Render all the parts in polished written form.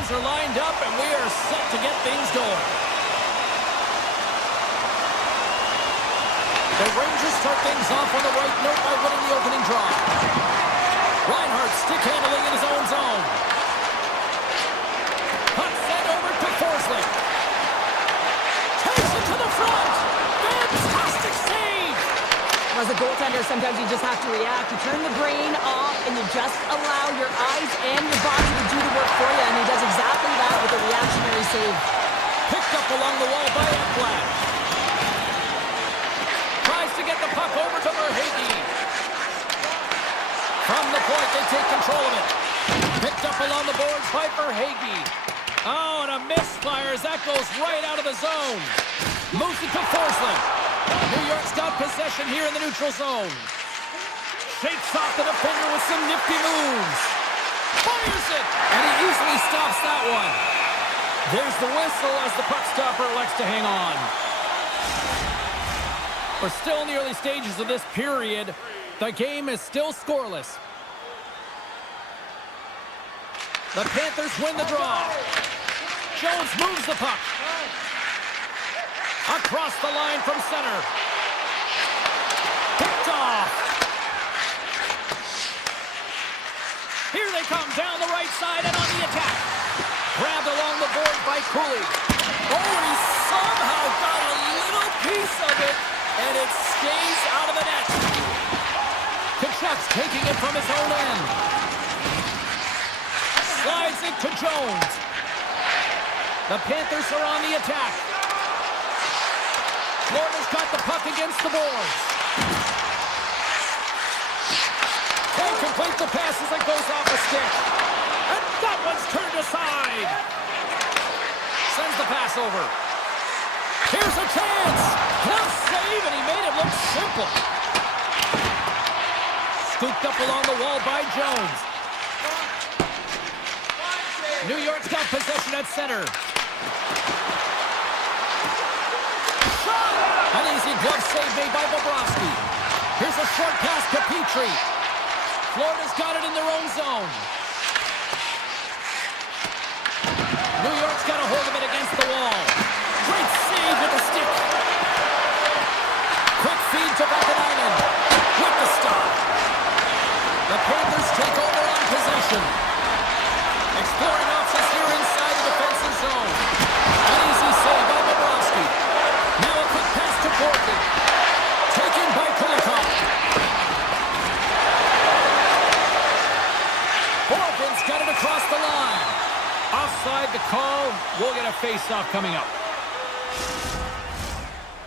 teams are lined up, and we are set to get things going. The Rangers start things off on the right note by winning the opening draw. Reinhardt stick handling in his own zone. Puck sent over to Forsling. Takes it to the front. Fantastic save. As a goaltender, sometimes you just have to react. You turn the brain off and you just allow your eyes and your body to do the work for you. And he does exactly that with a reactionary save. Picked up along the wall by Ekblad. Tries to get the puck over to Verhaeghe. From the point, they take control of it. Picked up along the boards by Verhaeghe. Oh, and a misfire as that goes right out of the zone. Moves it to Forsling. New York's got possession here in the neutral zone. Shakes off the defender with some nifty moves. Fires it! And he easily stops that one. There's the whistle as the puck stopper elects to hang on. We're still in the early stages of this period. The game is still scoreless. The Panthers win the draw. Jones moves the puck. Across the line from center. Picked off. Here they come down the right side and on the attack. Grabbed along the board by Cooley. Oh, he somehow got a little piece of it, and it stays out of the net. Kachuk's taking it from his own end. Slides it to Jones. The Panthers are on the attack. Florida's got the puck against the boards. Can't complete the pass as it goes off the stick. And that one's turned aside. Sends the pass over. Here's a chance. Close save, and he made it look simple. Scooped up along the wall by Jones. New York's got possession at center. An easy glove save made by Bobrovsky. Here's a short pass to Petrie. Florida's got it in their own zone. New York's got a hold of it against the wall. Great save with the stick. Quick feed to Vakanainen. With the stop. The Panthers take over on possession. Exploring options here inside the defensive zone. An easy save by Bobrovsky. Now a quick pass to Borky. Taken by Kulikov. Borkin's got it across the line. Offside the call. We'll get a face-off coming up.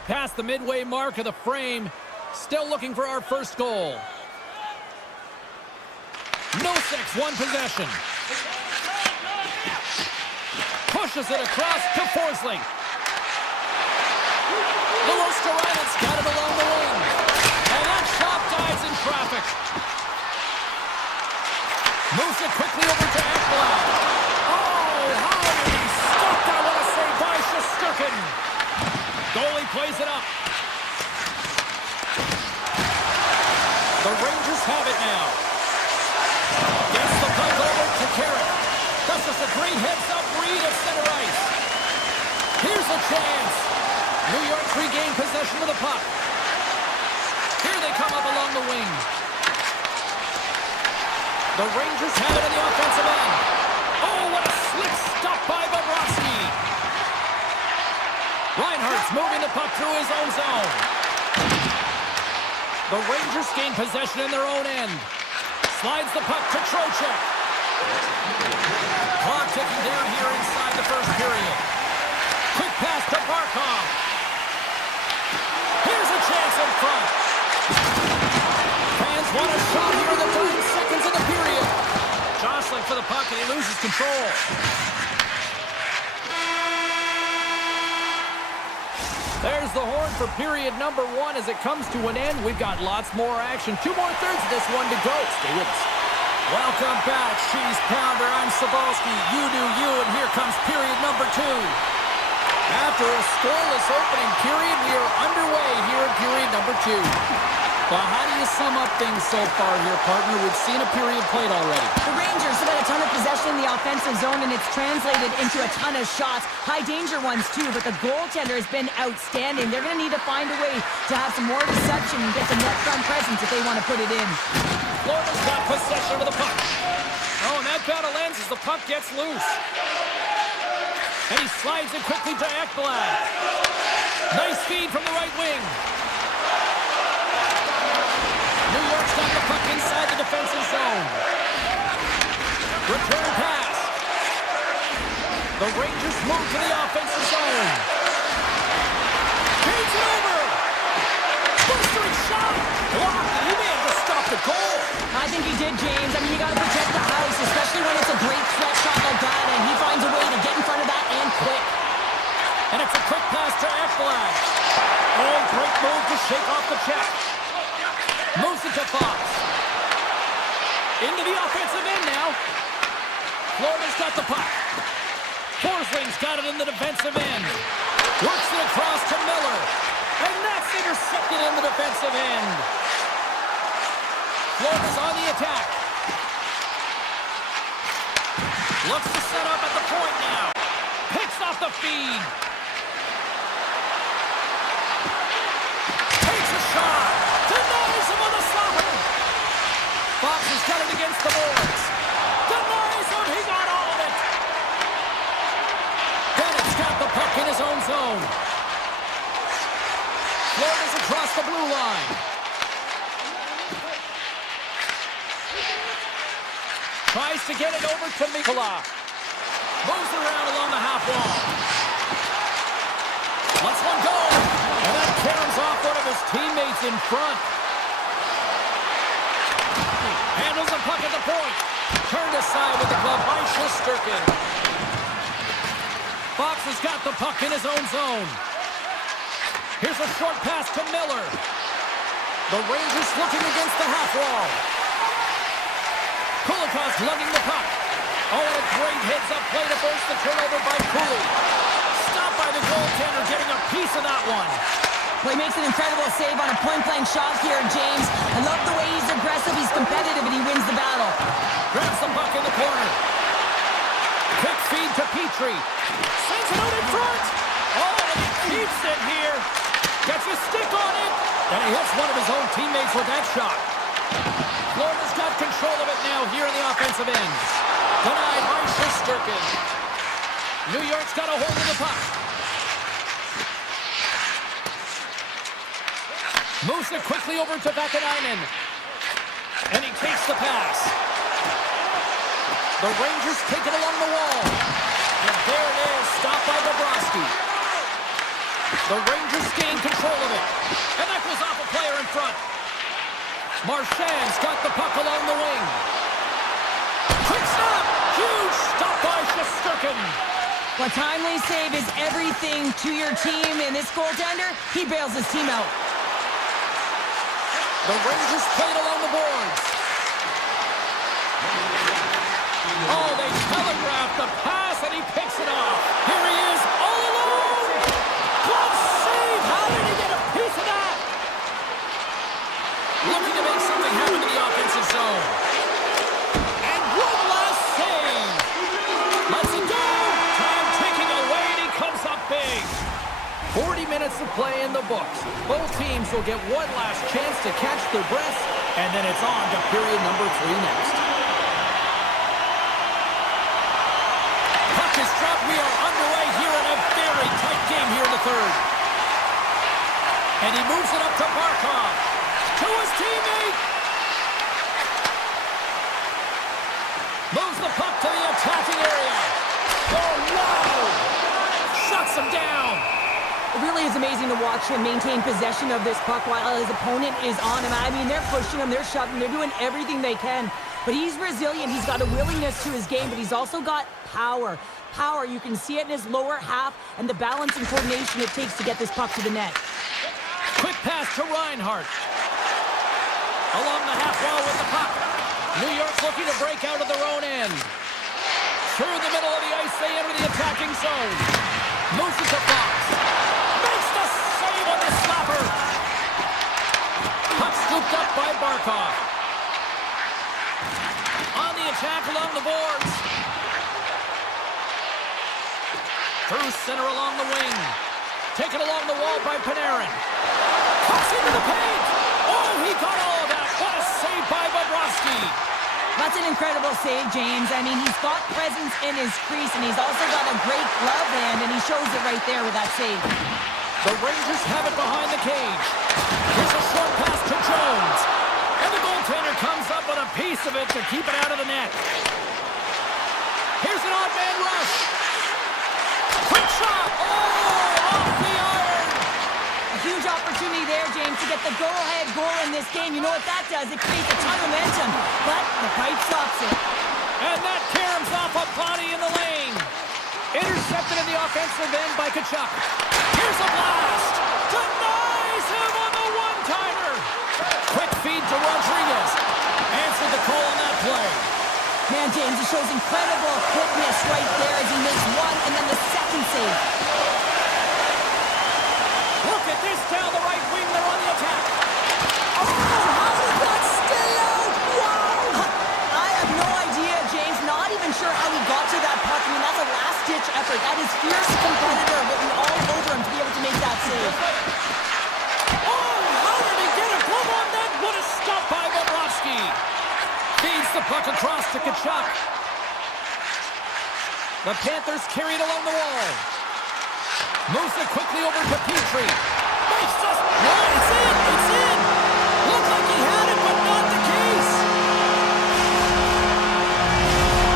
Past the midway mark of the frame. Still looking for our first goal. Nosek, one possession. Pushes it across to Forsling. Luosterainen's got it along the wing. And that shot dives in traffic. Moves it quickly over to Ekblad. Oh, how did he stop that? What a save by Shesterkin. Goalie plays it up. The Rangers have it now. Gets the puck over to Carrick. That's just a great heads-up read of center ice. Here's a chance. New York's regained possession of the puck. Here they come up along the wing. The Rangers have it in the offensive end. Oh, what a slick stop by Bobrovsky. Reinhardt's moving the puck through his own zone. The Rangers gain possession in their own end. Slides the puck to Trocheck. Clock ticking down here inside the first period. Quick pass to Barkov. Here's a chance in front. Fans want a shot here in the 30 seconds of the period. Jostling for the puck and he loses control. There's the horn for period number 1 as it comes to an end. We've got lots more action. 2 more thirds of this one to go. Stay with us. Welcome back, Cheese Pounder. I'm Sabalski. You do you, and here comes period number 2. After a scoreless opening period, we are underway here in period number 2. Well, how do you sum up things so far here, partner? We've seen a period played already. The Rangers have had a ton of possession in the offensive zone, and it's translated into a ton of shots. High-danger ones, too, but the goaltender has been outstanding. They're going to need to find a way to have some more deception and get some net front presence if they want to put it in. Florida's got possession of the puck. Oh, and that battle ends as the puck gets loose. And he slides it quickly to Ekblad. Nice feed from the right wing. New York's got the puck inside the defensive zone. Return pass. The Rangers move to the offensive zone. Takes it over. Blistering shot. Blocked. He may have just stopped the goal. I think he did, James. I mean, you got to protect the house, especially when it's a great threat shot like that, and he finds a way to get in front of that and quick. And it's a quick pass to Ekblad. Oh, great move to shake off the check. Moves it to Fox. Into the offensive end now. Florida's got the puck. Forsling's got it in the defensive end. Works it across to Miller. And that's intercepted in the defensive end. Florida's on the attack. Looks to set up at the point now. Picks off the feed. Takes a shot. Denies him on the stopper. Fox has got it against the boards. Denies him. He got all of it. Bennett's got the puck in his own zone. Florida's across the blue line. Tries to get it over to Mikula. Moves it around along the half wall. Lets one go. And that caroms off one of his teammates in front. Handles the puck at the point. Turned aside with the glove by Shesterkin. Fox has got the puck in his own zone. Here's a short pass to Miller. The Rangers looking against the half wall. Kulikov's lugging the puck. Oh, and a great heads-up play to force the turnover by Cooley. Stopped by the goaltender, getting a piece of that one. Well, he makes an incredible save on a point-blank shot here, James. I love the way he's aggressive, he's competitive, and he wins the battle. Grabs the puck in the corner. Quick feed to Petrie. Sends it out in front. Oh, and he keeps it here. Gets his stick on it. And he hits one of his own teammates with that shot. Florida's got control of it now here in the offensive end. Denied by Shesterkin. New York's got a hold of the puck. Moves it quickly over to Vakanainen. And he takes the pass. The Rangers take it along the wall. And there it is, stopped by Bobrovsky. The Rangers gain control of it. And that goes off a player in front. Marchand's got the puck along the wing. Quick stop! Huge stop by Shesterkin. Well, timely save is everything to your team, and this goaltender, he bails his team out. The Rangers played along the boards. Oh, they telegraphed the pass, and he picks it off. Here he is, all alone. Glove save. How did he get a piece of that? Looking to make something happen to the offensive zone. And one last save. Lets it go. Time ticking away, and he comes up big. 40 minutes of play in the books. Both teams will get one last chance to catch their breath, and then it's on to period number 3 next. Puck is dropped. We are underway here in a very tight game here in the third. And he moves it up to Barkov. To his teammate. Moves the puck to the attacking area. Oh, wow! Shuts him down. It really is amazing to watch him maintain possession of this puck while his opponent is on him. I mean, they're pushing him, they're shoving, they're doing everything they can. But he's resilient, he's got a willingness to his game, but he's also got power. Power, you can see it in his lower half and the balance and coordination it takes to get this puck to the net. Quick pass to Reinhart. Along the half wall with the puck. New York's looking to break out of their own end. Through the middle of the ice, they enter the attacking zone. Moves it to Fox. Makes the save on the stopper. Puck scooped puck off. On the attack along the boards. Through center along the wing. Taken along the wall by Panarin. Cuts into the paint. Oh, he got all of that. What a save by Bobrovsky. That's an incredible save, James. I mean, he's got presence in his crease, and he's also got a great glove hand, and he shows it right there with that save. The Rangers have it behind the cage. Here's a short pass to Jones. And the goaltender comes up with a piece of it to keep it out of the net. Here's an odd man rush. Quick shot. Oh, off the iron. A huge opportunity there, James, to get the go-ahead goal in this game. You know what that does? It creates a ton of momentum, but the pipe stops it. And that caroms off a body in the lane. Intercepted in the offensive end by Tkachuk. Here's a blast. Denies him on the one-timer. Quick feed to Rodriguez. Answered the call on that play. Man, James, it shows incredible quickness right there as he makes one and then the second save. Look at this down the right wing. They're on the attack. Oh, how did that stay out? Wow! I have no idea, James. Not even sure how he got to that puck. I mean, that's a last-ditch effort. That is fierce competitor looking all over him to be able to make that save. Oh, how did he get a glove on that? What a stop by Bobrovsky. Feeds the puck across to Tkachuk. The Panthers carry it along the wall. Moves it quickly over to Petrie. Makes just... No, it's in! It's in! Looked like he had it, but not the case.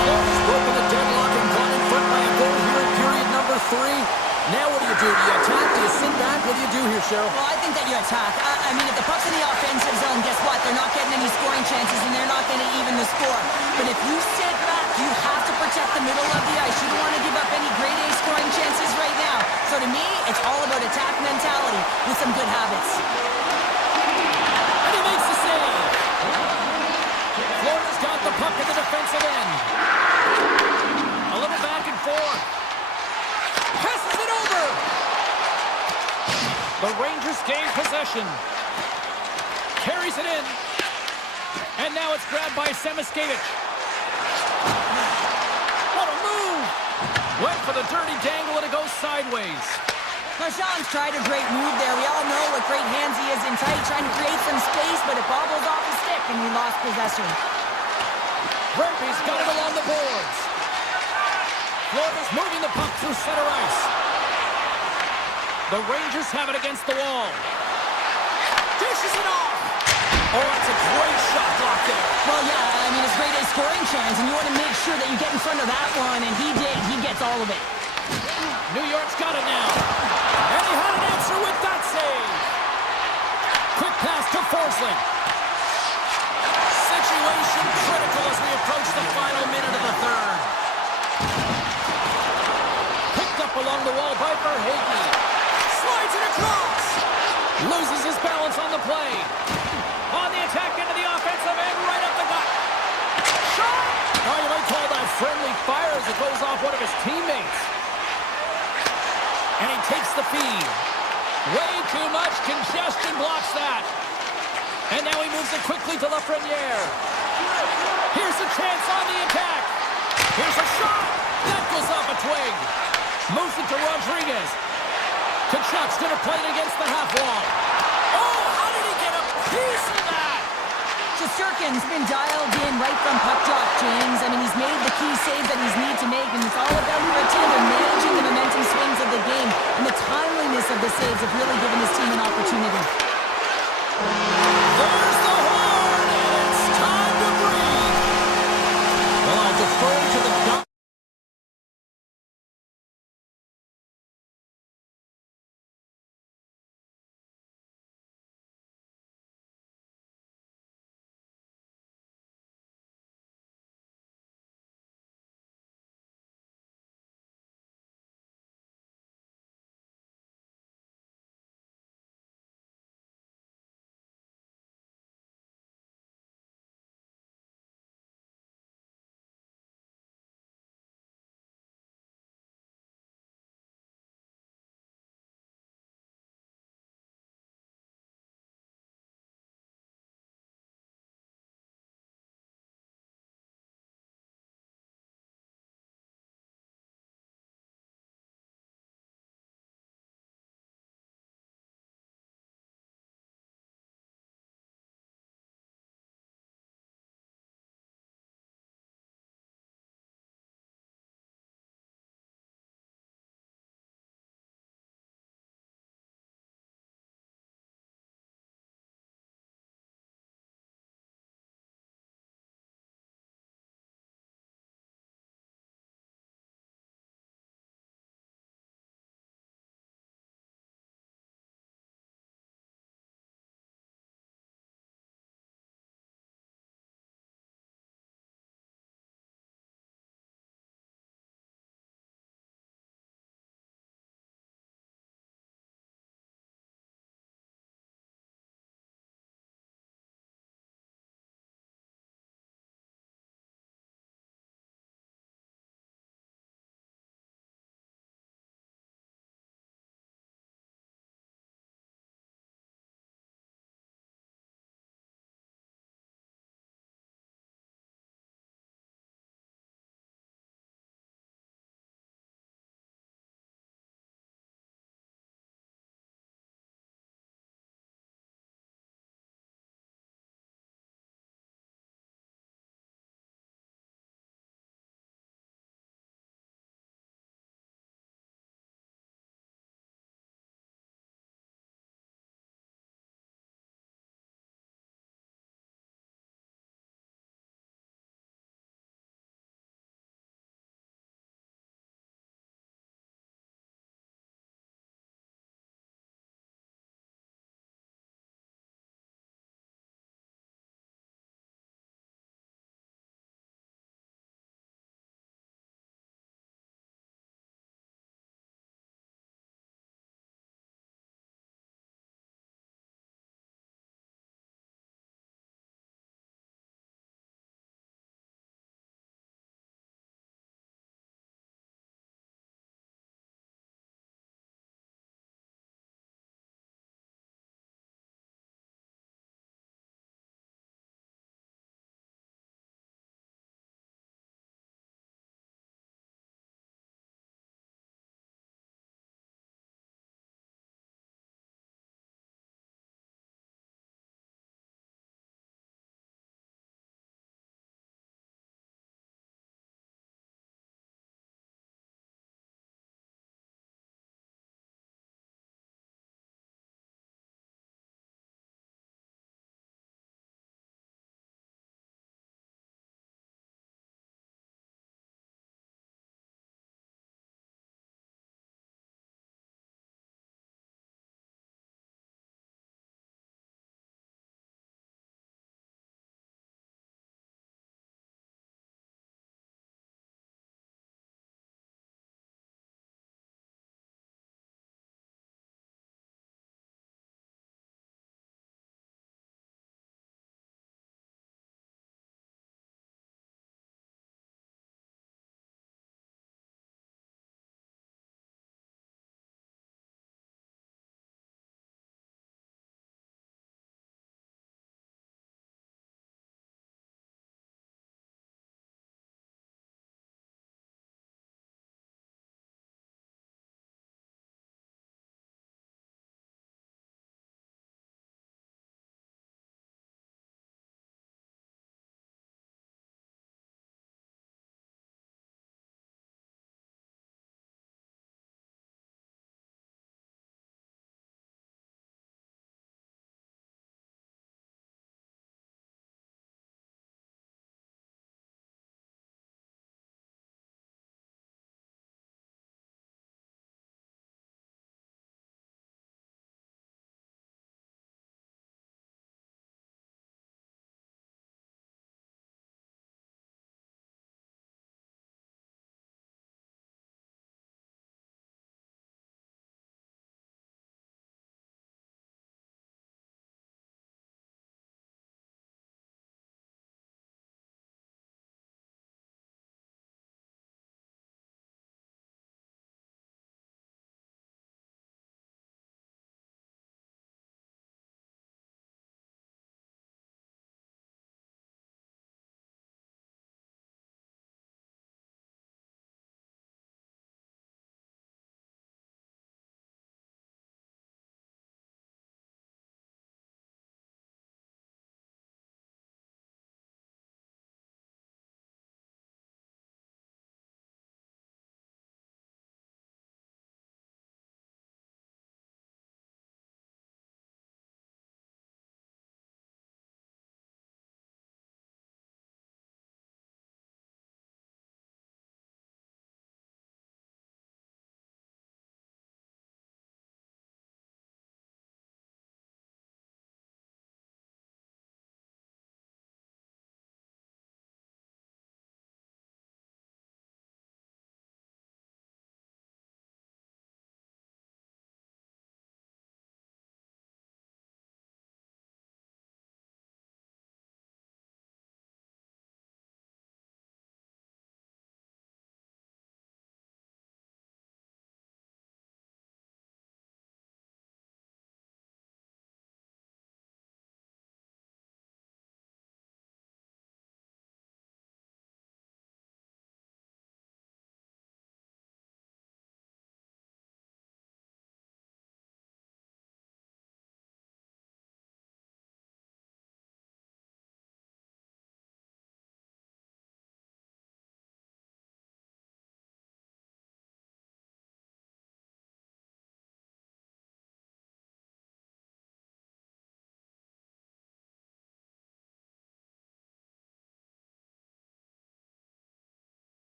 Florida's broken the deadlock and gone in front by a goal here in period number 3. Now what do you do? Do you attack? Do you sit back? What do you do here, Cheryl? Well, I think that you attack. I mean, if the puck's in the offensive zone, guess what? They're not getting any scoring chances, and they're not going to even the score. But if you sit back, you have to protect the middle of the ice. You don't want to give up any grade A scoring chances right now. So to me, it's all about attack mentality with some good habits. And he makes the save. Florida's got the puck at the defensive end. A little back and forth. Passes it over. The Rangers gain possession. Carries it in. And now it's grabbed by Semiskevich. What a move. Went for the dirty dangle and it goes sideways. Marchand's tried a great move there. We all know what great hands he is in tight, trying to create some space, but it bobbles off his stick and he lost possession. Rempe's got it along the boards. Florida's moving the puck through center ice. The Rangers have it against the wall. Dishes it off. Oh, that's a great shot block there. Well, yeah, I mean, it's great A scoring chance, and you want to make sure that you get in front of that one, and he did. He gets all of it. New York's got it now. And he had an answer with that save. Quick pass to Forsling. Situation critical as we approach the final minute of the third. Picked up along the wall by Verhaeghe. Slides it across. Loses his balance on the play. On the attack into the offensive end, right up the gut. Shot! Oh, you might call that friendly fire as it goes off one of his teammates. And he takes the feed. Way too much congestion blocks that. And now he moves it quickly to Lafreniere. Here's a chance on the attack. Here's a shot. That goes off a twig. Moves it to Rodriguez. Tkachuk's going to play it against the half wall. Oh, how did he get a piece of that? Shesterkin's been dialed in right from puck drop, James. I mean, he's made the key saves that he's need to make, and it's all about the team. They're managing the momentum swings of the game, and the timeliness of the saves have really given his team an opportunity. There's the horn, and it's time to breathe. Well, I'll defer to the...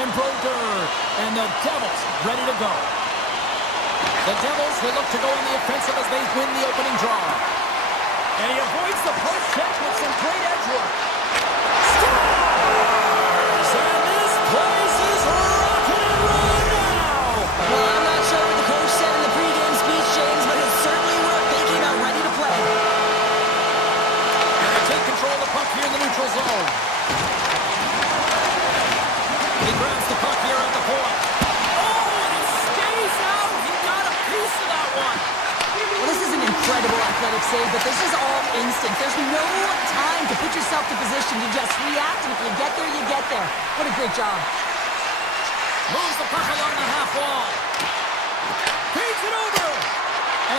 and Brodeur. And the Devils ready to go. The Devils will look to go on the offensive as they win the opening draw. And he avoids the post check with some great edge work. Scores! And this place is rocking and rolling now! Well, I'm not sure what the coach said in the pregame speech, James, but it certainly worked. They came out ready to play. And they take control of the puck here in the neutral zone. He grabs the puck here at the point. Oh, and it stays out. He got a piece of that one. Well, this is an incredible athletic save, but this is all instinct. There's no time to put yourself to position. You just react, and if you get there, you get there. What a great job. Moves the puck along the half wall. Feeds it over.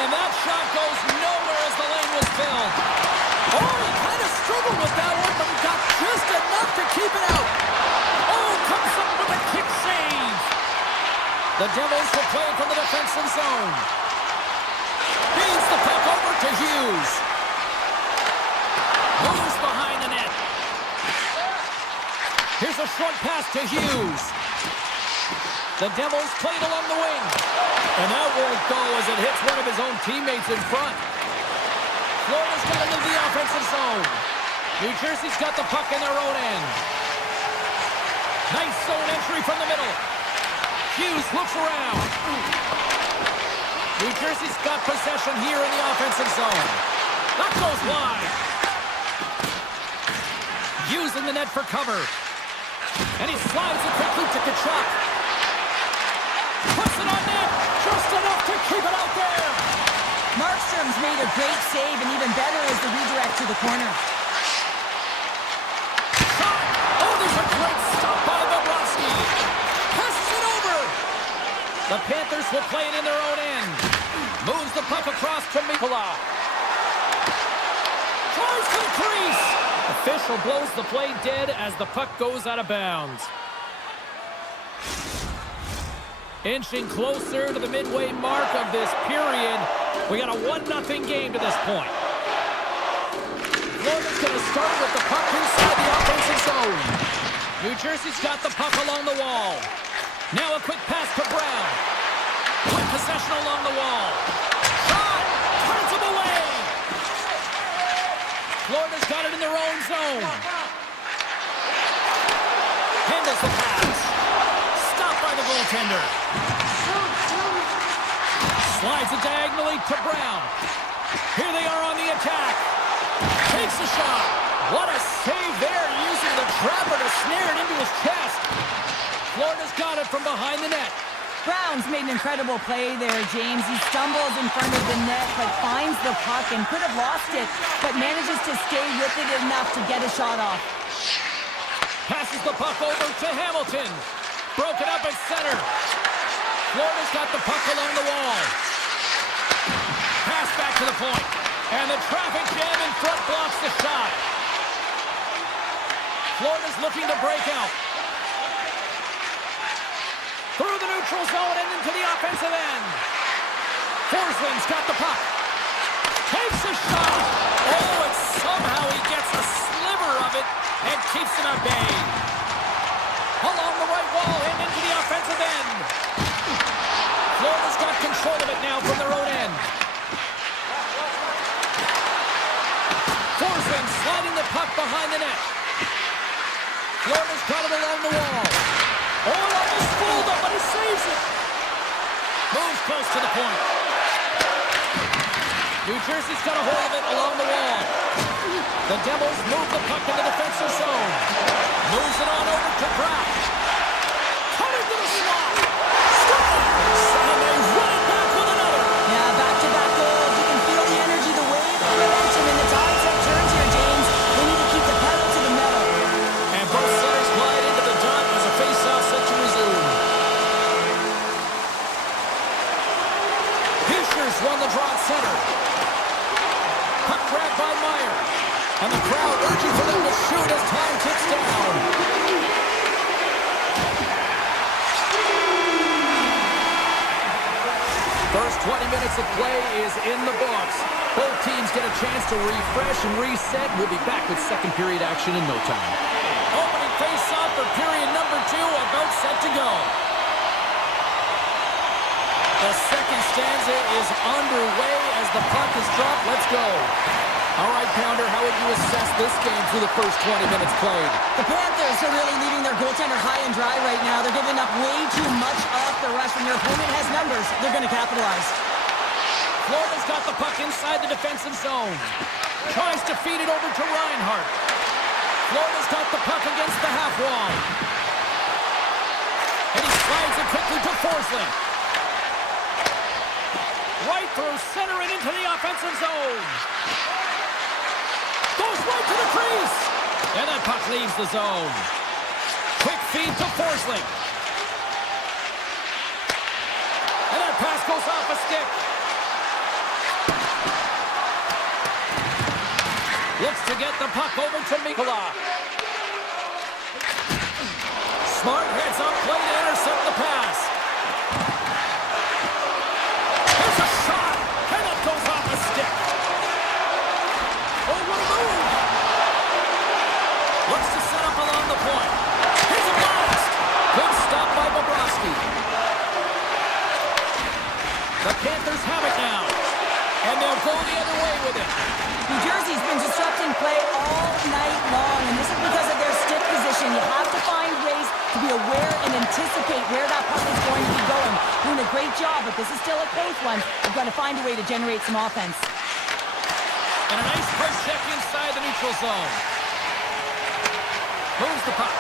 And that shot goes nowhere as the lane was filled. Oh, he kind of struggled with that one, but he got just enough to keep it out. Oh, comes up with a kick save. The Devils will play it from the defensive zone. Feeds the puck over to Hughes. Moves behind the net. Here's a short pass to Hughes. The Devils play it along the wing. And that won't go as it hits one of his own teammates in front. Florida's got into the offensive zone. New Jersey's got the puck in their own end. Nice zone entry from the middle. Hughes looks around. New Jersey's got possession here in the offensive zone. That goes wide. Using the net for cover. And he slides it quickly to Kachuk. Puts it on net. Just enough to keep it out there. Markstrom's made a great save, and even better is the redirect to the corner. Shot. Oh, there's a great stop by Bobrovsky. Passes it over. The Panthers will play it in their own end. Moves the puck across to Mikula. Tries to the crease. Official blows the play dead as the puck goes out of bounds. Inching closer to the midway mark of this period. We got a 1-0 game to this point. Florida's going to start with the puck inside the offensive zone. New Jersey's got the puck along the wall. Now a quick pass to Brown. Quick possession along the wall. Shot! Turns him away! Florida's got it in their own zone. Handles the pass. Stopped by the goaltender. Slides it diagonally to Brown. Here they are on the attack. Takes a shot. What a save there, using the trapper to snare it into his chest. Florida's got it from behind the net. Brown's made an incredible play there, James. He stumbles in front of the net, but finds the puck and could have lost it, but manages to stay with it enough to get a shot off. Passes the puck over to Hamilton. Broken up at center. Florida's got the puck along the wall. Pass back to the point. And the traffic jam in front blocks the shot. Florida's looking to break out. Through the neutral zone and into the offensive end. Forsland's got the puck. Takes a shot. Oh, and somehow he gets a sliver of it and keeps it at bay. Along the right wall and into the offensive end. Florida's got control of it now from their own end. Forsland sliding the puck behind the net. Florida's got it along the wall. Oh, almost fooled him, but he saves it. Moves close to the point. New Jersey's got a hold of it along the wall. The Devils move the puck in the defensive zone. Moves it on over to Brown. Cutting to the slot. Scores! And they run it back with another. Yeah, back-to-back goals. You can feel the energy, the wave, the momentum, and the tides have turned here, James. They need to keep the pedal to the metal. And both centers glide into the dot as a face-off set to resume. Fischer's won the draw at center. Puck grabbed by Meyer. And the crowd urging for them to shoot as time ticks down. First 20 minutes of play is in the books. Both teams get a chance to refresh and reset. We'll be back with second period action in no time. Opening face-off for period number 2, about set to go. The second stanza is underway as the puck is dropped. Let's go. All right, Pounder, how would you assess this game through the first 20 minutes played? The Panthers are really leaving their goaltender high and dry right now. They're giving up way too much off the rush. When your opponent has numbers, they're going to capitalize. Florida's got the puck inside the defensive zone. Tries to feed it over to Reinhart. Florida's got the puck against the half wall. And he slides it quickly to Forsling. Right through center and into the offensive zone. Goes right to the crease. And that puck leaves the zone. Quick feed to Forsling. And that pass goes off a stick. Looks to get the puck over to Mikula. Smart heads up play to intercept the pass. There's a shot. And that goes off a stick. Oh, what a move. Looks to set up along the point. Here's a blast. Good stop by Bobrovsky. The Panthers have it now. And they'll go the other way with it. New Jersey's been disrupting play all night long, and this is because of their stick position. You have to find ways to be aware and anticipate where that puck is going to be going. Doing a great job, but this is still a close one. You've got to find a way to generate some offense. And a nice quick check inside the neutral zone. Moves the puck.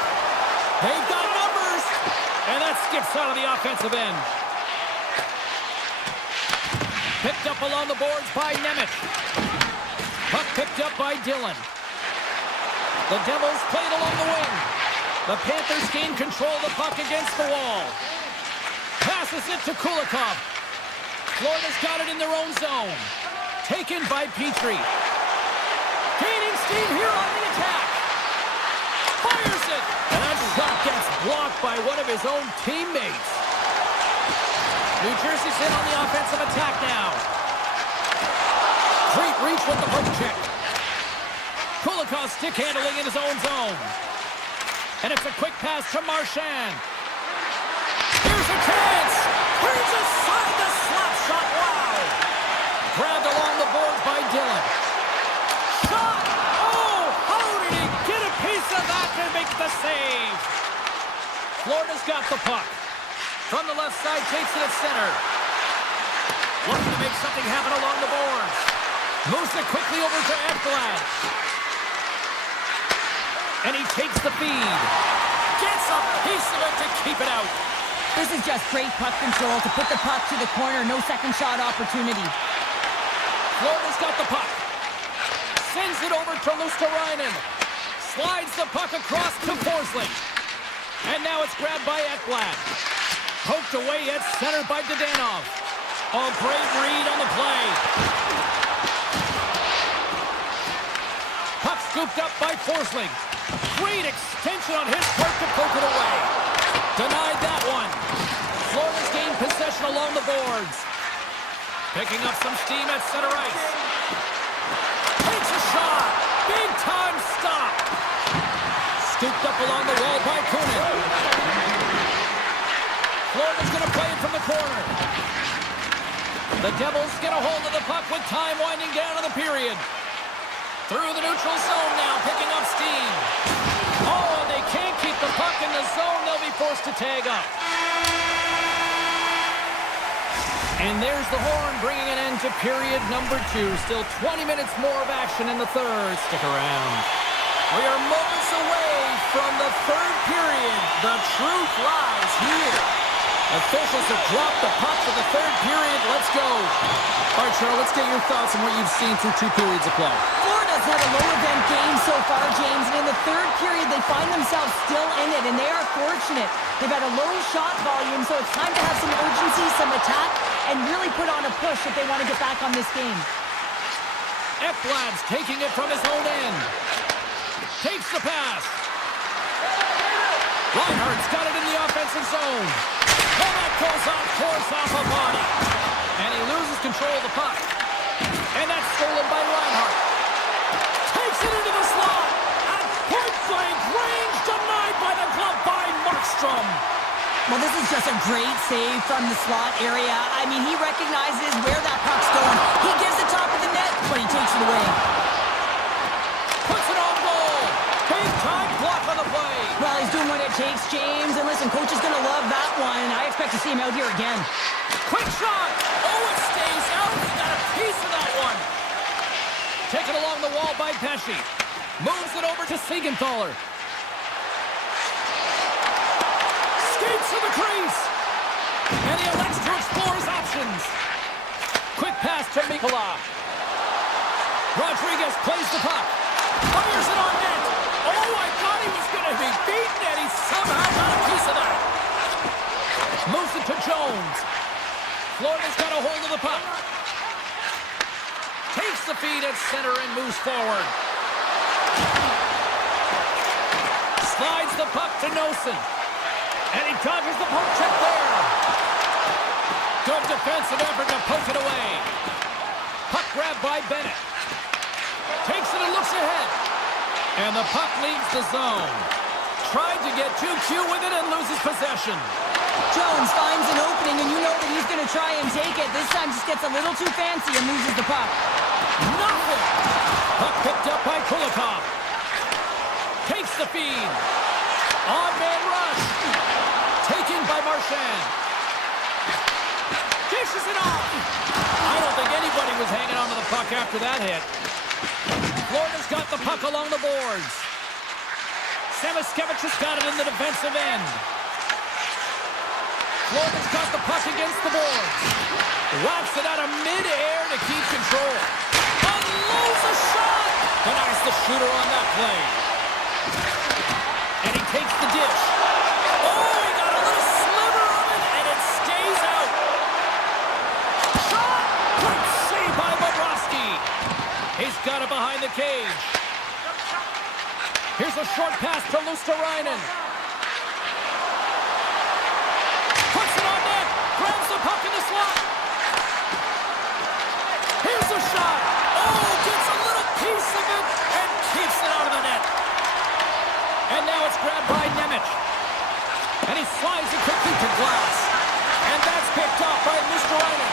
They've got numbers! And that skips out of the offensive end. Picked up along the boards by Nemeth. Puck picked up by Dillon. The Devils played along the wing. The Panthers gain control of the puck against the wall. Passes it to Kulikov. Florida's got it in their own zone. Taken by Petrie. Gaining steam here on the attack. Fires it. And that shot gets blocked by one of his own teammates. New Jersey's in on the offensive attack now. Great reach with the poke check. Kulikov stick handling in his own zone. And it's a quick pass to Marchand. Here's a chance. Here's a side the slap shot. Wow. Grabbed along the boards by Dillon. Shot. Oh, how did he get a piece of that to make the save? Florida's got the puck. From the left side, takes it at center. Looking to make something happen along the boards. Moves it quickly over to Ekblad. And he takes the feed. Gets a piece of it to keep it out. This is just great puck control to put the puck to the corner. No second shot opportunity. Florida's got the puck. Sends it over to Luosterainen. Slides the puck across to Forsling. And now it's grabbed by Ekblad. Poked away at center by Dadonov. Oh, great read on the play. Puck scooped up by Forsling. Great extension on his part to poke it away. Denied that one. Florida's gained possession along the boards. Picking up some steam at center ice. Takes a shot. Big time stop. Scooped up along the wall by Kunin. Florida's going to play it from the corner. The Devils get a hold of the puck with time winding down in the period. Through the neutral zone now, picking up steam. Oh, and they can't keep the puck in the zone. They'll be forced to tag up. And there's the horn, bringing an end to period number 2. Still 20 minutes more of action in the third. Stick around. We are moments away from the third period. The truth lies here. Officials have dropped the puck for the third period. Let's go. All right, Cheryl, let's get your thoughts on what you've seen through 2 periods of play. Florida's had a low-event game so far, James, and in the third period, they find themselves still in it, and they are fortunate. They've had a low shot volume, so it's time to have some urgency, some attack, and really put on a push if they want to get back on this game. Ekblad's taking it from his own end. Takes the pass. Reinhart's got it in the offensive zone. And that goes on course off a body. And he loses control of the puck. And that's stolen by Reinhart. Takes it into the slot. At point-blank range, denied him. Well, this is just a great save from the slot area. I mean, he recognizes where that puck's going. He gives the top of the net, but he takes it away. Puts it on goal. Big time block on the play. Well, he's doing what it takes, James. And listen, coach is going to love that one. I expect to see him out here again. Quick shot. Oh, it stays out. He got a piece of that one. Taken along the wall by Pesci. Moves it over to Siegenthaler. Skates to the crease. And he elects to explore his options. Quick pass to Mikula. Rodriguez plays the puck. Fires it on net. Oh, I thought he was going to be beaten, and he somehow got a piece of that. Moves it to Jones. Florida's got a hold of the puck. Takes the feed at center and moves forward. Slides the puck to Nosen. And he dodges the poke check there. Good defensive effort to poke it away. Puck grabbed by Bennett. Takes it and looks ahead. And the puck leaves the zone. Tried to get too cute with it and loses possession. Jones finds an opening, and you know that he's going to try and take it. This time just gets a little too fancy and loses the puck. Nothing. Puck picked up by Kulikov. Takes the feed. On-man rush. Taken by Marchand. Dishes it off. I don't think anybody was hanging on to the puck after that hit. Florida's got the puck along the boards. Samoskevich has got it in the defensive end. Florida's got the puck against the boards. Whacks it out of midair to keep control. Unloads a shot. Denies the shooter on that play. And he takes the dish. Oh, he got a little sliver of it, and it stays out. Shot! Great save by Bobrovsky. He's got it behind the cage. Here's a short pass to Luosterainen. Puts it on net. Grabs the puck in the slot. Here's a shot. Oh, gets a little piece of it and keeps it out of the net. And now it's grabbed by Nemec. And he slides it quickly to glass. And that's picked off by Luosterainen.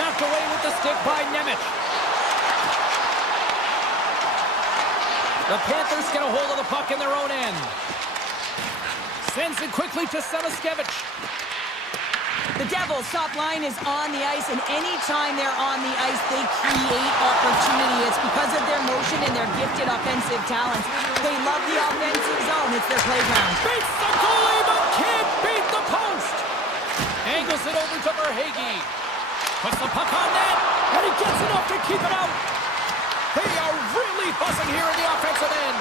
Knocked away with the stick by Nemec. The Panthers get a hold of the puck in their own end. Sends it quickly to Samoskevich. The Devils' top line is on the ice, and anytime they're on the ice, they create opportunity. It's because of their motion and their gifted offensive talents. They love the offensive zone. It's their playground. Beats the goalie, but can't beat the post. Angles it over to Verhaeghe. Puts the puck on net, and he gets enough to keep it out. They are really buzzing here in the offensive end.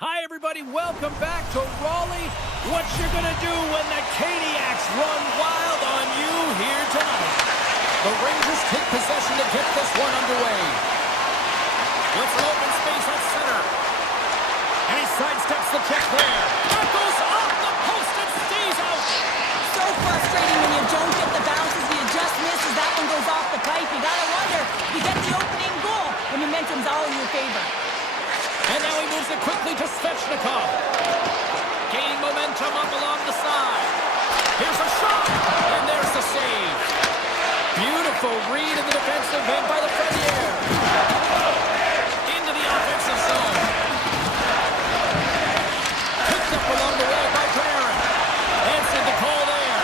Hi, everybody. Welcome back to Raleigh. What you're going to do when the Caniacs run wild on you here tonight. The Rangers take possession to get this one underway. With some open space at center. And he sidesteps the check there. That goes off the post and stays out. So frustrating when you don't get the bounces, you just misses. That one goes off the pipe. You gotta wonder, you get the opening goal when momentum's all in your favor. And now he moves it quickly to Svechnikov. Gaining momentum up along the side. Here's a shot, and there's the save. Beautiful read in the defensive end by the Ferrier. Into the offensive zone. Picked up along the wall by Panarin. Answered the call there.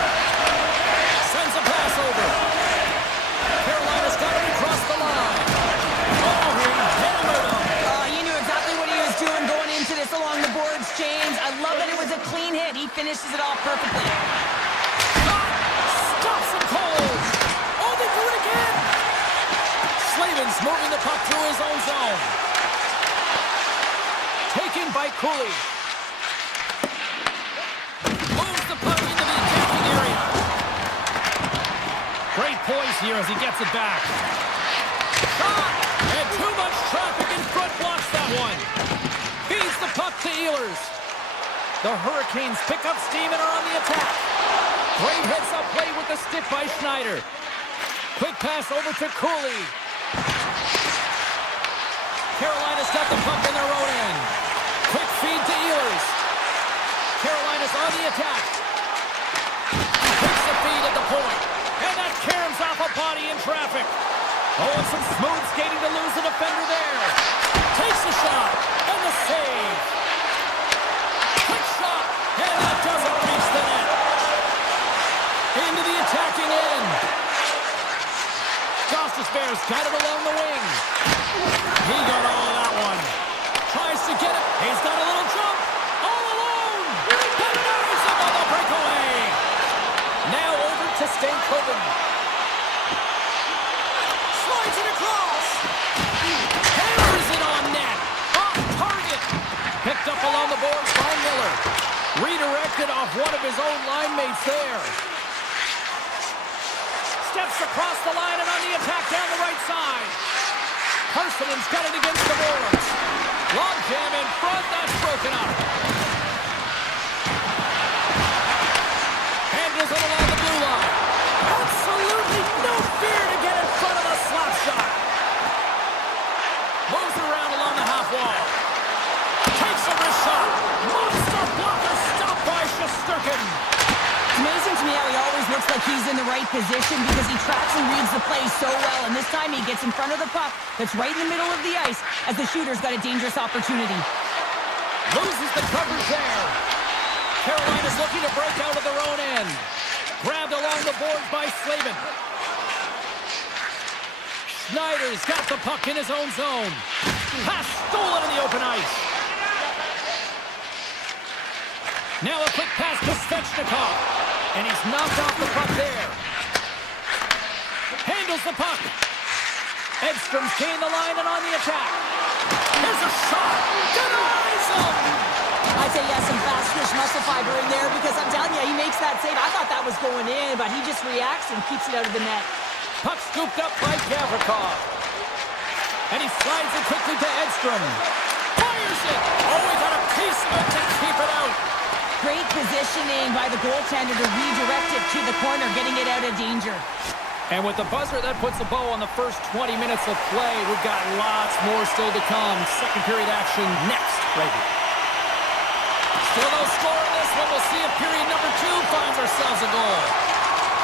Sends a pass over. Carolina's got it across the line. Oh, he hammered him. You knew exactly what he was doing going into this along the boards, James. I love that it was a clean hit. He finishes it off perfectly. Stops him cold. Oh, they do it again. Slavin's moving the puck through his own zone. Taken by Cooley. Moves the puck into the attacking area. Great poise here as he gets it back. Shot! And too much traffic in front blocks that one. Feeds the puck to Ehlers. The Hurricanes pick up steam and are on the attack. Great heads-up play with the stick by Schneider. Quick pass over to Cooley. Carolina's got the puck in their own end. Quick feed to Ehlers. Carolina's on the attack. He takes the feed at the point. And that caroms off a body in traffic. Oh, and some smooth skating to lose the defender there. Takes the shot. And the save. Quick shot. And that doesn't reach the net. Into the attacking end. Justice Bears got it along the wing. He got all of that one. Tries to get it. He's got a little jump. All alone. Denies him on the breakaway. Now over to Stankoven. Slides it across. Hammers it on net. Off target. Picked up along the boards by Miller. Redirected off one of his own line mates there. Steps across the line and on the attack down the right side. Carson's got it against the boards. Long jam in front, that's broken up. Handles it along the blue line. Absolutely no fear to get in front of a slap shot. Moves it around along the half wall. Takes a wrist shot. Monster blocker stopped by Shesterkin. It's amazing to me how he always looks like he's in the right position because he tracks and reads the play so well. And this time he gets in front of the puck that's right in the middle of the ice as the shooter's got a dangerous opportunity. Loses the coverage there. Carolina's looking to break out of their own end. Grabbed along the boards by Slavin. Schneider's got the puck in his own zone. Pass stolen in the open ice. Now a quick pass to Svechnikov. And he's knocked off the puck there. Handles the puck. Edstrom's gained the line and on the attack. Here's a shot. Denies him. I'd say yes, some fast twitch muscle fiber in there because I'm telling you, he makes that save. I thought that was going in, but he just reacts and keeps it out of the net. Puck scooped up by Gavrikov. And he slides it quickly to Edstrom. Fires it. Oh, he got a piece of it to keep it out. Great positioning by the goaltender to redirect it to the corner, getting it out of danger. And with the buzzer, that puts a bow on the first 20 minutes of play. We've got lots more still to come. Second period action next, right here. Still no score in this one. We'll see if period number 2 finds ourselves a goal.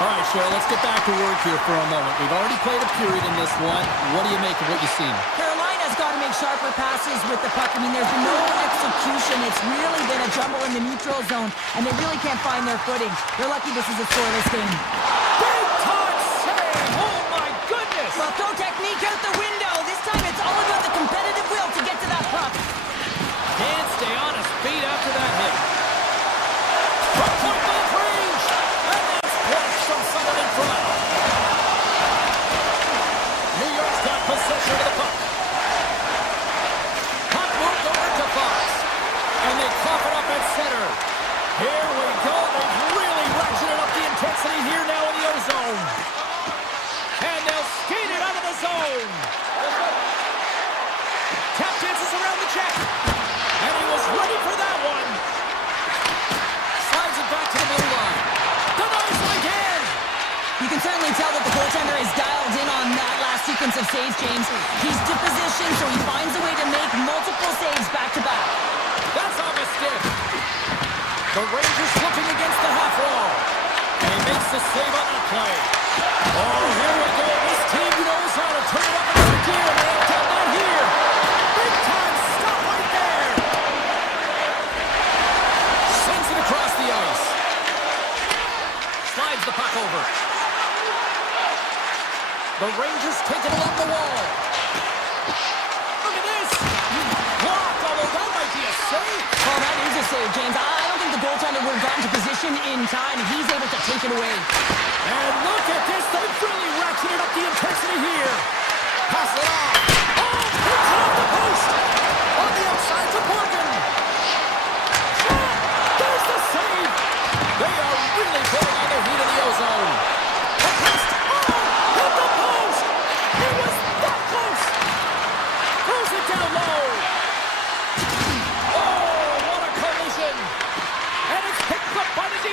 All right, Cheryl, let's get back to work here for a moment. We've already played a period in this one. What do you make of what you've seen? Carolina's got to make sharper passes with the puck. I mean, there's been no execution. It's really been a jumble in the neutral zone, and they really can't find their footing. They're lucky this is a scoreless game. Big time save! Oh, my goodness! Well, throw technique out the window. This time it's all about the competitive will to get to that puck. Can't stay on his feet after that hit. From point blank range! And that's blocked from someone in front. New York's got possession of the puck. Puck moved over to Fox. certainly tell that the goaltender is dialed in on that last sequence of saves, James. He's positioned so he finds a way to make multiple saves back-to-back. That's off a stick. The Rangers looking against the half wall. And he makes the save on that play. Oh, here we go. This team knows how to turn it up another gear. They have done that here. Big time stop right there. Sends it across the ice. Slides the puck over. The Rangers take it along the wall. Look at this. Blocked, although that might be a save. Well, that is a save, James. I don't think the goaltender would have gotten to position in time, and he's able to take it away. And look at this. They've really ratcheted up the intensity here. Pass it off. Oh, hits it off the post. On the outside to Morgan. Shot. There's the save. They are really putting on the heat in the ozone. The post. Oh, hit the post. It was that close. Throws it down low. Oh, what a collision. And it's picked up by the D.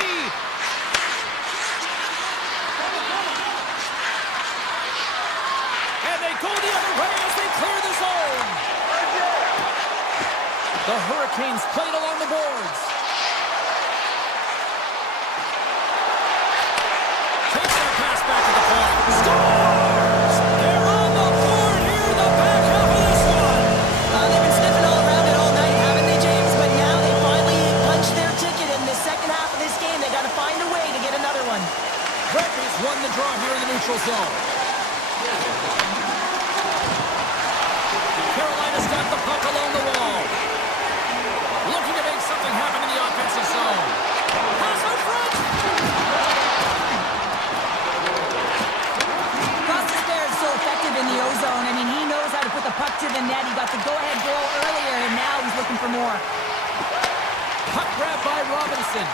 And they go the other way as they clear the zone. The Hurricanes played along the boards. Takes that pass back to the point. Scores! They're on the board here in the back half of this one. They've been sniffing all around it all night, haven't they, James? But now they finally punched their ticket in the second half of this game. They got to find a way to get another one. Redby's won the draw here in the neutral zone. Carolina's got the puck along the wall. Looking to make something happen in the offensive zone. Pass out front. Gostisbehere is so effective in the ozone. I mean, he knows how to put the puck to the net. He got the go-ahead goal earlier, and now he's looking for more. Puck grabbed by Robinson.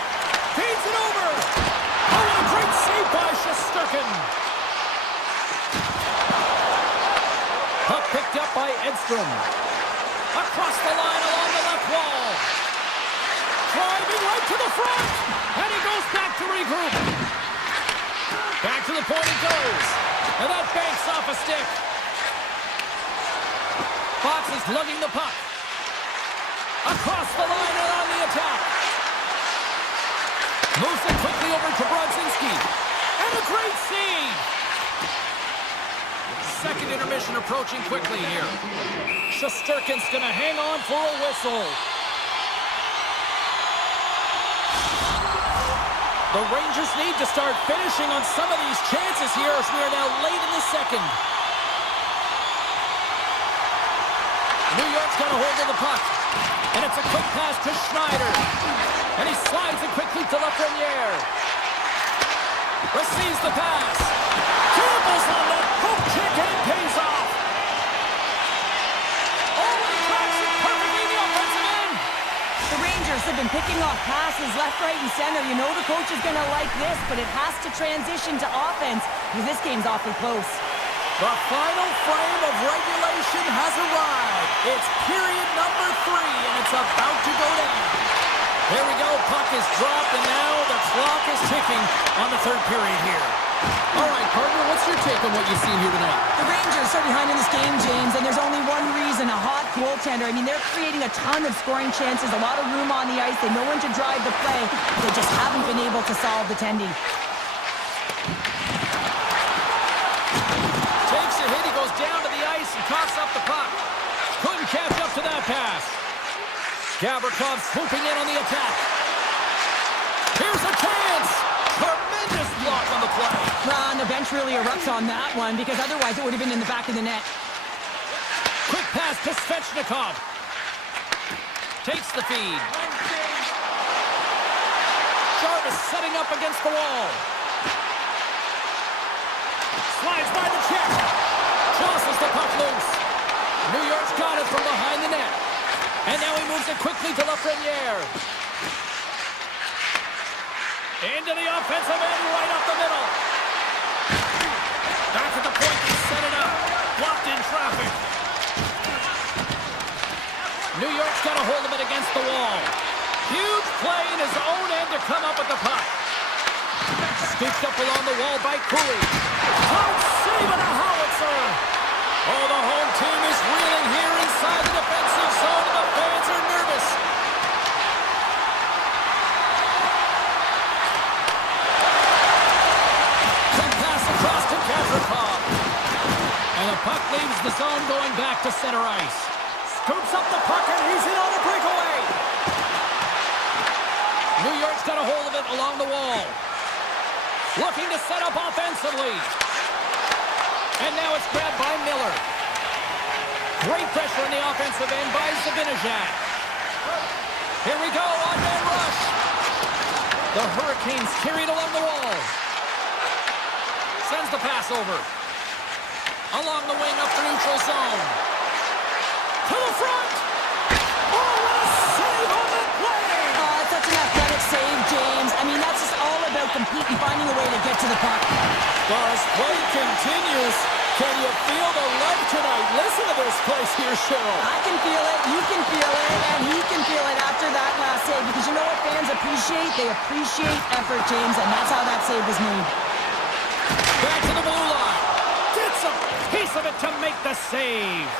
Feeds it over. Oh, what a great save by Shesterkin. Puck picked up by Edstrom. Across the line along the left wall. Driving right to the front. And he goes back to regroup. Back to the point he goes. And that banks off a stick. Fox is lugging the puck. Across the line and on the attack. Moves it quickly over to Brodzinski. And a great save. Second intermission approaching quickly here. Shesterkin's going to hang on for a whistle. The Rangers need to start finishing on some of these chances here as we are now late in the second. New York's got a hold of the puck. And it's a quick pass to Schneider. And he slides it quickly to Lafreniere. Receives the pass. Campbell's on that hook kick and pays off. Oh, he tracks it perfectly in the offensive end. The Rangers have been picking off passes left, right, and center. You know the coach is going to like this, but it has to transition to offense because this game's awfully close. The final frame of regulation has arrived. It's period number 3, and it's about to go down. There we go. Puck is dropped, and now the clock is ticking on the third period here. All right, partner, what's your take on what you've seen here tonight? The Rangers are behind in this game, James, and there's only one reason, a hot goaltender. I mean, they're creating a ton of scoring chances, a lot of room on the ice. They know when to drive the play. They just haven't been able to solve the tendy. Takes a hit. He goes down to the ice and coughs up the puck. Couldn't catch up to that pass. Gavrikov swooping in on the attack. Here's a chance. Tremendous block on the play. And the bench really erupts on that one because otherwise it would have been in the back of the net. Quick pass to Svechnikov. Takes the feed. Jarvis setting up against the wall. Slides by the check. Jostles the puck loose. New York's got it from behind the net. And now he moves it quickly to Lafreniere. Into the offensive end, right up the middle. Back at the point, they set it up. Blocked in traffic. New York's got a hold of it against the wall. Huge play in his own end to come up with the puck. Scooped up along the wall by Cooley. Tight save and a howitzer. Oh, the home team is reeling here inside the defensive zone, and the fans are nervous. Quick pass across to Kazakov. And the puck leaves the zone going back to center ice. Scoops up the puck and he's in on a breakaway. New York's got a hold of it along the wall. Looking to set up offensively. And now it's grabbed by Miller. Great pressure in the offensive end by Zibanejad. Here we go, on-man rush. The Hurricanes carried along the wall. Sends the pass over. Along the wing up the neutral zone. To the front. Oh, what a save on the play. Oh, it's such an athletic save, James. I mean, that's just all about competing, finding a way to get to the puck. As play continues, can you feel the love tonight? Listen to this place here, Cheryl. I can feel it, you can feel it, and he can feel it after that last save. Because you know what fans appreciate? They appreciate effort, James, and that's how that save was made. Back to the blue line. Gets a piece of it to make the save.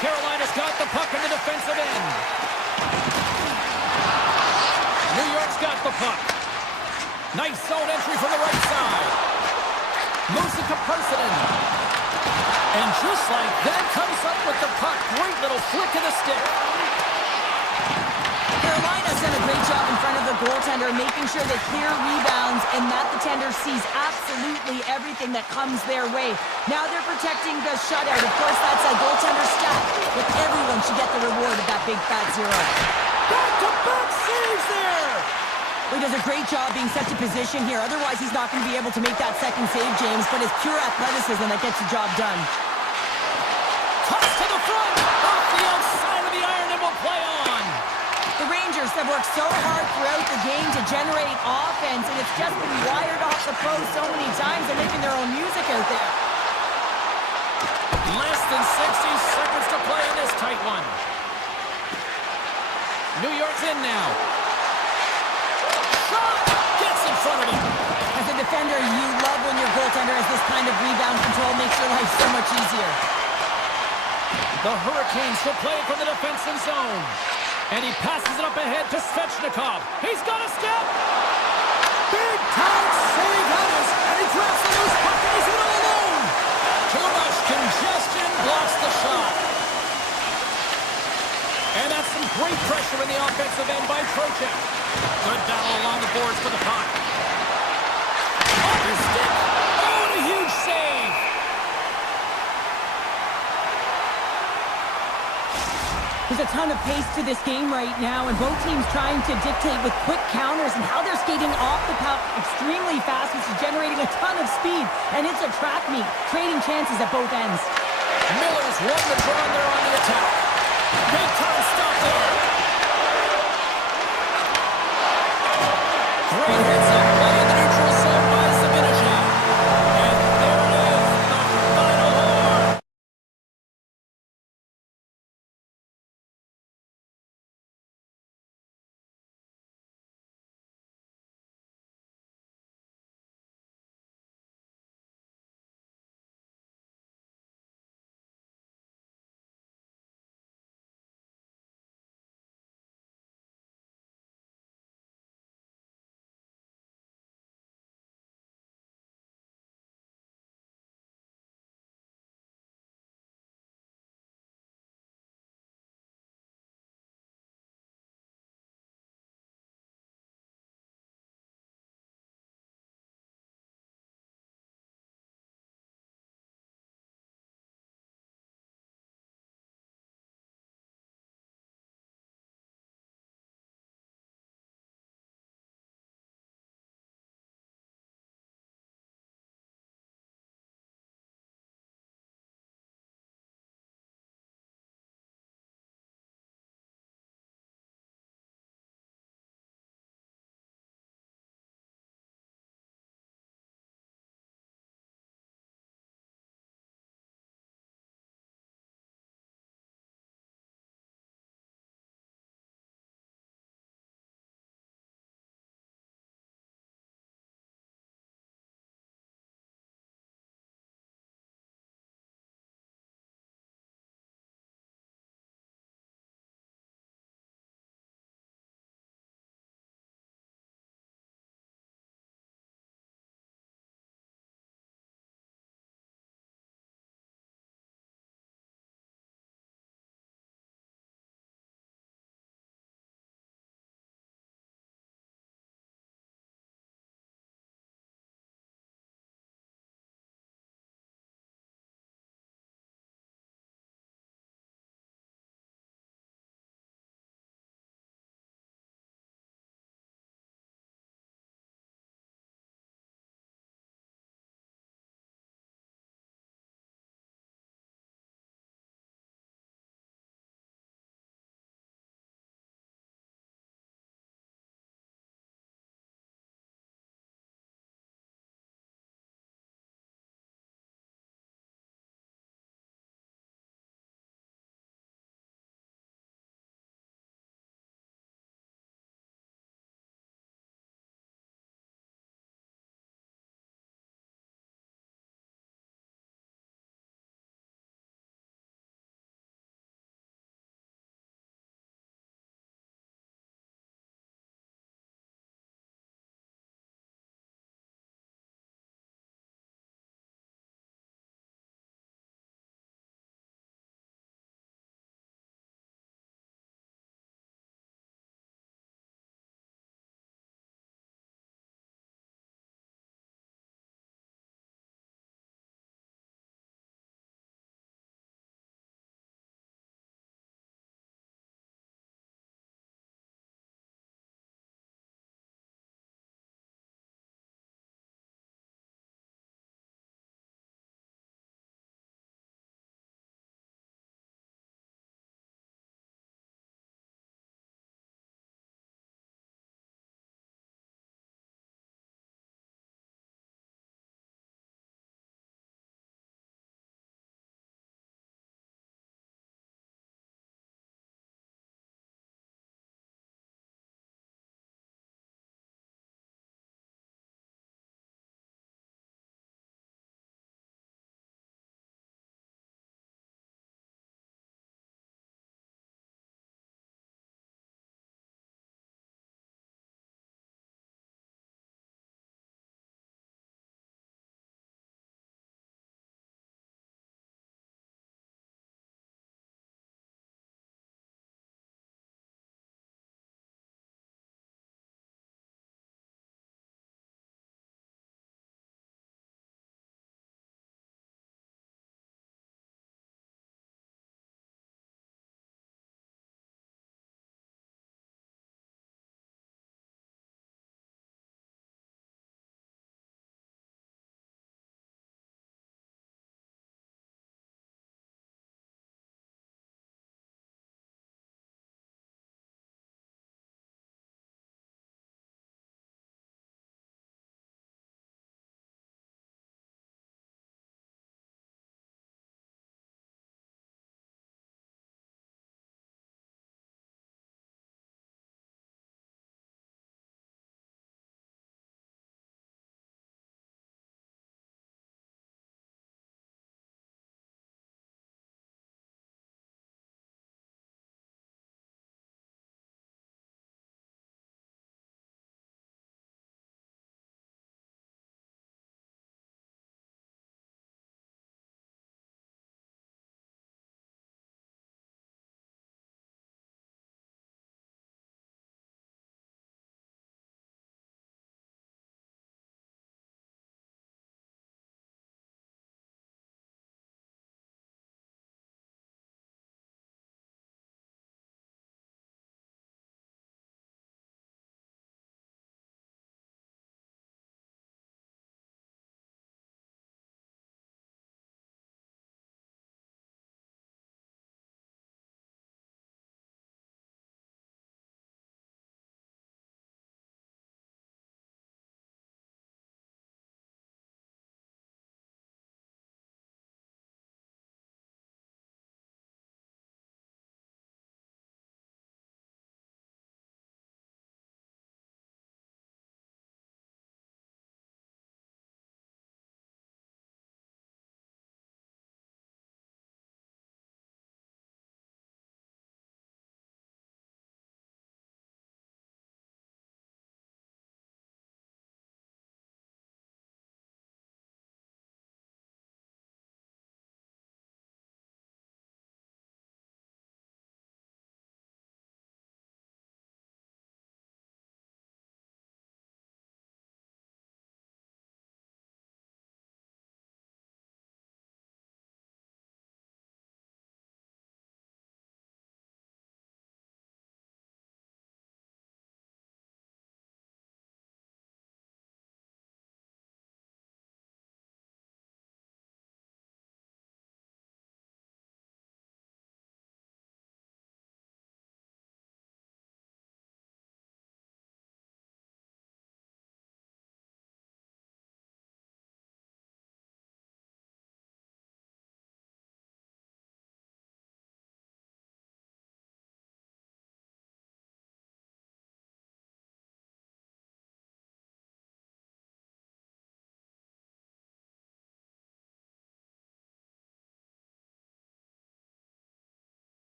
Carolina's got the puck in the defensive end. New York's got the puck. Nice zone entry from the right side. Moves it to Persson. And just like that, comes up with the puck. Great little flick of the stick. Carolina's done a great job in front of the goaltender, making sure they clear rebounds and that the tender sees absolutely everything that comes their way. Now they're protecting the shutout. Of course, that's a goaltender stat, but everyone should get the reward of that big fat zero. Back-to-back saves there. He does a great job being set to position here. Otherwise, he's not going to be able to make that second save, James, but it's pure athleticism that gets the job done. Toss to the front. Off the outside of the iron and will play on. The Rangers have worked so hard throughout the game to generate offense, and it's just been wired off the post so many times. They're making their own music out there. Less than 60 seconds to play in this tight one. New York's in now. Shot! Gets in front of him. As a defender, you love when your goaltender has this kind of rebound control. Makes your life so much easier. The Hurricanes will play it from the defensive zone. And he passes it up ahead to Svechnikov. He's got a step. Big time save that is. And he drops the loose puck and he's in all alone. Too much congestion blocks the shot. And that's some great pressure in the offensive end by Trocheck. Good battle along the boards for the puck. Off his stick. Oh, and a huge save. There's a ton of pace to this game right now, and both teams trying to dictate with quick counters and how they're skating off the puck extremely fast, which is generating a ton of speed. And it's a track meet, trading chances at both ends. Miller's won the draw there on the attack. Big time stop there. Great hits up play in the neutral zone by Zibanejad. And there it is, the final horn.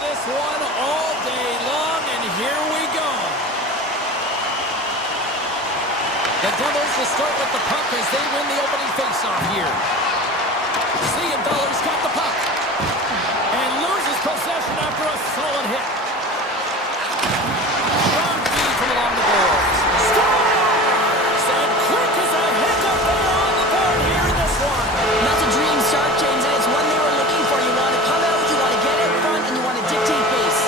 this one all day long, and here we go. The Devils will start with the puck as they win the opening faceoff here. Dollar's got the puck and loses possession after a solid hit. Strong feed from along the boards. Scores! And quick as a hiccup, they're on the board here in this one. That's a dream start, James, and it's one they were looking for. You want to come out, you want to get in front, and you want to dictate pace.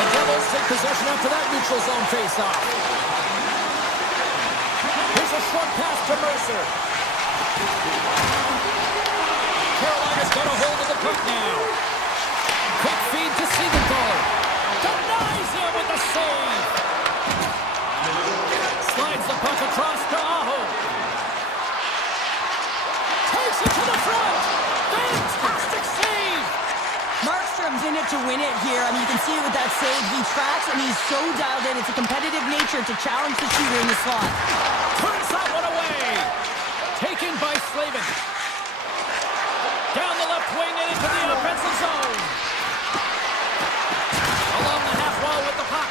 The Devils take possession after that neutral zone faceoff. Here's a short pass to Mercer. Carolina's got a hold of the puck now. Quick feed to Siegenthaler. Denies him with the save. Slides the puck across to Aho. Takes it to the front. Fantastic save. Markstrom's in it to win it here. I mean, you can see it with that save. He tracks, and he's so dialed in. It's a competitive nature to challenge the shooter in the slot. Turns that one away. Taken by Slavin. Down the left wing and into the offensive zone. Along the half wall with the puck.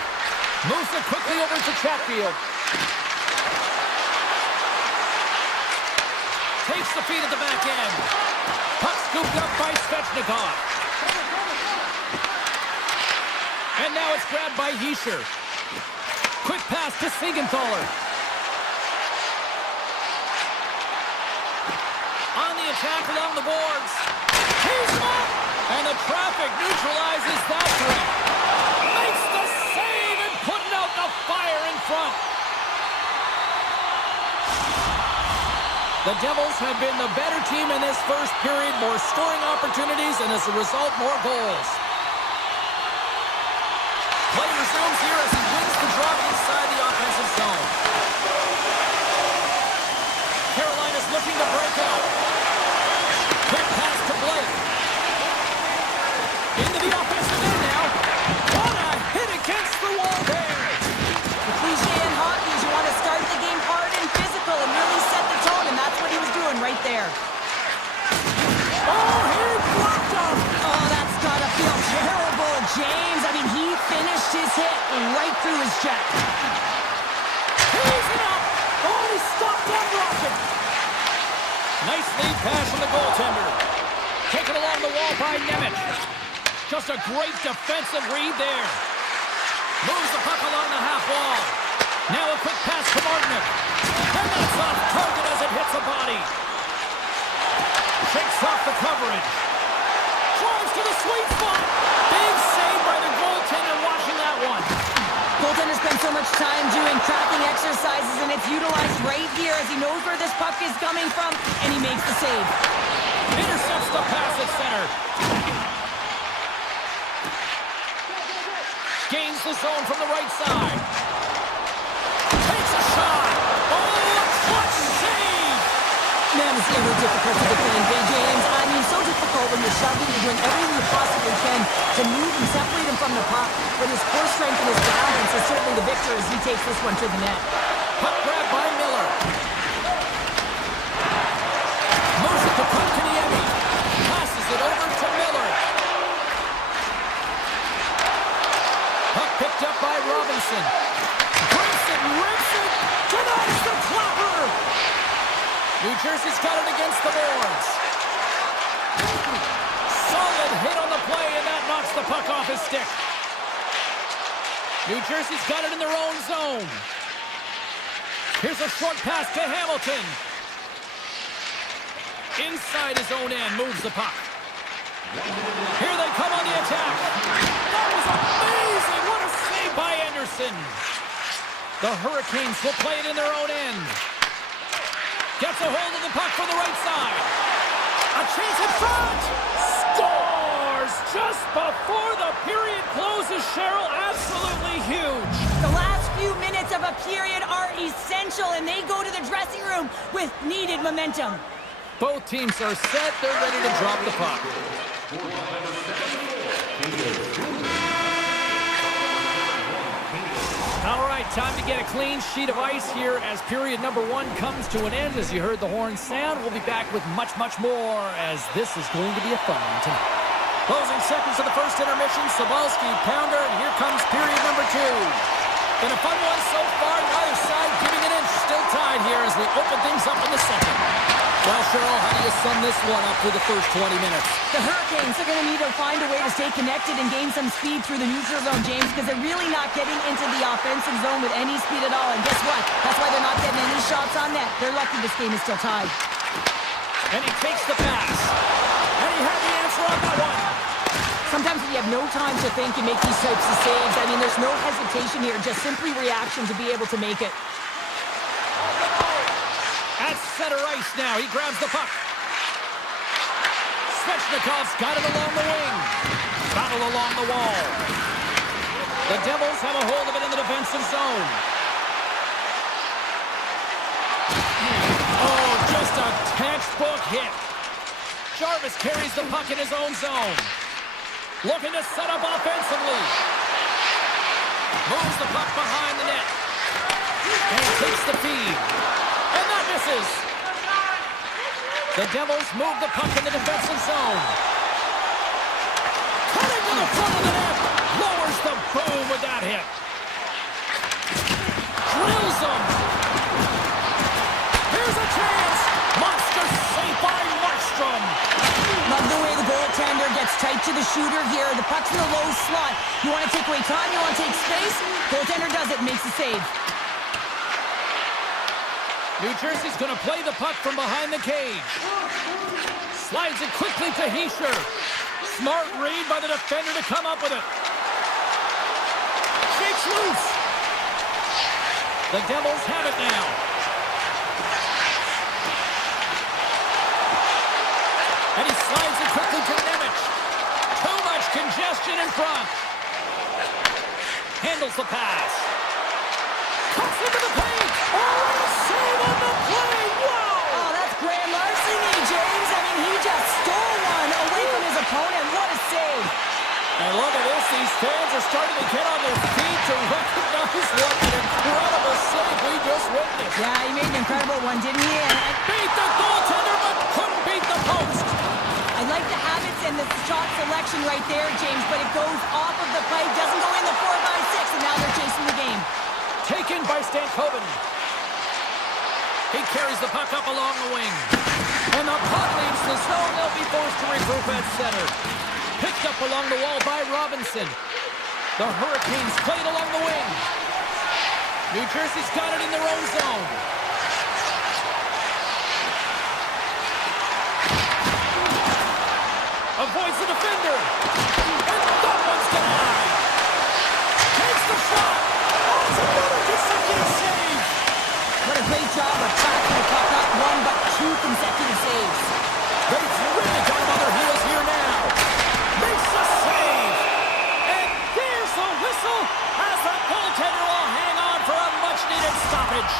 Moves it quickly over to Chatfield. Takes the feed at the back end. Puck scooped up by Svechnikov. And now it's grabbed by Hischier. Quick pass to Siegenthaler. On the attack along the boards. He's up! And the traffic neutralizes that threat. Makes the save and putting out the fire in front. The Devils have been the better team in this first period. More scoring opportunities and as a result, more goals. Play resumes here as he wins the draw inside the offensive zone. Carolina's looking to break out. Quick pass to Blake. Into the offensive end now. What a hit against the wall there. The cliche in hockey is you want to start the game hard and physical and really set the tone, and that's what he was doing right there. Oh, he blocked him. Oh, that's got to feel terrible, James. I mean, he finished his hit right through his check. He's it up. Oh, he stopped that rocket. Nice lead pass from the goaltender. Taken along the wall by Nemec. Just a great defensive read there. Moves the puck along the half wall. Now a quick pass to Martinic. And that's off target as it hits a body. Shakes off the coverage. Drives to the sweet spot. Big save by the goaltender watching that one. Goaltender spends so much time doing tracking exercises, and it's utilized right here as he knows where this puck is coming from, and he makes the save. Intercepts the pass at center. Gains the zone from the right side. Takes a shot. Oh, clutch save. Man, it's ever difficult to defend, Big James. I mean, so difficult when you're shoving, you're doing everything you possibly can to move and separate him from the puck. But his core strength and his balance is certainly the victor as he takes this one to the net. Puck grab by Miller. Moves it to Kotkaniemi. Passes it over to Miller. Puck picked up by Robinson. Breaks it, rips it, denies the clapper. New Jersey's got it against the boards. Solid hit on the play, and that knocks the puck off his stick. New Jersey's got it in their own zone. Here's a short pass to Hamilton. Inside his own end, moves the puck. Here they come on the attack. That was amazing! What a save by Anderson. The Hurricanes will play it in their own end. Gets a hold of the puck from the right side. A chance in front. Scores just before the period closes, Cheryl. Absolutely huge. The last few minutes of a period are essential, and they go to the dressing room with needed momentum. Both teams are set. They're ready to drop the puck. All right, time to get a clean sheet of ice here as period number one comes to an end. As you heard the horn sound, we'll be back with much, much more as this is going to be a fun one tonight. Closing seconds of the first intermission, Sobolski, pounder, and here comes period number 2. Been a fun one so far, neither side giving an inch. Still tied here as we open things up in the second. Well, Cheryl, how do you sum this one up through the first 20 minutes? The Hurricanes are going to need to find a way to stay connected and gain some speed through the neutral zone, James, because they're really not getting into the offensive zone with any speed at all. And guess what? That's why they're not getting any shots on net. They're lucky this game is still tied. And he takes the pass. And he had the answer on that one. Sometimes when you have no time to think, you make these types of saves. I mean, there's no hesitation here, just simply reaction to be able to make it. At center ice now, he grabs the puck. Svechnikov's got it along the wing. Battle along the wall. The Devils have a hold of it in the defensive zone. Oh, just a textbook hit. Jarvis carries the puck in his own zone. Looking to set up offensively. Moves the puck behind the net. And takes the feed. And that misses. The Devils move the puck in the defensive zone. Cutting to the front of the net. Lowers the boom with that hit. Drills them. Here's a chance. Monster save by Markstrom. Love the way the goaltender gets tight to the shooter here. The puck's in the low slot. You want to take away time, you want to take space. Goaltender does it, makes the save. New Jersey's going to play the puck from behind the cage. Slides it quickly to Hischier. Smart read by the defender to come up with it. Shakes loose. The Devils have it now. And he slides it quickly to Nemec. Too much congestion in front. Handles the pass. Cuts into the paint. Oh, save on the play. Wow. Oh, that's grand larceny, James. I mean, he just stole one away from his opponent. What a save. And look at this. These fans are starting to get on their feet to recognize what an incredible save we just witnessed. Yeah, he made an incredible one, didn't he? And Beat the goaltender, but couldn't beat the post. I like the habits and the shot selection right there, James, but it goes off of the play, doesn't go in the 4x6, and now they're chasing the game. Taken by Stankoven. He carries the puck up along the wing. And the puck leaves the zone. They'll be forced to regroup at center. Picked up along the wall by Robinson. The Hurricanes played along the wing. New Jersey's got it in their own zone. Avoids the defender. And that one's denied. Takes the shot. Oh, it's another consecutive save. What a great job of tracking the puck, not one, but two consecutive saves. They've really got him on their heels here now. Makes the save. And there's the whistle as the goaltender will hang on for a much-needed stoppage.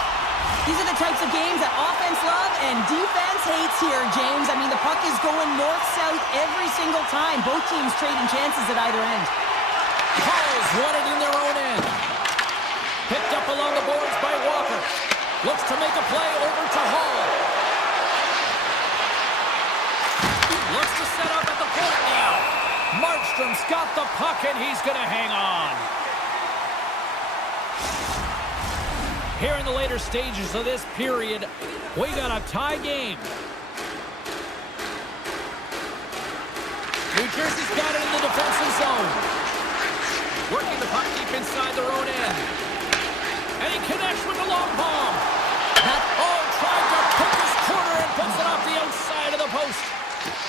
These are the types of games that offense love and defense hates here, James. I mean, the puck is going north-south every single time. Both teams trading chances at either end. Calls won it in their own end. Picked up along the boards by Walker. Looks to make a play over to Hall. Looks to set up at the point now. Markstrom's got the puck and he's going to hang on. Here in the later stages of this period, we got a tie game. New Jersey's got it in the defensive zone. Working the puck deep inside their own end. And he connects with the long palm. Trying to pick his corner and puts it off the outside of the post.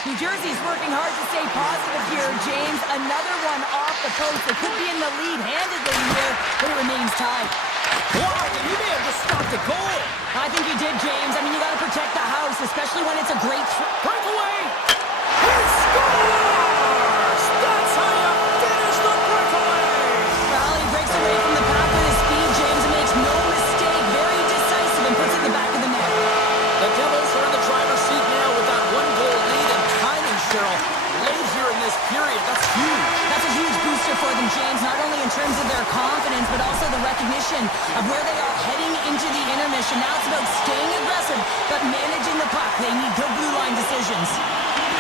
New Jersey's working hard to stay positive here, James. Another one off the post. They could be in the lead handedly here, but it remains tied. Wow, he may have just stopped the goal. I think he did, James. I mean, you got to protect the house, especially when it's a great breakaway. He scores! That's how you finish the breakaway. Well, he breaks away from the path with his speed, James, and makes no mistake. Very decisive and puts it in the back of the net. The Devils are in the driver's seat now with that one-goal lead and timing, Cheryl. Late here in this period, that's huge. That's a huge booster for them, James, not only in terms of their confidence, but also the recognition of where they are heading into the intermission. Now it's about staying aggressive, but managing the puck. They need good blue line decisions.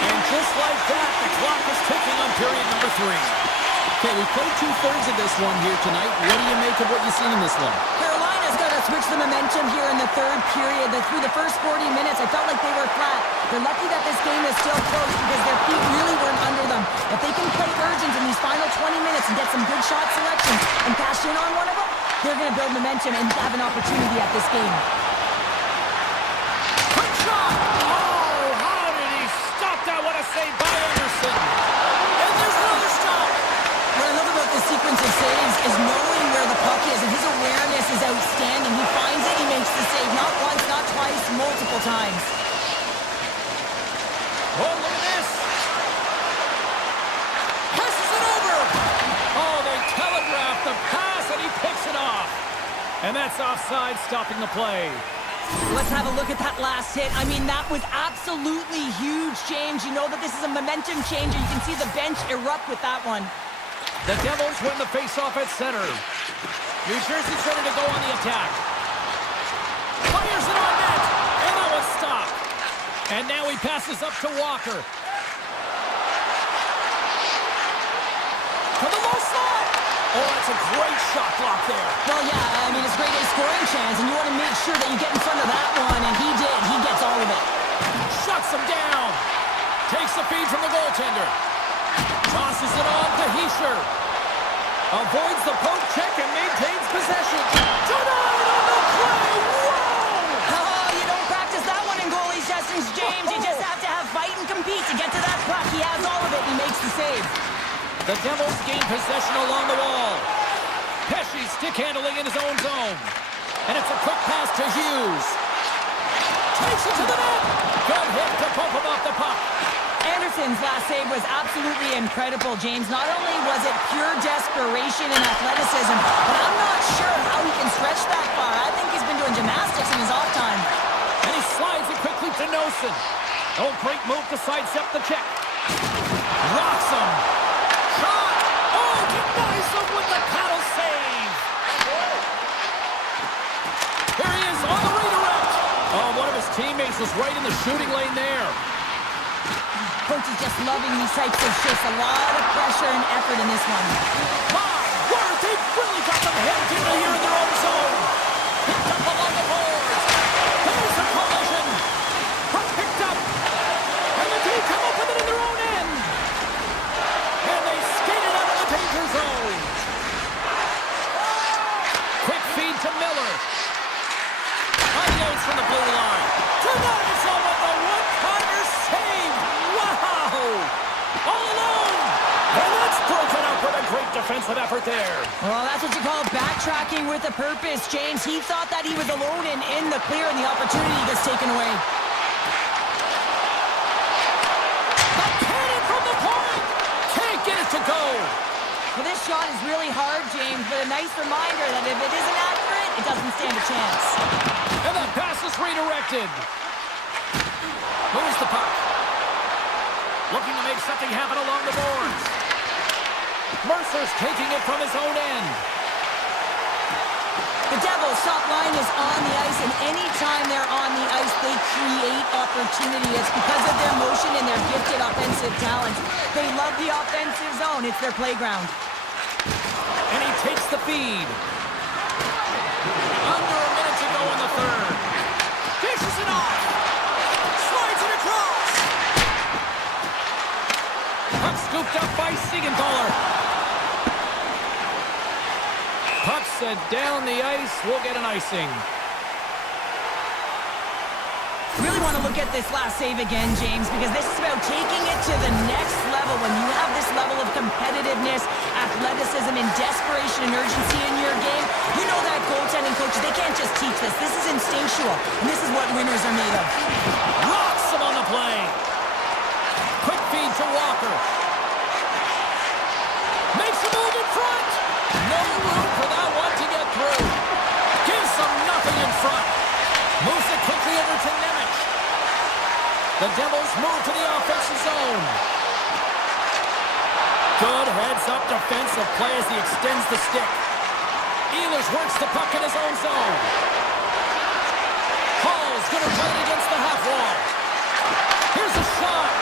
And just like that, the clock is ticking on period number 3. Okay, we played 2/3 of this one here tonight. What do you make of what you've seen in this one? Carolina's got to switch the momentum here in the third period. Through the first 40 minutes, I felt like they were flat. They're lucky that this game is still close because their feet really weren't under them. If they can play urgent in these final 20 minutes and get some good shot selections and cash in on one of them, they're going to build momentum and have an opportunity at this game. Quick shot! Oh, how did he stop that? What a save by Anderson. And there's another stop. What I love about this sequence of saves is knowing where the puck is, and his awareness is outstanding. He finds it, he makes the save, not once, not twice, multiple times. Oh, look at this. Passes it over. Oh, they telegraph the pass, and he picks it off. And that's offside, stopping the play. Let's have a look at that last hit. I mean, that was absolutely huge, James. You know that this is a momentum changer. You can see the bench erupt with that one. The Devils win the faceoff at center. New Jersey's ready to go on the attack. Fires it on net, and that was stopped. And now he passes up to Walker. To the low slot. Oh, that's a great shot block there. Well, yeah, I mean, it's great a scoring chance, and you want to make sure that you get in front of that one, and he did. He gets all of it. Shuts him down. Takes the feed from the goaltender. Tosses it on to Hischier. Avoids the poke check and maintains possession. Denied on the play. Whoa! Oh, you don't practice that one in goalie sessions, James. You just have to have fight and compete to get to that puck. He has all of it. He makes the save. The Devils gain possession along the wall. Pesci stick handling in his own zone. And it's a quick pass to Hughes. Takes it to the net. Good hit to bump him off the puck. Anderson's last save was absolutely incredible, James. Not only was it pure desperation and athleticism, but I'm not sure how he can stretch that far. I think he's been doing gymnastics in his off time. And he slides it quickly to Nosen. Oh, great move to sidestep the check. Rocks him. Shot. Oh, denies him with the paddle save. Here he is on the redirect. Oh, one of his teammates was right in the shooting lane there. Coach is just loving these types of shifts. A lot of pressure and effort in this one. My word, they've really got them hemmed in here in their own zone. Picked up along the boards. There's a collision. Puck picked up. And the team come up with it in their own end. And they skated out of the danger zone. Quick feed to Miller. Unloads from the blue line. Denies him with the one-timer save. Wow! All alone! And that's broken up with a great defensive effort there. Well, that's what you call backtracking with a purpose, James. He thought that he was alone and in the clear, and the opportunity gets taken away. A cannon from the point! Can't get it to go! Well, this shot is really hard, James, but a nice reminder that if it isn't accurate, it doesn't stand a chance. And that pass is redirected. Moves the puck. Looking to make something happen along the boards. Mercer's taking it from his own end. The Devils' top line is on the ice, and anytime they're on the ice, they create opportunity. It's because of their motion and their gifted offensive talent. They love the offensive zone. It's their playground. And he takes the feed. Under a minute to go in the third. Dishes it off. Slides it across. Puck scooped up by Siegenthaler. Puck set down the ice. We'll get an icing. Really want to look at this last save again, James, because this is about taking it to the next level. When you have this level of competitiveness, athleticism, and desperation and urgency in your game, you know that goaltending coaches, they can't just teach this. This is instinctual, and this is what winners are made of. Rocks him on the play. Quick feed to Walker. Makes a move in front. No room for that one to get through. Gives them nothing in front. Moves it quickly over to Nemec. The Devils move to the offensive zone. Good heads-up defensive play as he extends the stick. Ehlers works the puck in his own zone. Hall's going to play it against the half wall. Here's a shot.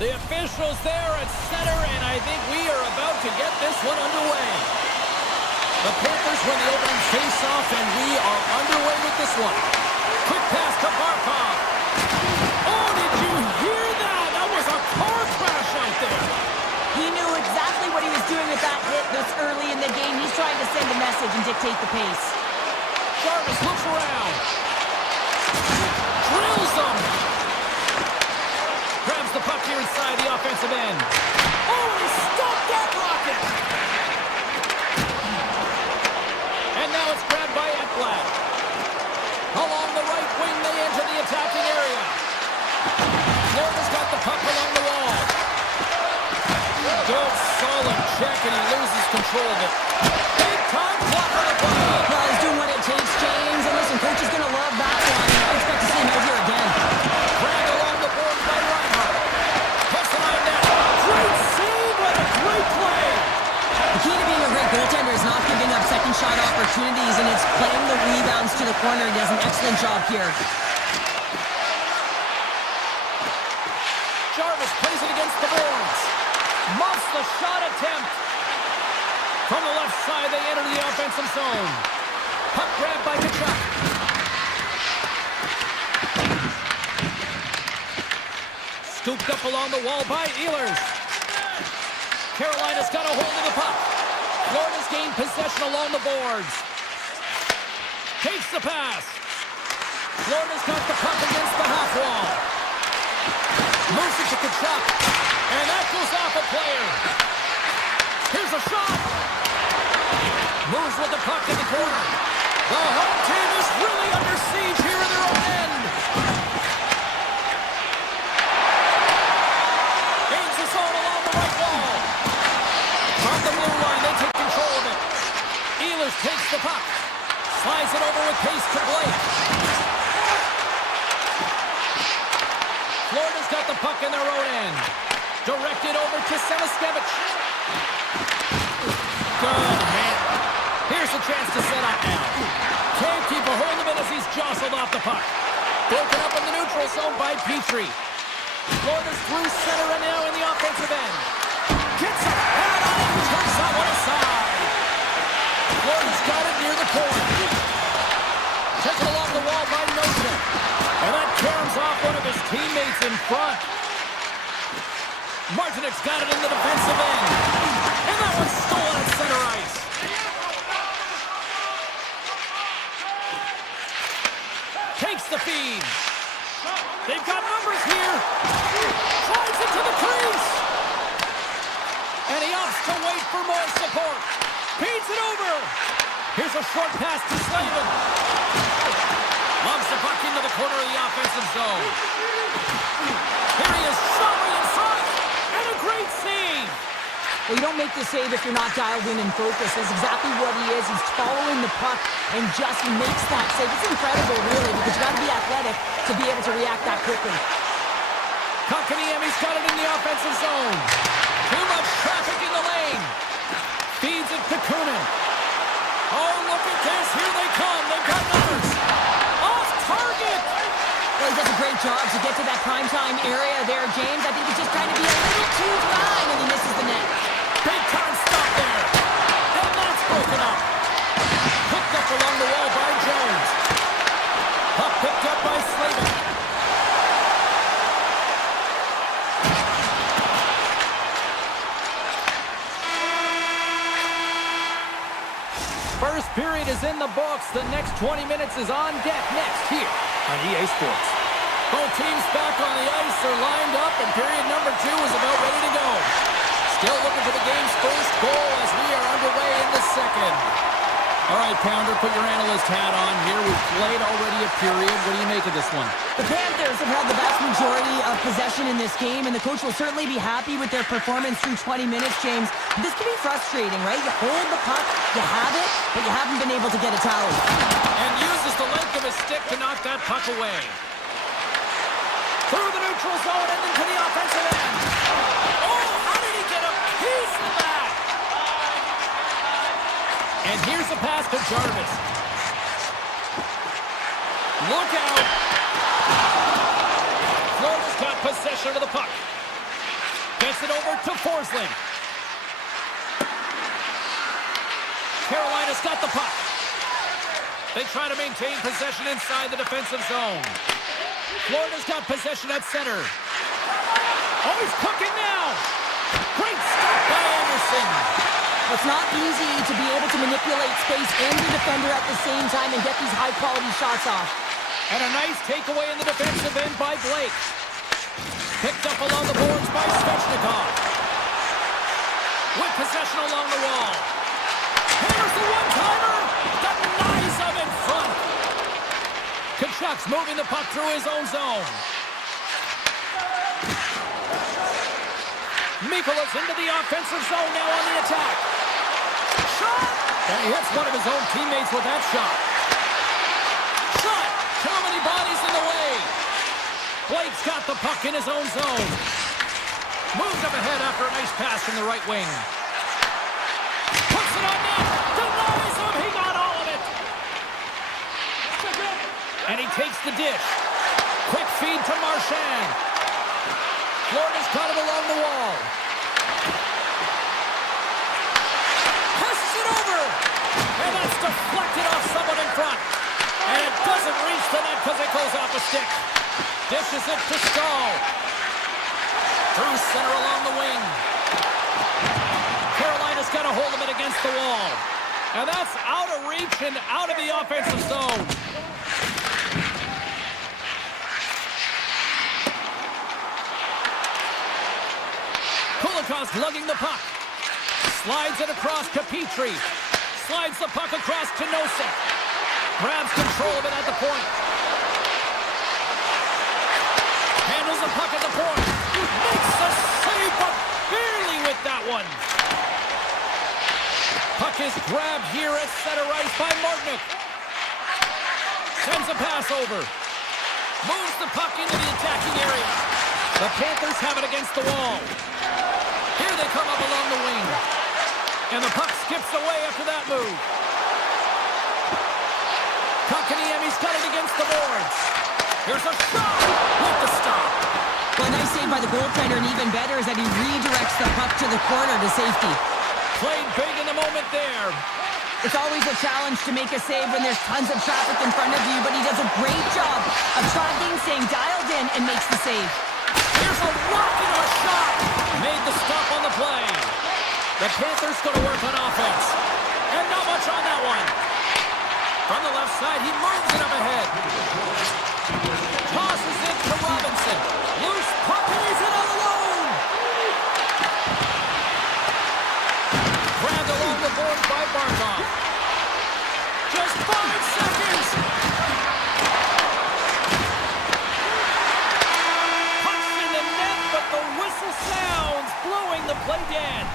The officials there at center, and I think we are about to get this one underway. The Panthers win the opening face-off, and we are underway with this one. Quick pass to Barkov. Oh, did you hear that? That was a car crash out there. He knew exactly what he was doing with that hit this early in the game. He's trying to send a message and dictate the pace. Jarvis looks around. Drills them. Grabs the puck here inside the offensive end. Oh, he stopped that rocket. And now it's grabbed by Ekblad. Along the right wing, they enter the attacking area. Florida's got the puck along the wall. Good, solid check, and he loses control of it. Big time block on the play. Well, he's doing what it takes, James. And listen, coach is going to love that one. I expect to see him out here again. Dragged along the boards by Reinhardt. Puts it on net. Great save with a great play. The key to being a great goaltender is not giving up second shot opportunities, and it's playing the rebounds to the corner. He does an excellent job here. Jarvis plays it against the boards. Muffs the shot attempt. From the left side, they enter the offensive zone. Puck grab by Kachuk. Scooped up along the wall by Ehlers. Carolina's got a hold of the puck. Florida's gained possession along the boards. Takes the pass. Florida's got the puck against the half wall. Moves it to Kachuk. And that goes off a player. Here's a shot. Moves with the puck in the corner. The home team is really under siege here in their own end. Gains the zone along the right wall. From the blue line, they take control of it. Ehlers takes the puck. Slides it over with pace to Blake. Florida's got the puck in their own end. Directed over to Selaskevich. Good hit. Here's a chance to set up now. Can't keep a hold of it as he's jostled off the puck. Broken up in the neutral zone by Petrie. Florida's through center and now in the offensive end. Gets a pad on it and turns that one aside. Florida's got it near the corner. Taken along the wall by Notion. And that caroms off one of his teammates in front. Martinek's got it in the defensive end. And that one's stolen at center ice. Takes the feed. They've got numbers here. Drives it to the crease. And he opts to wait for more support. Feeds it over. Here's a short pass to Slavin. Loves the puck into the corner of the offensive zone. Here he is, shoving in front. And a great save. Well, you don't make the save if you're not dialed in and focused. That's exactly what he is. He's following the puck and just makes that save. It's incredible, really, because you got to be athletic to be able to react that quickly. Kotkaniemi's got it in the offensive zone. Too much traffic in the lane. Feeds it to Kunin. Oh, look at this. Here they come. They've got numbers. Off target. Well, he does a great job to get to that primetime area there, James. I think he's just trying to be a little too fine, and he misses the net. Big time stop there. And that's broken up. Hooked up along the wall by Jones. Puck picked up by Slavin. First period is in the books. The next 20 minutes is on deck next here on EA Sports. Both teams back on the ice are lined up, and period number 2 is about ready to go. Still looking for the game's first goal as we are underway in the second. All right, Pounder, put your analyst hat on here. We've played already a period. What do you make of this one? The Panthers have had the vast majority of possession in this game, and the coach will certainly be happy with their performance through 20 minutes, James. This can be frustrating, right? You hold the puck, you have it, but you haven't been able to get it tally. And uses the length of his stick to knock that puck away. Through the neutral zone and into the offensive end. Oh, how did he get a piece of that? And here's the pass to Jarvis. Look out. Florida's got possession of the puck. Gets it over to Forsling. Carolina's got the puck. They try to maintain possession inside the defensive zone. Florida's got possession at center. Oh, he's cooking now. Great stop by Anderson. It's not easy to be able to manipulate space and the defender at the same time and get these high-quality shots off. And a nice takeaway in the defensive end by Blake. Picked up along the boards by Svechnikov. With possession along the wall. Here's the one-timer. Denies him in front. Kachuk's moving the puck through his own zone. Mikola's into the offensive zone now on the attack. Shot! And he hits one of his own teammates with that shot. Shot! Too many bodies in the way. Blake's got the puck in his own zone. Moves up ahead after a nice pass from the right wing. Puts it on net. Denies him. He got all of it. And he takes the dish. Quick feed to Marchand. Florida's got him along the wall. Passes it over. And that's deflected off someone in front. And it doesn't reach the net because it goes off the stick. Dishes it to Stahl. Through center along the wing. Carolina's got a hold of it against the wall. And that's out of reach and out of the offensive zone. Kulikov's lugging the puck. Slides it across to Petrie. Slides the puck across to Nosek. Grabs control of it at the point. Handles the puck at the point. Makes the save, but barely with that one. Puck is grabbed here at center ice by Martinick. Sends a pass over. Moves the puck into the attacking area. The Panthers have it against the wall. Here they come up along the wing. And the puck skips away after that move. Kotkaniemi's got it against the boards. Here's a shot with the stop. Well, a nice save by the goaltender, and even better is that he redirects the puck to the corner to safety. Played big in the moment there. It's always a challenge to make a save when there's tons of traffic in front of you, but he does a great job of tracking, staying dialed in, and makes the save. Here's a rocket or shot. Made the stop on the play. The Panthers going to work on offense. And not much on that one. From the left side, he moves it up ahead. Tosses it to Robinson. Loose puck, and he's in all alone. Grabbed along the board by Barkov. Just 5 seconds. Pucks in the net, but the whistle sounds, blowing the play dead.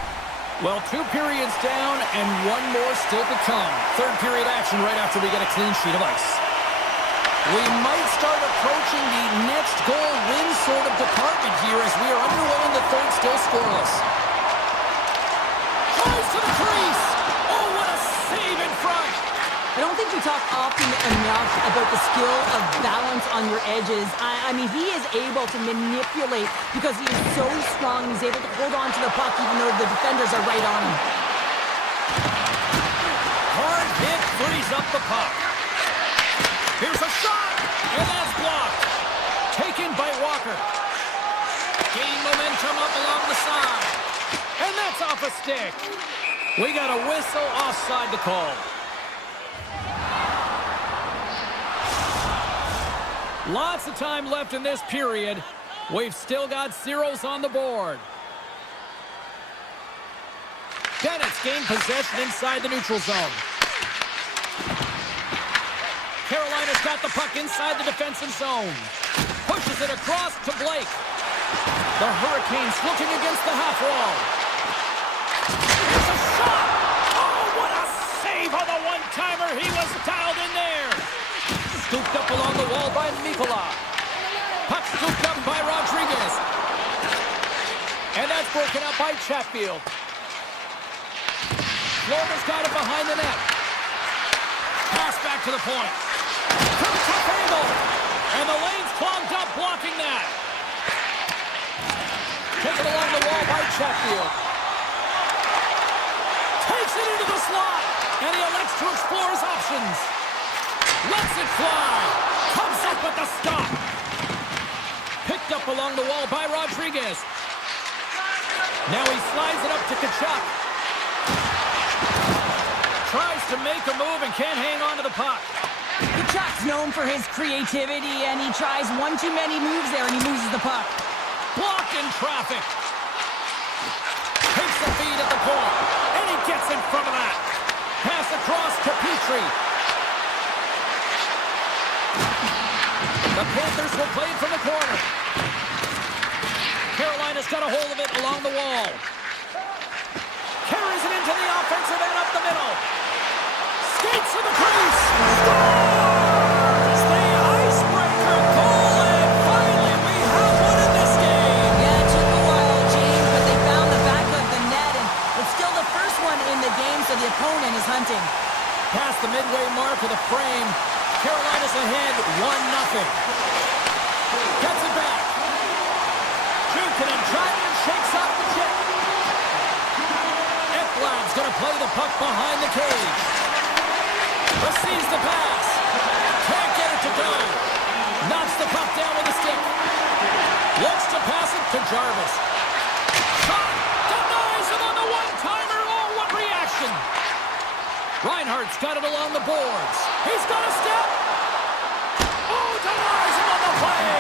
Well, 2 periods down and 1 more still to come. Third period action right after we get a clean sheet of ice. We might start approaching the next goal win sort of department here as we are underway in the third, still scoreless. Tries to the crease. Oh, what a save in front. I don't think we talk often enough about the skill of balance on your edges. I mean, he is able to manipulate because he is so strong. He's able to hold on to the puck even though the defenders are right on him. Hard hit frees up the puck. Here's a shot, and that's blocked. Taken by Walker. Gain momentum up along the side. And that's off a stick. We got a whistle offside to call. Lots of time left in this period. We've still got zeros on the board. Bennett's gained possession inside the neutral zone. Carolina's got the puck inside the defensive zone. Pushes it across to Blake. The Hurricanes looking against the half wall. Here's a shot! Oh, what a save on the one-timer! He was dialed in there! Scooped up along the wall by Mikola. Puck scooped up by Rodriguez. And that's broken up by Chatfield. Florida's got it behind the net. Pass back to the point. From tough angle. And the lane's clogged up blocking that. taken along the wall by Chatfield. Takes it into the slot, and he elects to explore his options. Lets it fly. Comes up with the stop. Picked up along the wall by Rodriguez. Now he slides it up to Kachuk. Tries to make a move and can't hang on to the puck. Kachuk's known for his creativity, and he tries one too many moves there, and he loses the puck. Blocked in traffic. Takes the feed at the point, and he gets in front of that. Pass across to Petrie. The Panthers will play it from the corner. Carolina's got a hold of it along the wall. Carries it into the offensive end up the middle. Skates to the crease. Scores! The icebreaker goal, and finally we have one in this game. Yeah, it took a while, James, but they found the back of the net, and it's still the first one in the game, so the opponent is hunting. Past the midway mark of the frame, Carolina's ahead 1-0. Gets it back. Jukunin driving and shakes off the chip. Ekblad's going to play the puck behind the cage. Receives the pass. Can't get it to go. Knocks the puck down with a stick. Looks to pass it to Jarvis. Shot. Denies him on the one-timer. Oh, what reaction. Reinhardt's got it along the boards. He's got a step. Oh, denies him on the play.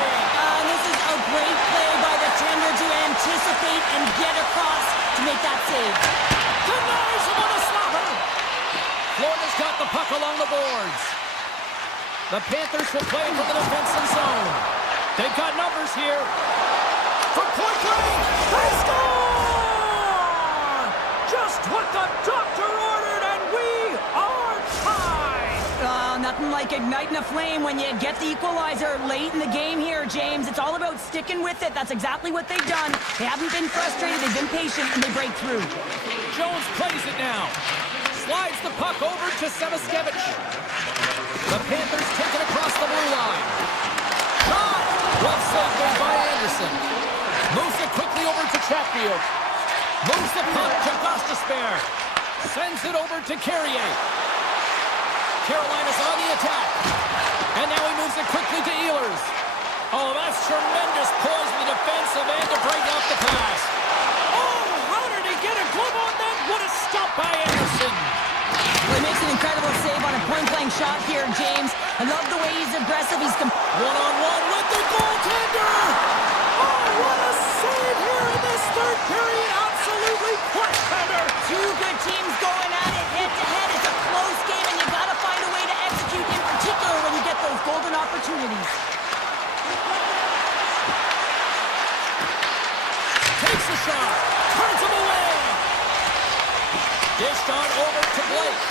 This is a great play by the tender to anticipate and get across to make that save. Denies him on the slapper. Florida's got the puck along the boards. The Panthers will play for the defensive zone. They've got numbers here. From point blank, they score! Just what the doctor ordered, and we are tied! Nothing like igniting a flame when you get the equalizer late in the game here, James. It's all about sticking with it. That's exactly what they've done. They haven't been frustrated, they've been patient, and they break through. Jones plays it now. Slides the puck over to Sevaskevich. The Panthers take it across the blue line. Shot! Glove save made by Anderson. Moves it quickly over to Chatfield. Moves the puck to Gostisbehere. Sends it over to Carrier. Carolina's on the attack. And now he moves it quickly to Ehlers. Oh, that's tremendous poise in the defensive end to break off the pass. Oh, how did he get a glove on that? What a stop by Anderson. Well, he makes an incredible save on a point-blank shot here, James. I love the way he's aggressive. He's one-on-one with the goaltender. Oh, what a save here in this third period. Absolutely clutch-tender. Two good teams going at it head-to-head. It's a close game, and you got to find a way to execute, in particular when you get those golden opportunities. Takes a shot. Turns him away. Dished on over to Blake.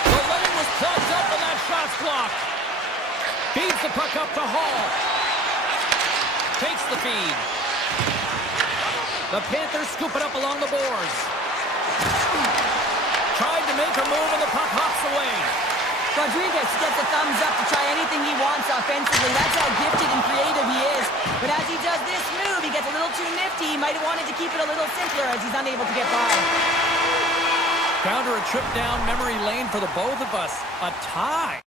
The lane was plugged up and that shot's blocked. Feeds the puck up to Hall. Takes the feed. The Panthers scoop it up along the boards. Tried to make a move and the puck hops away. Rodriguez gets a thumbs up to try anything he wants offensively. That's how gifted and creative he is. But as he does this move, he gets a little too nifty. He might have wanted to keep it a little simpler as he's unable to get by. Counter a trip down memory lane for the both of us. A tie.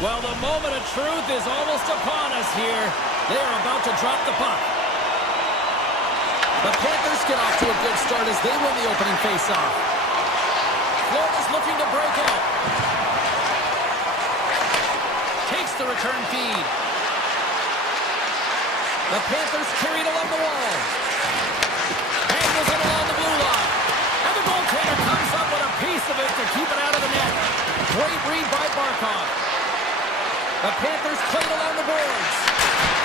Well, the moment of truth is almost upon us here. They are about to drop the puck. The Panthers get off to a good start as they win the opening faceoff. Florida's looking to break out. Takes the return feed. The Panthers carry it along the wall. Angles it along the blue line. And the goaltender comes up with a piece of it to keep it out of the net. Great read by Barkov. The Panthers play it along the boards.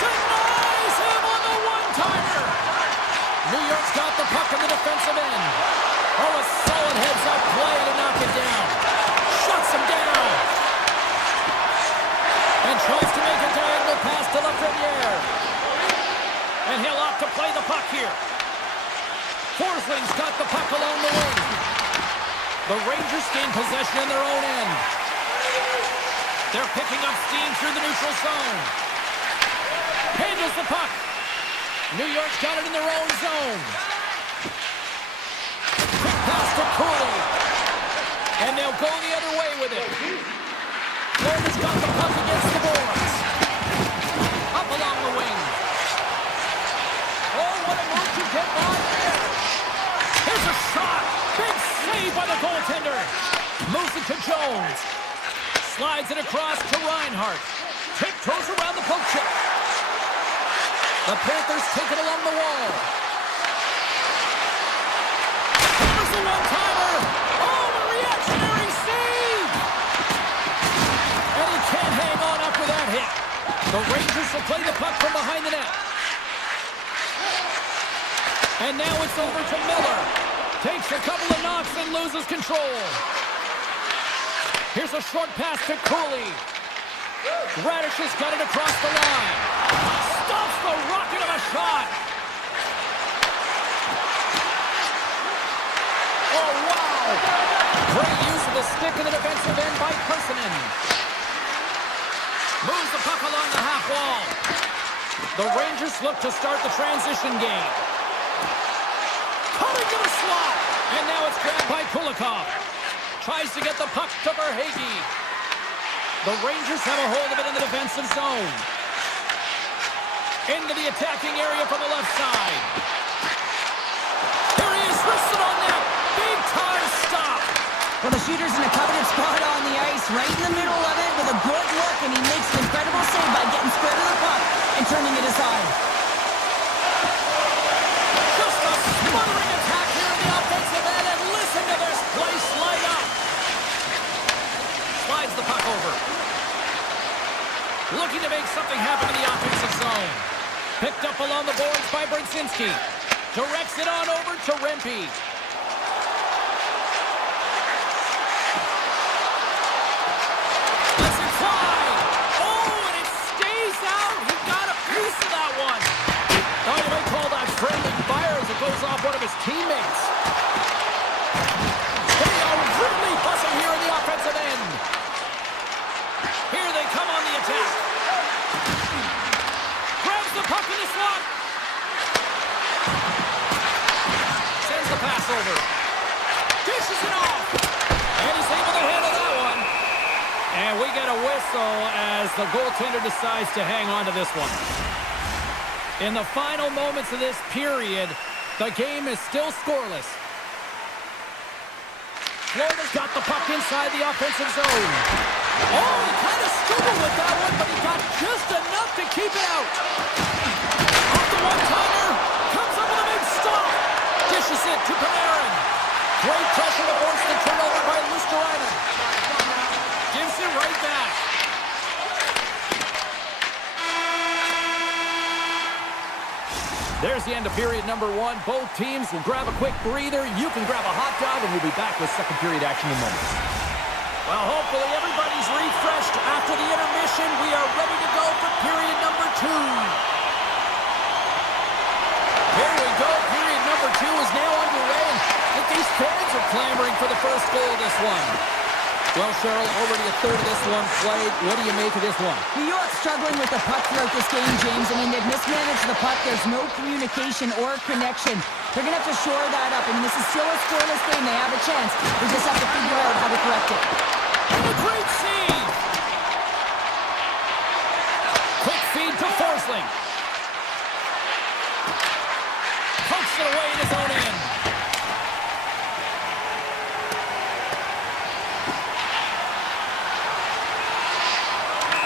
Denies him on the one-timer. New York's got the puck in the defensive end. Oh, a solid heads-up play to knock it down. Shuts him down. And tries to make a diagonal pass to Lafreniere. And he'll opt to play the puck here. Forsling's got the puck along the wing. The Rangers gain possession in their own end. They're picking up steam through the neutral zone. Handles the puck. New York's got it in their own zone. Quick pass to Cooley. And they'll go the other way with it. Florida's got the puck against the boards. Up along the wing. Oh, what a move to get by there. Here's a shot. Big save by the goaltender. Moves it to Jones. Slides it across to Reinhart. Tiptoes around the poke check. The Panthers take it along the wall. There's the one-timer. Oh, a reactionary save. And he can't hang on after that hit. The Rangers will play the puck from behind the net. And now it's over to Miller. Takes a couple of knocks and loses control. Here's a short pass to Cooley. Radish has got it across the line. Stops the rocket of a shot. Oh, wow. Great use of the stick in the defensive end by Persinen. Moves the puck along the half wall. The Rangers look to start the transition game. Coming to the slot. And now it's grabbed by Kulikov. Tries to get the puck to Verhaeghe. The Rangers have a hold of it in the defensive zone. Into the attacking area from the left side. Here he is, wristed on net. Big time stop. Well, the shooter's in a coveted spot on the ice, right in the middle of it with a good look, and he makes an incredible save by getting square to the puck and turning it aside. Just a smothering attack here in the offensive end, and listen to this place light up. Slides the puck over. Looking to make something happen in the offensive zone. Picked up along the boards by Brzezinski. Directs it on over to Rempe. Lets it fly. Oh, and it stays out. He got a piece of that one. Oh, you might call that friendly fire as it goes off one of his teammates. They are really buzzing here in the offensive end. Here they come on the attack. Grabs the puck in the slot. Sends the pass over. Dishes it off. And he's able to handle that one. And we get a whistle as the goaltender decides to hang on to this one. In the final moments of this period, the game is still scoreless. Florida's got the puck inside the offensive zone. Oh, he kind of struggled with that one, but he got just enough to keep it out. Off the one-timer. Comes up with a big stop. Dishes it to Panarin. Great pressure to force the turnover by Luosterainen. Gives it right back. There's the end of period number one. Both teams will grab a quick breather. You can grab a hot dog, and we'll be back with second period action in moments. Well, hopefully everybody's refreshed after the intermission. We are ready to go for period number two. Here we go. Period number two is now underway. I think these fans are clamoring for the first goal of this one. Well, Cheryl, already a third of this one played. What do you make of this one? New York's struggling with the puck throughout this game, James. I mean, they've mismanaged the puck. There's no communication or connection. They're going to have to shore that up. I mean, this is still a scoreless game. They have a chance. They just have to figure out how to correct it. And a great save! Forsling. Pokes it away in his own end.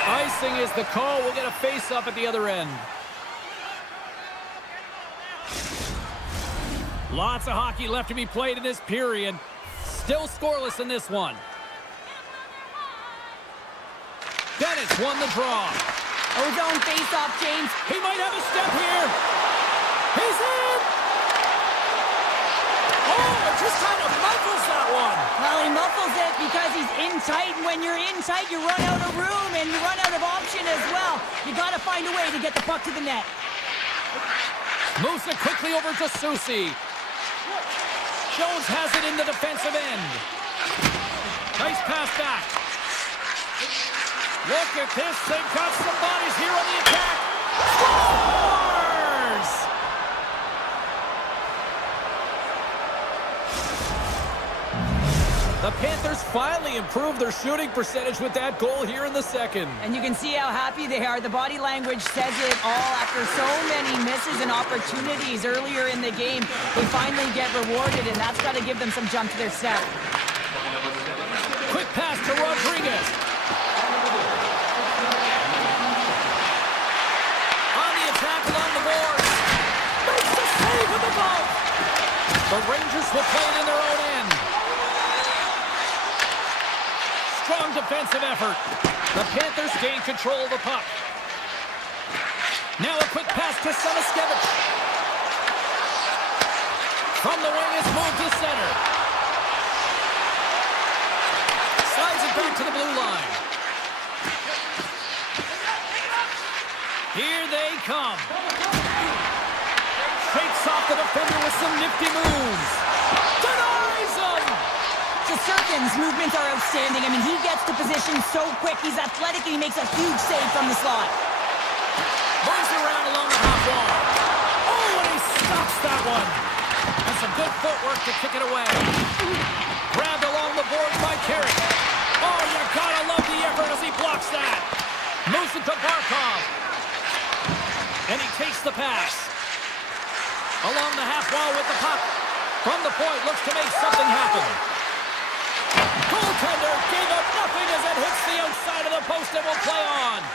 Icing is the call. We'll get a face-up at the other end. Lots of hockey left to be played in this period. Still scoreless in this one. Dennis won the draw. Ozone face-off, James. He might have a step here. He's in! Oh, it just kind of muffles that one. Well, he muffles it because he's in tight, and when you're in tight, you run out of room, and you run out of option as well. You got to find a way to get the puck to the net. Moves it quickly over to Susie. Jones has it in the defensive end. Nice pass back. Look at this. They've got some bodies here on the attack. Scores! The Panthers finally improved their shooting percentage with that goal here in the second. And you can see how happy they are. The body language says it all. After so many misses and opportunities earlier in the game, they finally get rewarded, and that's got to give them some jump to their step. Quick pass to Rodriguez. On the attack along the boards. Makes the save with the ball. The Rangers will play it in their own end. Strong defensive effort. The Panthers gain control of the puck. Now a quick pass to Samaskevich. From the wing is moved to center. Slides it back to the blue line. Here they come. Shakes off the defender with some nifty moves. Denies him! Shesterkin's movements are outstanding. I mean, he gets to position so quick. He's athletic, and he makes a huge save from the slot. Moves around along the half wall. Oh, and he stops that one. And some good footwork to kick it away. Grabbed along the boards by Carey. Oh, you gotta love the effort as he blocks that. Moves it to Barkov. And he takes the pass. Along the half wall with the puck. From the point, looks to make something happen. Goaltender gave up nothing as it hits the outside of the post and will play on.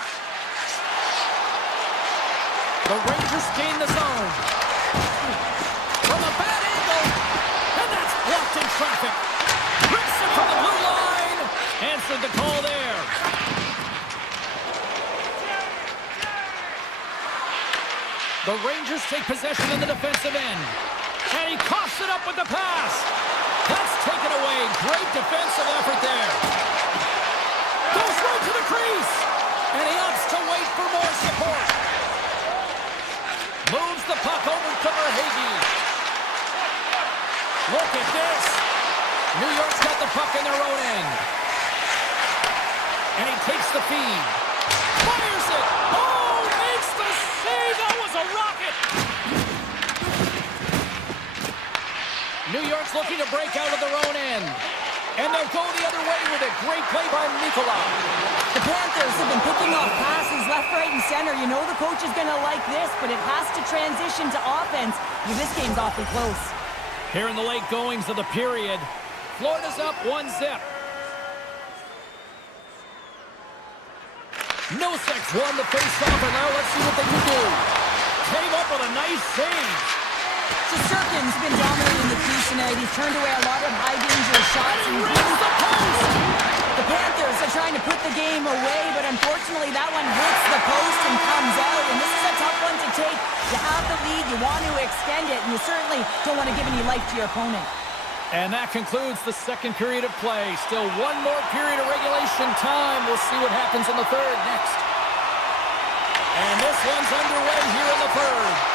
The Rangers gain the zone. From a bad angle. And that's blocked in traffic. Rips it from the blue line. Answered the call there. The Rangers take possession in the defensive end. And he coughs it up with the pass. That's taken away. Great defensive effort there. Goes right to the crease. And he opts to wait for more support. Moves the puck over to Verhaeghe. Look at this. New York's got the puck in their own end. And he takes the feed. Fires it. Oh, makes the save. That was a rocket. New York's looking to break out of their own end. And they'll go the other way with it. Great play by Nikola. The Panthers have been picking off passes left, right, and center. You know the coach is going to like this, but it has to transition to offense. This game's awfully close. Here in the late goings of the period, Florida's up 1-0. Nosek's won the face-off, and now let's see what they can do. Came up with a nice save. Shesterkin's been dominating the crease tonight. He's turned away a lot of high-danger shots. And he rings the post! The Panthers are trying to put the game away, but unfortunately that one hits the post and comes out. And this is a tough one to take. You have the lead, you want to extend it, and you certainly don't want to give any life to your opponent. And that concludes the second period of play. Still one more period of regulation time. We'll see what happens in the third next. And this one's underway here in the third.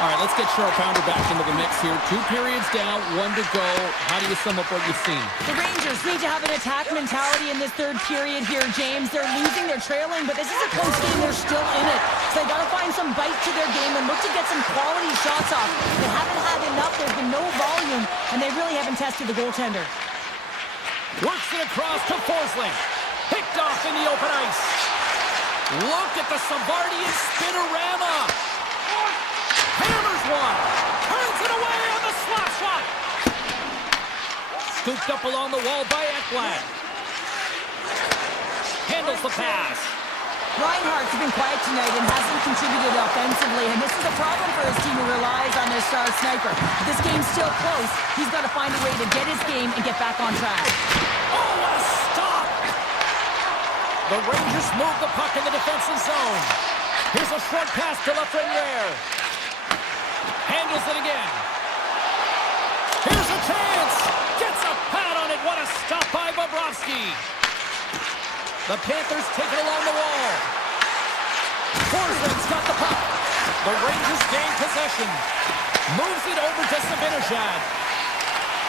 All right, let's get Cheryl Pounder back into the mix here. 2 periods down, 1 to go. How do you sum up what you've seen? The Rangers need to have an attack mentality in this third period here, James. They're losing, they're trailing, but this is a close game. They're still in it. So they got to find some bite to their game and look to get some quality shots off. They haven't had enough. There's been no volume, and they really haven't tested the goaltender. Works it across to Forsling. Picked off in the open ice. Look at the Savardian spinorama. Hammers one. Turns it away on the slap shot. Scooped up along the wall by Ekblad. Handles the pass. Reinhardt's been quiet tonight and hasn't contributed offensively, and this is a problem for his team who relies on their star sniper. If this game's still close, he's got to find a way to get his game and get back on track. Oh, what a stop! The Rangers move the puck in the defensive zone. Here's a short pass to Lafreniere. Handles it again. Here's a chance! Gets a pad on it. What a stop by Bobrovsky. The Panthers take it along the wall. Forsland's got the puck. The Rangers gain possession. Moves it over to Zibanejad.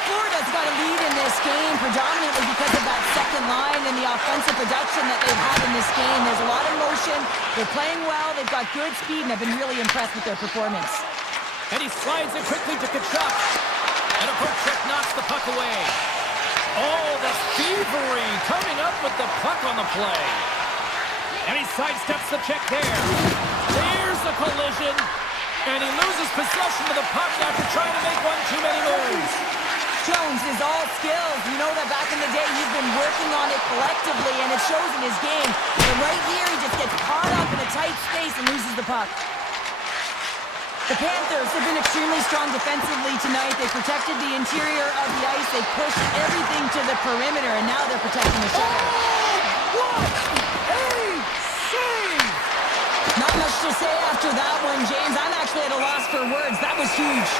Florida's got a lead in this game predominantly because of that second line and the offensive production that they've had in this game. There's a lot of motion. They're playing well. They've got good speed, and I've been really impressed with their performance. And he slides it quickly to Kachuk. And a poke check knocks the puck away. Oh, the thievery coming up with the puck on the play. And he sidesteps the check there. There's the collision. And he loses possession of the puck after trying to make one too many moves. Jones is all skills. You know that back in the day, he's been working on it collectively, and it shows in his game. But right here, he just gets caught up in a tight space and loses the puck. The Panthers have been extremely strong defensively tonight. They protected the interior of the ice. They pushed everything to the perimeter, and now they're protecting the shot. Oh, what a save! Not much to say after that one, James. I'm actually at a loss for words. That was huge.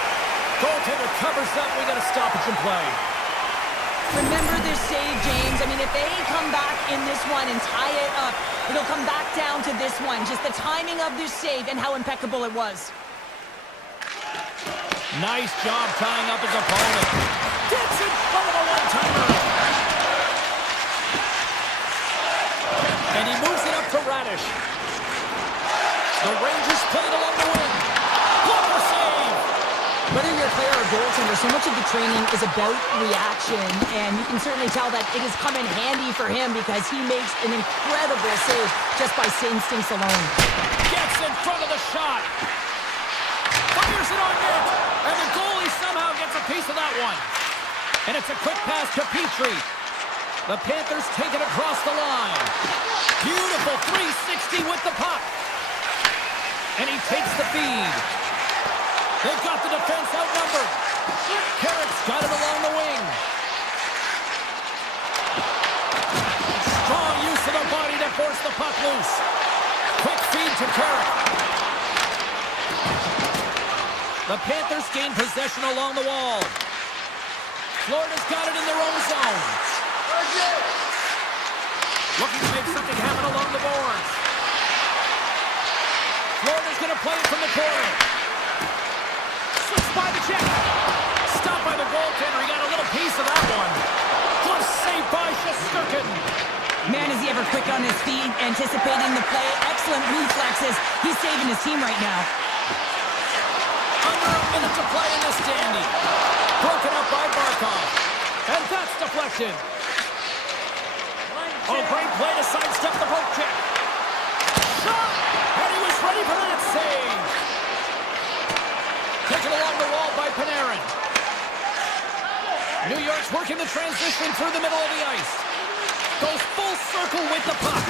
Goaltender covers up. We got a stoppage in play. Remember this save, James. I mean, if they come back in this one and tie it up, it'll come back down to this one. Just the timing of this save and how impeccable it was. Nice job tying up his opponent. Gets in front of a one-timer. And he moves it up to Radish. The Rangers play it along the wing. Blocker save! Whether you're a player or goaltender, so much of the training is about reaction, and you can certainly tell that it has come in handy for him because he makes an incredible save just by instincts alone. Gets in front of the shot. Fires it on net. And the goalie somehow gets a piece of that one. And it's a quick pass to Petrie. The Panthers take it across the line. Beautiful 360 with the puck. And he takes the feed. They've got the defense outnumbered. Carrick's got it along the wing. Strong use of the body to force the puck loose. Quick feed to Carrick. The Panthers gain possession along the wall. Florida's got it in their own zone. Looking to make something happen along the boards. Florida's going to play it from the corner. Slips by the check. Stopped by the goaltender. He got a little piece of that one. Glove saved by Shesterkin. Man, is he ever quick on his feet, anticipating the play. Excellent reflexes. He's saving his team right now. Under a minute to play in this dandy. Broken up by Barkov. And that's deflected. Oh, great play to sidestep the poke check. Shot! And he was ready for that save. Taken along the wall by Panarin. New York's working the transition through the middle of the ice. Goes full circle with the puck.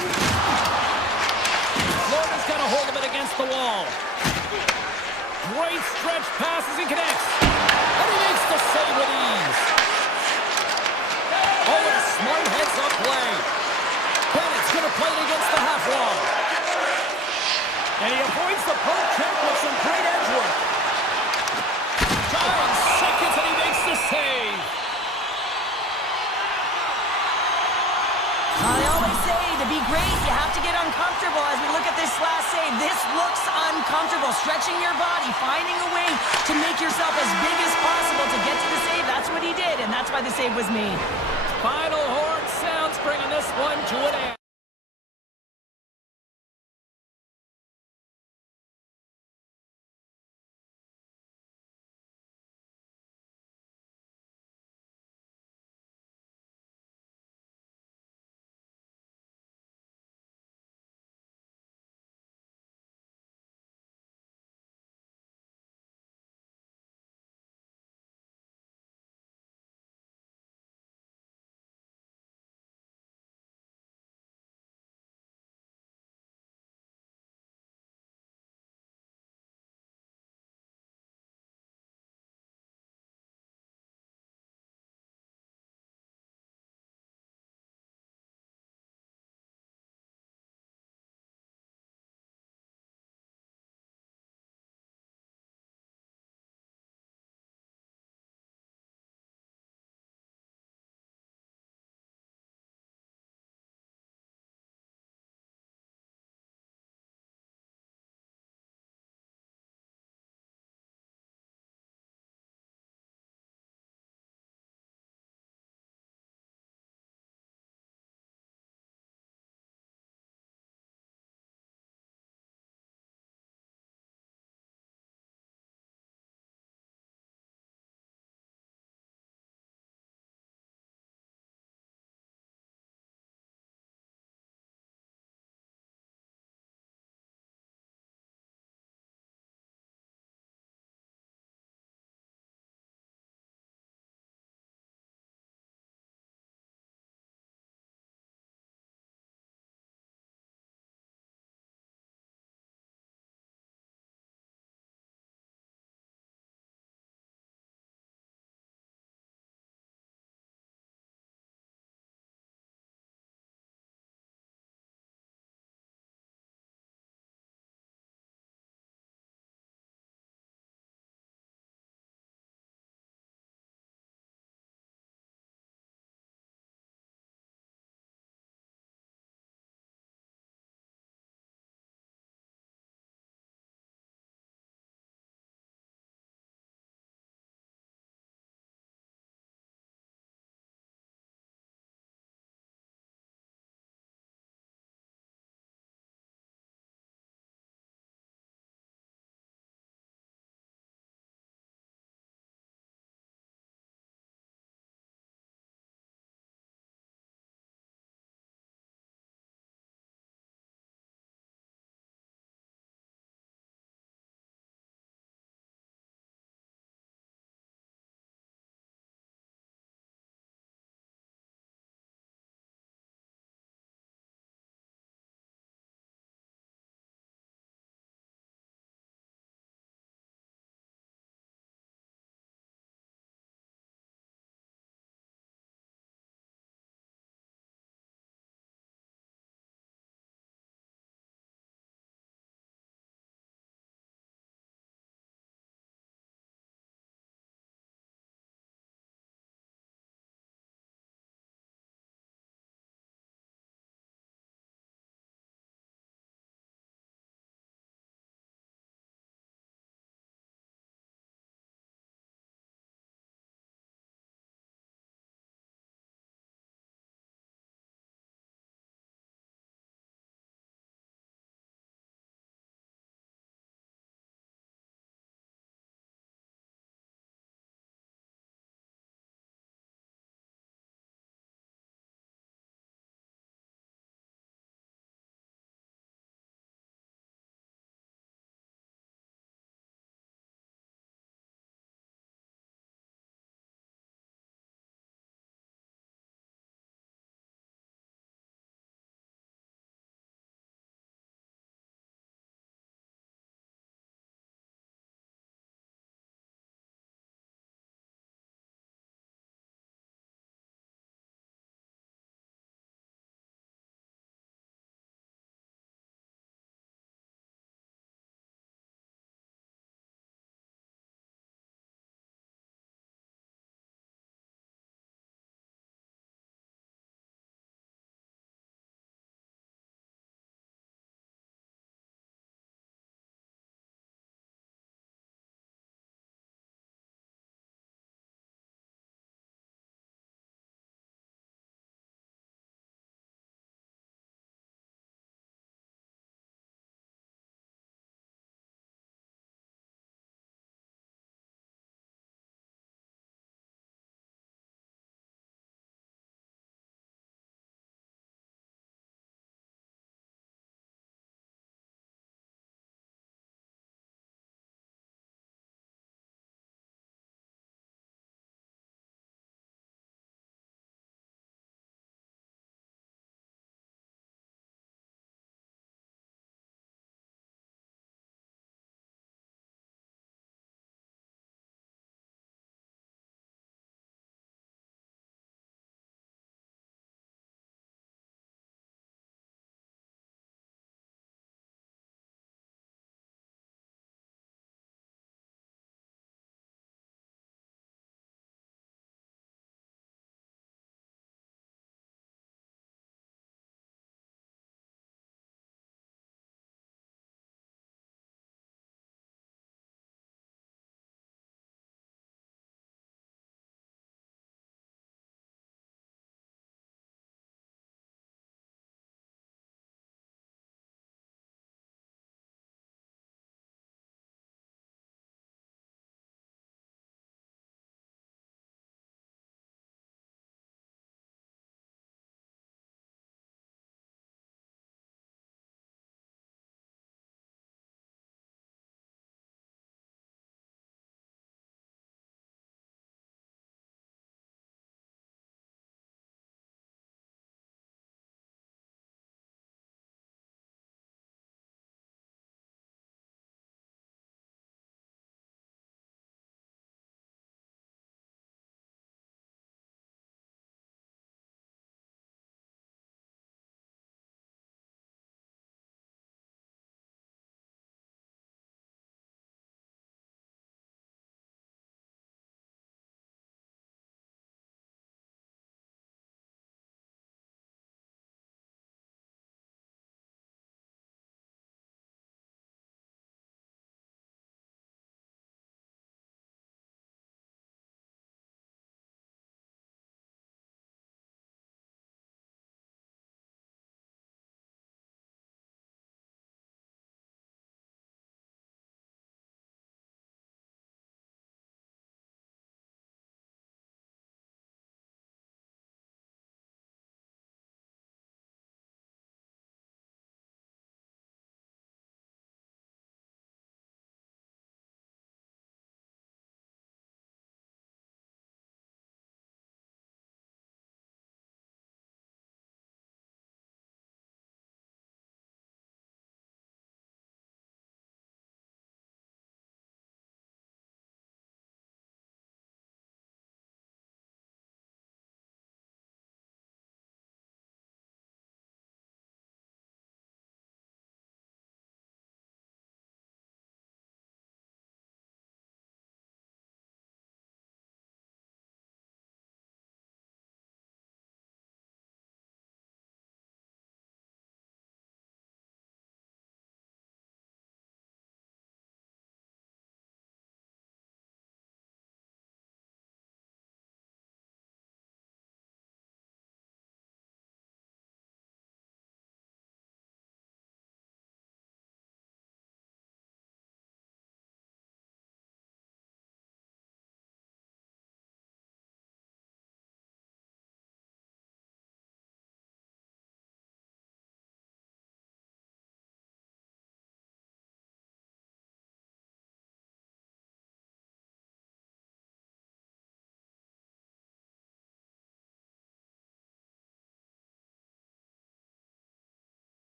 Florida's got a hold of it against the wall. Great stretch passes and connects. And he makes the save with ease. Oh, and a smart heads-up play. Bennett's going to play it against the half wall. And he avoids the poke check with some great edge work. 9 seconds and he makes the save. I always say, to be great, you have to get uncomfortable. As we look at this last save, this looks uncomfortable. Stretching your body, finding a way to make yourself as big as possible to get to the save. That's what he did, and that's why the save was made. Final horn sounds, bringing this one to an end.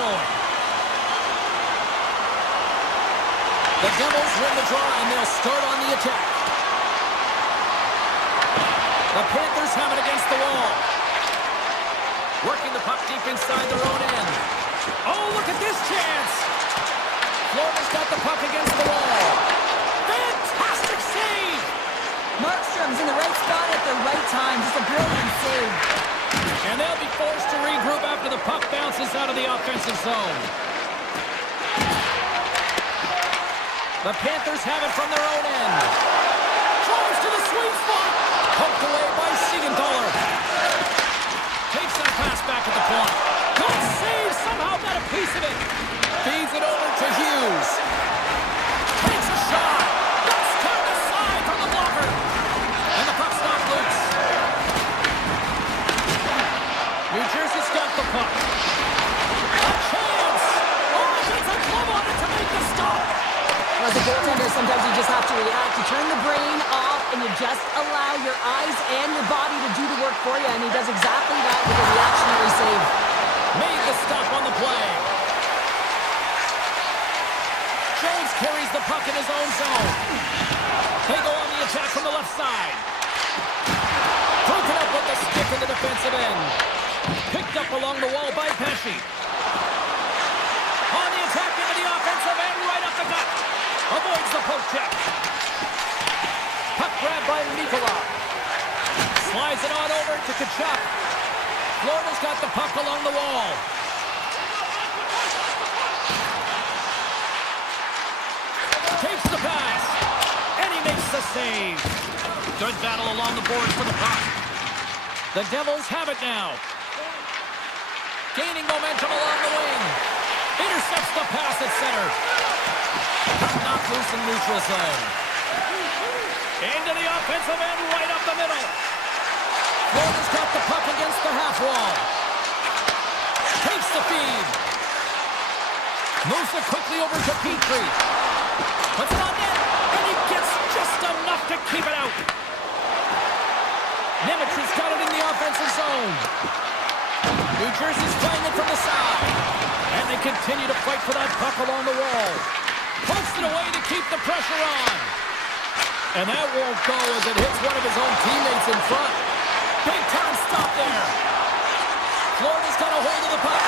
going. The Devils win the draw, and they'll start on the attack. The Panthers have it against the wall. Working the puck deep inside their own end. Oh, look at this chance! Florida's got the puck against the wall. Fantastic save! Markstrom's in the right spot at the right time. Just a brilliant save. And they'll be forced to regroup after the puck bounces out of the offensive zone. The Panthers have it from their own end. Drives to the sweet spot. Poked away by Siegenthaler. Takes that pass back at the point. Good save. Somehow got a piece of it. Feeds it over to Hughes. Takes a shot. That's turned aside from the blocker. And the puck's not loose. New Jersey's got the puck. A chance. Oh, gets a glove on it to make the stop. As a goaltender, sometimes you just have to react. You turn the brain off, and you just allow your eyes and your body to do the work for you, and he does exactly that with a reactionary save. Made the stop on the play. Jones carries the puck in his own zone. They go on the attack from the left side. Broken up with the stick in the defensive end. Picked up along the wall by Pesci. On the attack into the offensive end, right up the gut. Avoids the poke check. Puck grabbed by Nikola. Slides it on over to Kachuk. Florida's got the puck along the wall. Takes the pass. And he makes the save. Good battle along the boards for the puck. The Devils have it now. Gaining momentum along the wing. Intercepts the pass at center. Puck knocked loose in neutral zone. Into the offensive end, right up the middle. Florida's got the puck against the half wall. Takes the feed. Moves it quickly over to Petrie. Puts it on net, and he gets just enough to keep it out. Nemec has got it in the offensive zone. New Jersey's playing it from the side. And they continue to fight for that puck along the wall. Pokes it away to keep the pressure on. And that won't go as it hits one of his own teammates in front. Big time stop there. Florida's got a hold of the puck.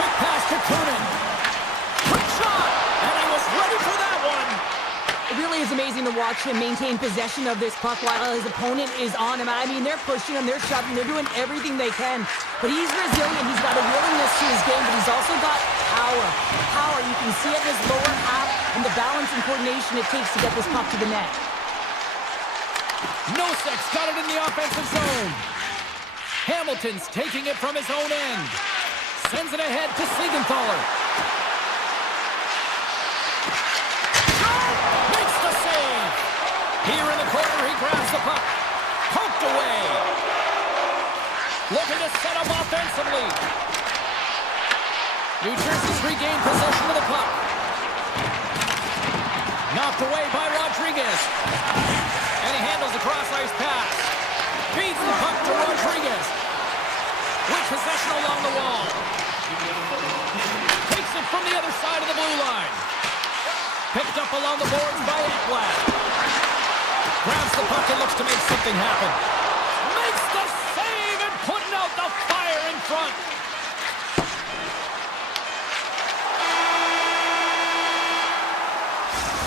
Quick pass to Kunin. Quick shot. And he was ready for that one. It really is amazing to watch him maintain possession of this puck while his opponent is on him. I mean, they're pushing him, they're shoving, they're doing everything they can. But he's resilient, he's got a willingness to his game, but he's also got power. Power, you can see it in his lower half and the balance and coordination it takes to get this puck to the net. Nosek's got it in the offensive zone. Hamilton's taking it from his own end. Sends it ahead to Siegenthaler. Makes the save. Here in the corner, he grabs the puck. Poked away. Looking to set up offensively. New Jersey's regained possession of the puck. Knocked away by Rodriguez. And he handles the cross-ice pass. Feeds the puck to Rodriguez. With possession along the wall. Takes it from the other side of the blue line. Picked up along the boards by Ekblad. Grabs the puck and looks to make something happen. Makes the save and putting out the fire in front.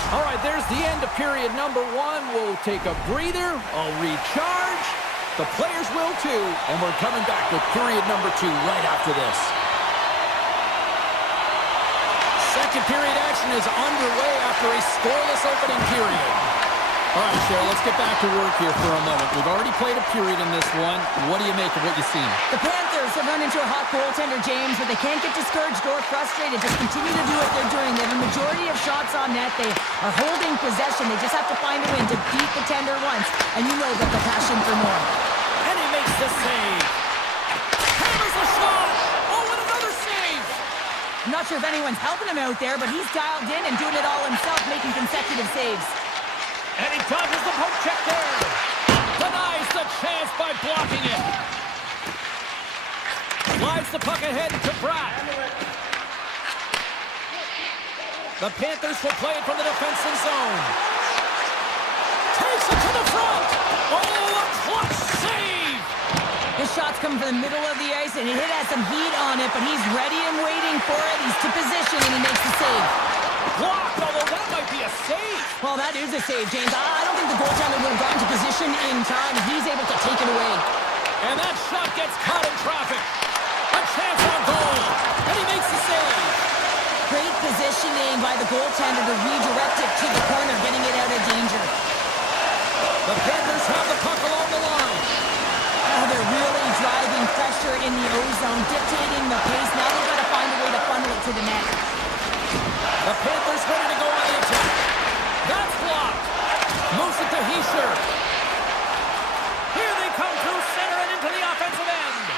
All right, there's the end of period number one. We'll take a breather. I'll recharge. The players will too. And we're coming back with period number two right after this. Second period action is underway after a scoreless opening period. All right, Cheryl, let's get back to work here for a moment. We've already played a period in this one. What do you make of what you've seen? The Panthers have run into a hot goaltender, James, but they can't get discouraged or frustrated. Just continue to do what they're doing. They have a majority of shots on net. They are holding possession. They just have to find a way to beat the tender once, and you know that the passion for more. And he makes the save. Hammers the shot. Oh, and another save. I'm not sure if anyone's helping him out there, but he's dialed in and doing it all himself, making consecutive saves. And he dodges the poke check there. Denies the chance by blocking it. Slides the puck ahead to Pratt. The Panthers will play it from the defensive zone. Takes it to the front. Oh, a clutch save. His shot's coming from the middle of the ice, and it has some heat on it, but he's ready and waiting for it. He's to position, and he makes the save. Blocked, although that might be a save. Well, that is a save, James. I don't think the goaltender would have gotten to position in time. He's able to take it away. And that shot gets caught in traffic. A chance on goal. And he makes the save. Great positioning by the goaltender to redirect it to the corner, getting it out of danger. The Panthers have the puck along the line. Oh, they're really driving pressure in the O-zone, dictating the pace. Now they've got to find a way to funnel it to the net. The Panthers ready to go on the attack. That's blocked. Moves it to Hischer. Here they come through center and into the offensive end.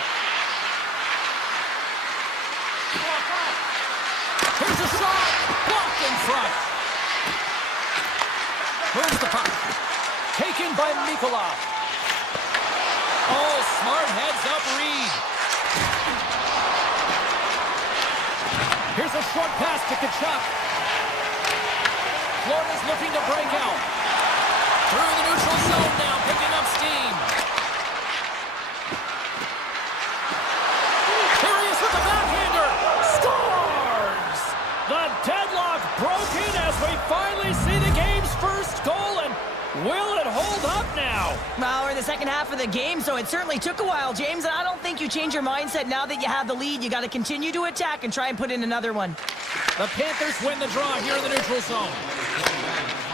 Here's a shot. Blocked in front. Moves the puck. Taken by Mikula. Oh, smart heads-up read. Here's a short pass to Kachuk. Florida's looking to break out. Through the neutral zone now, picking up steam. Here he is with the backhander. Scores! The deadlock broken as we finally see the game's first goal, and will it hold up now? Well, we're in the second half of the game, so it certainly took a while, James, and I don't think you change your mindset now that you have the lead. You got to continue to attack and try and put in another one. The Panthers win the draw here in the neutral zone.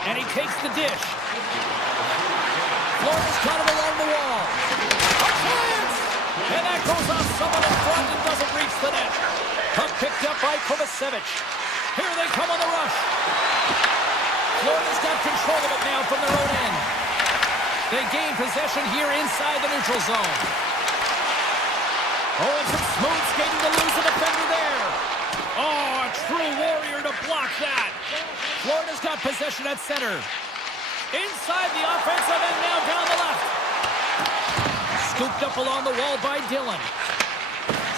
And he takes the dish. Florida's got him along the wall. A chance! And that goes off someone in front and doesn't reach the net. Puck picked up by Kovacevic. Here they come on the rush. Florida's got control of it now from their own end. They gain possession here inside the neutral zone. Oh, and some smooth skating to lose a defender there. Oh, a true warrior to block that. Florida's got possession at center. Inside the offensive end now down the left. Scooped up along the wall by Dillon.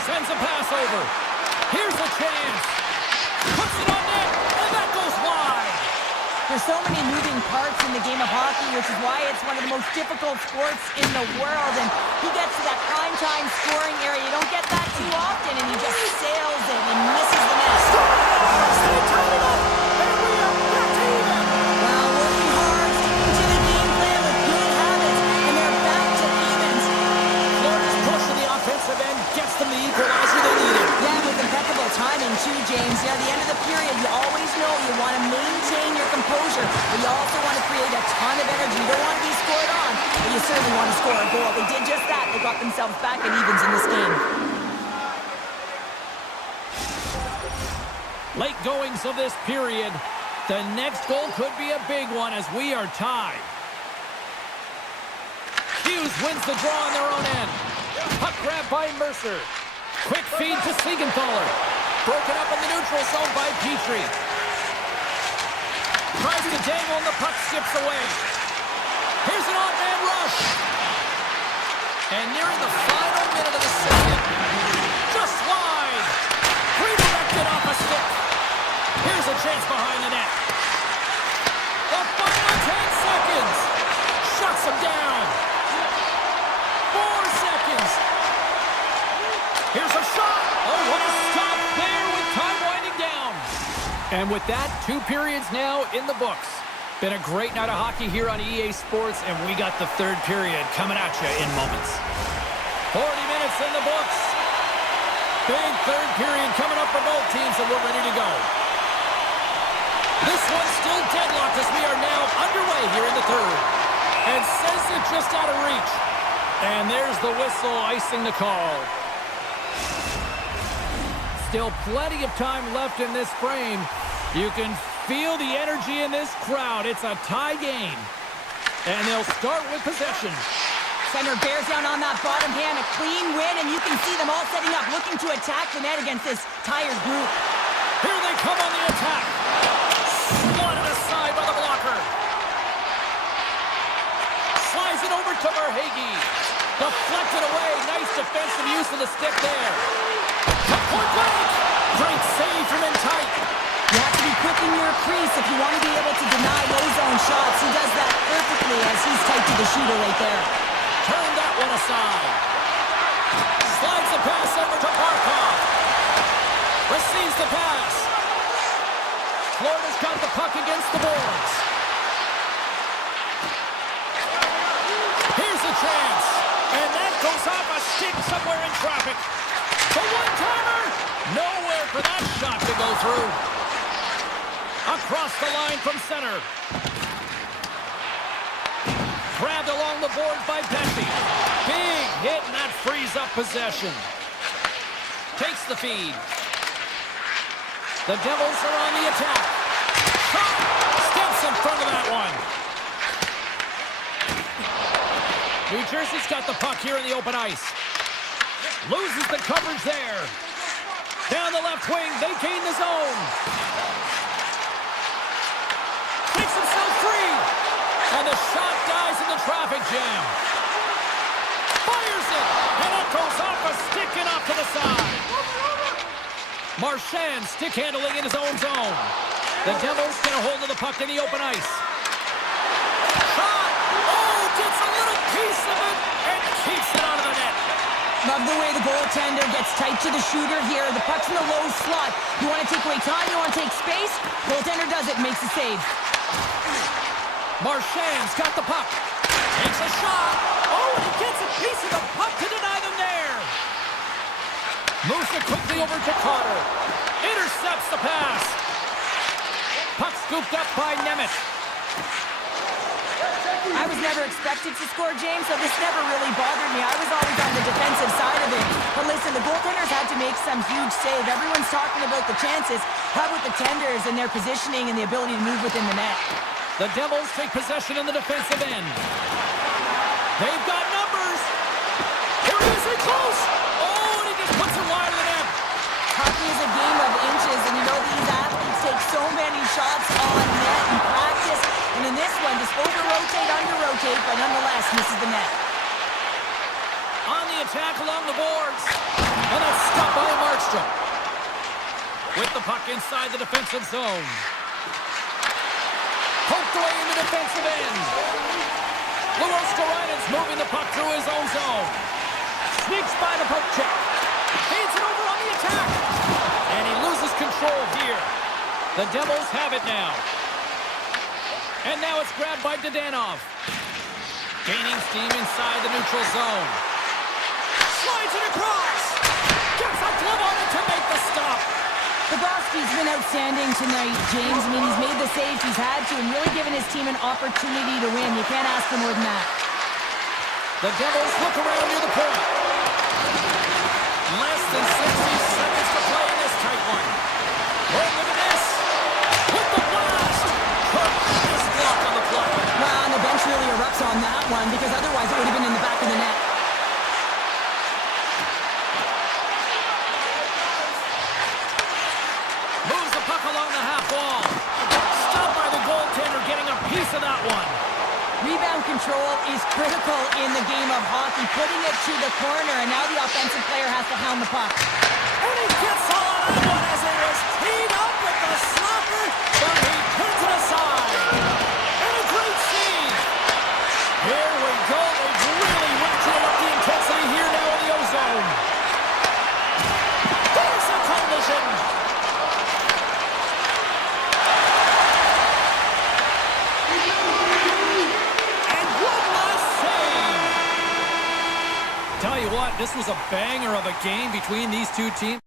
Sends a pass over. Here's a chance. Puts it on net, and that goes wide. There's so many moving parts in the game of hockey, which is why it's one of the most difficult sports in the world. And he gets to that prime time scoring area. You don't get that too often, and he just sails it and misses the net. They tied it up, and we are back to even. Well, working hard, sticking to the game plan with good habits, and they're back to evens. Florida's push to the offensive end gets them the equalizer they needed. Yeah, with impeccable timing too, James. Yeah, at the end of the period, you always know you want to maintain your composure, but you also want to create a ton of energy. You don't want to be scored on, but you certainly want to score a goal. They did just that. They got themselves back at evens in this game. Late goings of this period. The next goal could be a big one as we are tied. Hughes wins the draw on their own end. Puck grab by Mercer. Quick feed to Siegenthaler. Broken up in the neutral zone by Petrie. Tries to dangle and the puck skips away. Here's an odd-man rush. And nearing the final minute of the second. Just wide. Redirected off a stick. Here's a chance behind the net. The final 10 seconds. Shuts him down. 4 seconds. Here's a shot. Oh, what a stop there with time winding down. And with that, 2 periods now in the books. Been a great night of hockey here on EA Sports, and we got the 3rd period coming at you in moments. 40 minutes in the books. Big 3rd period coming up for both teams, and we're ready to go. This one's still deadlocked as we are now underway here in the 3rd. And says it just out of reach. And there's the whistle icing the call. Still plenty of time left in this frame. You can feel the energy in this crowd. It's a tie game. And they'll start with possession. Center bears down on that bottom hand, a clean win, and you can see them all setting up, looking to attack the net against this tired group. Here they come on the attack. Swatted aside by the blocker. Slides it over to Verhaeghe. Deflected away. Nice defensive use of the stick there. Point blank. Great save from in tight. You have to be quick in your crease if you want to be able to deny those zone shots. He does that perfectly as he's tight to the shooter right there. Turn that one aside. Slides the pass over to Barkov. Receives the pass. Florida's got the puck against the boards. Here's a chance. And that goes off a stick somewhere in traffic. The one-timer. Nowhere for that shot to go through. Across the line from center. Grabbed along the boards by Pesci. Big hit, and that frees up possession. Takes the feed. The Devils are on the attack. Shot! Steps in front of that one. New Jersey's got the puck here in the open ice. Loses the coverage there. Down the left wing, they gain the zone. Takes himself free. And the shot dies in the traffic jam. Fires it. And it goes off a stick and off to the side. Marchand stick handling in his own zone. The Devils get a hold of the puck in the open ice. Shot. Oh, gets a little piece of it and keeps it out of the net. Love the way the goaltender gets tight to the shooter here. The puck's in the low slot. You want to take away time, you want to take space. Goaltender does it, makes a save. Marchand's got the puck. Takes a shot. Oh, and he gets a piece of the puck to deny them there. Moves it quickly over to Carter. Intercepts the pass. Puck scooped up by Nemeth. I was never expected to score, James, so this never really bothered me. I was always on the defensive side of it. But listen, the goaltenders had to make some huge save. Everyone's talking about the chances. How about the tenders and their positioning and the ability to move within the net? The Devils take possession in the defensive end. They've got numbers. Here it is, in close. Oh, and he just puts it wide of the net. Hockey is a game of inches, and you know these athletes take so many shots on net in practice. And in this one, just over-rotate, under-rotate, but nonetheless misses the net. On the attack along the boards. And a stop by Markstrom. With the puck inside the defensive zone. Poked away in the defensive end. Luos Korinen's moving the puck through his own zone. Sneaks by the poke check. Feeds it over on the attack. And he loses control here. The Devils have it now. And now it's grabbed by Dadonov. Gaining steam inside the neutral zone. Slides it across. Gets a glove on it to make the stop. Bobrovsky's been outstanding tonight, James. I mean, he's made the saves he's had to and really given his team an opportunity to win. You can't ask for more than that. The Devils look around near the point. Less than 60 seconds to play in this tight one. Oh, look at this. With the blast. Tremendous block on the play. Well, and the bench really erupts on that one because otherwise it would have been in the back of the net. Moves the puck along the half wall. Stopped by the goaltender getting a piece of that one. Rebound control is critical in the game of hockey, putting it to the corner, and now the offensive player has to hound the puck. And he gets all of that one as it was teed up with the slapper, but he turns it aside. And a great save. Here we go. They've really ratcheted up the intensity here now in the ozone. There's a collision. Tell you what, this was a banger of a game between these two teams.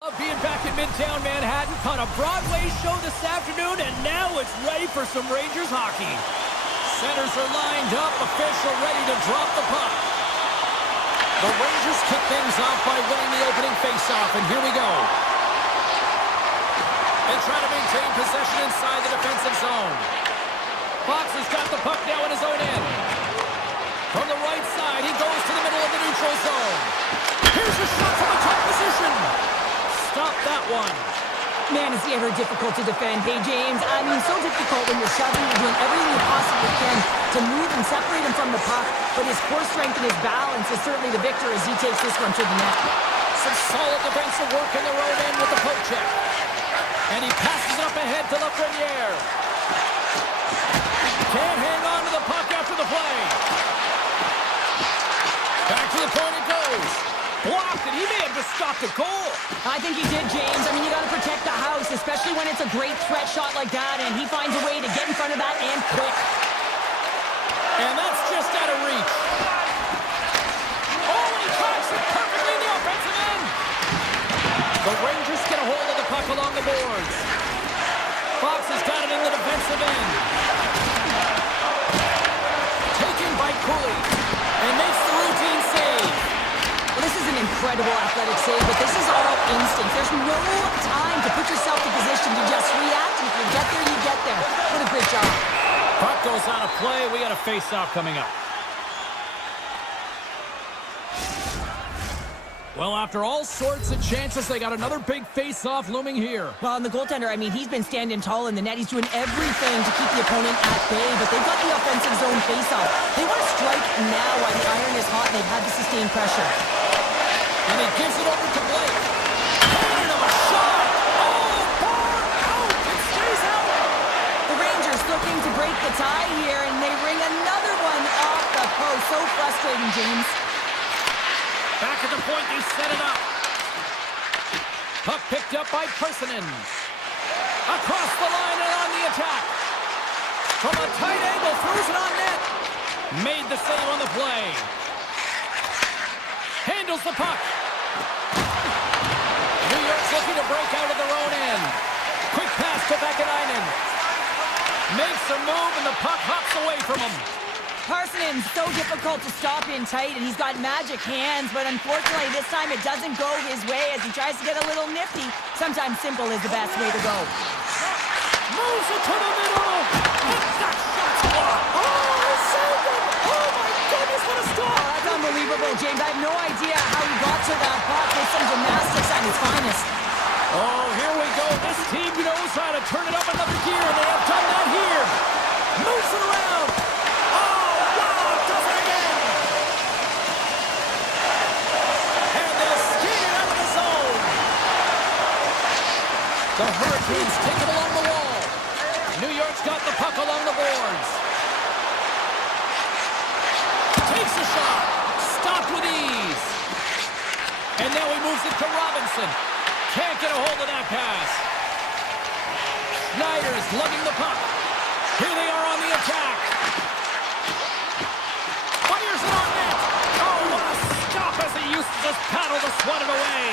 Love being back in Midtown Manhattan, caught a Broadway show this afternoon, and now it's ready for some Rangers hockey. Centers are lined up, official ready to drop the puck. The Rangers kick things off by winning the opening faceoff, and here we go. They try to maintain possession inside the defensive zone. Fox has got the puck now in his own end. From the right side, he goes to the middle of the neutral zone. Here's a shot from a top position. Stop that one. Man, is he ever difficult to defend. Hey, James, I mean, so difficult when you're shoving, you're doing everything you possibly can to move and separate him from the puck, but his core strength and his balance is certainly the victor as he takes this one to the net. Some solid defensive work in the road end with the poke check. And he passes it up ahead to Lafreniere. Can't hang on to the puck after the play. Back to the point it goes. Blocked, and he may have just stopped a goal. I think he did, James. I mean, you got to protect the house, especially when it's a great threat shot like that, and he finds a way to get in front of that and quick. And that's just out of reach. Oh, and he tracks it perfectly in the offensive end. The Rangers get a hold of the puck along the boards. Fox has got it in the defensive end. Taken by Cooley, and makes the routine save. Well, this is an incredible athletic save, but this is all instinct. There's no time to put yourself in position to just react, and if you get there, you get there. What a great job. Puck goes on a play. We got a face-off coming up. Well, after all sorts of chances, they got another big face-off looming here. Well, and the goaltender, I mean, he's been standing tall in the net. He's doing everything to keep the opponent at bay, but they've got the offensive zone face-off. They want to strike now while the iron is hot, and they've had to sustain pressure. And he gives it over to Blake. Handing him a shot. Oh, far out. It stays out. The Rangers looking to break the tie here, and they ring another one off the post. So frustrating, James. Back at the point, they set it up. Puck picked up by Persinen. Across the line and on the attack. From a tight angle, throws it on net. Made the save on the play. Handles the puck. New York's looking to break out of their own end. Quick pass to Vakanainen. Makes a move and the puck hops away from him. Parsonin's so difficult to stop in tight, and he's got magic hands, but unfortunately this time it doesn't go his way as he tries to get a little nifty. Sometimes simple is the best way to go. Moves it to the middle. Hits that shot block. Oh, he saved it. Oh, my goodness, what a stop. Oh, that's unbelievable, James. I have no idea how he got to that puck. It's some gymnastics at its finest. Oh, here we go. This team knows how to turn it up another gear, and they have done that here. Moves it around. The Hurricanes take it along the wall. New York's got the puck along the boards. Takes a shot. Stopped with ease. And now he moves it to Robinson. Can't get a hold of that pass. Schneider's lugging the puck. Here they are on the attack. Fires it on net. Oh, what a stop as he used to just paddle to swat it away.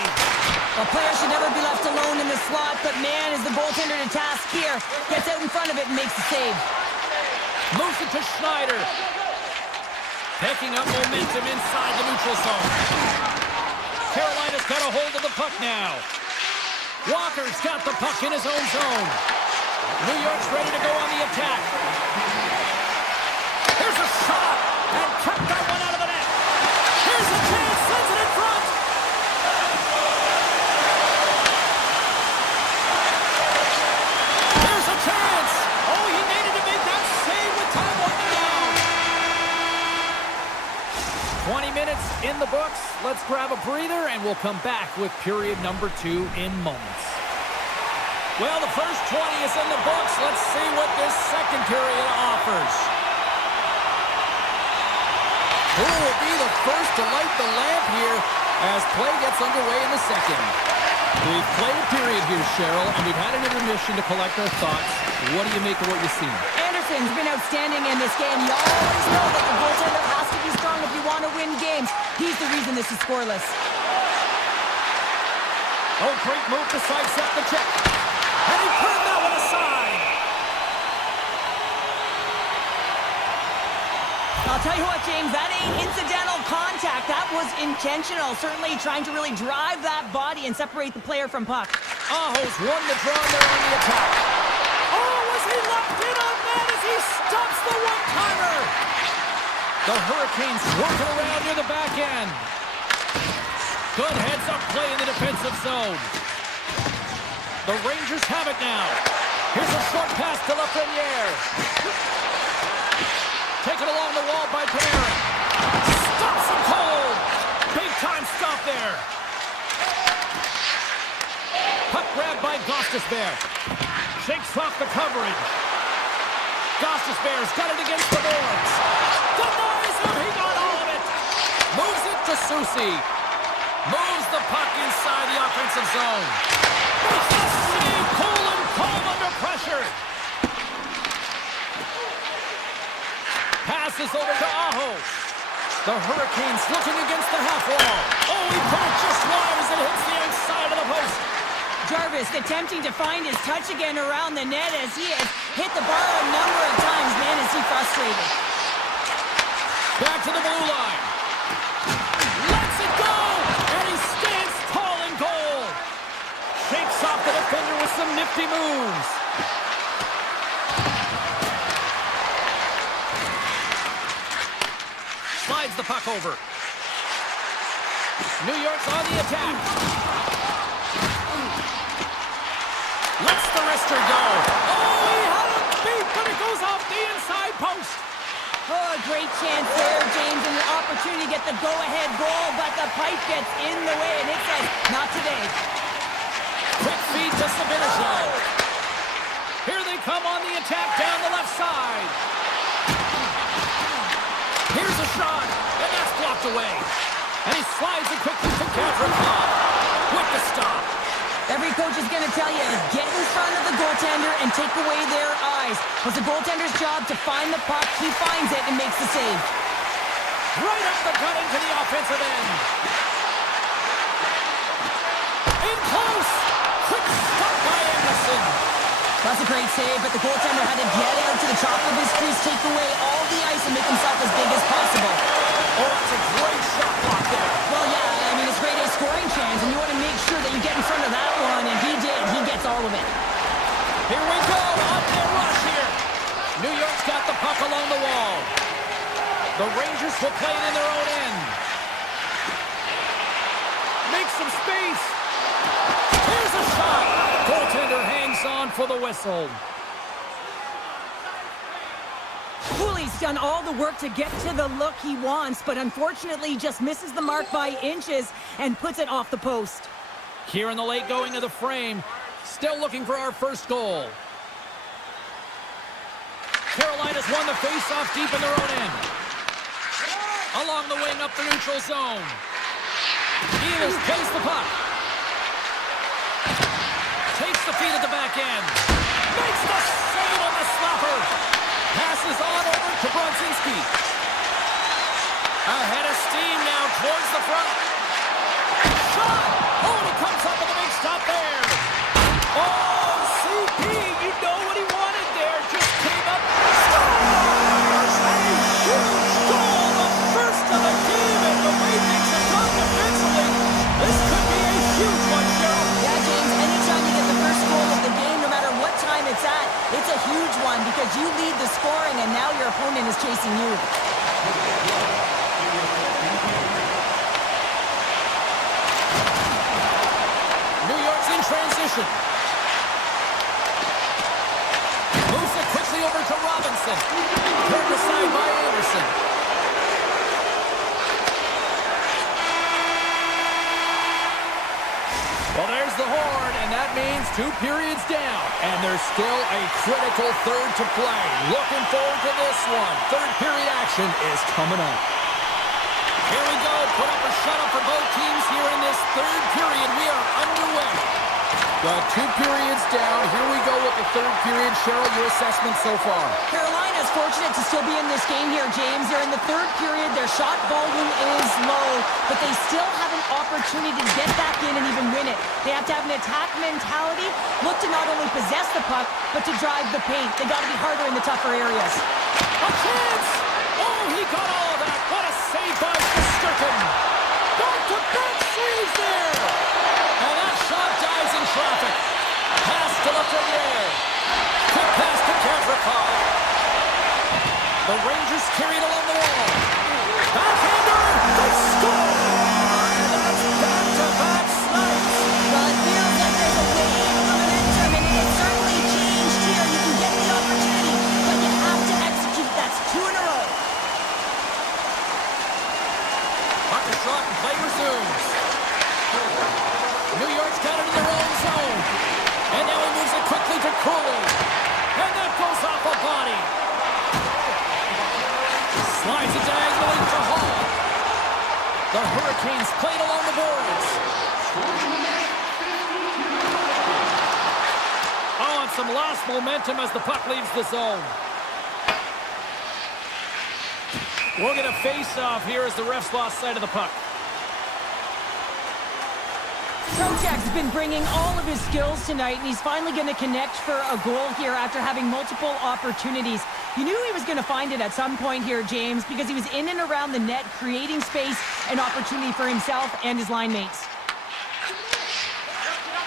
A player should never be left alone in the slot, but man, is the goaltender to task here. Gets out in front of it and makes the save. Moves it to Schneider. Picking up momentum inside the neutral zone. Carolina's got a hold of the puck now. Walker's got the puck in his own zone. New York's ready to go on the attack. Here's a shot, and kept that one out of the net. Here's a chance, sends it in front. Here's a chance. Oh, he needed to make that save with time running down. 20 minutes in the books. Let's grab a breather, and we'll come back with period number 2 in moments. Well, the first 20 is in the books. Let's see what this second period offers. Who will be the first to light the lamp here as play gets underway in the second? We've played a period here, Cheryl, and we've had an intermission to collect our thoughts. What do you make of what you've seen? Anderson's been outstanding in this game. You always know that the goaltender has to be strong if you want to win games. He's the reason this is scoreless. Oh, great move to sidestep the check. And he put that one aside. I'll tell you what, James, that ain't incidental contact. That was intentional. Certainly trying to really drive that body and separate the player from puck. Aho's won the draw there on the attack. Oh, was he locked in on that as he stops the one-timer? The Hurricanes working around near the back end. Good heads-up play in the defensive zone. The Rangers have it now. Here's a short pass to Lafreniere. Taken along the wall by Panarin. Stops him cold. Big-time stop there. Puck grabbed by Gostisbehere. Shakes off the coverage. Gostisbehere's got it against the boards. Denies him. He got all of it. Moves it to Soucy. Moves the puck inside the offensive zone. Makes the save. Cool and calm under pressure. Passes over to Aho. The Hurricanes looking against the half wall. Oh, he put it just wide as it hits the outside of the post. Jarvis attempting to find his touch again around the net as he has hit the bar a number of times. Man, is he frustrated. Back to the blue line. Lets it go, and he stands tall in goal. Shakes off the defender with some nifty moves. Slides the puck over. New York's on the attack. Lets the wrister go. Oh, he had him beat, but it goes off the inside post. Oh, a great chance there, James, and an opportunity to get the go-ahead goal, but the pipe gets in the way, and it says, not today. Quick feed to Sabinishai. Here they come on the attack down the left side. Here's a shot, and that's blocked away. And he slides it quickly to Gavrikov with the stop. Every coach is going to tell you, get in front of the goaltender and take away their eyes. It's the goaltender's job to find the puck. He finds it and makes the save. Right up the gut into the offensive end. In close. Quick stop by Anderson. That's a great save, but the goaltender had to get out to the top of his crease, take away all the ice, and make himself as big as possible. Oh, that's a great shot block there. Well, yeah, I mean, it's great a scoring chance, and you want to make sure that you get in front of that one, and he did. He gets all of it. Here we go. Up the rush here. New York's got the puck along the wall. The Rangers will play it in their own end. Make some space. Here's a shot. Goaltender hangs on for the whistle. Cooley's done all the work to get to the look he wants, but unfortunately just misses the mark by inches and puts it off the post. Here in the late going of the frame, still looking for our first goal. Carolina's won the face-off deep in their own end. Along the wing up the neutral zone. Enos plays the puck. Takes the feed at the back end. Makes the save on the slapper. Passes on over to Brodzinski. Ahead of steam now towards the front. Shot! Oh, and he comes up with a big stop there. Oh, CP, you know what he wanted there. Just came up. Scores! A huge goal, the first of the game, and the way things have gone defensively, this could be a huge one, Cheryl. Yeah, James, anytime you get the first goal of the game, no matter what time it's at, it's a huge one because you lead the scoring and now your opponent is chasing you. New York's in transition. Moves it quickly over to Robinson. Turned aside by Anderson. Well, there's the horn, and that means 2 periods down. And there's still a critical third to play. Looking forward to this one. Third period action is coming up. Here we go. Put up or shut up for both teams here in this third period. We are underway. Well, 2 periods down. Here we go with the third period. Cheryl, your assessment so far? Carolina's fortunate to still be in this game here, James. They're in the third period. Their shot volume is low, but they still have an opportunity to get back in and even win it. They have to have an attack mentality, look to not only possess the puck, but to drive the paint. They got to be harder in the tougher areas. A chance! Oh, he got all of that. What a save by Stricken. Back-to-back saves there. And that shot dies in traffic. Pass to Lafreniere. Quick pass to Gavrikov. The Rangers carried along the wall. Backhander. They score. And that's back-to-back snipes. Well, it feels like there's a wave of momentum, and it certainly changed here. You can get the opportunity, but you have to execute. That's 2 in a row. Puck is shot and play resumes. New York's got it in their own zone. And now he moves it quickly to Cooley. And that goes off a body. Slides it diagonally to Hall. The Hurricanes played along the boards. Oh, and some lost momentum as the puck leaves the zone. We'll get a face-off here as the refs lost sight of the puck. Trocheck's been bringing all of his skills tonight, and he's finally going to connect for a goal here after having multiple opportunities. You knew he was going to find it at some point here, James, because he was in and around the net, creating space and opportunity for himself and his line mates.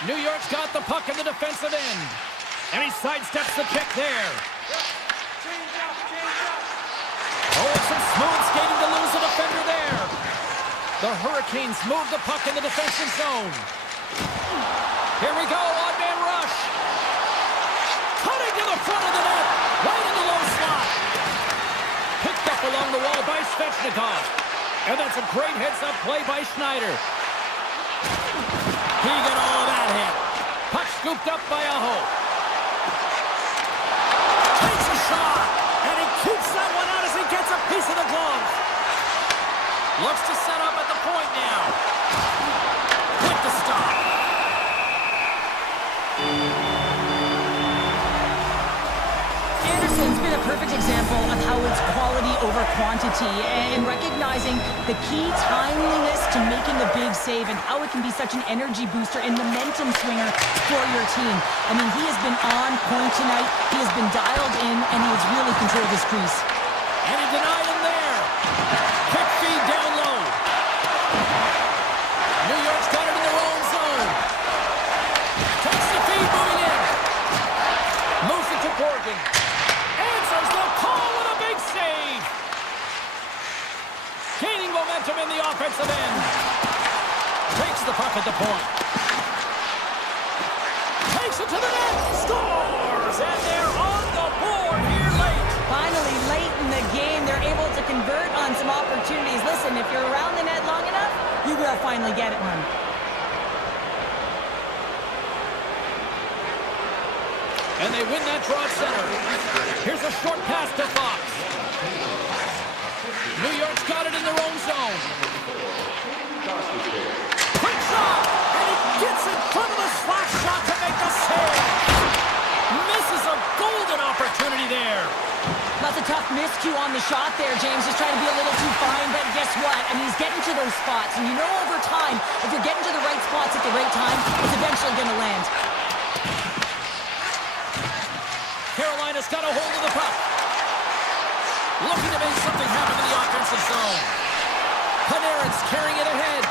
New York's got the puck in the defensive end. And he sidesteps the check there. Oh, some smooth skating to lose a defender there. The Hurricanes move the puck in the defensive zone. Here we go, odd-man rush. Cutting to the front of the net, right in the low slot. Picked up along the wall by Svechnikov. And that's a great heads-up play by Schneider. He got all of that hit. Puck scooped up by Aho. Takes a shot, and he keeps that one out as he gets a piece of the glove. Looks to set up at the point now. Quick to stop. Anderson's been a perfect example of how it's quality over quantity and recognizing the key timeliness to making a big save and how it can be such an energy booster and momentum swinger for your team. I mean, he has been on point tonight. He has been dialed in, and he has really controlled his crease. And he denied him there. Quick feed down low. New York's got it in their own zone. Takes the feed moving in. Moves it to Borgen. Answers the call with a big save. Gaining momentum in the offensive end. Takes the puck at the point. Takes it to the net. Scores! And they're on the board here late. Finally, late in the game, they're able to convert on some opportunities. Listen, if you're around the net long enough, you will finally get it one. And they win that draw at center. Here's a short pass to Fox. New York's got it in their own zone. Quick shot! And he gets in front of the slot shot to make the save. Misses a golden opportunity there. That's a tough miscue on the shot there, James. Just trying to be a little too fine, but guess what? I mean, he's getting to those spots. And you know over time, if you're getting to the right spots at the right time, it's eventually going to land. Carolina's got a hold of the puck. Looking to make something happen in the offensive zone. Panarin's carrying it ahead.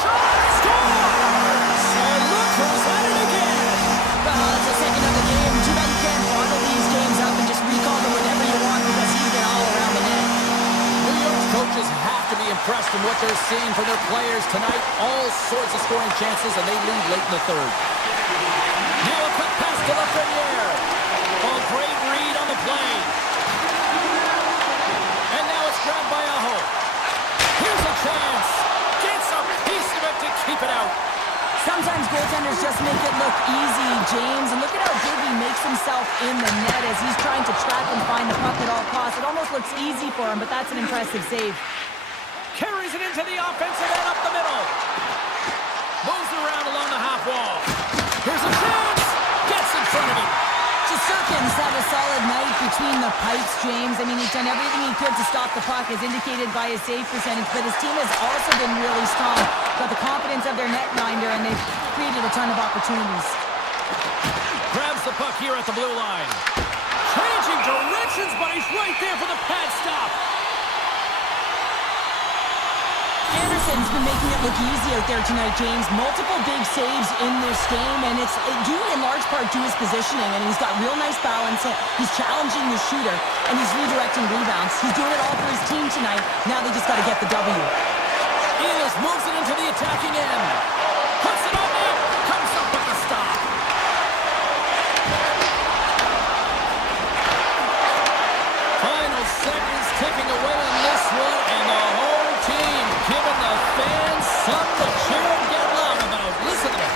Shot! Scores! And look who's at it again! Well, that's the second of the game. Too bad you can't bottle these games up and just recall them whenever you want because he's been all around the net. New York's coaches have to be impressed in what they're seeing from their players tonight. All sorts of scoring chances, and they lead late in the third. Now a quick pass to Lafreniere. Oh, great read on the play. And now it's grabbed by Aho. Here's a chance. Gets a piece of it to keep it out. Sometimes goaltenders just make it look easy, James. And look at how big he makes himself in the net as he's trying to track and find the puck at all costs. It almost looks easy for him, but that's an impressive save. Carries it into the offensive end up the middle. Moves it around along the half wall. Here's a chance. Gets in front of it. Shesterkin's had a solid night between the pipes, James. I mean, he's done everything he could to stop the puck, as indicated by his save percentage, but his team has also been really strong. Got the confidence of their netminder, and they've created a ton of opportunities. Grabs the puck here at the blue line. Changing directions, but he's right there for the pad stop. Anderson's been making it look easy out there tonight, James. Multiple big saves in this game, and it's due in large part to his positioning. And he's got real nice balance. He's challenging the shooter, and he's redirecting rebounds. He's doing it all for his team tonight. Now they just got to get the W. Elis moves it into the attacking end. Puts it on net. Comes up with the stop. Final seconds ticking away on this one, and the whole team giving the fans something to cheer and get loud about. Listen to it.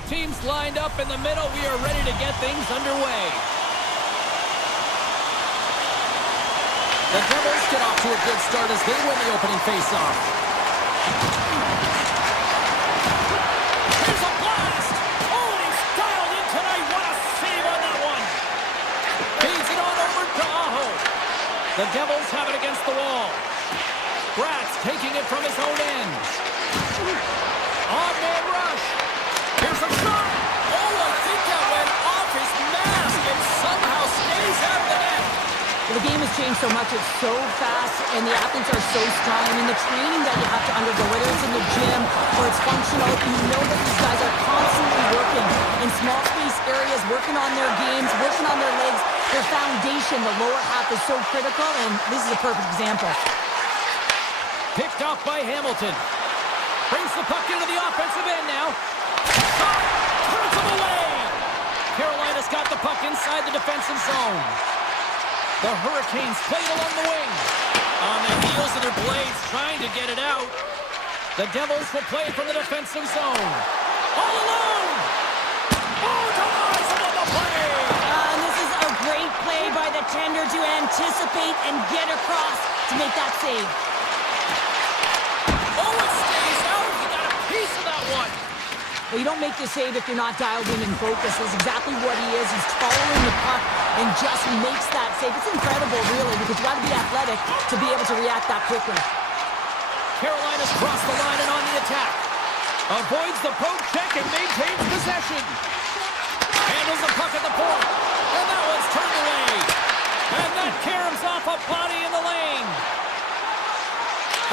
Both teams lined up in the middle. We are ready to get things underway. The Devils get off to a good start as they win the opening faceoff. Here's a blast! Oh, and he's dialed in tonight. What a save on that one! Feeds it on over to Aho. The Devils have it against the wall. Gratz taking it from his own end. On-man rush. Here's a shot. Oh, I think that went off his mask and somehow stays out of the net. Well, the game has changed so much. It's so fast, and the athletes are so strong. I mean, the training that you have to undergo, whether it's in the gym or it's functional, you know that these guys are constantly working in small space areas, working on their games, working on their legs. Their foundation, the lower half, is so critical, and this is a perfect example. Picked off by Hamilton. Brings the puck into the offensive end now. Shot! Turns him away! Carolina's got the puck inside the defensive zone. The Hurricanes played along the wing. On the heels of their blades, trying to get it out. The Devils will play from the defensive zone. All alone! Oh, denies him on the play! And this is a great play by the tender to anticipate and get across to make that save. Oh, it stays out. He got a piece of that one. Well, you don't make the save if you're not dialed in and focused. That's exactly what he is. He's following the puck and just makes that save. It's incredible, really, because you got to be athletic to be able to react that quickly. Carolina's crossed the line and on the attack. Avoids the poke check and maintains possession. Handles the puck at the point. And that one's turned away. And that caroms off a body in the lane.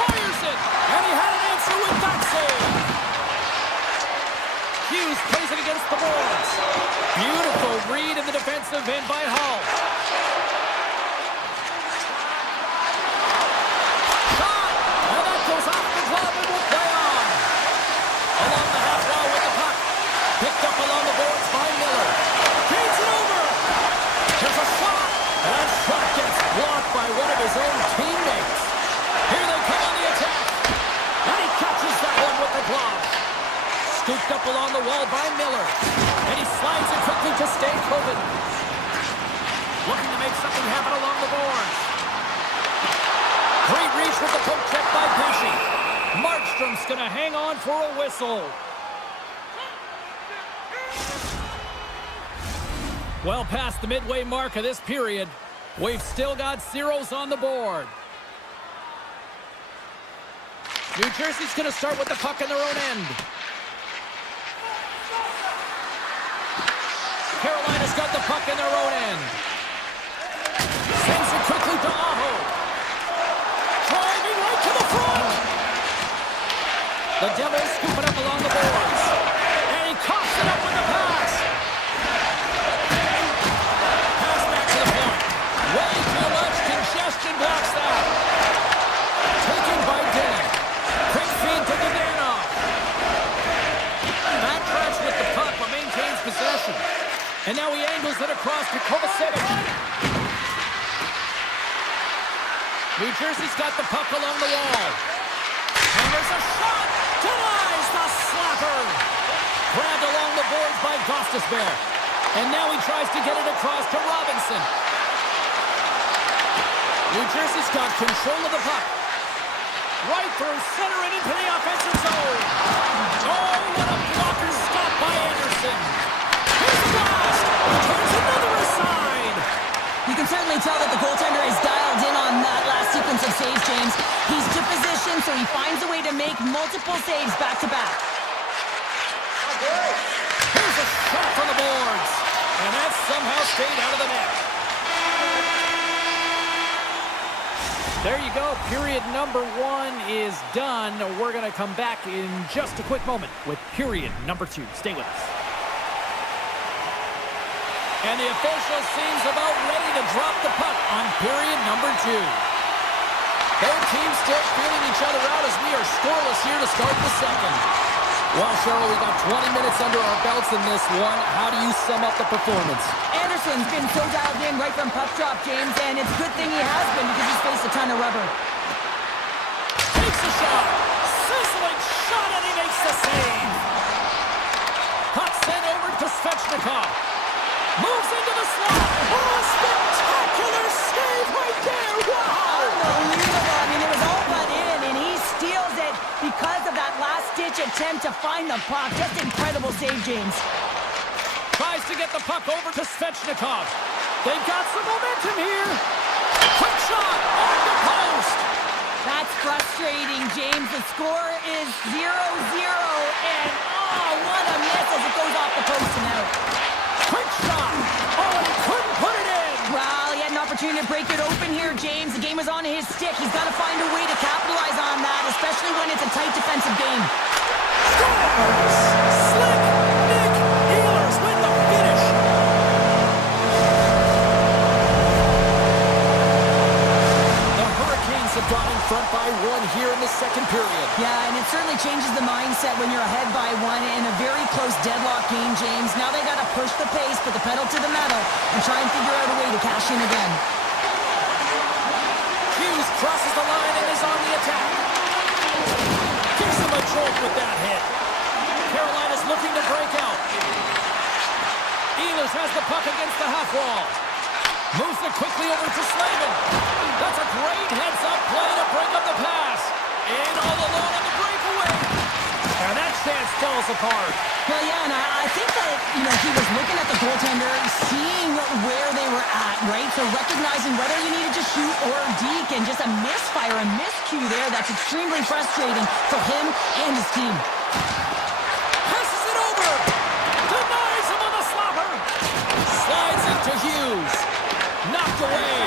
Fires it. And he had an answer with that save. Hughes plays it against the boards. Beautiful read in the defensive end by Hall. Shot! And that goes off the glove and will play on. Along the half wall with the puck. Picked up along the boards by Miller. Feeds it over. There's a shot. And that shot gets blocked by one of his own teammates. Here they come on the attack. And he catches that one with the glove. Scooped up along the wall by Miller. And he slides it quickly to stay Coben. Looking to make something happen along the boards. Great reach with the poke check by Pesci. Markstrom's going to hang on for a whistle. Well past the midway mark of this period, we've still got zeros on the board. New Jersey's going to start with the puck in their own end. Carolina's got the puck in their own end. Sends it quickly to Aho. Driving right to the front. The Devils scoop it up along the boards. And he coughs it up with the pass. Pass back to the point. Way too much congestion blocks that. Taken by Dan. Quick feed to Danov. Backtracks with the puck but maintains possession. And now he angles it across to Kovacevic. New Jersey's got the puck along the wall. And there's a shot! Denies the slapper! Grabbed along the boards by Gostisbehere. And now he tries to get it across to Robinson. New Jersey's got control of the puck. Right through center and into the offensive zone. Oh, what a blocker stop by Anderson. Here's the blast! Turns another aside! You can certainly tell that the goaltender is dialed in on that last sequence of saves, James. He's to position, so he finds a way to make multiple saves back-to-back. Here's a shot from the boards. And that somehow stayed out of the net. There you go. Period number 1 is done. We're going to come back in just a quick moment with period number 2. Stay with us. And the official seems about ready to drop the puck on period number 2. Both teams still feeling each other out as we are scoreless here to start the second. Well, Cheryl, we got 20 minutes under our belts in this one. How do you sum up the performance? Anderson's been so dialed in right from puck drop, James, and it's a good thing he has been because he's faced a ton of rubber. Takes a shot. Sizzling shot, and he makes the save. Puck attempt to find the puck. Just incredible save, James. Tries to get the puck over to Svechnikov. They've got some momentum here. Quick shot off the post. That's frustrating, James. The score is 0-0, and oh, what a miss as it goes off the post and out. Quick shot. Oh, and he couldn't put it in. Well, he had an opportunity to break it open here, James. The game was on his stick. He's got to find a way to capitalize on that, especially when it's a tight defensive game. Scores! Slick Nick Ehlers with the finish. The Hurricanes have gone in front by 1 here in the second period. Yeah, and it certainly changes the mindset when you're ahead by 1 in a very close deadlock game, James. Now they got to push the pace, put the pedal to the metal, and try and figure out a way to cash in again. Hughes crosses the line and is on the attack. Gives him a jolt with that hit. Carolina's looking to break out. Ehlers has the puck against the half wall. Moves it quickly over to Slavin. That's a great heads-up play to break up the pass. In all alone on the breakaway. And that chance falls apart. Well, yeah, and I think that, he was looking at the goaltender, seeing where they were at, right? So recognizing whether you needed to shoot or deke, and just a misfire, a miscue there. That's extremely frustrating for him and his team. Passes it over. Denies him on the slapper. Slides into Hughes. Knocked away.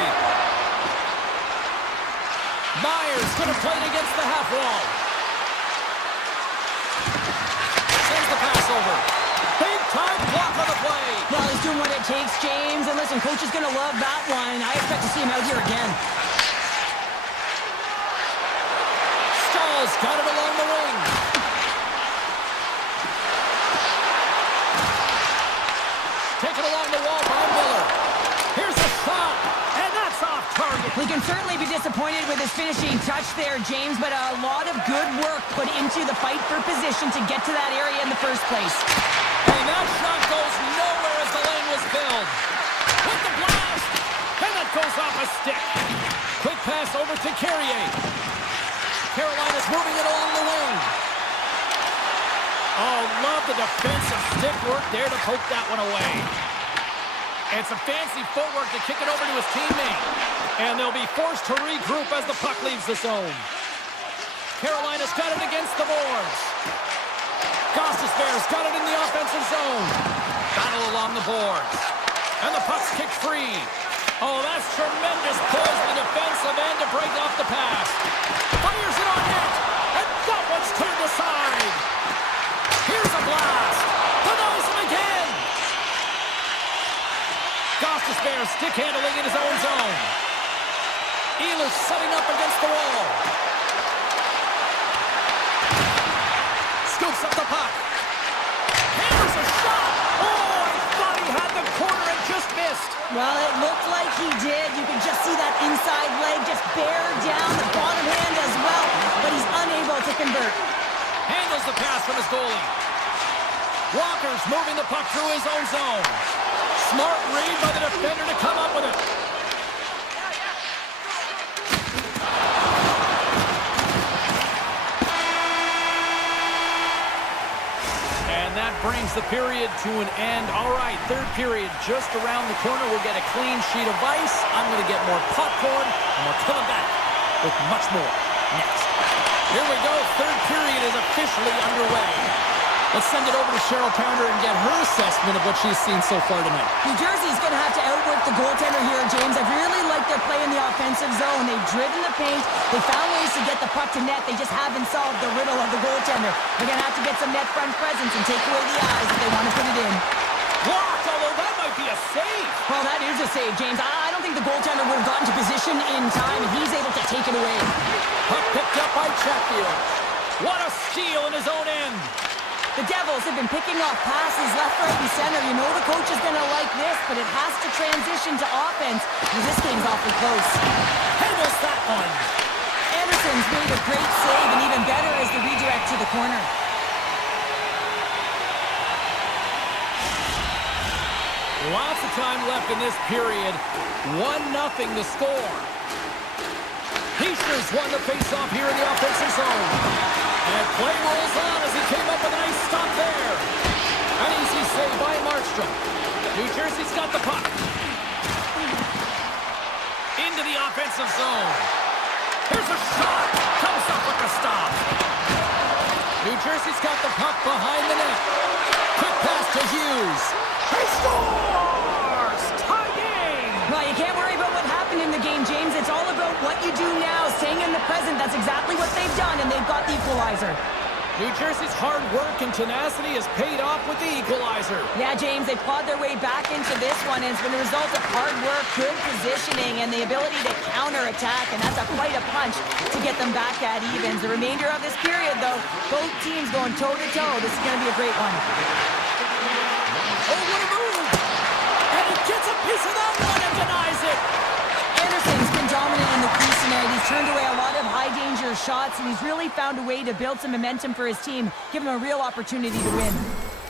Myers could have played against the half wall. Sends the pass over. Big time block on the play. Well, he's doing what it takes, James. And listen, coach is going to love that one. I expect to see him out here again. Stahl's got it along the wing. Taken along the wall by Miller. Here's a shot, and that's off target. We can certainly be disappointed with his finishing touch there, James, but a lot of good work put into the fight for position to get to that area in the first place. And that shot goes nowhere as the lane was filled. With the blast, and that goes off a stick. Quick pass over to Carrier. Carolina's moving it along the wing. Oh, love the defensive stick work there to poke that one away. And some fancy footwork to kick it over to his teammate. And they'll be forced to regroup as the puck leaves the zone. Carolina's got it against the boards. Gostisbehere's got it in the offensive zone. Battle along the boards. And the puck's kicked free. Oh, that's tremendous poise in the defensive end to break off the pass. Fires it on net. And that one's turned aside. Here's a blast. Denies him again. Gostisbehere stick handling in his own zone. Ehlers setting up against the wall. Scoops up the puck. Hammers a shot. Oh, I thought he had the corner and just missed. Well, it looked like he did. You can just see that inside leg just bear down the bottom hand as well, but he's unable to convert. Handles the pass from his goalie. Walker's moving the puck through his own zone. Smart read by the defender to come up with it. And that brings the period to an end. All right, third period just around the corner. We'll get a clean sheet of ice. I'm going to get more popcorn, and we're coming back with much more next. Here we go. Third period is officially underway. Let's send it over to Cheryl Pounder and get her assessment of what she's seen so far tonight. New Jersey's going to have to outwork the goaltender here, James. I really like their play in the offensive zone. They've driven the paint. They found ways to get the puck to net. They just haven't solved the riddle of the goaltender. They're going to have to get some net front presence and take away the eyes if they want to put it in. Blocked, although that might be a save. Well, that is a save, James. I don't think the goaltender would have gotten to position in time, and he's able to take it away. Puck picked up by Chatfield. What a steal in his own end. The Devils have been picking off passes left, right, and center. You know the coach is going to like this, but it has to transition to offense. And this game's awfully close. Handles that one. Anderson's made a great save, and even better is the redirect to the corner. Lots of time left in this period. 1-0 the score. Heester's won the face-off here in the offensive zone. And play rolls on as he came up with a nice stop there. An easy save by Markstrom. New Jersey's got the puck. Into the offensive zone. Here's a shot. Comes up with the stop. New Jersey's got the puck behind the net. Quick pass to Hughes. He scores! Tie game! Well, you can't worry about what happened in the game, James. It's all about what you do now, staying in the present. That's exactly what they've done, and they've got the equalizer. New Jersey's hard work and tenacity has paid off with the equalizer. Yeah, James, they clawed their way back into this one, and it's been a result of hard work, good positioning, and the ability to counterattack, and that's quite a punch to get them back at evens. The remainder of this period, though, both teams going toe-to-toe. This is going to be a great one. Oh, what a move! And he gets a piece of that one and denies it! Anderson's been dominant in the crease tonight. He's turned away a lot of high-danger shots, and he's really found a way to build some momentum for his team, give him a real opportunity to win.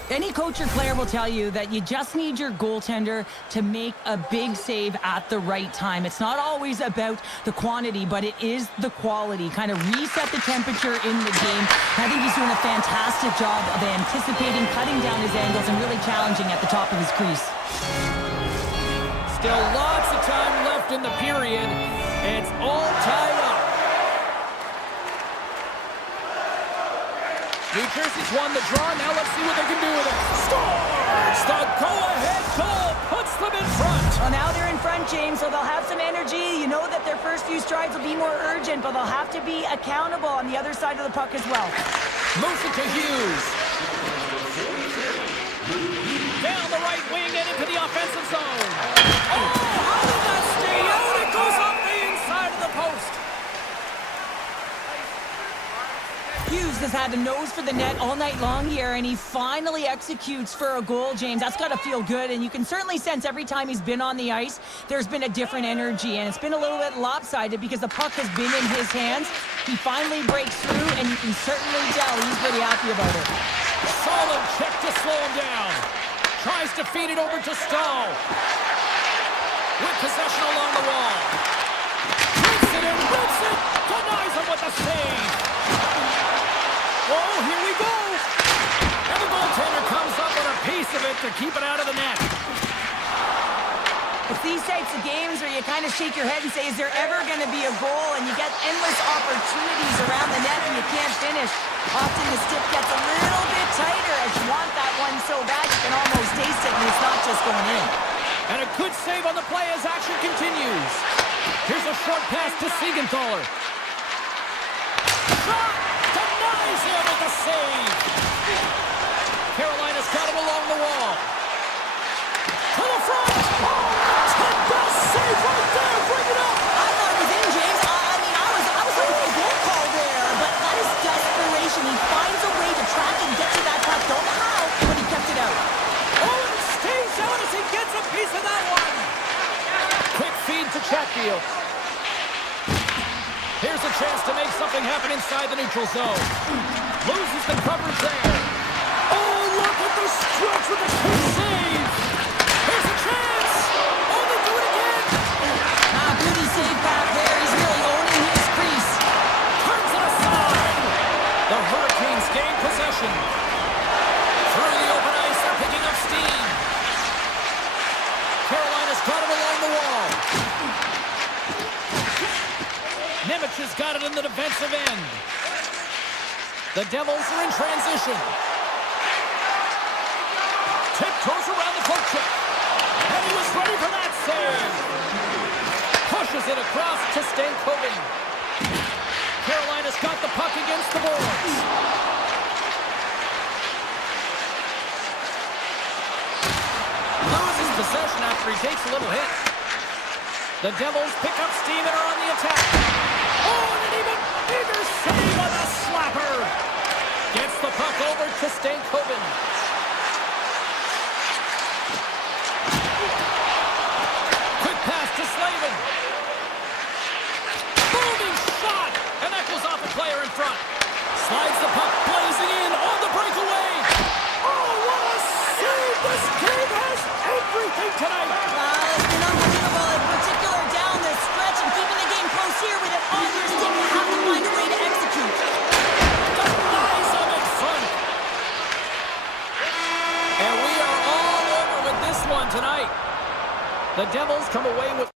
Any coach or player will tell you that you just need your goaltender to make a big save at the right time. It's not always about the quantity, but it is the quality. Kind of reset the temperature in the game. I think he's doing a fantastic job of anticipating, cutting down his angles, and really challenging at the top of his crease. Still lots of time left in the period. It's all tied up. New Jersey's won the draw. Now let's see what they can do with it. Scores! The go-ahead goal puts them in front. Well, now they're in front, James, so they'll have some energy. You know that their first few strides will be more urgent, but they'll have to be accountable on the other side of the puck as well. Moves it to Hughes. Down the right wing and into the offensive zone. Oh, how did that stay out? It goes off the inside of the post. Hughes has had a nose for the net all night long here, and he finally executes for a goal, James. That's got to feel good, and you can certainly sense every time he's been on the ice, there's been a different energy, and it's been a little bit lopsided because the puck has been in his hands. He finally breaks through, and you can certainly tell he's pretty happy about it. Solid check to slow him down. Tries to feed it over to Stahl. With possession along the wall. Rips it and rips it. Denies him with a save. Oh, here we go. And the goaltender comes up with a piece of it to keep it out of the net. It's these types of games where you kind of shake your head and say, is there ever going to be a goal? And you get endless opportunities around the net and you can't finish. Often the stick gets a little bit tighter as you want that one so bad you can almost taste it, and it's not just going in. And a good save on the play as action continues. Here's a short pass to Siegenthaler. Shot! Denies him with the save. Carolina's got him along the wall. To the front! Oh, best save right there! Bring it up! I thought it was in, James. I was hoping for a goal call there, but that is desperation. He finds a way to track and get to that puck. Don't know how, but he kept it out. Oh, and it stays out as he gets a piece of that one. Quick feed to Chatfield. Here's a chance to make something happen inside the neutral zone. Loses the coverage there. Oh, look at the stretch with a quick save. Here's a chance. Oh, they do it again. Beauty save back there. He's really owning his crease. Turns it aside. The Hurricanes gain possession. Through the open ice, they're picking up steam. Carolina's got it along the wall. Nemec has got it in the defensive end. The Devils are in transition. Tiptoes around the foot check. And he was ready for that save. Pushes it across to Stankoven. Carolina's got the puck against the boards. Loses possession after he takes a little hit. The Devils pick up steam and are on the attack. Oh, and an even bigger save on the slapper. Gets the puck over to Stankoven. Quick pass to Slavin. Booming shot. And that goes off a player in front. Slides the puck blazing in on the breakaway. Oh, what a save. This game has everything tonight. It's been unbelievable, in particular down this stretch, and keeping the game close here with it on your one tonight. The Devils come away with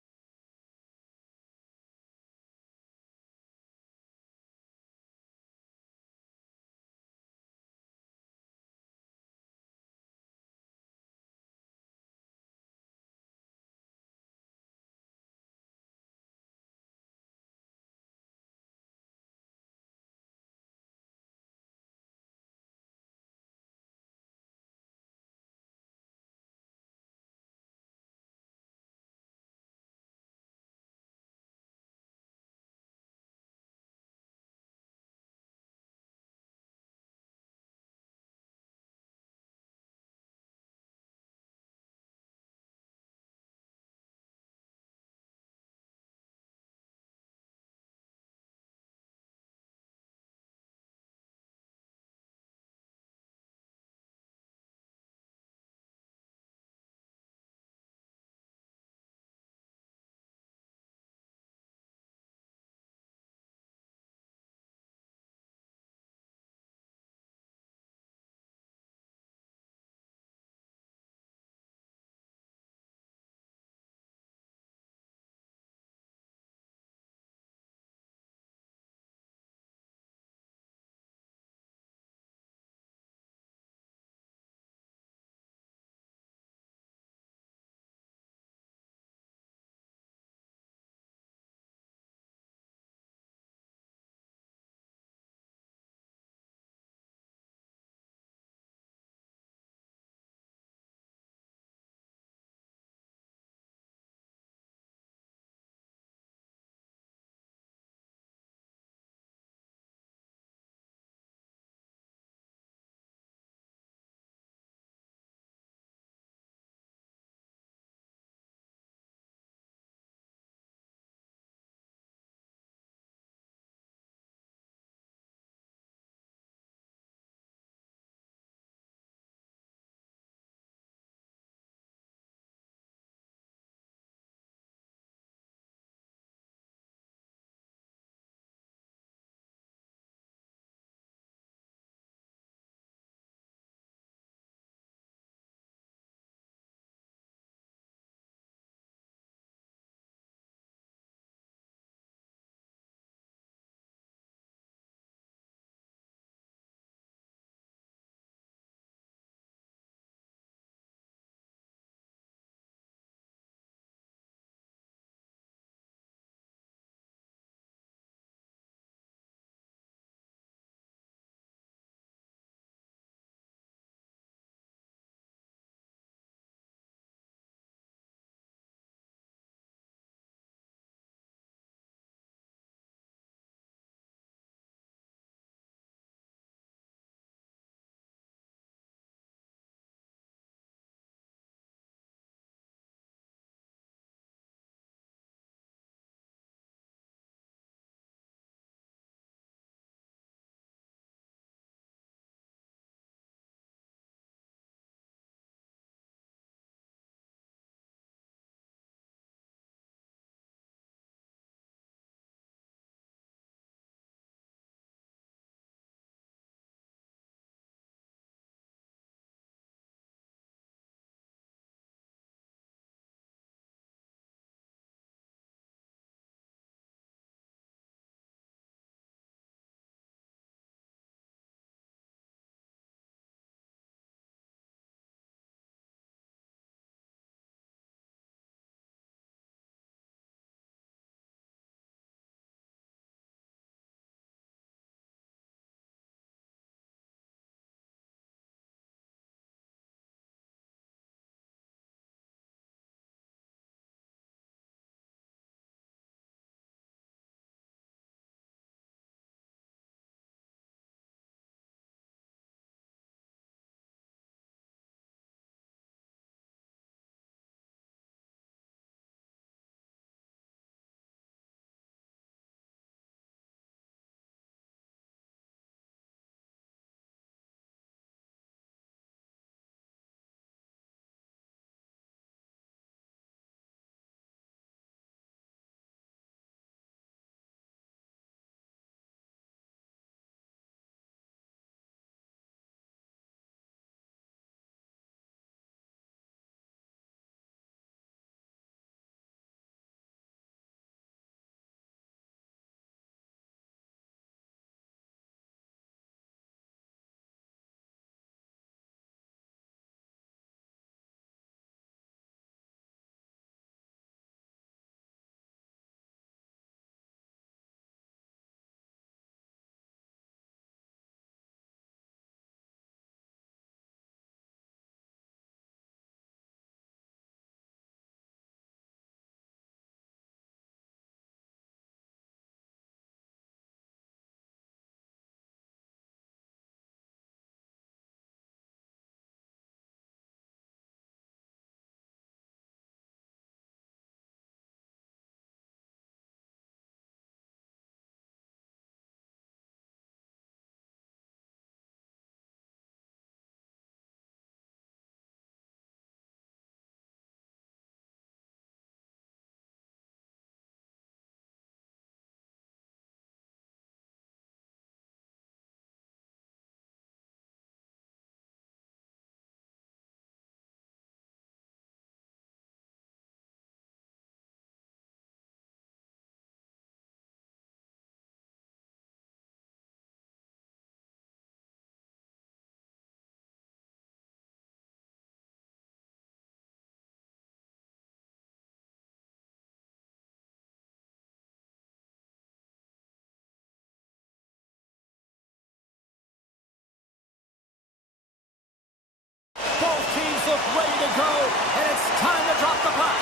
Panthers look ready to go, and it's time to drop the puck.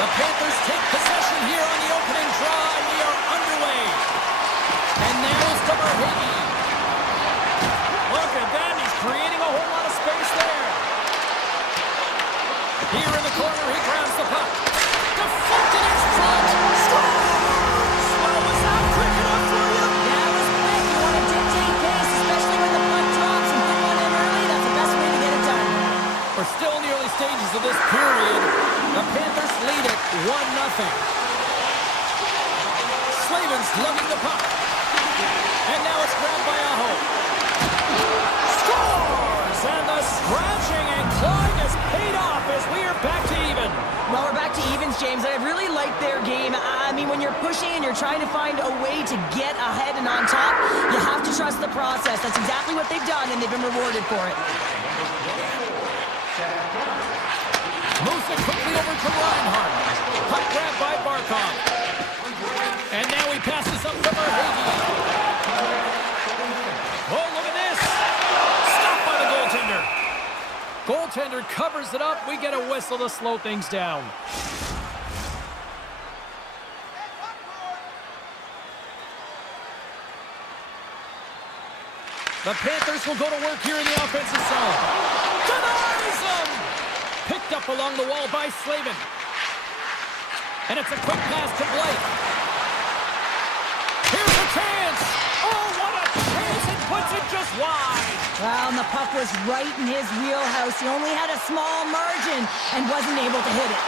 The Panthers take possession here on the opening draw, and we are underway. And now it's to Verhaeghe. Look at that, he's creating a whole lot of space there. Here in the corner, he grabs the puck. Deflected in front. Scores! Well, was that quick enough for you? That was quick. You want to dictate pace, especially when the puck drops and put one in early. That's the best way to get it done. We're still in the early stages of this period. The Panthers lead it 1-0. Slavin's lugging the puck. And now it's grabbed by Aho. Scores! And the scratching and clawing has paid off as we are back to even. Well, we're back to evens, James, and I really like their game. I mean, when you're pushing and you're trying to find a way to get ahead and on top, you have to trust the process. That's exactly what they've done, and they've been rewarded for it. Moves it quickly over to Reinhardt. Puck grabbed by Barkov. And now he passes up to Verhaeghe. Oh, look at this. Stopped by the goaltender. Goaltender covers it up. We get a whistle to slow things down. The Panthers will go to work here in the offensive zone. Denies him! Picked up along the wall by Slavin. And it's a quick pass to Blake. Here's a chance! Oh, what a chance! It puts it just wide! Well, and the puck was right in his wheelhouse. He only had a small margin and wasn't able to hit it.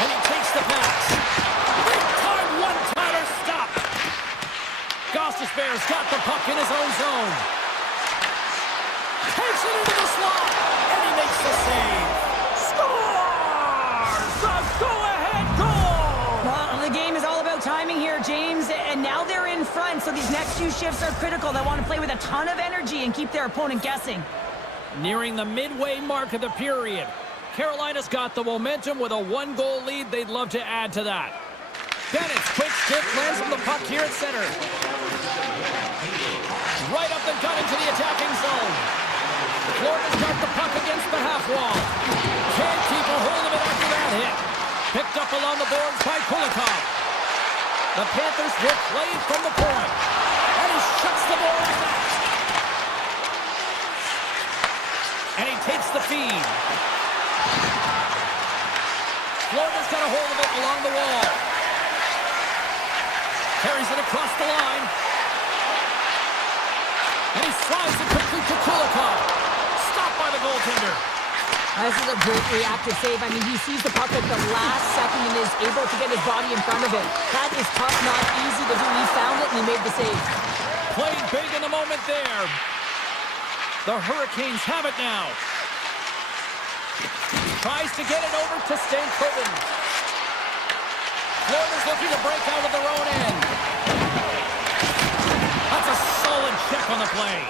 And he takes the pass. Big time one-timer stop! Gostisbehere's got the puck in his own zone. Takes it into the slot, and he makes the save. Scores! The go-ahead goal! Well, the game is all about timing here, James, and now they're in front, so these next few shifts are critical. They want to play with a ton of energy and keep their opponent guessing. Nearing the midway mark of the period. Carolina's got the momentum with a one-goal lead. They'd love to add to that. Bennett's quick stick lands on the puck here at center. Right up the gut into the attacking zone. Florida's got the puck against the half wall. Can't keep a hold of it after that hit. Picked up along the boards by Kulikov. The Panthers will play from the point. And he shuts the ball like that. And he takes the feed. Florida's got a hold of it along the wall. Carries it across the line. And he slides it quickly to Kulikov. Stopped by the goaltender. This is a great reactive save. I mean, he sees the puck at the last second and is able to get his body in front of it. That is tough, not easy to do. He found it and he made the save. Played big in the moment there. The Hurricanes have it now. Tries to get it over to Stankoven. Florida's looking to break out of their own end. That's a solid check on the play.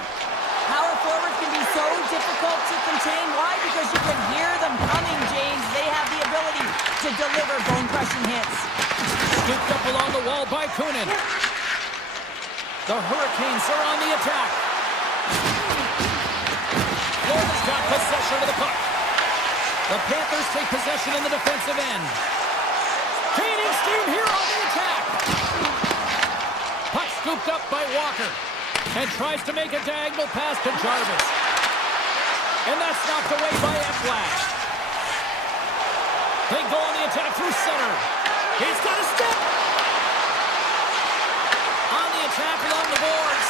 Power forwards can be so difficult to contain. Why? Because you can hear them coming, James. They have the ability to deliver bone-crushing hits. Scooped up along the wall by Kunin. The Hurricanes are on the attack. Florida's got possession of the puck. The Panthers take possession in the defensive end. Gaining steam here on the attack. Puck scooped up by Walker. And tries to make a diagonal pass to Jarvis. And that's knocked away by Ekblad. They go on the attack through center. He's got a step. On the attack along the boards.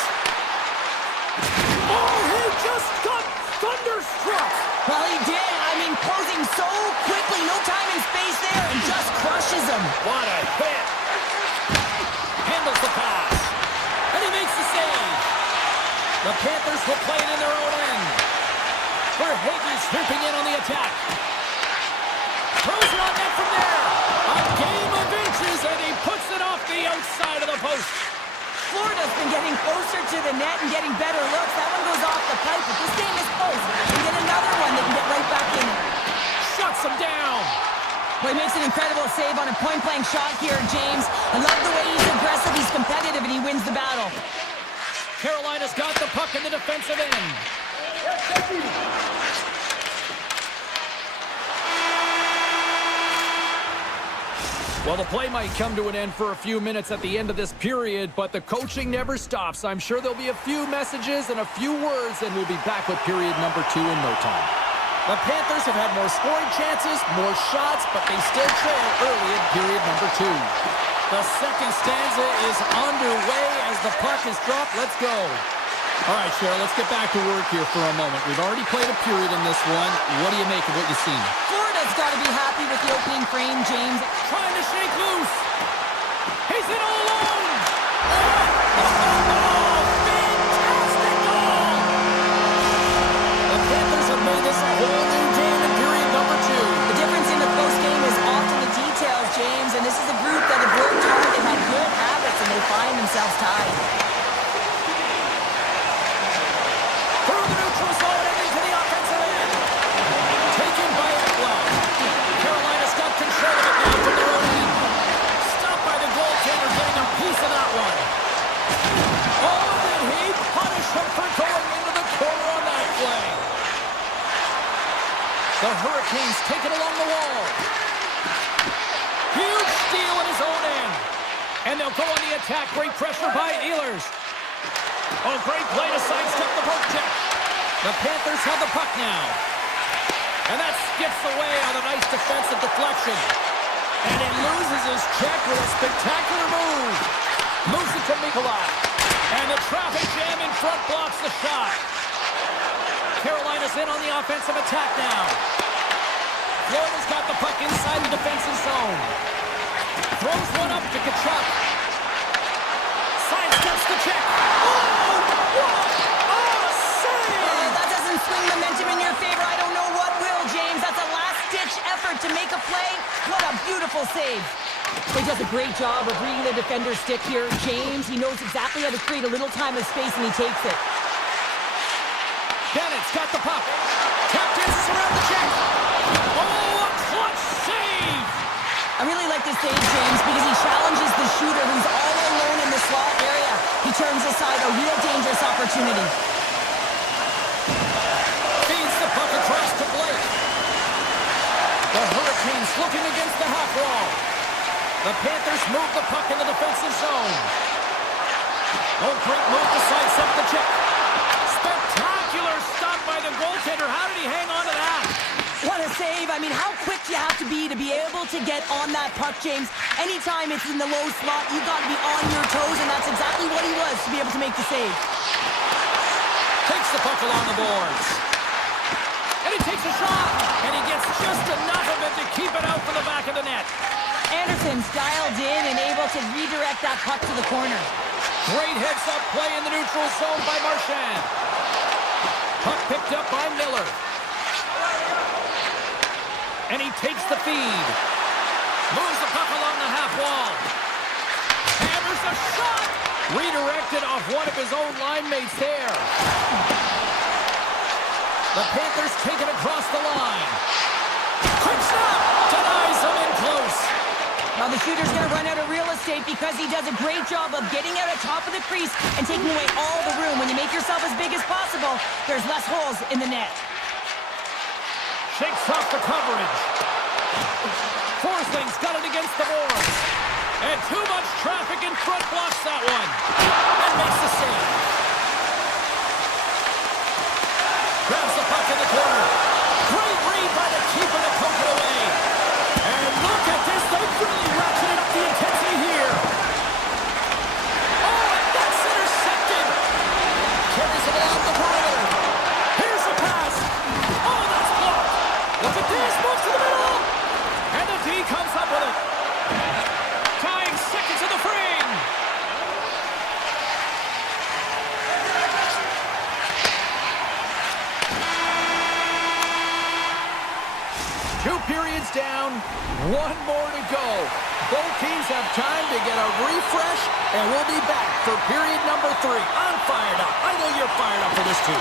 Oh, he just got thunderstruck. Well, he did. I mean, closing so quickly. No time and space there and just crushes him. What a hit. Handles the pass. And he makes the save. The Panthers will play it in their own end. Verhaeghe swooping in on the attack. Throws it on net from there. A game of inches, and he puts it off the outside of the post. Florida's been getting closer to the net and getting better looks. That one goes off the pipe, but this game is close. And get another one, they can get right back in it. Shuts him down. Well, he makes an incredible save on a point-blank shot here, James. I love the way he's aggressive, he's competitive, and he wins the battle. Carolina's got the puck in the defensive end. Well, the play might come to an end for a few minutes at the end of this period, but the coaching never stops. I'm sure there'll be a few messages and a few words, and we'll be back with period number 2 in no time. The Panthers have had more scoring chances, more shots, but they still trail early in period number 2. The second stanza is underway as the puck is dropped. Let's go. All right, Cheryl, let's get back to work here for a moment. We've already played a period in this one. What do you make of what you've seen? Florida's got to be happy with the opening frame, James. Trying to shake loose. He's in all alone. Fantastic goal. The Panthers have made this a whole new game in period number 2. The difference in the close game is often the details, James, and this is a group that have worked hard, they had good habits, and they find themselves tied. Through the neutral zone and into the offensive end. Taken by Ekblad. Carolina's got control of it now from their own end. Stopped by the goaltender, getting a piece of that one. Oh, did he punish him for going into the corner on that play? The Hurricanes take it along the wall. Huge steal in his own end. And they'll go on the attack. Great pressure by Ehlers. Oh, great play to sidestep the poke check. The Panthers have the puck now. And that skips away on a nice defensive deflection. And he loses his check with a spectacular move. Moves it to Nikolai. And the traffic jam in front blocks the shot. Carolina's in on the offensive attack now. Florida's got the puck inside the defensive zone. Throws one up to Kachuk. Sidesteps the check. Oh, what a save! That doesn't swing momentum in your favor. I don't know what will, James. That's a last-ditch effort to make a play. What a beautiful save. He does a great job of reading the defender's stick here. James, he knows exactly how to create a little time and space, and he takes it. Bennett's got the puck. Tapped in, around the check. Oh, a clutch save! I really like this save, James, because he challenges the shooter who's all alone in the slot area. He turns aside a real dangerous opportunity. Feeds the puck across to Blake. The Hurricanes looking against the half wall. The Panthers move the puck in the defensive zone. Oh, great move to sidestep the check. Spectacular stop by the goaltender. How did he hang on to that? What a save. I mean, how quick you have to be able to get on that puck, James. Anytime it's in the low slot, you've got to be on your toes, and that's exactly what he was to be able to make the save. Takes the puck along the boards. And he takes a shot. And he gets just enough of it to keep it out from the back of the net. Anderson's dialed in and able to redirect that puck to the corner. Great heads-up play in the neutral zone by Marchand. Puck picked up by Miller. And he takes the feed. Moves the puck along the half wall. Hammers a shot. Redirected off one of his own line mates there. The Panthers take it across the line. Quick snap. Denies him in close. Now the shooter's going to run out of real estate because he does a great job of getting out at top of the crease and taking away all the room. When you make yourself as big as possible, there's less holes in the net. Shakes off the coverage. Forsling's got it against the boards. And too much traffic in front blocks that one. And makes the save. Grabs the puck in the corner. Great read by the keeper to poke it away. And look at this. They've really ratcheted up the intensity here. Oh, and that's intercepted. Carries it along the perimeter. Here's a pass. Oh, that's blocked. Look at this. Moves to the middle. And the D comes up with it. Tying seconds in the frame. Two periods down, one more to go. Both teams have time to get a refresh, and we'll be back for period number 3. I'm fired up. I know you're fired up for this too.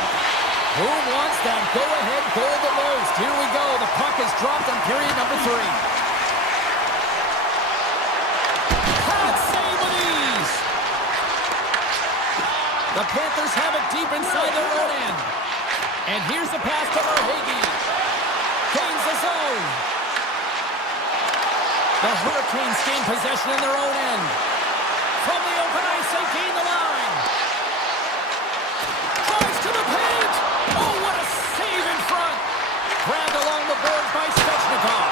Who wants that go-ahead goal the most? Here we go. The puck is dropped on period number 3. Pat save with ease. The Panthers have it deep inside their own end. And here's the pass to Verhaeghe. Gains the zone. The Hurricanes gain possession in their own end. From the open ice, they gain the line. Drives to the paint. Oh, what a save in front. Grabbed along the boards by Svechnikov.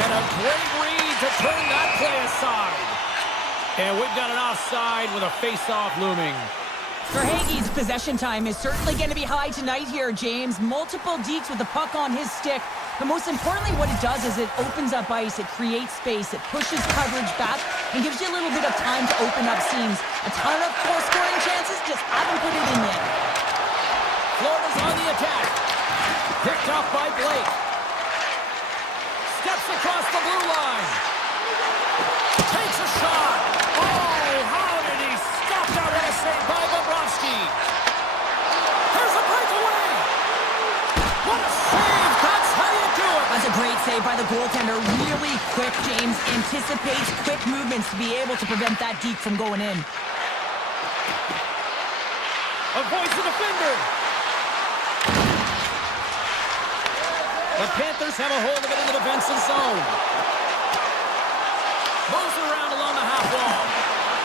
And a great read to turn that play aside. And we've got an offside with a face-off looming. Verhaeghe's possession time is certainly going to be high tonight here, James. Multiple dekes with the puck on his stick. But most importantly, what it does is it opens up ice, it creates space, it pushes coverage back, and gives you a little bit of time to open up seams. A ton of scoring chances, just haven't put it in yet. Florida's on the attack. Picked off by Blake. Steps across the blue line. Takes a shot. Oh, how did he stop that? What a save by Bobrovsky. There's a breakaway. What a save. That's how you do it. That's a great save by the goaltender. Really quick, James. Anticipates quick movements to be able to prevent that deke from going in. Avoids the defender. The Panthers have a hold of it in the defensive zone. Moves around along the half wall.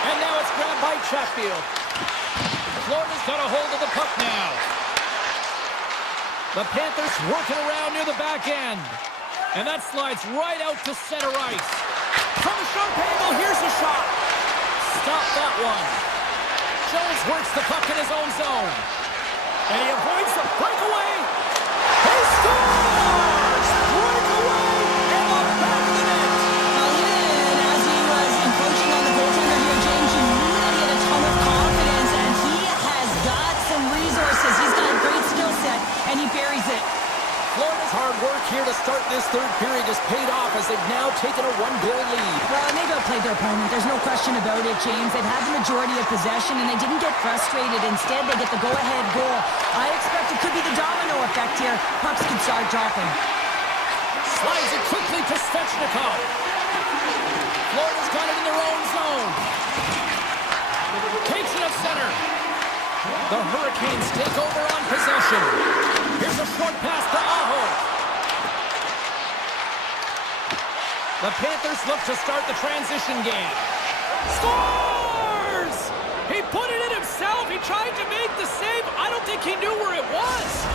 And now it's grabbed by Chatfield. Florida's got a hold of the puck now. The Panthers working around near the back end. And that slides right out to center ice. From a sharp angle, here's a shot. Stop that one. Jones works the puck in his own zone. And he avoids the breakaway. He scores! Breakaway in the back of the net. And as he was encroaching on the goaltender here, James, you knew that he had a ton of confidence, and he has got some resources. He's got a great skill set, and he buries it. Florida's hard work here to start this third period has paid off as they've now taken a one-goal lead. Well, and they've outplayed their opponent. There's no question about it, James. They've had the majority of possession, and they didn't get frustrated. Instead, they get the go-ahead goal. I expect it could be the domino effect here. Pucks could start dropping. Slides it quickly to Svechnikov. Florida's got it in their own zone. Takes it up center. The Hurricanes take over on possession. Here's a short pass to Aho. The Panthers look to start the transition game. Scores! He put it in himself. He tried to make the save. I don't think he knew where it was.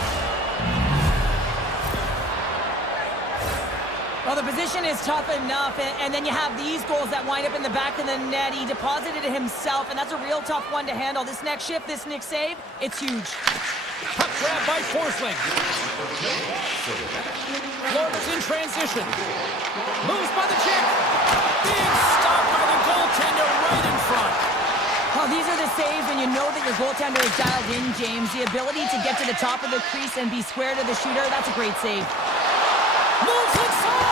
Well, the position is tough enough, and then you have these goals that wind up in the back of the net. He deposited it himself, and that's a real tough one to handle. This next shift, this next save, it's huge. Puck grab by Forsling. Florida's in transition. Moves by the chick. Big stop by the goaltender right in front. Well, these are the saves when you know that your goaltender is dialed in, James. The ability to get to the top of the crease and be square to the shooter, that's a great save. Moves inside.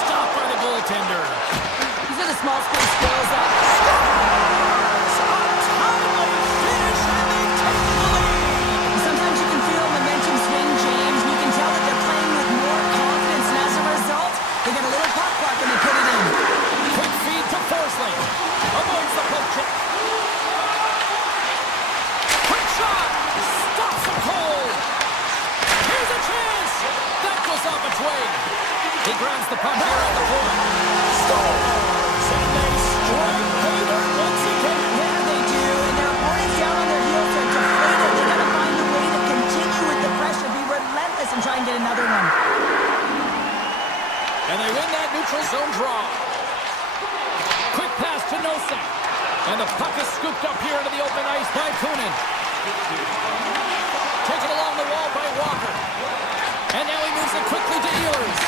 Stopped by the goaltender. These are the small space skills that... Scores! A timely finish, and they take the lead. Sometimes you can feel momentum swing, James. You can tell that they're playing with more confidence, and as a result, they get a little puck clock when they put it in. Quick feed to Forsling. Avoids the poke check. Quick shot. Stops him cold. Here's a chance. That goes off a twig. He grabs the puck here at the point. Scores! And they strike pay dirt once again. Yeah, they do. And their opponents down on their heels are deflated. They gotta find a way to continue with the pressure, be relentless, and try and get another one. And they win that neutral zone draw. Quick pass to Nosek. And the puck is scooped up here into the open ice by Kunin. Taken along the wall by Walker. And now he moves it quickly to Ehlers.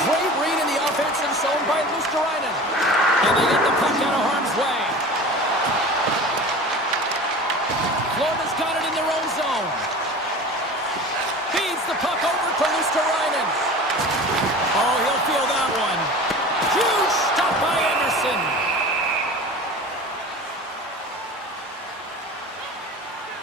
Great read in the offensive zone by Luosterainen. And they get the puck out of harm's way. Florida's got it in their own zone. Feeds the puck over to Luosterainen. Oh, he'll feel that one. Huge stop by Anderson.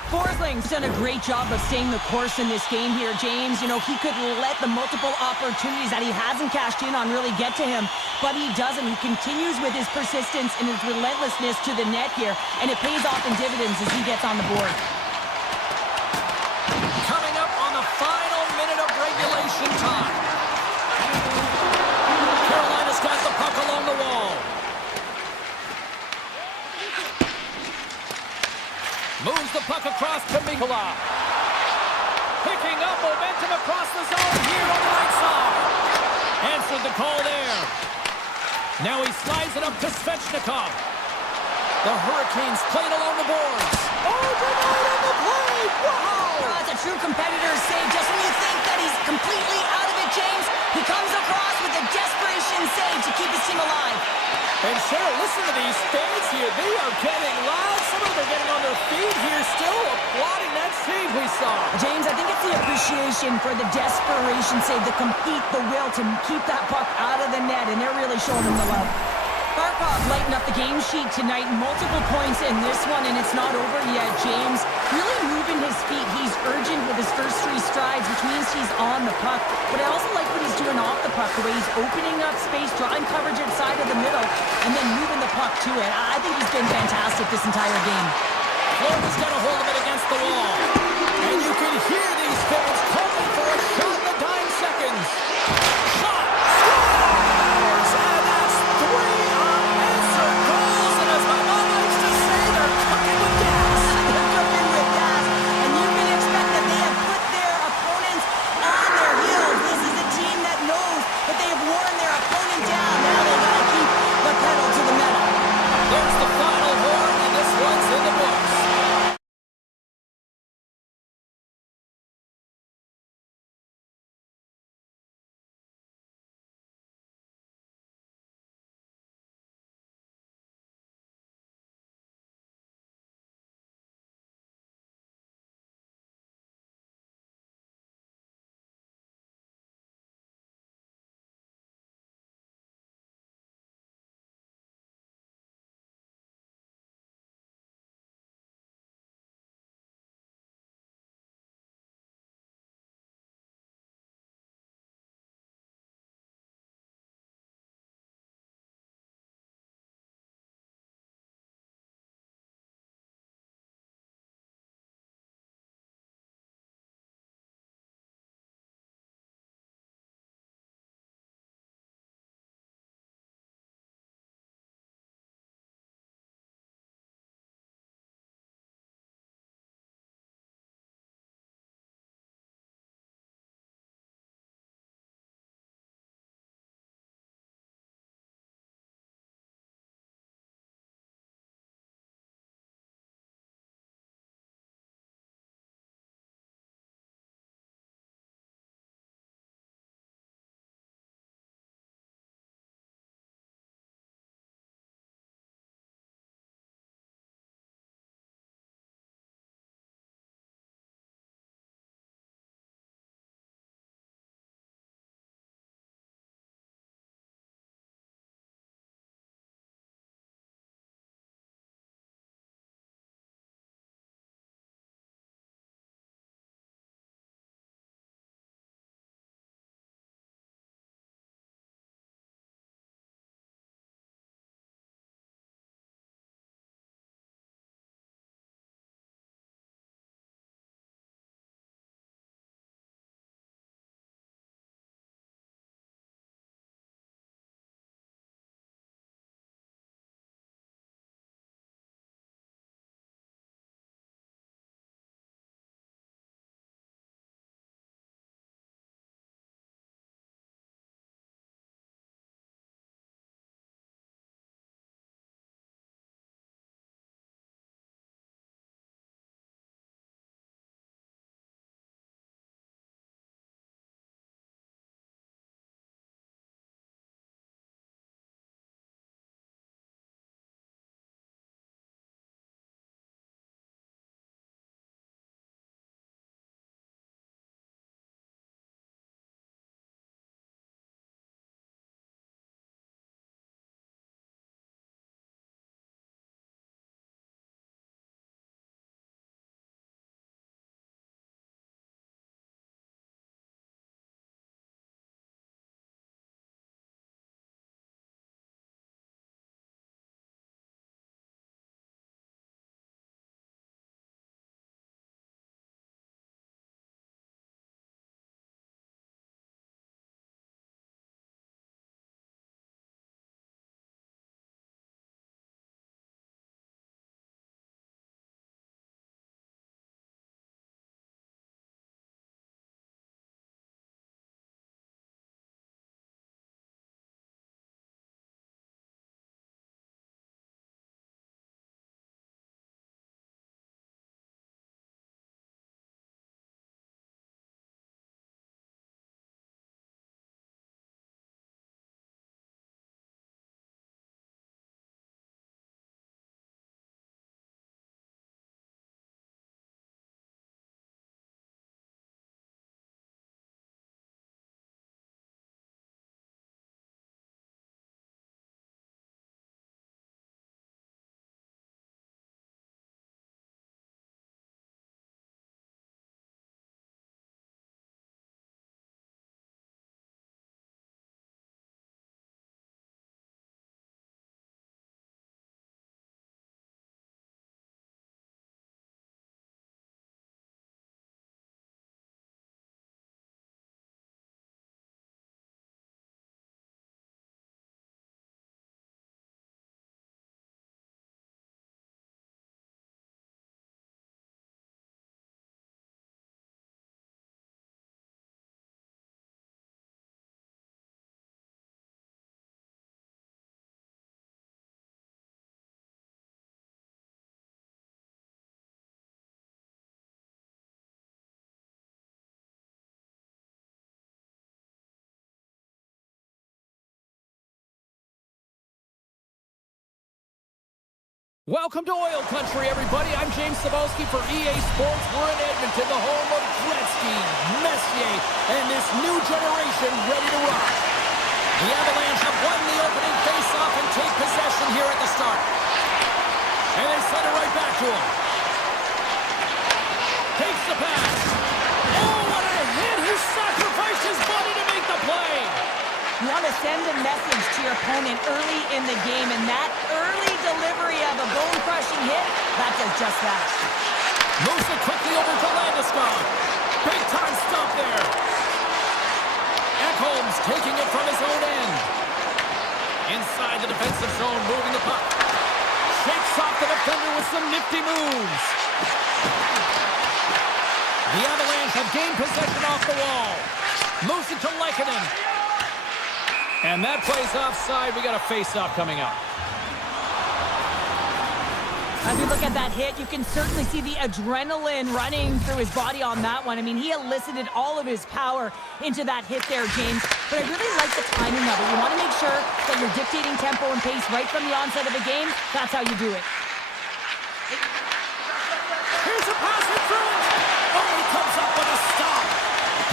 Forsling He's done a great job of staying the course in this game here, James. You know, he could let the multiple opportunities that he hasn't cashed in on really get to him, but he doesn't. He continues with his persistence and his relentlessness to the net here, and it pays off in dividends as he gets on the board. Coming up on the final minute of regulation time. Carolina's got the puck along the wall. Moves the puck across to Mikula. Picking up momentum across the zone here on the right side. Answered the call there. Now he slides it up to Svechnikov. The Hurricanes playing along the boards. Oh, denied on the play! Wow! That's a true competitor's save. Just when you think that he's completely out of it, James, he comes across with a desperation save to keep his team alive. And Cheryl, listen to these fans here. They are getting loud. Some of them are getting on their feet here, still applauding that save we saw. James, I think it's the appreciation for the desperation save, the compete, the will to keep that puck out of the net, and they're really showing him the love. Barkov lighting up the game sheet tonight. Multiple points in this one, and it's not over yet, James. Really moving his feet. He's urgent with his first three strides, which means he's on the puck. But I also like what he's doing off the puck, the way he's opening up space, drawing coverage inside of the middle, and then moving the puck to it. I think he's been fantastic this entire game. Florida's got a hold of it against the wall. And you can hear these fans calling for a shot in the dying seconds. Shot! Scores! And that's 3 unanswered goals. And as my mom likes to say, they're cooking with gas. They're cooking with gas, and you can expect that they have put their opponents on their heels. This is a team that knows that they have worn their opponent down. Now they gotta keep the pedal to the metal. There's the final horn, and this one's in the books. Welcome to Oil Country, everybody. I'm James Cebulski for EA Sports. We're in Edmonton, the home of Gretzky, Messier, and this new generation ready to rock. The Avalanche have won the opening face-off and take possession here at the start. And they send it right back to him. Takes the pass. Oh, what a hit! He sacrificed his body to make the play. You want to send a message to your opponent early in the game, and that early delivery of a bone-crushing hit, that does just that. Moves it quickly over to Landeskog. Big-time stop there. Ekholm's taking it from his own end. Inside the defensive zone, moving the puck. Shakes off the defender with some nifty moves. The Avalanche have gained possession off the wall. Moves it to Lehkonen. And that plays offside. We got a face-off coming up. As we look at that hit, you can certainly see the adrenaline running through his body on that one. I mean, he elicited all of his power into that hit there, James. But I really like the timing of it. You want to make sure that you're dictating tempo and pace right from the onset of the game. That's how you do it. Here's a pass in front. Oh, he comes up with a stop.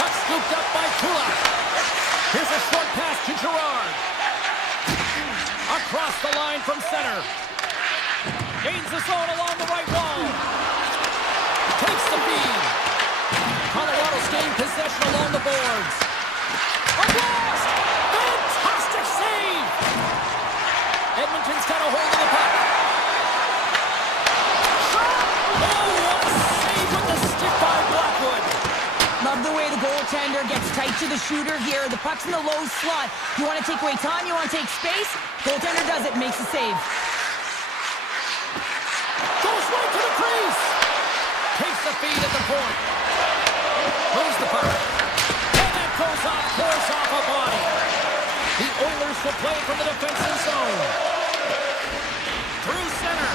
Puck scooped up by Kulak. Here's a short pass to Gerard. Across the line from center. Gains the zone along the right wall. Takes the feed. Colorado's gained possession along the boards. A blast! Fantastic save! Edmonton's got a hold of the puck. Oh, what a save with the stick by Blackwood. Love the way the goaltender gets tight to the shooter here. The puck's in the low slot. You want to take away time, you want to take space. Goaltender does it, makes the save. Goes right to the crease. Takes the feed at the point. Moves the puck. And that goes off course off a body. The Oilers will play from the defensive zone. Through center.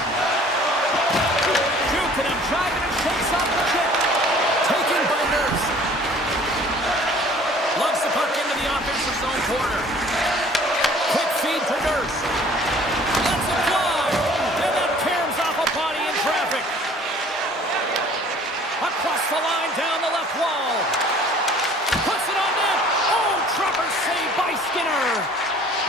Jukin and driving and shakes off the chip. Taken by Nurse. Loves the puck into the offensive zone corner. Quick feed to Nurse. Lets it fly. And that caroms off a body in traffic. Across the line, down the left wall. Puts it on net. Oh, Trumper saved by Skinner.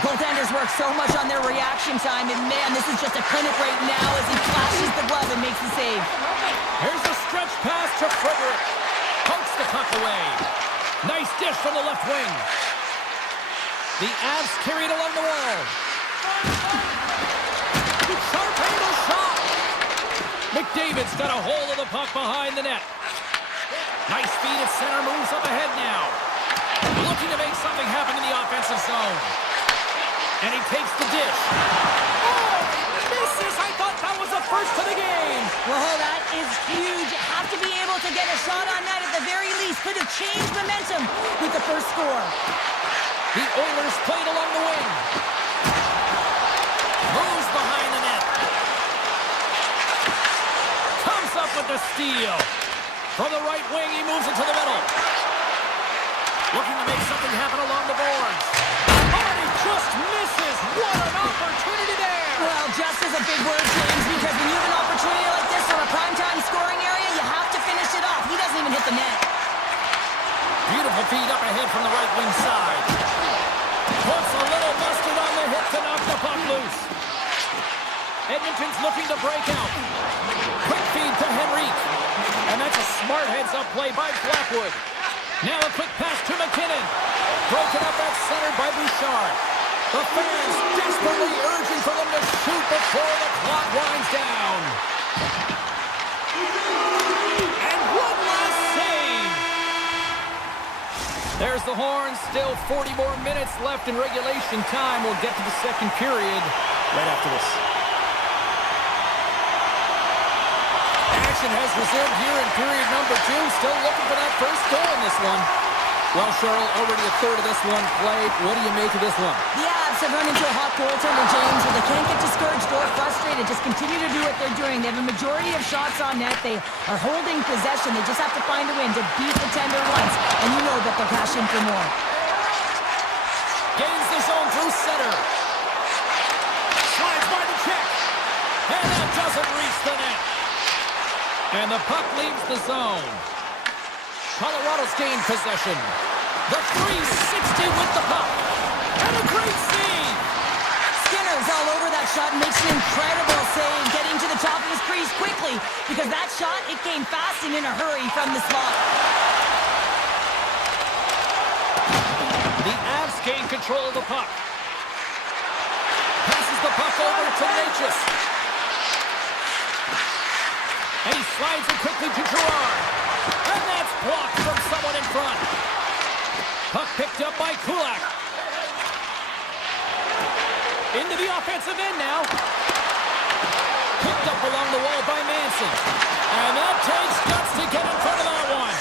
Goaltenders work so much on their reaction time, and man, this is just a clinic right now as he flashes the glove and makes the save. Here's a stretch pass to Frederick. Pokes the puck away. Nice dish from the left wing. The Avs carry it along the wall. Sharp angle shot. McDavid's got a hold of the puck behind the net. Nice feed at center, moves up ahead now. Looking to make something happen in the offensive zone. And he takes the dish. Oh, misses! I thought that was a first to the game. Well, that is huge. Have to be able to get a shot on that at the very least. Could have changed momentum with the first score. The Oilers played along the wing. Moves behind the net. Comes up with the steal. From the right wing, he moves it to the middle. Looking to make something happen along the boards. Oh, and he just misses. What an opportunity there. Well, just is a big word, James, because when you have an opportunity like this from a primetime scoring area, you have to finish it off. He doesn't even hit the net. Beautiful feed up ahead from the right wing side. Puts a little mustard on the hit to knock the puck loose. Edmonton's looking to break out. Quick feed to Henrique. And that's a smart heads-up play by Blackwood. Now a quick pass to McKinnon. Broken up at center by Bouchard. The fans desperately urging for them to shoot before the clock winds down. And one last save. There's the horn. Still 40 more minutes left in regulation time. We'll get to the second period right after this. Action has resumed here in period number 2. Still looking for that first goal in this one. Well, Cheryl, already a third of this one played. What do you make of this one? The Avs have run into a hot goaltender, James, and they can't get discouraged or frustrated. Just continue to do what they're doing. They have a majority of shots on net. They are holding possession. They just have to find a win to beat the tender once, and you know that they'll cash in for more. Gains the zone through center. Slides by the check. And that doesn't reach the net. And the puck leaves the zone. Colorado's gained possession. The 360 with the puck. And a great save. Skinner's all over that shot and makes an incredible save, getting to the top of his crease quickly, because that shot, it came fast and in a hurry from the slot. The Avs gain control of the puck. Passes the puck over to Natchez. And he slides it quickly to Gerard. And that's blocked from someone in front. Puck picked up by Kulak. Into the offensive end now. Picked up along the wall by Manson. And that takes guts to get in front of that one.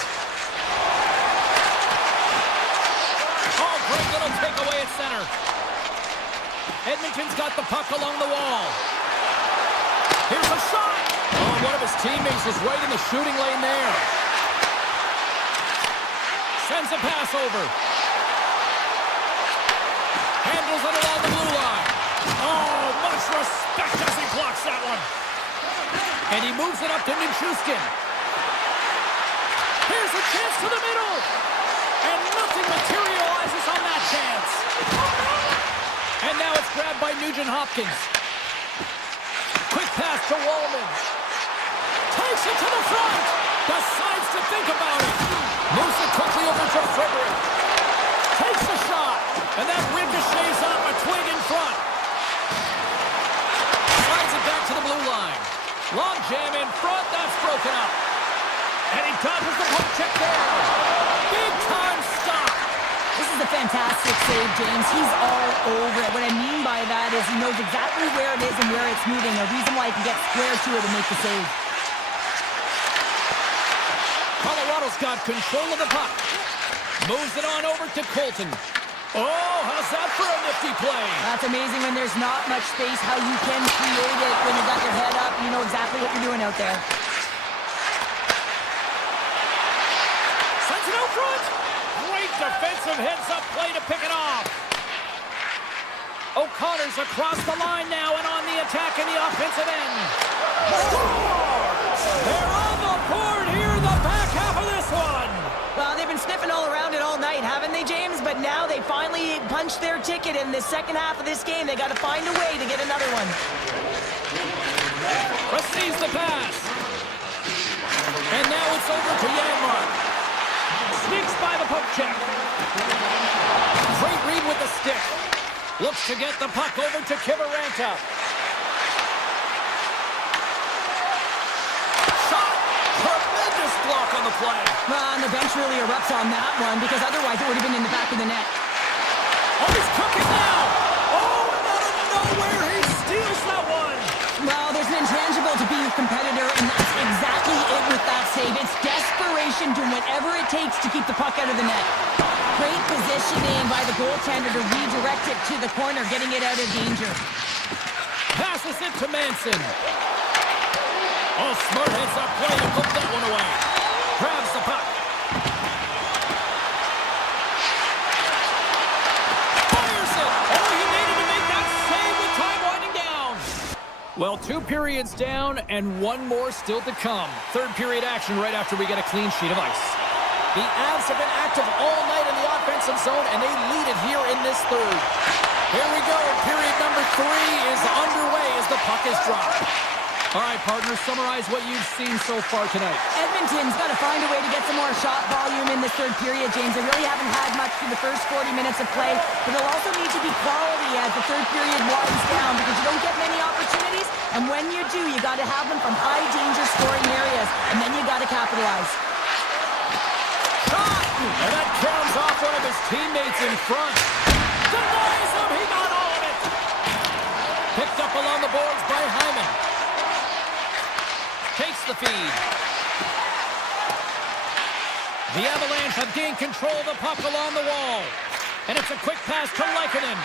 Oh, great little takeaway at center. Edmonton's got the puck along the wall. Here's a shot. Oh, one of his teammates is right in the shooting lane there. Sends a pass over. Handles it along the blue line. Oh, much respect as he blocks that one. And he moves it up to Nichushkin. Here's a chance to the middle. And nothing materializes on that chance. And now it's grabbed by Nugent-Hopkins. Quick pass to Wallman. Takes it to the front. Decides to think about it. Moves it quickly over to Frederick. Takes the shot. And that ricochets off a twig in front. Slides it back to the blue line. Long jam in front. That's broken up. And he dodges the poke check there. Big time stop. This is a fantastic save, James. He's all over it. What I mean by that is he knows exactly where it is and where it's moving. A reason why he can get square to it and make the save. Colorado's got control of the puck. Moves it on over to Colton. Oh, how's that for a nifty play? That's amazing when there's not much space, how you can create it when you got your head up. You know exactly what you're doing out there. Sends it out front. Great defensive heads-up play to pick it off. O'Connor's across the line now and on the attack in the offensive end. Scores! They're on the board here in the back half of this one. Well, they've been sniffing all around it all night, haven't they, James? But now they finally punched their ticket in the second half of this game. They got to find a way to get another one. Receives the pass. And now it's over to Janmark. Sneaks by the poke check. Great read with the stick. Looks to get the puck over to Kiviranta. Shot! Tremendous block on the play. Well, and the bench really erupts on that one because otherwise it would have been in the back of the net. Oh, he's cooking now! Oh, and out of nowhere he steals that one! Well, there's an intangible to being a competitor, and that's exactly it with that save. It's desperation, doing whatever it takes to keep the puck out of the net. Great positioning by the goaltender to redirect it to the corner, getting it out of danger. Passes it to Manson. Oh, smart heads-up play to put that one away. Grabs the puck. Fires it! Oh, he made him to make that save with time winding down. Well, 2 periods down and 1 more still to come. Third period action right after we get a clean sheet of ice. The Avs have been active all night in the offensive zone, and they lead it here in this third. Here we go. Period number 3 is underway as the puck is dropped. All right, partners, summarize what you've seen so far tonight. Edmonton's got to find a way to get some more shot volume in this third period, James. They really haven't had much through the first 40 minutes of play, but they'll also need to be quality as the third period winds down because you don't get many opportunities, and when you do, you got to have them from high-danger scoring areas, and then you got to capitalize. Shot! And that comes off one of his teammates in front. Denies him! He got all of it! Picked up along the boards by Hyman. Takes the feed. The Avalanche have gained control of the puck along the wall. And it's a quick pass to Lehkonen.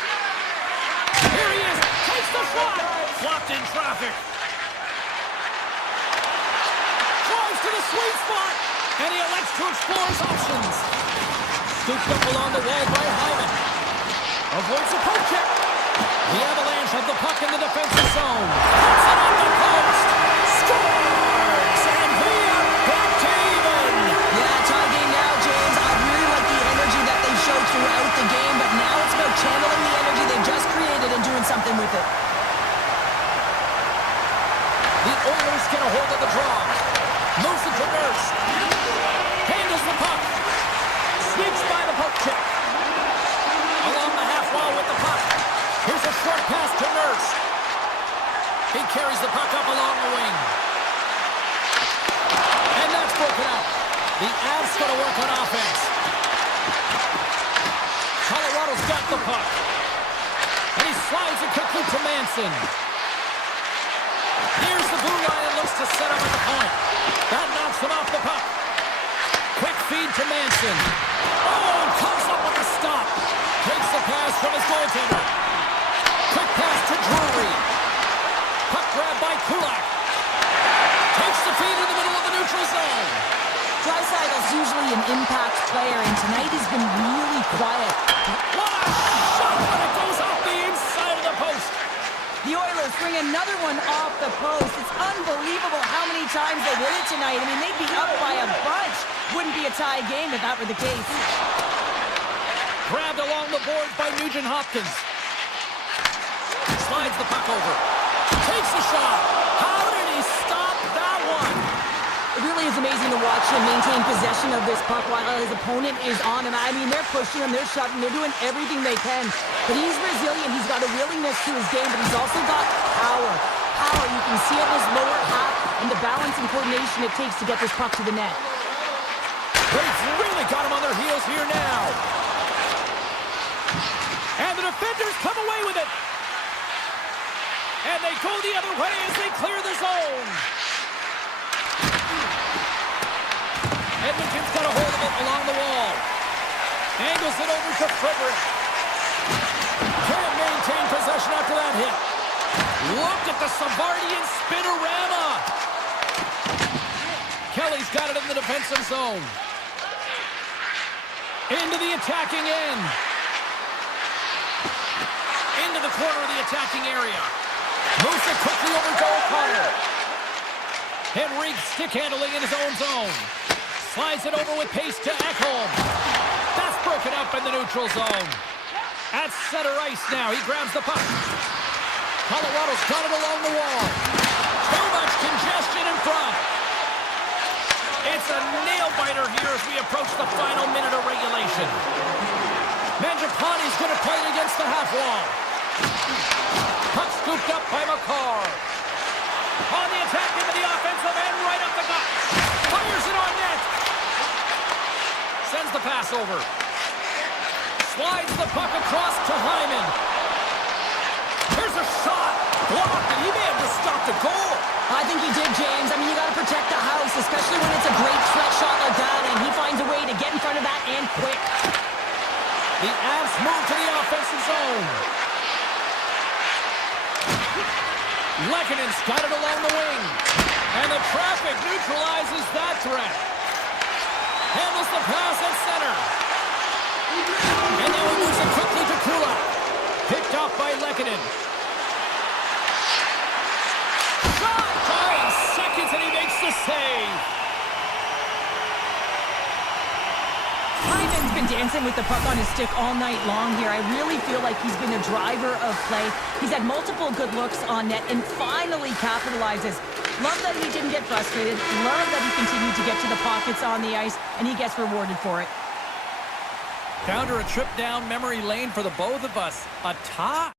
Here he is. Takes the shot. Blocked in traffic. Drives to the sweet spot. And he elects to explore his options. Scooped up along the wall by Hyman. Avoids a poke check. The Avalanche have the puck in the defensive zone. Puts it on the post. a hold of the draw. Moves it to Nurse. Handles the puck. Sneaks by the poke check. Along the half wall with the puck. Here's a short pass to Nurse. He carries the puck up along the wing. And that's broken out. The Avs going to work on offense. Colorado's got the puck. And he slides it quickly to Manson. Here's the blue line and looks to set up at the point. That knocks him off the puck. Quick feed to Manson. Oh, comes up with a stop. Takes the pass from his goaltender. Quick pass to Drury. Puck grab by Kulak. Takes the feed in the middle of the neutral zone. Dreisaitl's usually an impact player, and tonight he's been really quiet. What a shot, but it goes off the inside of the post. The Oilers bring another one off the post. It's unbelievable how many times they win it tonight. I mean, they'd be up by a bunch. Wouldn't be a tie game if that were the case. Grabbed along the boards by Nugent Hopkins. Slides the puck over. Takes a shot. How did he stop that one? It really is amazing to watch him maintain possession of this puck while his opponent is on him. I mean, they're pushing him, they're shoving, they're doing everything they can. But he's resilient, he's got a willingness to his game, but he's also got power. Power, you can see it in his lower half and the balance and coordination it takes to get this puck to the net. They've really got him on their heels here now. And the defenders come away with it. And they go the other way as they clear the zone. Edmonton's got a hold of it along the wall. Angles it over to Frederick. Can't maintain possession after that hit. Look at the Savardian spinorama. Kelly's got it in the defensive zone. Into the attacking end. Into the corner of the attacking area. Moves it quickly over to O'Connor. Henrique stick handling in his own zone. Slides it over with pace to Ekholm. That's broken up in the neutral zone. At center ice now. He grabs the puck. Colorado's got it along the wall. Too much congestion in front. It's a nail-biter here as we approach the final minute of regulation. Mangiapane's going to play it against the half wall. Puck scooped up by McCarr. On the attack into the offensive end, right up the gut. Fires it on net. Sends the pass over. Slides the puck across to Hyman. Here's a shot. Blocked, and he may have just stopped a goal. I think he did, James. I mean, you got to protect the house, especially when it's a great threat shot like that, and he finds a way to get in front of that and quick. The Avs move to the offensive zone. Lekkonen's got it along the wing. And the traffic neutralizes that threat. Handles the pass at center. And now he moves it quickly to Kulak. Picked off by Lekkonen. Shot! 5 seconds and he makes the save. Hyman's been dancing with the puck on his stick all night long here. I really feel like he's been a driver of play. He's had multiple good looks on net and finally capitalizes. Love that he didn't get frustrated. Love that he continued to get to the pockets on the ice, and he gets rewarded for it. Down to a trip down memory lane for the both of us. A tie.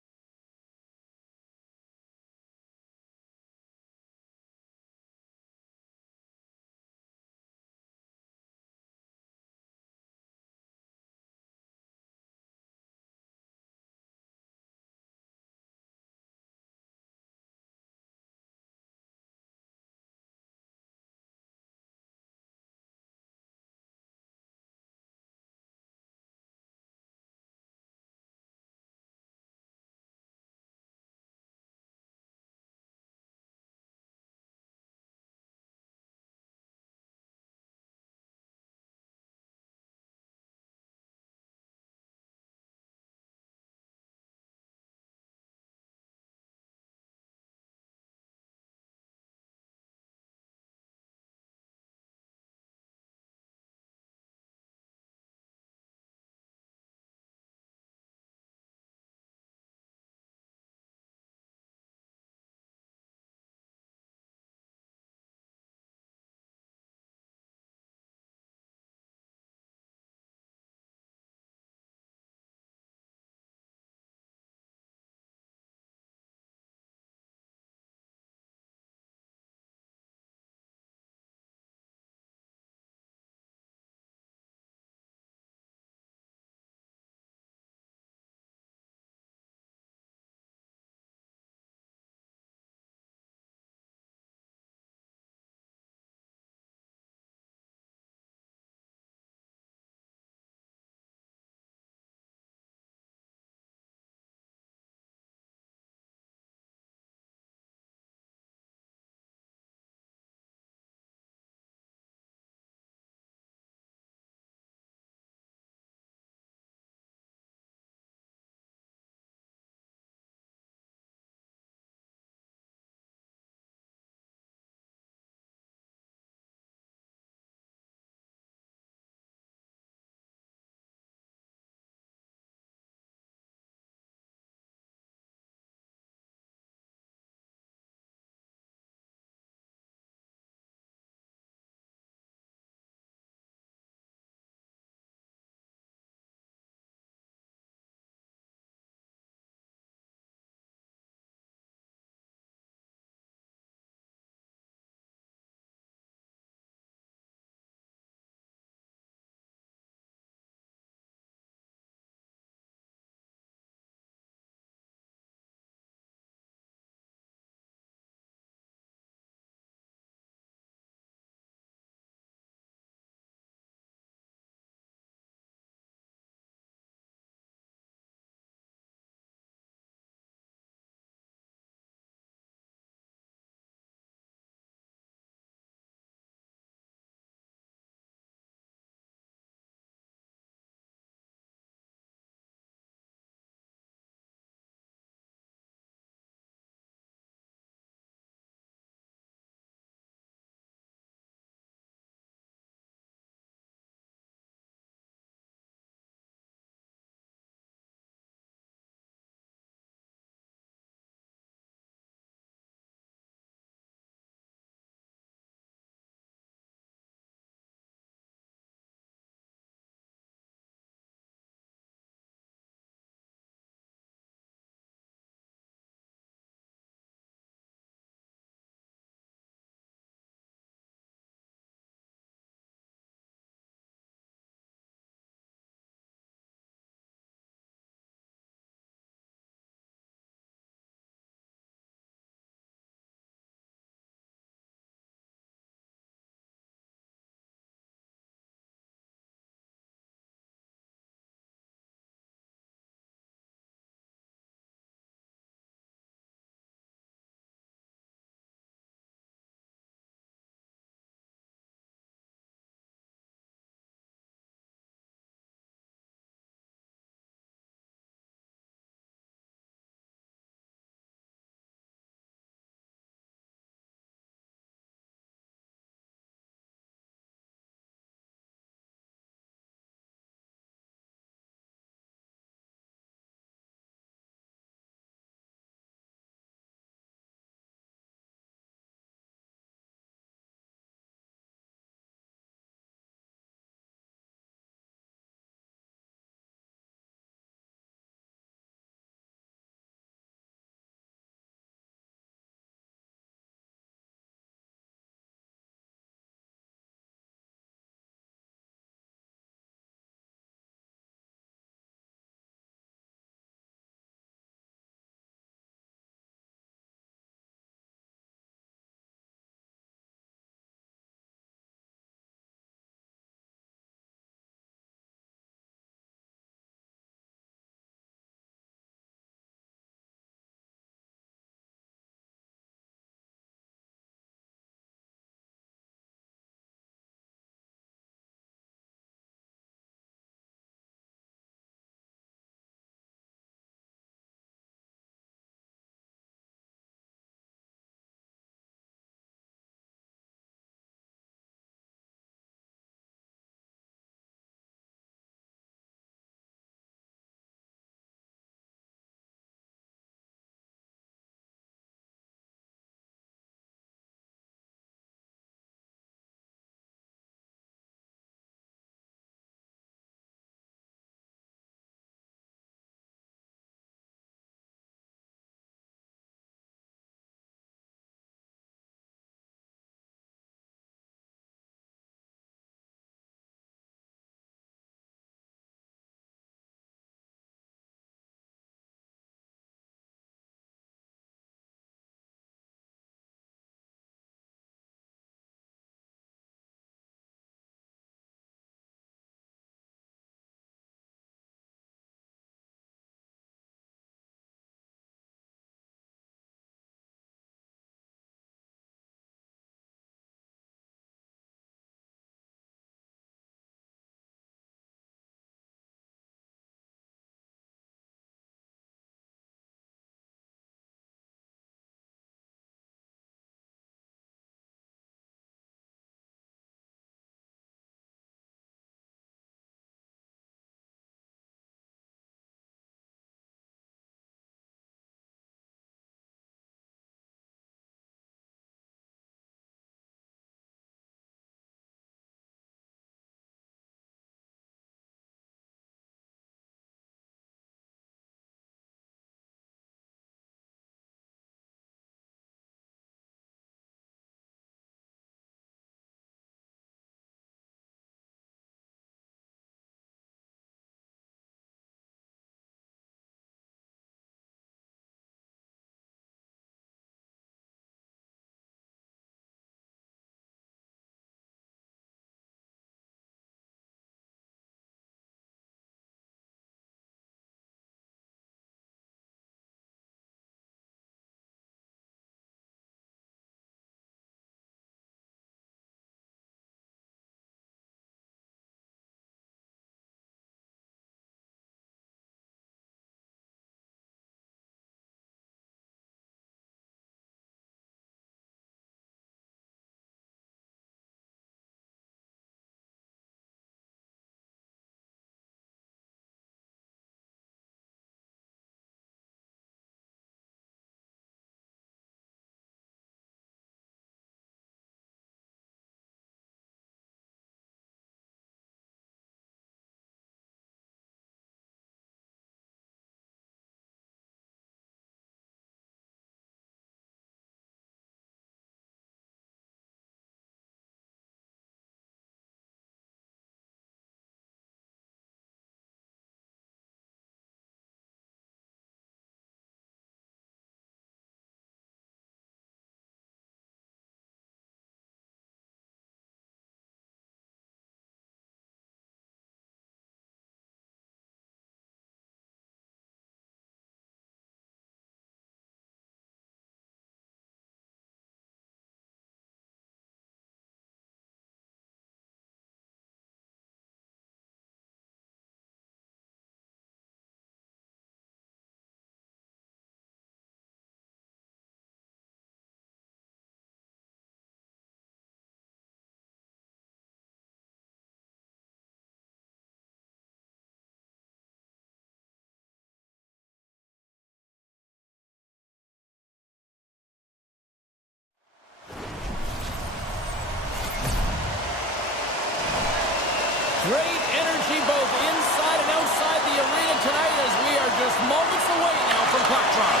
Great energy both inside and outside the arena tonight as we are just moments away now from puck drop.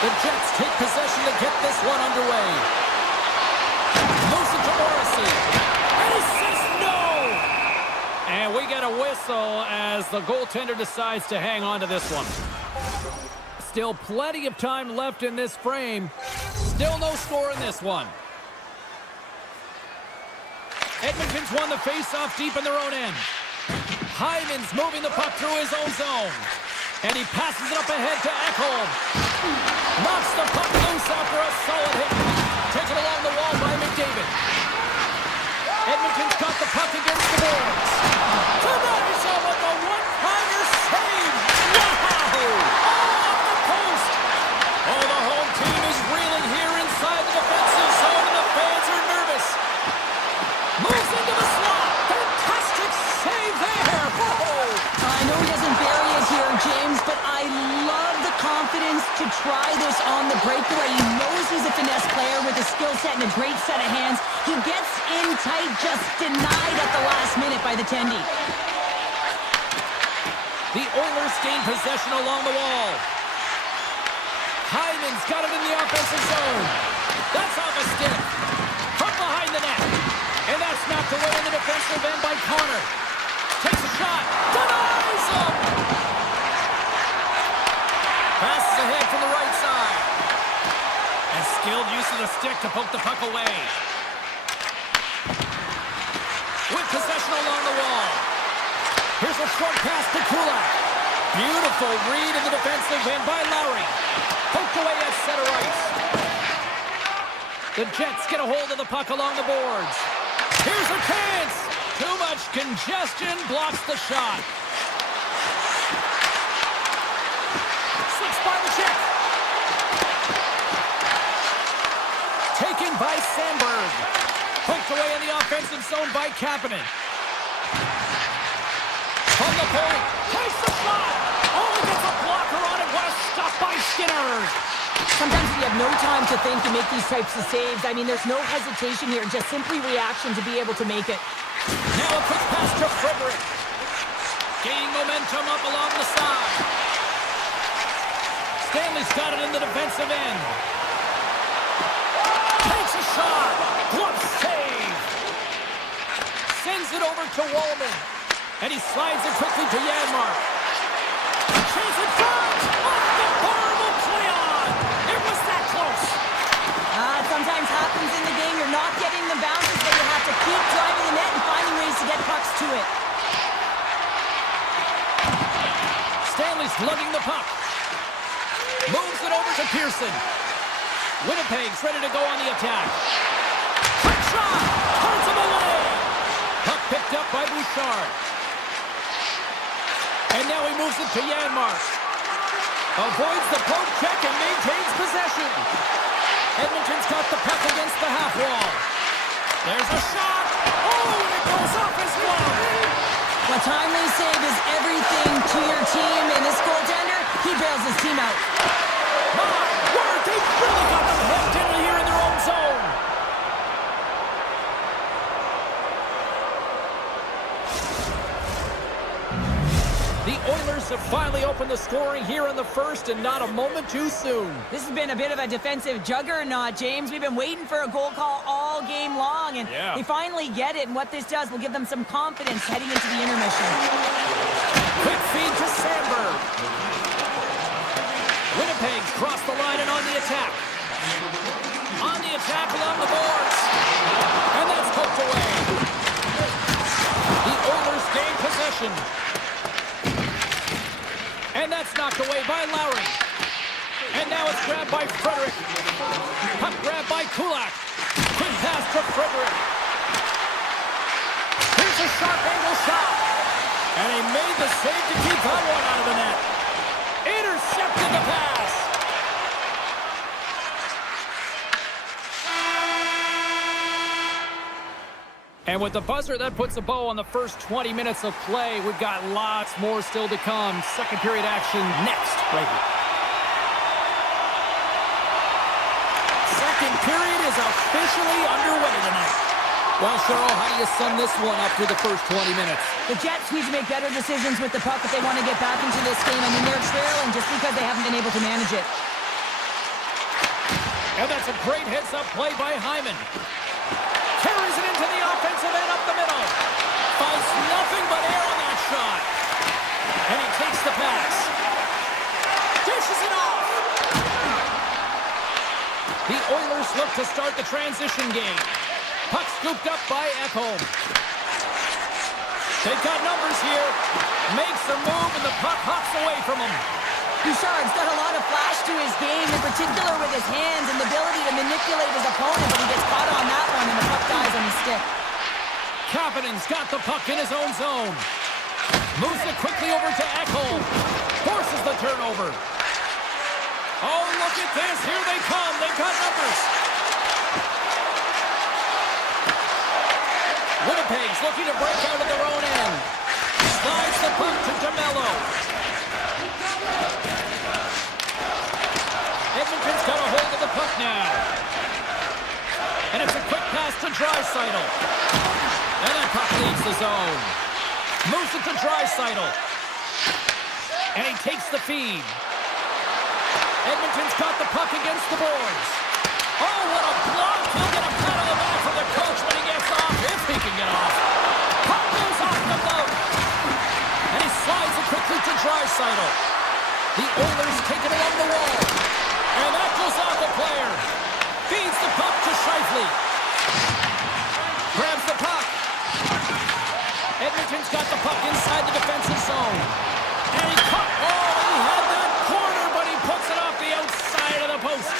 The Jets take possession to get this one underway. Moves it to Morrissey. And he says no! And we get a whistle as the goaltender decides to hang on to this one. Still plenty of time left in this frame. Still no score in this one. Edmonton's won the face-off deep in their own end. Hyman's moving the puck through his own zone. And he passes it up ahead to Ekholm. Knocks the puck loose after a solid hit. Taken along the wall by McDavid. Edmonton's got the puck against the boards. Tonight with the one-timer save. Wow! Off the post. Oh, the home team is reeling here inside the defensive zone, and the fans are nervous. Moves into the slot. Fantastic save there. Whoa! I know he doesn't bury it here, James, but I love the confidence to try this on the breakaway. He knows he's a finesse player with a skill set and a great set of hands. He gets in tight, just denied at the last minute by the Tendy. The Oilers gain possession along the wall. Hyman's got it in the offensive zone. That's off a stick. From behind the net. And that's knocked away in the defensive end by Connor. Takes a shot. Denies him! Passes ahead from the right side. And skilled use of the stick to poke the puck away. With possession along the wall. Here's a short pass to Kulak. Beautiful read in the defensive end by Lowry. Poked away at center ice. The Jets get a hold of the puck along the boards. Here's a chance. Too much congestion blocks the shot. Slips by the check. Taken by Sandberg. Poked away in the offensive zone by Kapanen. From the point, takes the shot! Only gets a blocker on it. What a stop by Skinner! Sometimes you have no time to think to make these types of saves. I mean, there's no hesitation here, just simply reaction to be able to make it. Now a quick pass to Frederick. Gaining momentum up along the side. Stanley's got it in the defensive end. Takes a shot. Glove save. Sends it over to Wallman. And he slides it quickly to Janmark. Chase it front! Off the bar will play on! It was that close! It sometimes happens in the game. You're not getting the bounces, but you have to keep driving the net and finding ways to get pucks to it. Stanley's lugging the puck. Moves it over to Pearson. Winnipeg's ready to go on the attack. Quick shot! Turns him away! Puck picked up by Bouchard. And now he moves it to Janmark. Avoids the poke check and maintains possession. Edmonton's got the puck against the half wall. There's a shot. Oh, and it goes off his glove. A timely save is everything to your team, and this goaltender, he bails his team out. My word, they really got them hemmed in here in their own zone. The Oilers have finally opened the scoring here in the first, and not a moment too soon. This has been a bit of a defensive juggernaut, James. We've been waiting for a goal call all game long, and they finally get it, and what this does will give them some confidence heading into the intermission. Quick feed to Sandberg. Winnipeg's crossed the line and on the attack. On the attack along the boards. And that's poked away. The Oilers gain possession. And that's knocked away by Lowry. And now it's grabbed by Frederick. Puck grabbed by Kulak. Quick pass to Frederick. Here's a sharp angle shot. And he made the save to keep that one out of the net. Intercepted the pass. And with the buzzer, that puts a bow on the first 20 minutes of play. We've got lots more still to come. Second period action next, right here. Second period is officially underway tonight. Well, Cheryl, how do you sum this one up through the first 20 minutes? The Jets need to make better decisions with the puck if they want to get back into this game. I mean, they're trailing just because they haven't been able to manage it. And that's a great heads-up play by Hyman. Carries it into the offensive end up the middle. Finds nothing but air on that shot. And he takes the pass. Dishes it off. The Oilers look to start the transition game. Puck scooped up by Ekholm. They've got numbers here. Makes a move and the puck hops away from him. Bouchard's got a lot of flash to his game, in particular with his hands and the ability to manipulate his opponent, but he gets caught on that one and the puck dies on his stick. Kapanen's got the puck in his own zone. Moves it quickly over to Ekholm. Forces the turnover. Oh, look at this. Here they come. They've got numbers. Winnipeg's looking to break out of their own end. Slides the puck to DeMello. Edmonton's got a hold of the puck now. And it's a quick pass to Draisaitl. And that puck leaves the zone. Moves it to Draisaitl. And he takes the feed. Edmonton's got the puck against the boards. Oh, what a block! He'll get a pat on the back from the coach when he gets off, if he can get off. Puck goes off the boat. And he slides it quickly to Draisaitl. The Oilers take it along the wall. And that goes off the player. Feeds the puck to Scheifele. Grabs the puck. Edmonton's got the puck inside the defensive zone. And he caught. Oh, he had that corner, but he puts it off the outside of the post.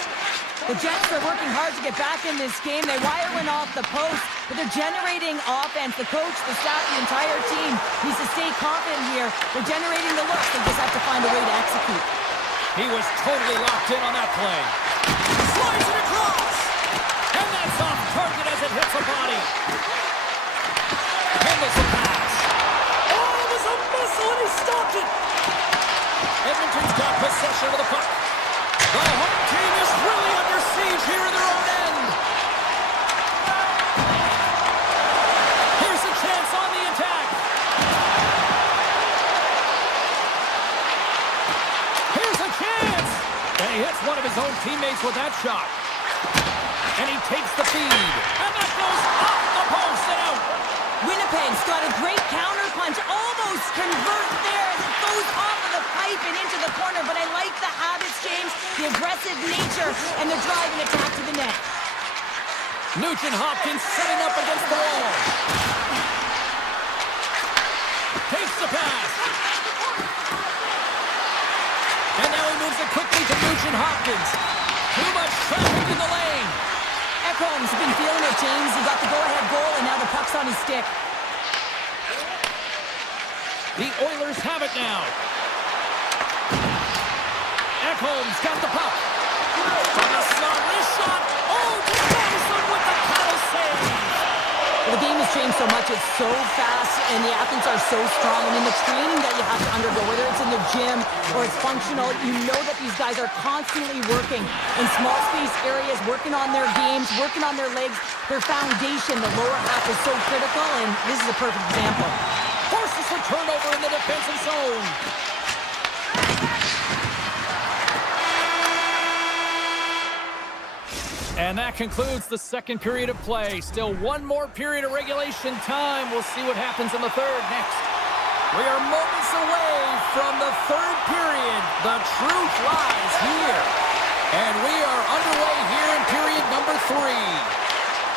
The Jets are working hard to get back in this game. They wire one off the post, but they're generating offense. The coach, the staff, the entire team needs to stay confident here. They're generating the looks. They just have to find a way to execute. He was totally locked in on that play. Slides it across. And that's off target as it hits a body. Handles the pass. Oh, it was a missile and he stopped it. Edmonton's got possession of the puck. The home team is really under siege here in their own end. Here's a chance on the attack. Here's a chance. And he hits one of his own teammates with that shot. And he takes the feed. And that goes off the post and out. Winnipeg's got a great counter punch. Almost convert there as it goes off of the pipe and into the corner. But I like the habits, James, the aggressive nature, and the drive and attack to the net. Nugent Hopkins setting up against the wall. Takes the pass. And now he moves it quickly to Nugent Hopkins. Too much traffic in the lane. Ekholm's been feeling it, James. He got the go-ahead goal, and now the puck's on his stick. The Oilers have it now. Ekholm's got the puck. From the slot, wrist shot. Oh, Dyson with the paddle save. Well, the game has changed so much. It's so fast, and the athletes are so strong. I mean, the training that you have to undergo, whether it's in the gym or it's functional, you know that these guys are constantly working in small space areas, working on their games, working on their legs. Their foundation, the lower half, is so critical, and this is a perfect example. Forces the turnover in the defensive zone. And that concludes the second period of play. Still one more period of regulation time. We'll see what happens in the third next. We are moments away from the third period. The truth lies here. And we are underway here in period number 3.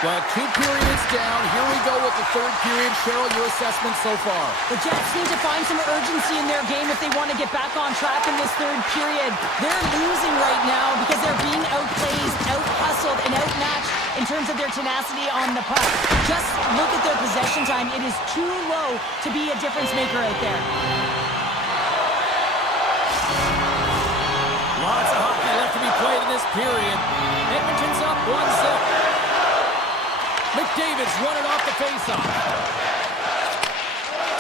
Well, 2 periods down. Here we go with the third period. Cheryl, your assessment so far? The Jets need to find some urgency in their game if they want to get back on track in this third period. They're losing right now because they're being outplayed, out-hustled, and outmatched in terms of their tenacity on the puck. Just look at their possession time. It is too low to be a difference maker out there. Lots of hockey left to be played in this period. Edmonton's up 1-0. McDavid's running off the faceoff.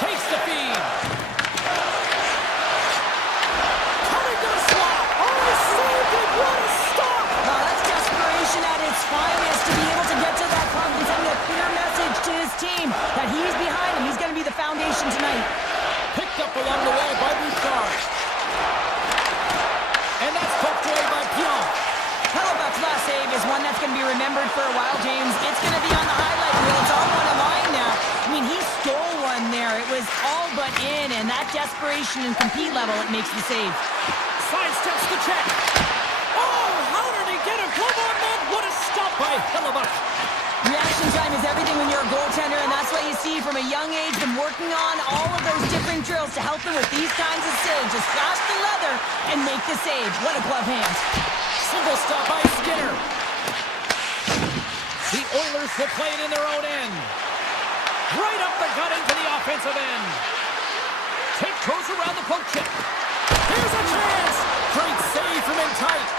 Takes the feed. Coming to the slot. Oh, he saved it. What a stop. That's desperation at its finest to be able to get to that puck and send a clear message action tonight. Picked up along the wall by Bouchard. And that's poked away by Pion. Hellebuck's last save is one that's going to be remembered for a while, James. It's going to be on the highlight reel. It's on one of mine now. I mean, he stole one there. It was all but in, and that desperation and compete level, it makes the save. Sidesteps the check. Oh, how did he get a glove on that? What a stop by Hellebuck. Reaction time is everything when you're a goaltender, and that's what you see from a young age, been working on all of those different drills to help him with these kinds of saves. Just flash the leather and make the save. What a glove hand. Single stop by Skinner. The Oilers will play it in their own end. Right up the gut into the offensive end. Tape goes around the poke check. Here's a chance. Great save from in tight.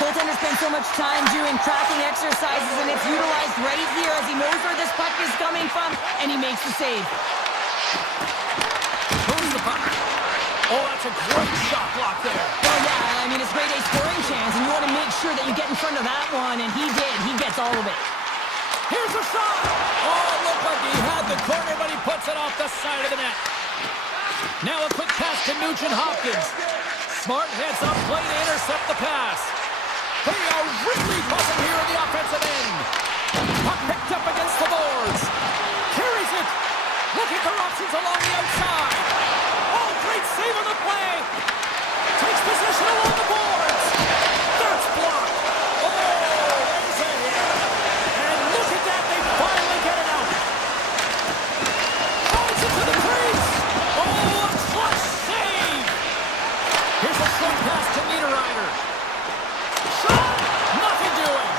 Goaltender spends so much time doing tracking exercises, and it's utilized right here as he knows where this puck is coming from, and he makes the save. Who's the puck? Oh, that's a great shot block there. Well, yeah, I mean, it's grade A scoring chance, and you want to make sure that you get in front of that one, and he did. He gets all of it. Here's a shot. Oh, it looked like he had the corner, but he puts it off the side of the net. Now a quick pass to Nugent-Hopkins. Smart heads up play to intercept the pass. They are really buzzing here in the offensive end. Puck picked up against the boards. Carries it. Looking for options along the outside. Oh, great save on the play. Takes position along the boards. That's blocked. Oh, there's a hit. And look at that, they finally get it out. Finds it to the crease. Oh, a clutch save. Here's a short pass to Niederreiter. Shot! Nothing doing.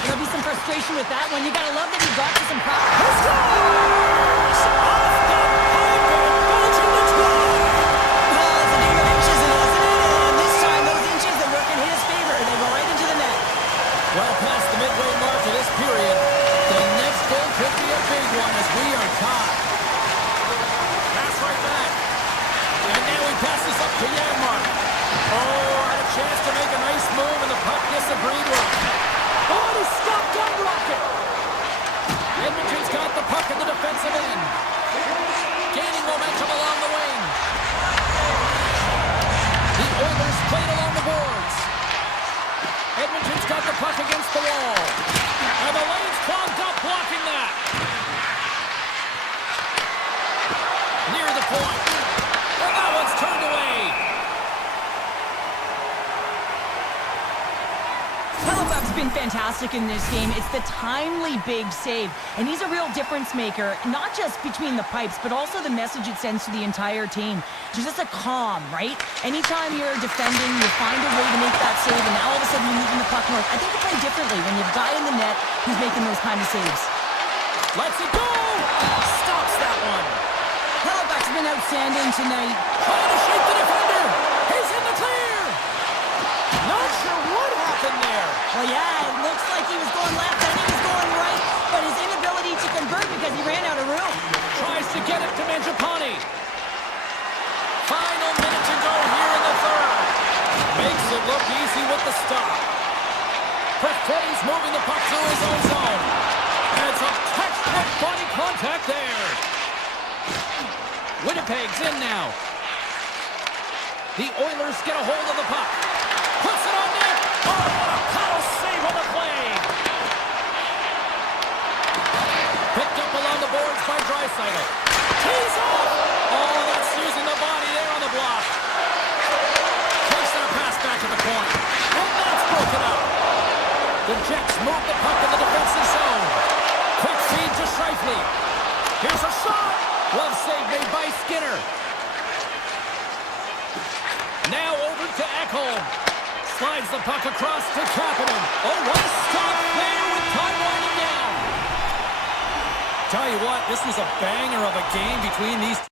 There'll be some frustration with that one. You gotta love that he got to some practice. He scores! Off the pipe and Belgium the 12. Well, it's a game of inches, isn't it? And this time, those inches that work in his favor. They go right into the net. Well past the midway mark of this period, the next goal could be a big one as we are tied. Pass right back. And now he passes up to Janmark. Oh, had a chance to make a nice move and the puck disagreed with him. Oh, and he stopped on Rocket. Edmonton's got the puck in the defensive end. Gaining momentum along the wing. The Oilers played along the boards. Edmonton's got the puck against the wall. And the lane's clogged up blocking that. Near the point. And that one's turned away. Hellebuck's been fantastic in this game. It's the timely big save. And he's a real difference maker, not just between the pipes, but also the message it sends to the entire team. It's just a calm, right? Anytime you're defending, you find a way to make that save, and now all of a sudden you're moving the puck north. I think you play differently when you have a guy in the net who's making those kind of saves. Lets it go. Stops that one. Hellebuck's been outstanding tonight. Trying to shake the defender. He's in the clear. Not sure what happened there. Well, yeah, it looks like he was going left and he was going right, but his inability to convert because he ran out of room. Tries to get it to Mangiapane. Final minute to go here in the third. Makes it look easy with the stop. Perfetti's moving the puck through his own zone. And some textbook body contact there. Winnipeg's in now. The Oilers get a hold of the puck. Puts it on net. Oh, what a power save on the play. Picked up along the boards by Draisaitl. Tees off. Oh, that's using the body there on the block. Takes that pass back to the point. And that's broken up. The Jets move the puck in the defensive zone. Quick feed to Scheifele. Here's a shot. Glove save made by Skinner. Now over to Ekholm. Slides the puck across to Kapanen. Oh, what a stop there with time winding down. Tell you what, this was a banger of a game between these two.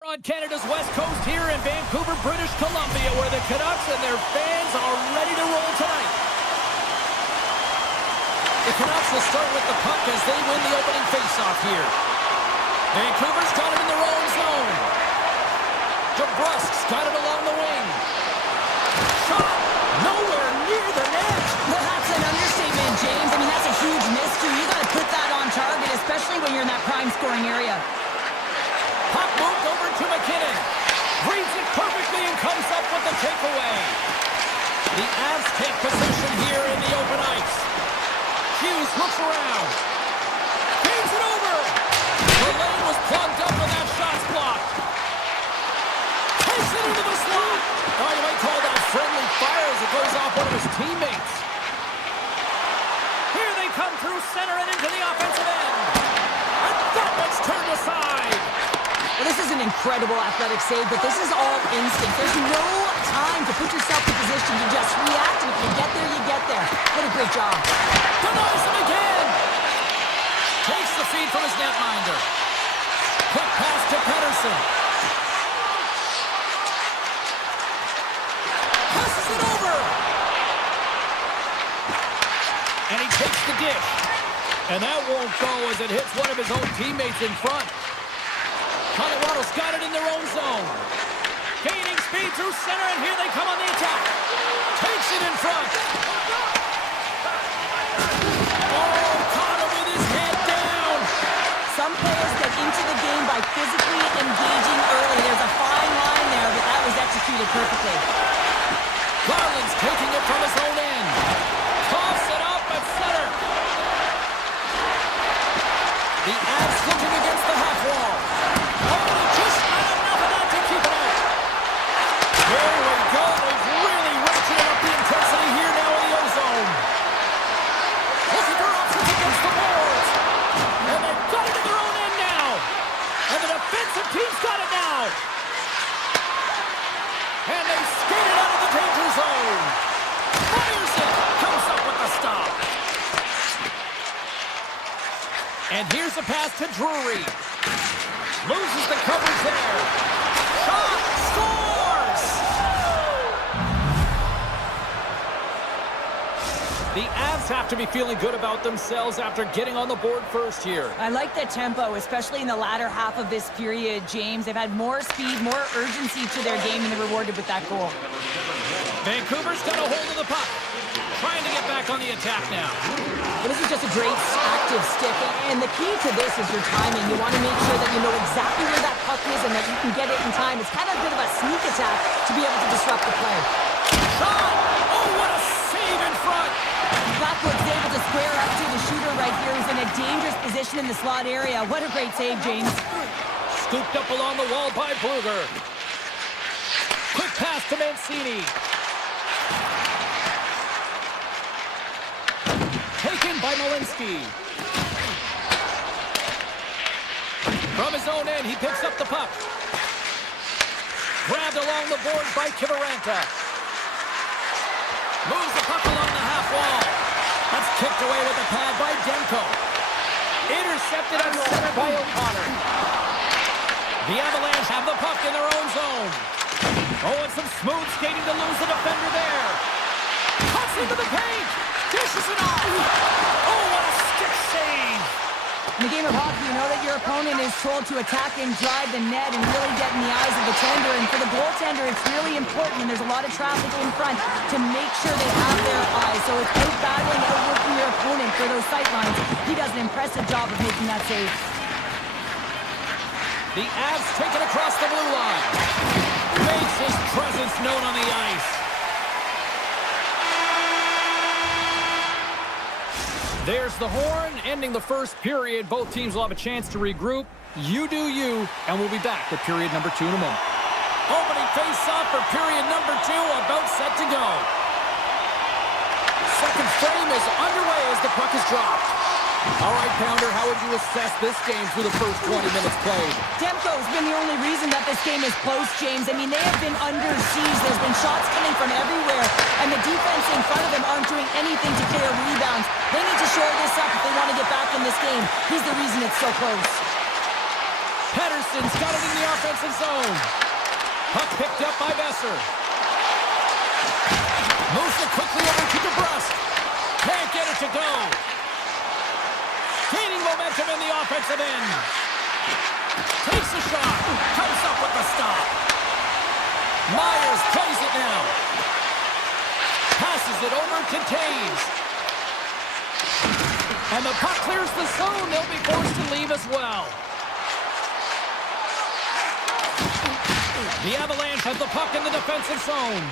On Canada's west coast here in Vancouver, British Columbia, where the Canucks and their fans are ready to roll tonight. The Canucks will start with the puck as they win the opening faceoff here. Vancouver's got it in their own zone. DeBrusk's got it along the wing. Shot nowhere near the net. Well, that's an understatement, James. I mean, that's a huge miss, too. You got to put that on target, especially when you're in that prime scoring area. Puck moved over to McKinnon. Reads it perfectly and comes up with the takeaway. The Avs take possession here in the open ice. Hughes looks around. Gains it over. The lane was plugged up and that shot's blocked. Takes it into the slot. Oh, you might call that friendly fire as it goes off one of his teammates. Here they come through center and into the offensive end. And that one's turned aside. Well, this is an incredible athletic save, but this is all instinct. There's no time to put yourself in position to just react, and if you get there, you get there. What a great job. Denies him again. Takes the feed from his netminder. Quick pass to Pettersson. Passes it over. And he takes the dish. And that won't go as it hits one of his own teammates in front. Colorado's got it in their own zone. Gaining speed through center, and here they come on the attack. Takes it in front. Oh, caught him with his head down. Some players get into the game by physically engaging early. There's a fine line there, but that was executed perfectly. Garland's taking it from his own end. Toss it up at center. The Avs looking against the half wall. Just not enough of that to keep it out. There we go. They've really ratcheted up the intensity here now in the O-zone. Looking for options against the boards. And they've got it in their own end now. And the defensive team's got it now. And they skated out of the danger zone. Fires it. Comes up with the stop. And here's a pass to Drury. Loses the coverage there. Shot! Scores! The Avs have to be feeling good about themselves after getting on the board first here. I like the tempo, especially in the latter half of this period, James. They've had more speed, more urgency to their game, and they're rewarded with that goal. Vancouver's got a hold of the puck. Trying to get back on the attack now. But this is just a great active stick, and the key to this is your timing. You want to make sure that you know exactly where that puck is and that you can get it in time. It's kind of a bit of a sneak attack to be able to disrupt the play. Shot! Oh, what a save in front! Blackwood's able to square up to the shooter right here, who's in a dangerous position in the slot area. What a great save, James. Scooped up along the wall by Bluger. Quick pass to Mancini. Taken by Malinsky. From his own end, he picks up the puck. Grabbed along the boards by Kiviranta. Moves the puck along the half wall. That's kicked away with the pad by Demko. Intercepted on center by O'Connor. The Avalanche have the puck in their own zone. Oh, and some smooth skating to lose the defender there. Cuts into the paint. Dishes it off. Oh, what a stick save. In the game of hockey, you know that your opponent is told to attack and drive the net and really get in the eyes of the tender. And for the goaltender, it's really important, and there's a lot of traffic in front, to make sure they have their eyes. So it's out-battling, outworking your opponent for those sight lines. He does an impressive job of making that save. The Avs take it across the blue line. Makes his presence known on the ice. There's the horn, ending the first period. Both teams will have a chance to regroup. You do you, and we'll be back with period number 2 in a moment. Opening face-off for period number 2, about set to go. Second frame is underway as the puck is dropped. All right, Pounder, how would you assess this game through the first 20 minutes played? Demko's been the only reason that this game is close, James. I mean, they have been under siege. There's been shots coming from everywhere, and the defense in front of them aren't doing anything to clear rebounds. They need to shore this up if they want to get back in this game. He's the reason it's so close. Pedersen's got it in the offensive zone. Puck picked up by Besser. Moves it quickly over to DeBrusque. Can't get it to go. Gaining momentum in the offensive end. Takes a shot. Comes up with the stop. Myers plays it now. Passes it over to Taves. And the puck clears the zone. They'll be forced to leave as well. The Avalanche has the puck in the defensive zone.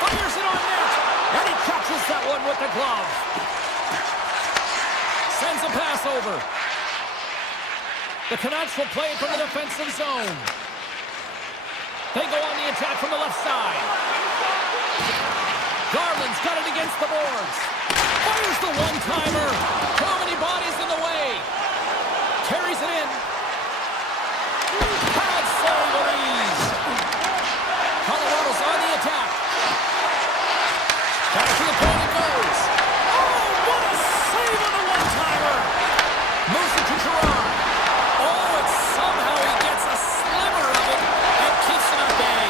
Fires it on net. And he catches that one with the glove. Sends a pass over. The Canucks will play it from the defensive zone. They go on the attack from the left side. Garland's got it against the boards. Fires the one-timer. Too many bodies in the way. Carries it in. Bad save of ease. Colorado's on the attack. Back to the point it goes. Oh, what a save on the one-timer. Moves it to Gerard. Oh, and somehow he gets a sliver of it and keeps it at bay.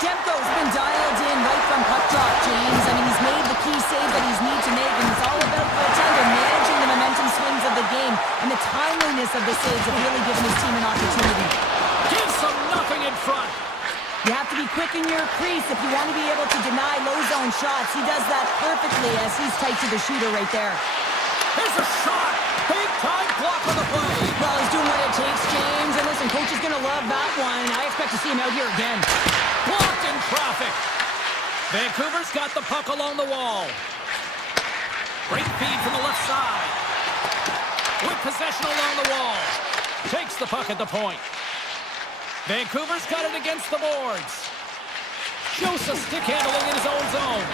Demko's been dialed in right from puck drop, James. I mean, he's made the key saves that he's need to make, and it's all about goaltender managing the momentum swings of the game, and the timeliness of the saves have really given his team an opportunity. Gives them nothing in front. You have to be quick in your crease if you want to be able to deny low zone shots. He does that perfectly as he's tight to the shooter right there. Here's a shot. Big time block on the play. Well, he's doing what it takes, James. And listen, coach is going to love that one. I expect to see him out here again. Blocked in traffic. Vancouver's got the puck along the wall. Great feed from the left side. With possession along the wall. Takes the puck at the point. Vancouver's got it against the boards. Joseph stick handling in his own zone.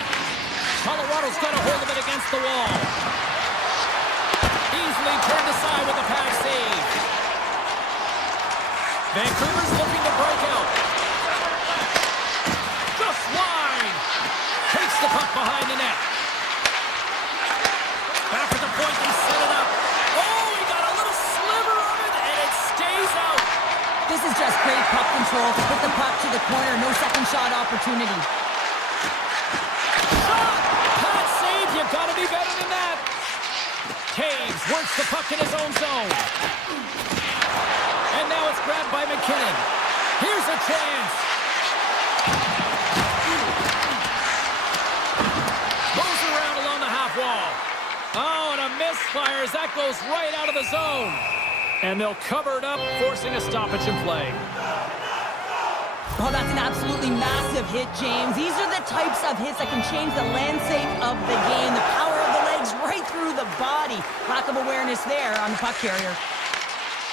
Colorado's got a hold of it against the wall. Easily turned aside with a pass save. Vancouver's looking to break out. Just wide. Takes the puck behind the net. Back at the point, he set it up. Oh, he got a little sliver of it, and it stays out. This is just great puck control to put the puck to the corner. No second shot opportunity. Shot! Pat save, you gotta be better than that. Taves works the puck in his own zone. And now it's grabbed by McKinnon. Here's a chance. Goes around along the half wall. Oh, and a misfire as that goes right out of the zone. And they'll cover it up, forcing a stoppage in play. Oh, that's an absolutely massive hit, James. These are the types of hits that can change the landscape of the game. The power of the legs right through the body. Lack of awareness there on the puck carrier.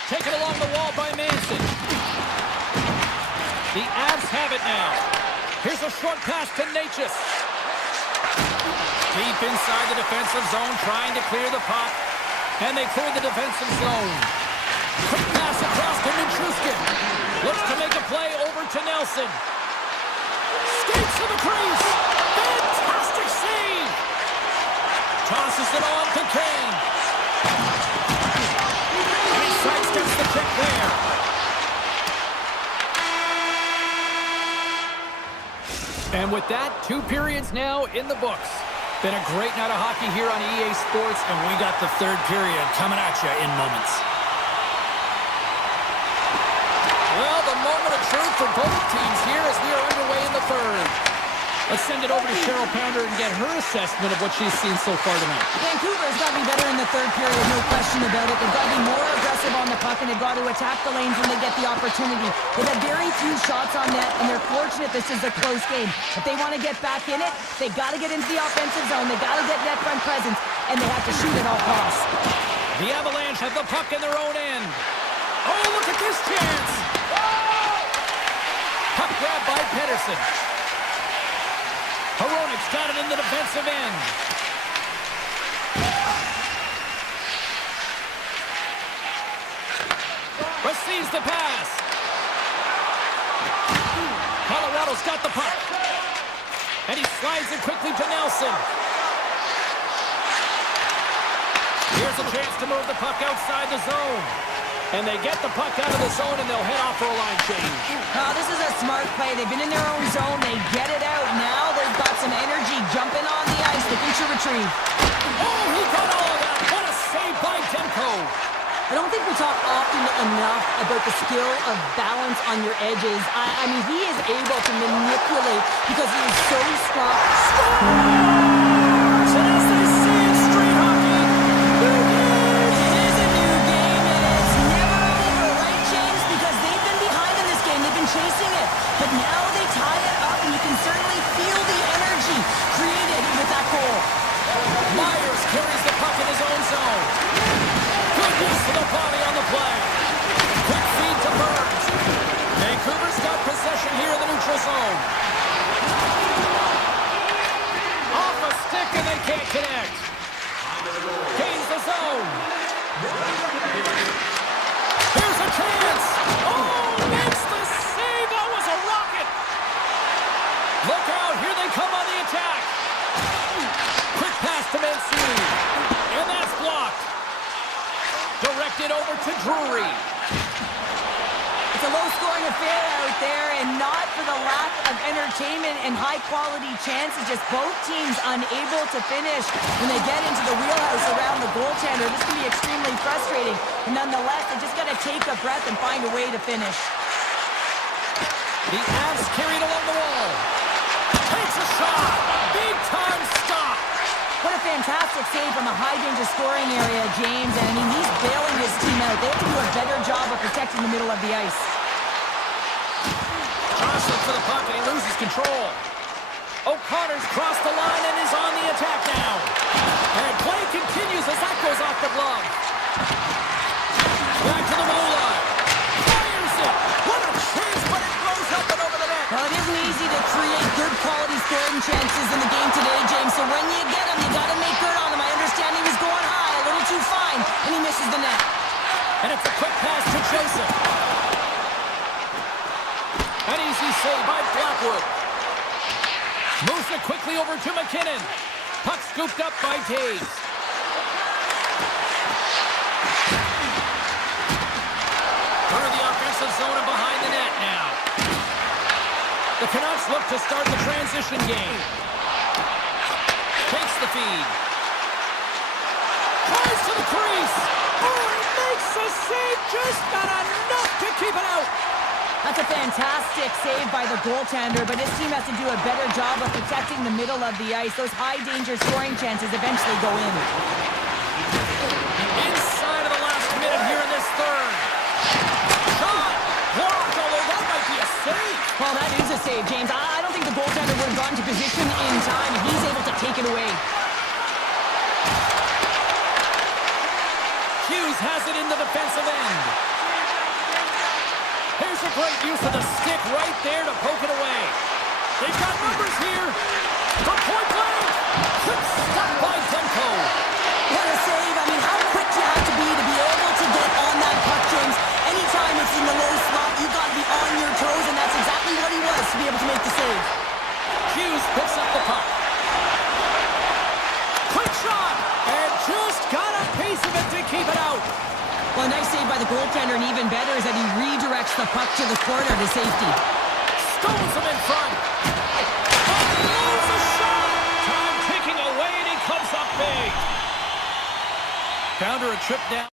Taken along the wall by Manson. The Avs have it now. Here's a short pass to Natchez. Deep inside the defensive zone, trying to clear the puck. And they clear the defensive zone. Quick pass across to Minchuskin. Looks to make a play over to Nelson. Skates to the crease. Fantastic save. Tosses it on to Kane. And he sidesteps the kick there. And with that, 2 periods now in the books. Been a great night of hockey here on EA Sports, and we got the 3rd period coming at you in moments. Well, the moment of truth for both teams here as we are underway in the 3rd. Let's send it over to Cheryl Pounder and get her assessment of what she's seen so far tonight. Vancouver's got to be better in the 3rd period, no question about it. They've got to be more aggressive on the puck, and they've got to attack the lanes when they get the opportunity. They've had very few shots on net, and they're fortunate this is a close game. If they want to get back in it, they got to get into the offensive zone. They got to get net front presence, and they have to shoot at all costs. The Avalanche have the puck in their own end. Oh, look at this chance! Puck grab by Pedersen. Hronik's got it in the defensive end. Receives the pass. Colorado's got the puck. And he slides it quickly to Nelson. Here's a chance to move the puck outside the zone. And they get the puck out of the zone, and they'll head off for a line change. This is a smart play. They've been in their own zone. They get it out. Now they've got some energy jumping on the ice, looking to retrieve. Oh, he got all of that. What a save by Demko. I don't think we talk often enough about the skill of balance on your edges. I mean, he is able to manipulate because he is so strong. Scores! And as they say in street hockey, new game! It is a new game, and it's never over, right, James? Because they've been behind in this game. They've been chasing it. But now they tie it up, and you can certainly feel the energy created with that goal. Myers carries the puck in his own zone. Good use of the body on the play. Quick feed to Burns. Vancouver's got possession here in the neutral zone. Off a stick and they can't connect. Gains the zone. Here's a chance. Oh, makes the save. That was a rocket. Look out. Here they come on the attack. Quick pass to Mancini. And that's blocked. Directed over to Drury. It's a low-scoring affair out there, and not for the lack of entertainment and high-quality chances. Just both teams unable to finish when they get into the wheelhouse around the goaltender. This can be extremely frustrating. And nonetheless, they just got to take a breath and find a way to finish. The Avs carried along the wall. Takes a shot. Big-time stop. What a fantastic save from a high-danger scoring area, James. And, I mean, he's bailing his team out. They have to do a better job of protecting the middle of the ice. Jostling for the puck, and he loses control. O'Connor's crossed the line and is on the attack now. And play continues as that goes off the glove. Back to the goal line. Fires it. What a chance, but it goes up and over the net. Well, it isn't easy to create good quality scoring chances in the game today, James. So when you get them, you got to make good on them. I understand he was going high, a little too fine, and he misses the net. And it's a quick pass to Joseph. An easy save by Blackwood. Moves it quickly over to McKinnon. Puck scooped up by Taves. Through the offensive zone and behind the net now. The Canucks look to start the transition game. Takes the feed. Tries to the crease. Oh, he makes a save, just not enough to keep it out. That's a fantastic save by the goaltender, but his team has to do a better job of protecting the middle of the ice. Those high-danger scoring chances eventually go in. Inside of the last minute here in this third. Shot! Blocked, although that might be a save. Well, that is a save, James. I don't think the goaltender would have gotten to position in time, and he's able to take it away. Hughes has it in the defensive end. Here's a great use of the stick right there to poke it away. They've got numbers here. From point blank. Quick stop by Demko. What a save. I mean, how quick you have to be able to get on that puck, James. Anytime it's in the low slot, you've got to be on your toes, and that's exactly what he was to be able to make the save. Hughes picks up the puck. Quick shot. And just got a piece of it to keep it out. Well, a nice save by the goaltender, and even better is that he redirects the puck to the corner to safety. Stones him in front. Unloads a shot. Time ticking away, and he comes up big. Counter a trip down.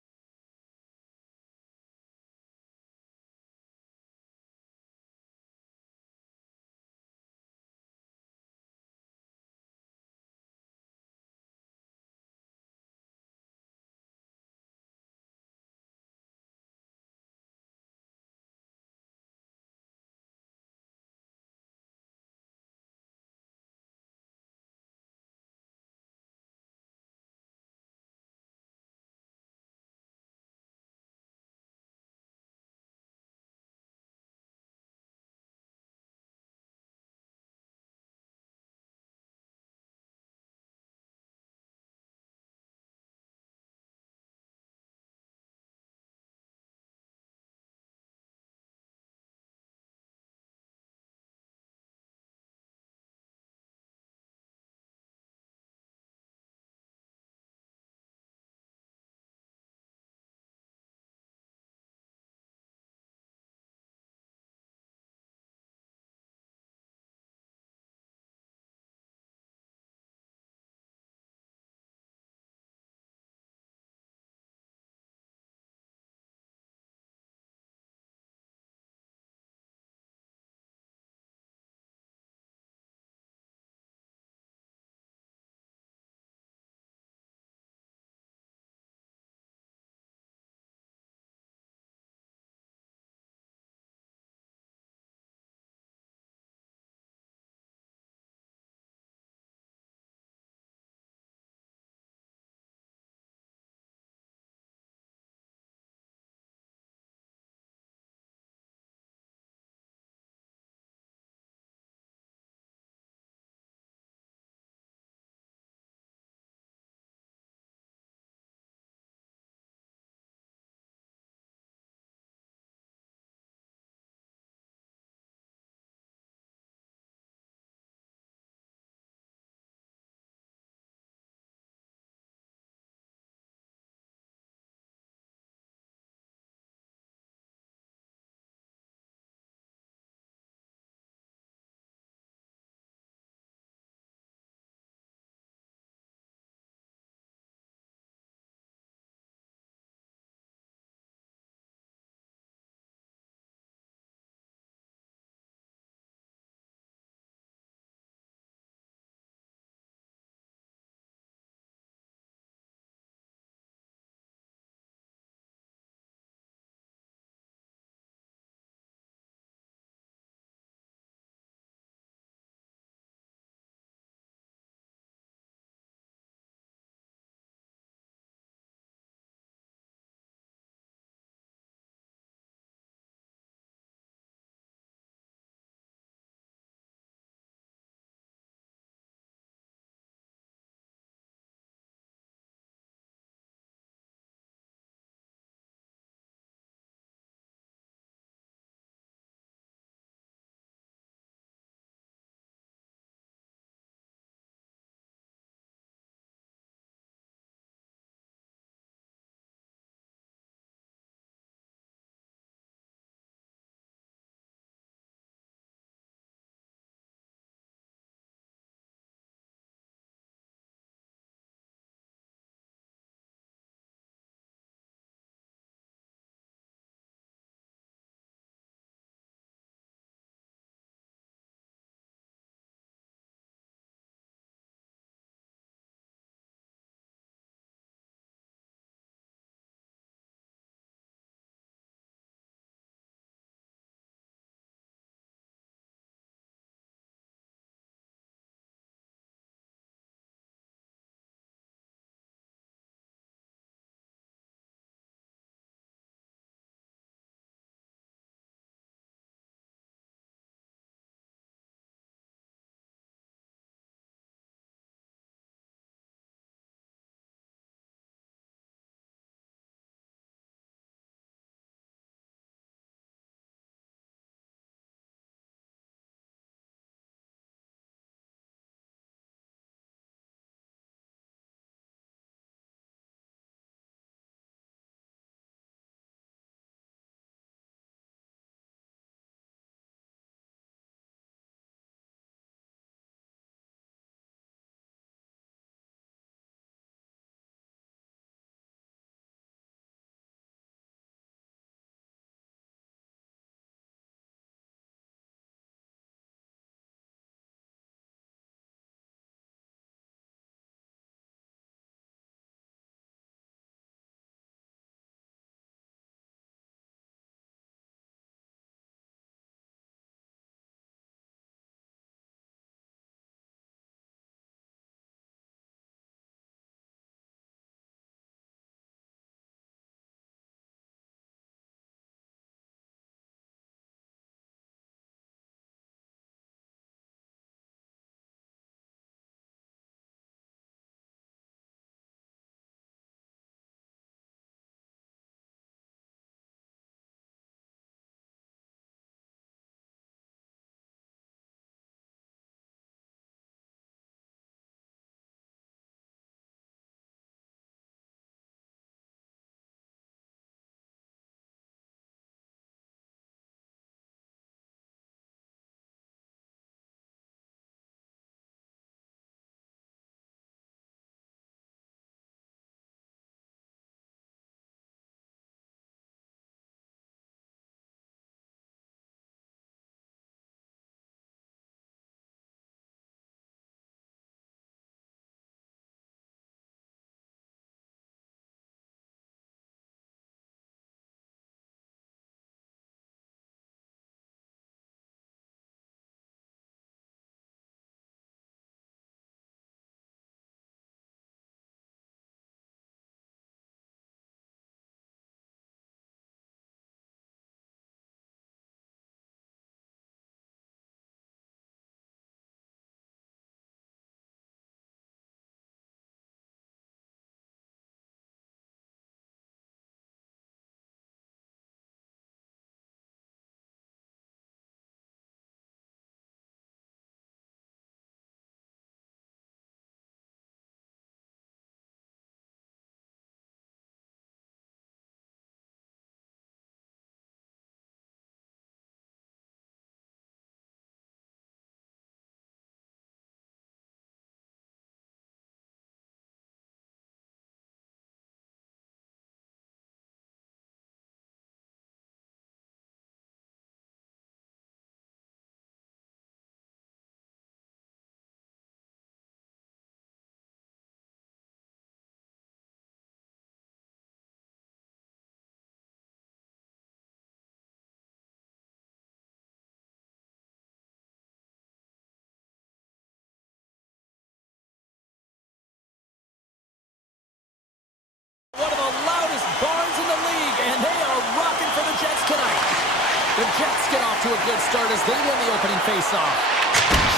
start as they win the opening faceoff.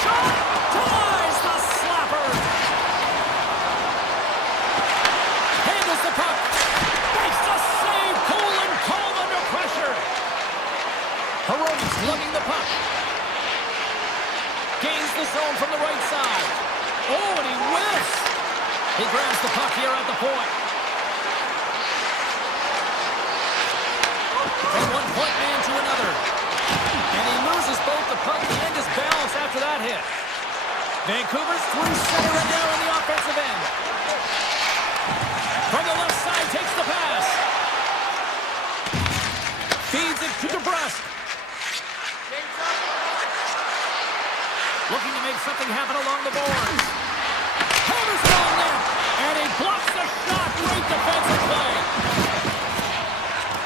Shot! Denies the slapper! Handles the puck. Makes the save. Cool and calm under pressure. Heroics lugging the puck. Gains the zone from the right side. Oh, and he whiffs. He grabs the puck here at the point. From one point man to another. And he loses both the puck and his balance after that hit. Vancouver's through center right now in the offensive end. From the left side, takes the pass. Feeds it to DeBrusque. Looking to make something happen along the boards. Hammers it on net. And he blocks the shot. Great defensive play.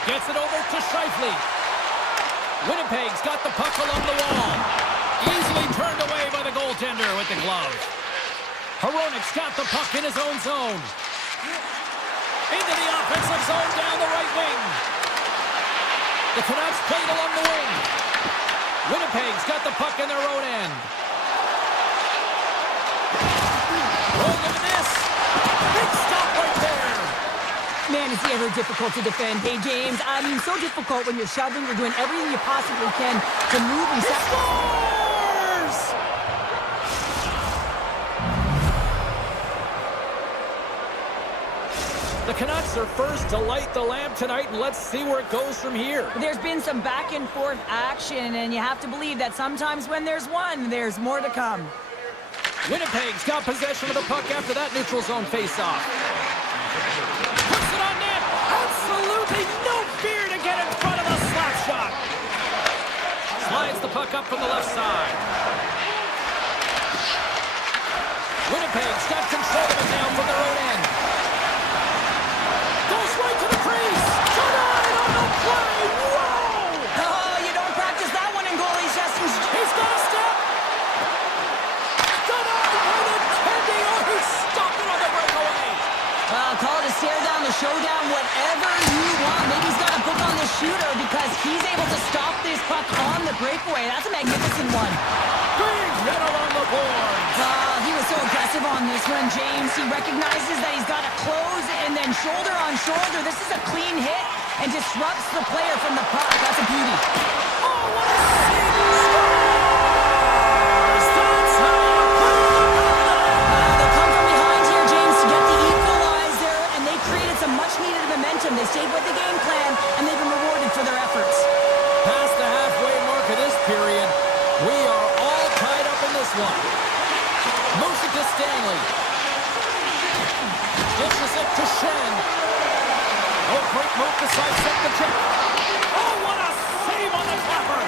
Gets it over to Scheifele. Winnipeg's got the puck along the wall. Easily turned away by the goaltender with the glove. Hronik's got the puck in his own zone. Into the offensive zone down the right wing. The Canucks played along the wing. Winnipeg's got the puck in their own end. Oh, look at this. Big stop right there. Man, is he ever difficult to defend. Hey, James, I mean, so difficult when you're shoving, you're doing everything you possibly can to move and He scores! The Canucks are first to light the lamp tonight, and let's see where it goes from here. There's been some back and forth action, and you have to believe that sometimes when there's one, there's more to come. Winnipeg's got possession of the puck after that neutral zone faceoff. Puts it on net. Absolutely no fear to get in front of the slap shot. Slides the puck up from the left side. Winnipeg's got control of it now from their own end. Goes right to the crease. Denied on the play. Whoa! Oh, you don't practice that one in goalie sessions. He's got a step. Denied by the Tendy. Oh, he stopped it on the breakaway. Call it a stare down, a showdown, whatever you want. Maybe he's got a book on the shooter because he's able to stop this puck on the breakaway. That's a magnificent one. Big hit along the boards. He was so aggressive on this one, James. He recognizes that he's got to close and then shoulder on shoulder. This is a clean hit and disrupts the player from the puck. That's a beauty. Oh, what a save! Scores! That's how you put it up over the net. They come from behind here, James, to get the equalizer, and they created some much-needed momentum. They stayed with the game plan, and they've been rewarded for their efforts. Past the halfway mark of this period, we are all tied up in this one. Moves it to Stanley. Dishes it to Shen. Oh, great move to sidestep the check. Oh, what a save on the clapper.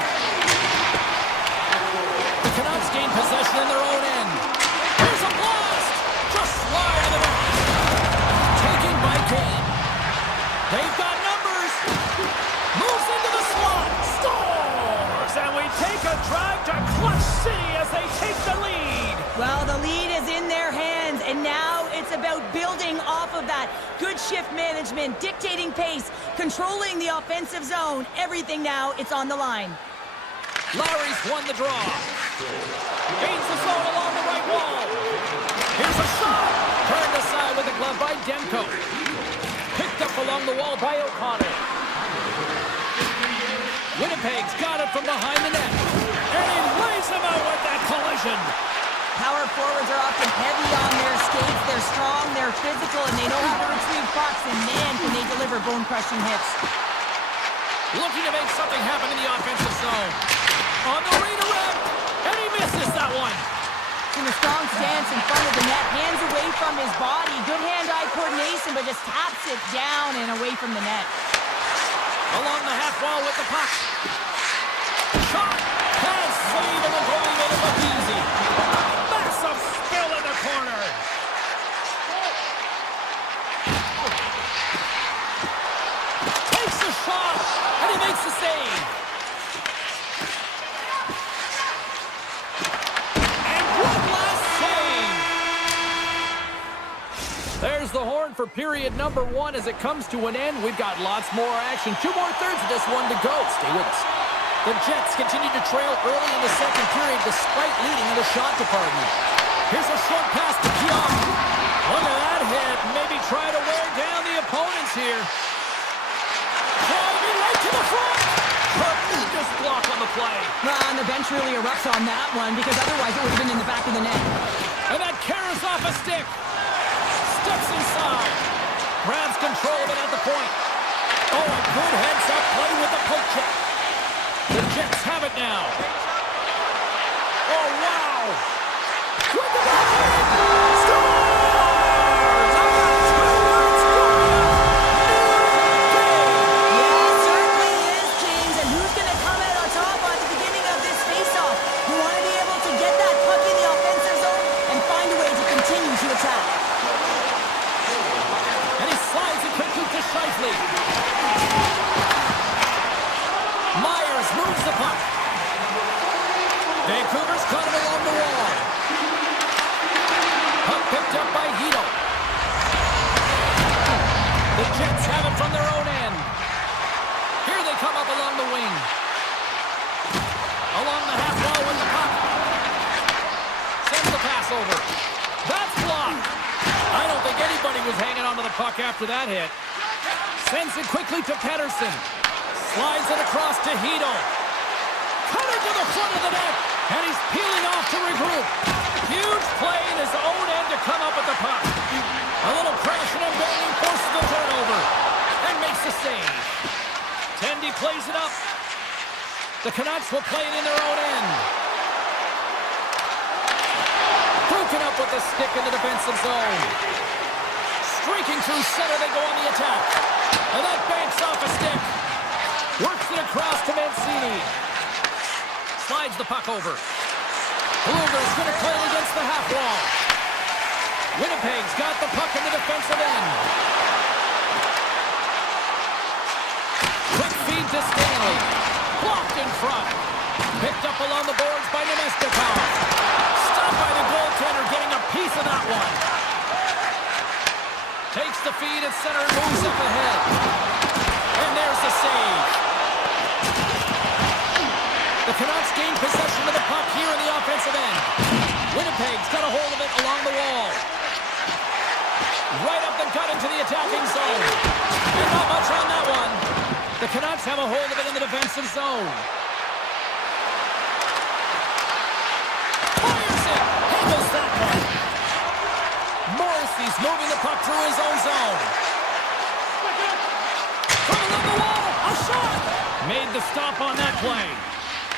The Canucks gain possession in their own end. Here's a blast. Just wide of the net. Taken by Kane. They've got numbers. Moves into the slot. Scores. And we take a drive to Clutch City as they take the lead. Well, the lead is in their hands, and now it's about building off of that. Good shift management, dictating pace, controlling the offensive zone. Everything now, it's on the line. Lowry's won the draw. Gains the zone along the right wall. Here's a shot. Turned aside with the glove by Demko. Picked up along the wall by O'Connor. Winnipeg's got it from behind the net. And he lays them out with that collision. Power forwards are often heavy on their skates. They're strong, they're physical, and they know how to retrieve pucks. And man, can they deliver bone-crushing hits. Looking to make something happen in the offensive zone. On the redirect, and he misses that one. In a strong stance in front of the net, hands away from his body. Good hand-eye coordination, but just taps it down and away from the net. Along the half wall with the puck. Shot. Pass save, and the goalie made it look easy. Massive spill in the corner. Takes the shot, and he makes the save. And one last save. There's the horn for period number 1 as it comes to an end. We've got lots more action. 2 more thirds of this one to go. Stay with us. The Jets continue to trail early in the second period despite leading in the shot department. Here's a short pass to Keon. Look at that hit. Maybe try to wear down the opponents here. Driving right to the front. Tremendous block on the play. Well, and the bench really erupts on that one because otherwise it would have been in the back of the net. And that carries off a stick. Steps inside. Grabs control of it at the point. Oh, a good heads-up play with the poke check. The Jets have it now. Oh, wow. With the backhand. Scores! I got 2 words for you. Yeah, it certainly is, James. And who's going to come out on top at the beginning of this face-off? You want to be able to get that puck in the offensive zone and find a way to continue to attack. And he slides it quickly to Shifley. Myers moves the puck. Vancouver's caught him along the wall. Puck picked up by Hito. The Jets have it from their own end. Here they come up along the wing. Along the half wall with the puck. Sends the pass over. That's blocked. I don't think anybody was hanging onto the puck after that hit. Sends it quickly to Pettersson. Slides it across to Hito. Cutting to the front of the net. And he's peeling off to regroup. Huge play in his own end to come up with the puck. A little crashing and banging forces the turnover. And makes the save. Tendy plays it up. The Canucks will play it in their own end. Broken up with the stick in the defensive zone. Streaking through center, they go on the attack. And that banks off a stick. Works it across to Mancini. Slides the puck over. Blueger's going to play it against the half wall. Winnipeg's got the puck in the defensive end. Quick feed to Stanley. Blocked in front. Picked up along the boards by Nemestikov. Stopped by the goaltender, getting a piece of that one. Takes the feed at center and moves up ahead. And there's the save. The Canucks gain possession of the puck here in the offensive end. Winnipeg's got a hold of it along the wall. Right up the gut into the attacking zone. And not much on that one. The Canucks have a hold of it in the defensive zone. Fires it. Handles that one. Morrissey's moving the puck through his own zone. From along the wall, a shot. Made the stop on that play.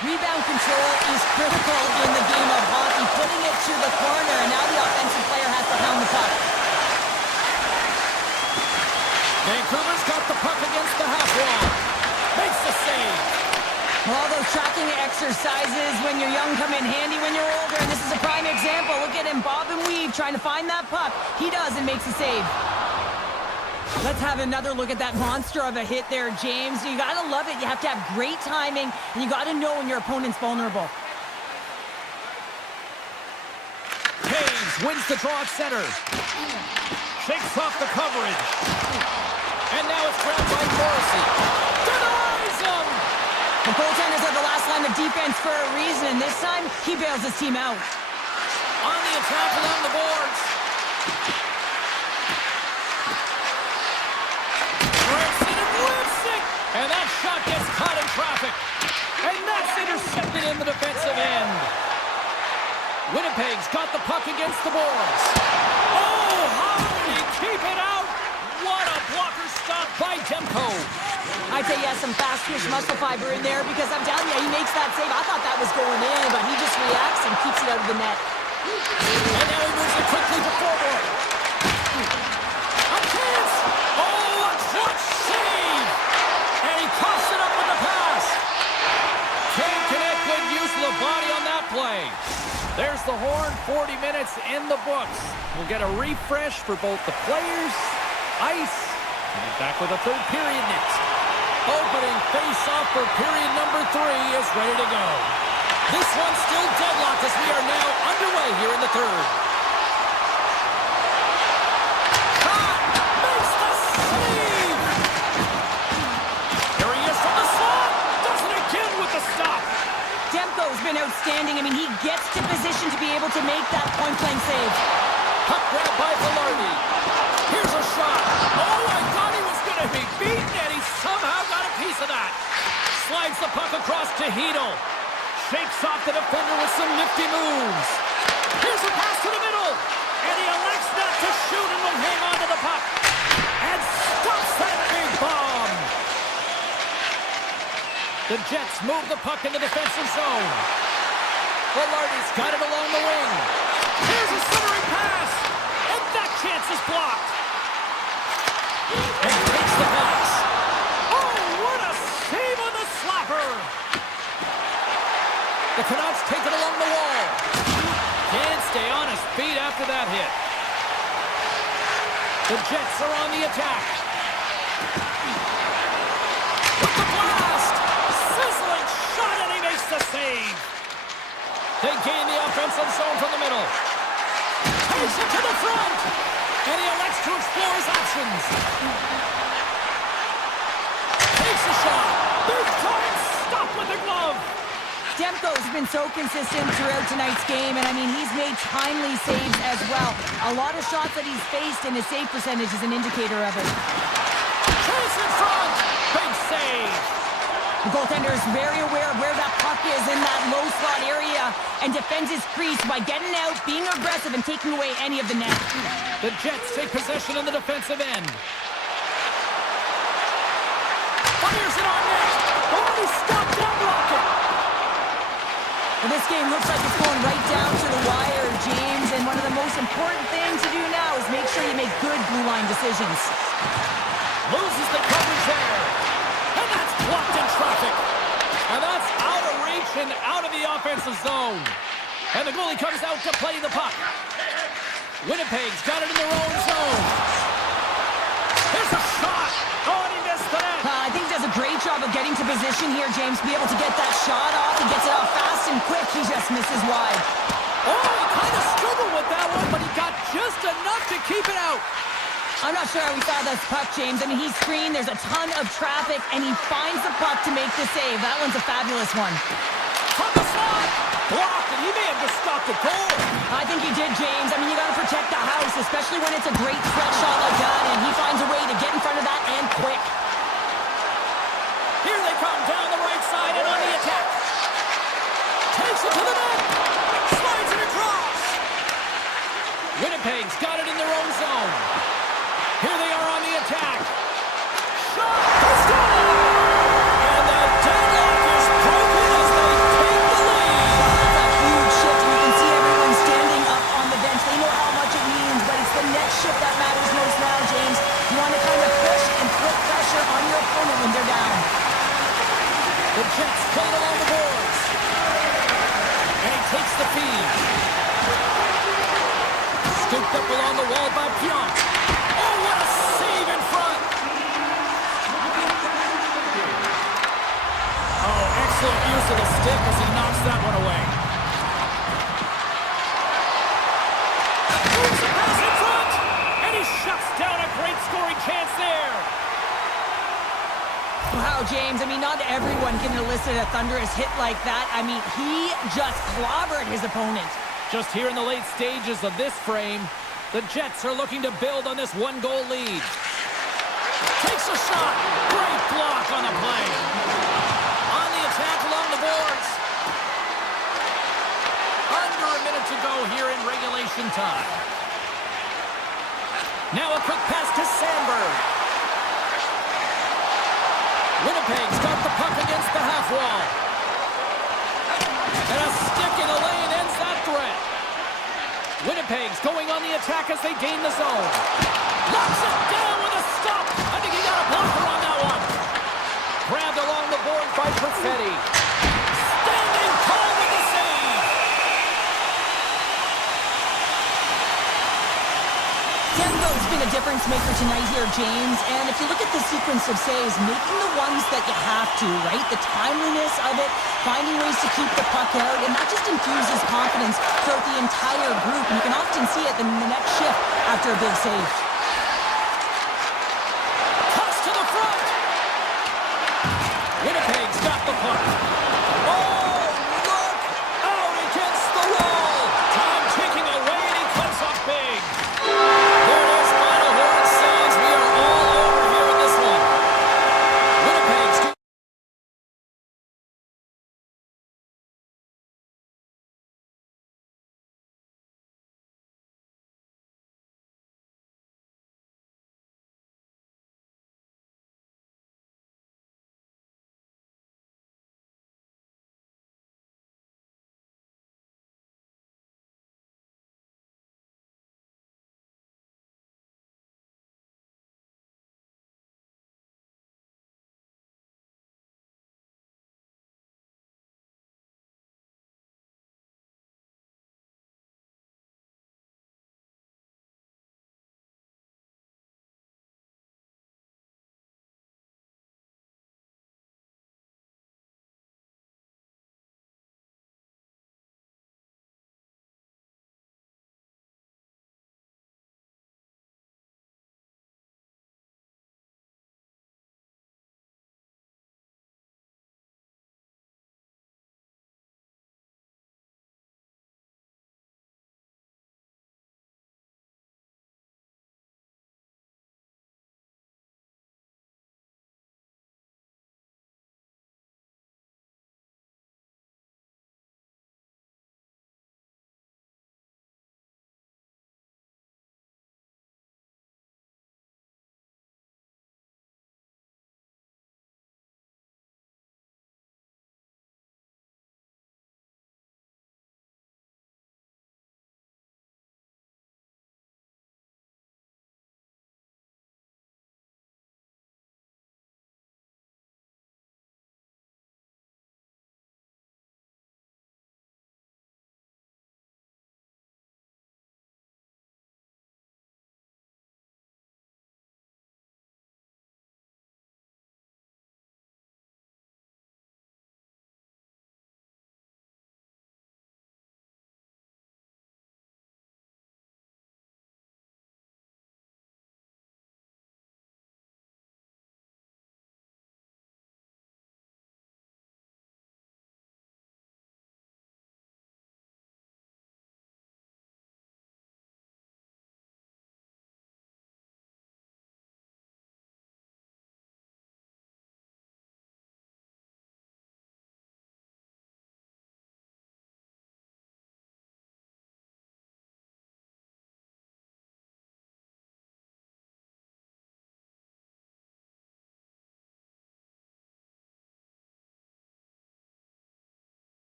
Rebound control is critical in the game of hockey, putting it to the corner, and now the offensive player has to pound the puck. Vancouver's got the puck against the half wall. Makes the save. All those tracking exercises when you're young come in handy when you're older, and this is a prime example. Look at him bob and weave trying to find that puck. He does and makes a save. Let's have another look at that monster of a hit there, James. You gotta love it. You have to have great timing, and you gotta know when your opponent's vulnerable. Hayes wins the draw at center. Shakes off the coverage. And now it's grabbed by Morrissey. Denies him! The goaltenders are the last line of defense for a reason, and this time, he bails his team out. On the attack along the boards. And that shot gets caught in traffic. And that's intercepted in the defensive end. Winnipeg's got the puck against the boards. Oh, how did he keep it out? What a blocker stop by Demko. I'd say he has some fast-twitch muscle fiber in there because I'm telling you, he makes that save. I thought that was going in, but he just reacts and keeps it out of the net. And now he moves it quickly to forward. A chance! Oh, a clutch save! And he coughs it up with the pass. Can't connect with use of the body on that play. There's the horn, 40 minutes in the books. We'll get a refresh for both the players, ice, and be back with a third period next. Opening face-off for period number 3 is ready to go. This one's still deadlocked as we are now underway here in the third. Shot! Makes the save! Here he is from the slot! Does it again with the outstanding. I mean, he gets to position to be able to make that point-blank save. Puck grab by Velarde. Here's a shot. Oh, I thought he was going to be beaten, and he somehow got a piece of that. Slides the puck across to Hedel. Shakes off the defender with some nifty moves. Here's a pass to the middle. And he elects not to shoot and will hang on to the puck. And stops that big bomb. The Jets move the puck in the defensive zone. Velarde's got it along the wing. Here's a centering pass. And that chance is blocked. And takes the pass. Oh, what a save on the slapper. The Canucks take it along the wall. Can't stay on his feet after that hit. The Jets are on the attack. With the blast! Sizzling shot, and he makes the save. They gain the offensive zone from the middle. Takes it to the front. And he elects to explore his options. Takes a shot. Big time stop with the glove. Demko's been so consistent throughout tonight's game, and I mean, he's made timely saves as well. A lot of shots that he's faced, and his save percentage is an indicator of it. Chase in front! Big save! The goaltender is very aware of where that puck is in that low slot area and defends his crease by getting out, being aggressive, and taking away any of the net. The Jets take possession on the defensive end. Fires it on net! Oh, he stopped that rocket! Well, this game looks like it's going right down to the wire, James, and one of the most important things to do now is make sure you make good blue line decisions. Loses the coverage there. And that's blocked in traffic. And that's out of reach and out of the offensive zone. And the goalie comes out to play the puck. Winnipeg's got it in their own zone. There's a shot. Oh, and he missed the net. I think he does a great job of getting to position here, James, to be able to get that shot off. He gets it off fast and quick. He just misses wide. Oh, he kind of struggled with that one, but he got just enough to keep it out. I'm not sure how he saw this puck, James. I mean, he's screened, there's a ton of traffic, and he finds the puck to make the save. That one's a fabulous one. From the slot! Blocked, and he may have just stopped the goal. I think he did, James. I mean, you got to protect the house, especially when it's a great stretch shot like that, and he finds a way to get in front of that and quick. Here they come down the right side and on the attack. Takes it to the net. Slides it across. Winnipeg's got it in their own zone. Here they are on the attack. Shot! And the deadlock is broken as they take the lead. That's a huge shift. You can see everyone standing up on the bench. They know how much it means, but it's the next shift that matters most now, James. You want to kind of push and put pressure on your opponent when they're down. The Jets play it along the boards. And he takes the feed. Scooped up along the wall by Pionk. Oh, what a save in front! Oh, excellent use of the stick as he knocks that one away. Moves the pass in front! And he shuts down a great scoring chance there. Wow, James, I mean, not everyone can elicit a thunderous hit like that. I mean, he just clobbered his opponent. Just here in the late stages of this frame, the Jets are looking to build on this one-goal lead. Takes a shot. Great block on the play. On the attack along the boards. Under a minute to go here in regulation time. Now a quick pass to Sandberg. Winnipeg's got the puck against the half wall. And a stick in the lane ends that threat. Winnipeg's going on the attack as they gain the zone. Locks it down with a stop. I think he got a blocker on that one. Grabbed along the board by Perfetti. Standing tall with the save. Demko's been a difference maker tonight here, James. And if you look at the sequence of saves, making the ones that you have to, right? The timeliness of it, finding ways to keep the puck out, and that just infuses confidence throughout the entire group. And you can often see it in the next shift after a big save. Toss to the front. Winnipeg's got the puck. Oh, look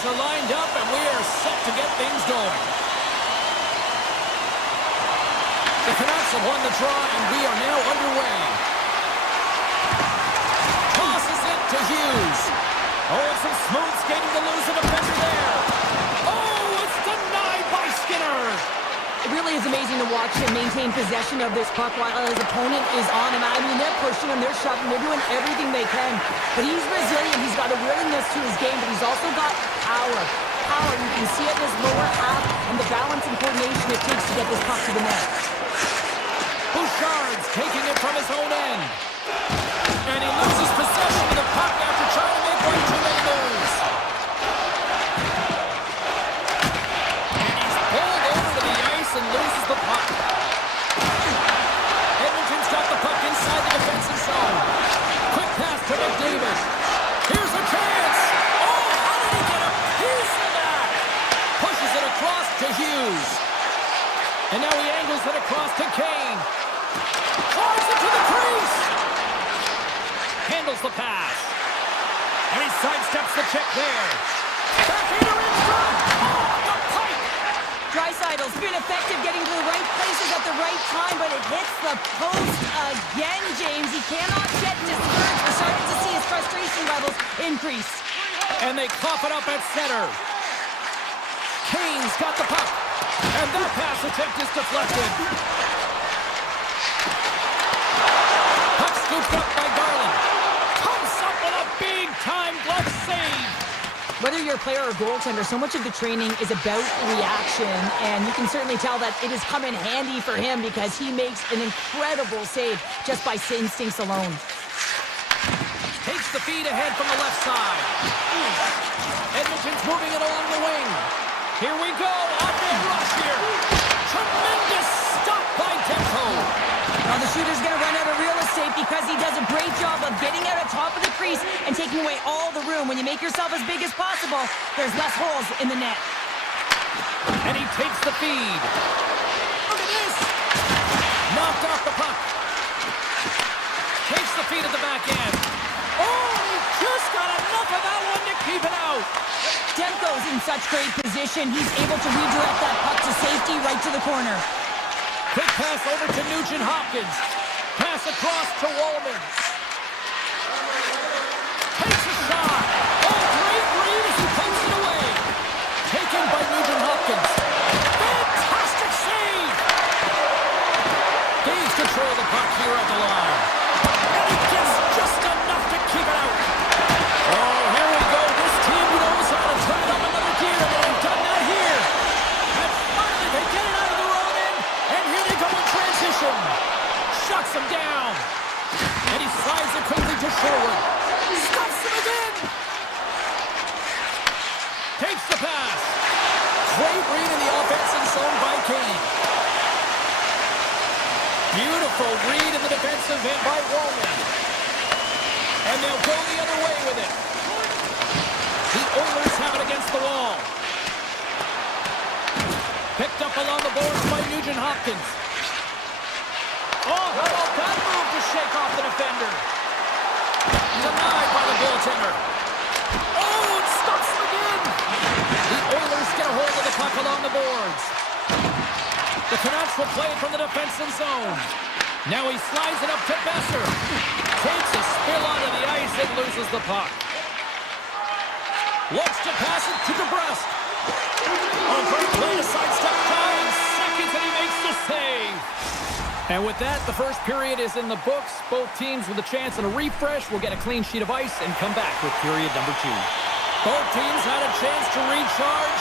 players are lined up, and we are set to get things going. The Canucks have won the draw, and we are now underway. Tosses it to Hughes. Oh, it's some smooth skating to lose a defender there. Oh, it's denied by Skinner. It really is amazing to watch him maintain possession of this puck while his opponent is on him. I mean, they're pushing him, they're shoving, they're doing everything they can. But he's resilient, he's got a willingness to his game, but he's also got power. Power, you can see it in his lower half and the balance and coordination it takes to get this puck to the net. Bouchard's taking it from his own end. And he loses possession of the puck after trying to make one too many moves. And he's pulled over to the ice and loses the puck. Edmonton's got the puck inside the defensive zone. Quick pass to McDavid. Here's a chance. Oh, how did he get a piece of that? Pushes it across to Hughes. And now he angles it across to Kane. Drives it to the crease. Handles the pass. And he sidesteps the check there. Backhander in front. Oh, the pipe. Dreisaitl's been effective getting to the right places at the right time, but it hits the post again, James. He cannot get discouraged. We're starting to see his frustration levels increase. And they cough it up at center. Kane's got the puck. And that pass attempt is deflected. Puck scooped up by Garland. Comes up with a big-time glove save. Whether you're a player or goaltender, so much of the training is about reaction, and you can certainly tell that it has come in handy for him because he makes an incredible save just by instincts alone. Takes the feed ahead from the left side. Edmonton's moving it along the wing. Here we go, on-man rush here. Tremendous stop by Demko. Now the shooter's going to run out of real estate because he does a great job of getting out of top of the crease and taking away all the room. When you make yourself as big as possible, there's less holes in the net. And he takes the feed. Look at this. Knocked off the puck. Takes the feed at the back end. Oh, he just got enough of that one to keep it out. Demko's in such great position. He's able to redirect that puck to safety right to the corner. Quick pass over to Nugent-Hopkins. Pass across to Wallman. Takes a shot. Oh, great read as he pokes it away. Taken by Nugent-Hopkins. Fantastic save. Gains control of the puck here at the line. And he gets just enough to keep it out. Oh, here we go. This team knows how to turn it up another gear, and they've done that here. And finally, they get it out of their own end, and here they go in transition. Shuts him down. And he slides it quickly to Sherwood. Stops him again. Takes the pass. Great read in the offensive zone by Kane. Beautiful read in the defensive end by Wallman. And they'll go the other way with it. The Oilers have it against the wall. Picked up along the boards by Nugent-Hopkins. Oh, how about that move to shake off the defender? Denied by the goaltender. Oh, it stops him again. The Oilers get a hold of the puck along the boards. The Canucks will play it from the defensive zone. Now he slides it up to Besser. Takes a spill onto the ice and loses the puck. Looks to pass it to DeBrusque. Oh, great play to sidestep 9 seconds, and he makes the save. And with that, the first period is in the books. Both teams with a chance and a refresh will get a clean sheet of ice and come back with period number 2. Both teams had a chance to recharge,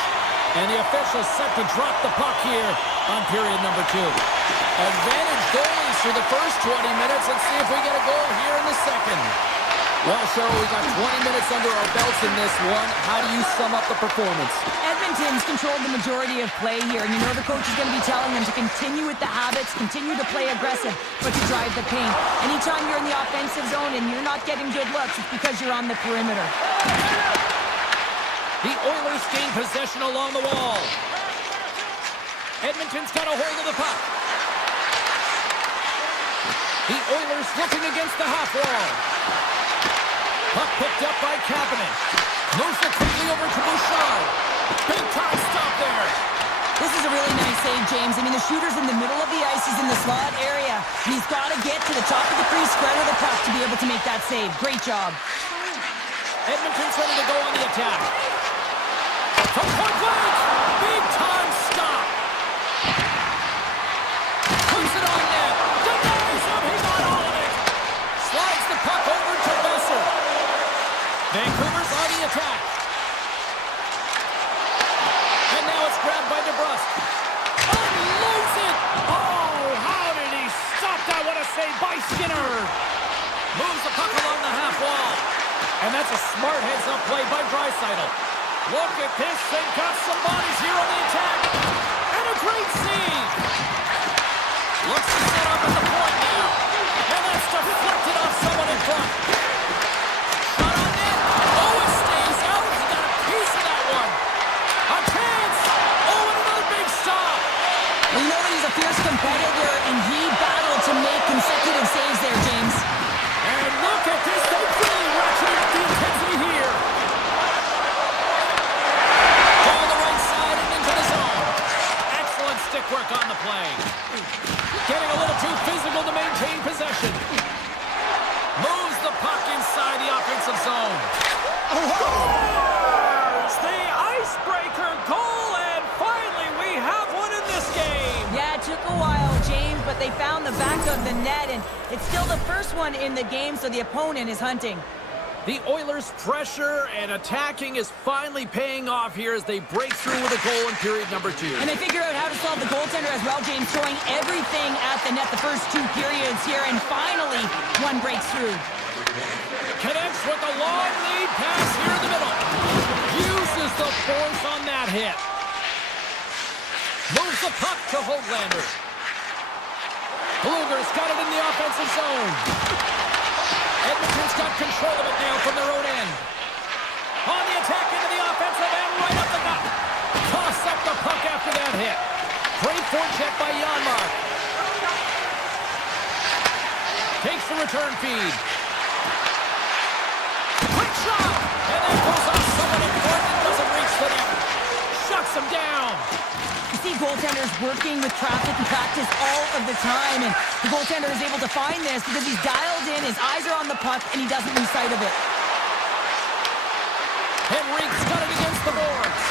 and the officials set to drop the puck here on period number 2. Advantage goalies through the first 20 minutes, and see if we get a goal here in the second. Well, Cheryl, we got 20 minutes under our belts in this one. How do you sum up the performance? Edmonton's controlled the majority of play here, and you know the coach is going to be telling them to continue with the habits, continue to play aggressive, but to drive the paint. Anytime you're in the offensive zone and you're not getting good looks, it's because you're on the perimeter. The Oilers gain possession along the wall. Edmonton's got a hold of the puck. The Oilers looking against the half wall. Puck picked up by Kapanen. Moves it quickly over to Bouchard. Big time stop there. This is a really nice save, James. I mean, the shooter's in the middle of the ice. He's in the slot area. And he's got to get to the top of the crease, square to the puck to be able to make that save. Great job. Edmonton's ready to go on the attack. From point blank. Big time stop. Puts it on net. Denies him. He got all of it. Slides the puck over to Besser. Vancouver's on the attack. And now it's grabbed by DeBrusque. Unloads it. Oh, how did he stop that? What a save by Skinner. Moves the puck along the half wall. And that's a smart heads-up play by Draisaitl. Look at this. They've got some bodies here on the attack. And a great save. Looks to set up at the point now. And that's deflected off someone in front. Shot on net. Oh, it stays out. He got a piece of that one. A chance. Oh, and another big stop. Well, you know that he's a fierce competitor, and he battled to make consecutive saves there, James. And look at this. They really ratcheted up the intensity here. Down the right side and into the zone. Excellent stick work on the play. Getting a little too physical to maintain possession. Moves the puck inside the offensive zone. Scores the icebreaker goal, and finally we have one in this game. Yeah, it took a while, James, but they found the back of the net, and it's still the first one in the game, so the opponent is hunting. The Oilers' pressure and attacking is finally paying off here as they break through with a goal in period number 2. And they figure out how to solve the goaltender as well, James, throwing everything at the net the first 2 periods here, and finally one breaks through. Connects with a long lead pass here in the middle. Uses the force on that hit. Moves the puck to Höglander. Blueger's got it in the offensive zone. Edmonton's got control of it now from their own end. On the attack into the offensive end, right up the gut. Toss up the puck after that hit. Great forecheck by Janmark. Takes the return feed. Quick shot! And that goes off someone important and doesn't reach the net. Shuts him down. You see goaltenders working with traffic and practice all of the time, and the goaltender is able to find this because he's dialed in, his eyes are on the puck, and he doesn't lose sight of it. Henrique's got it against the boards.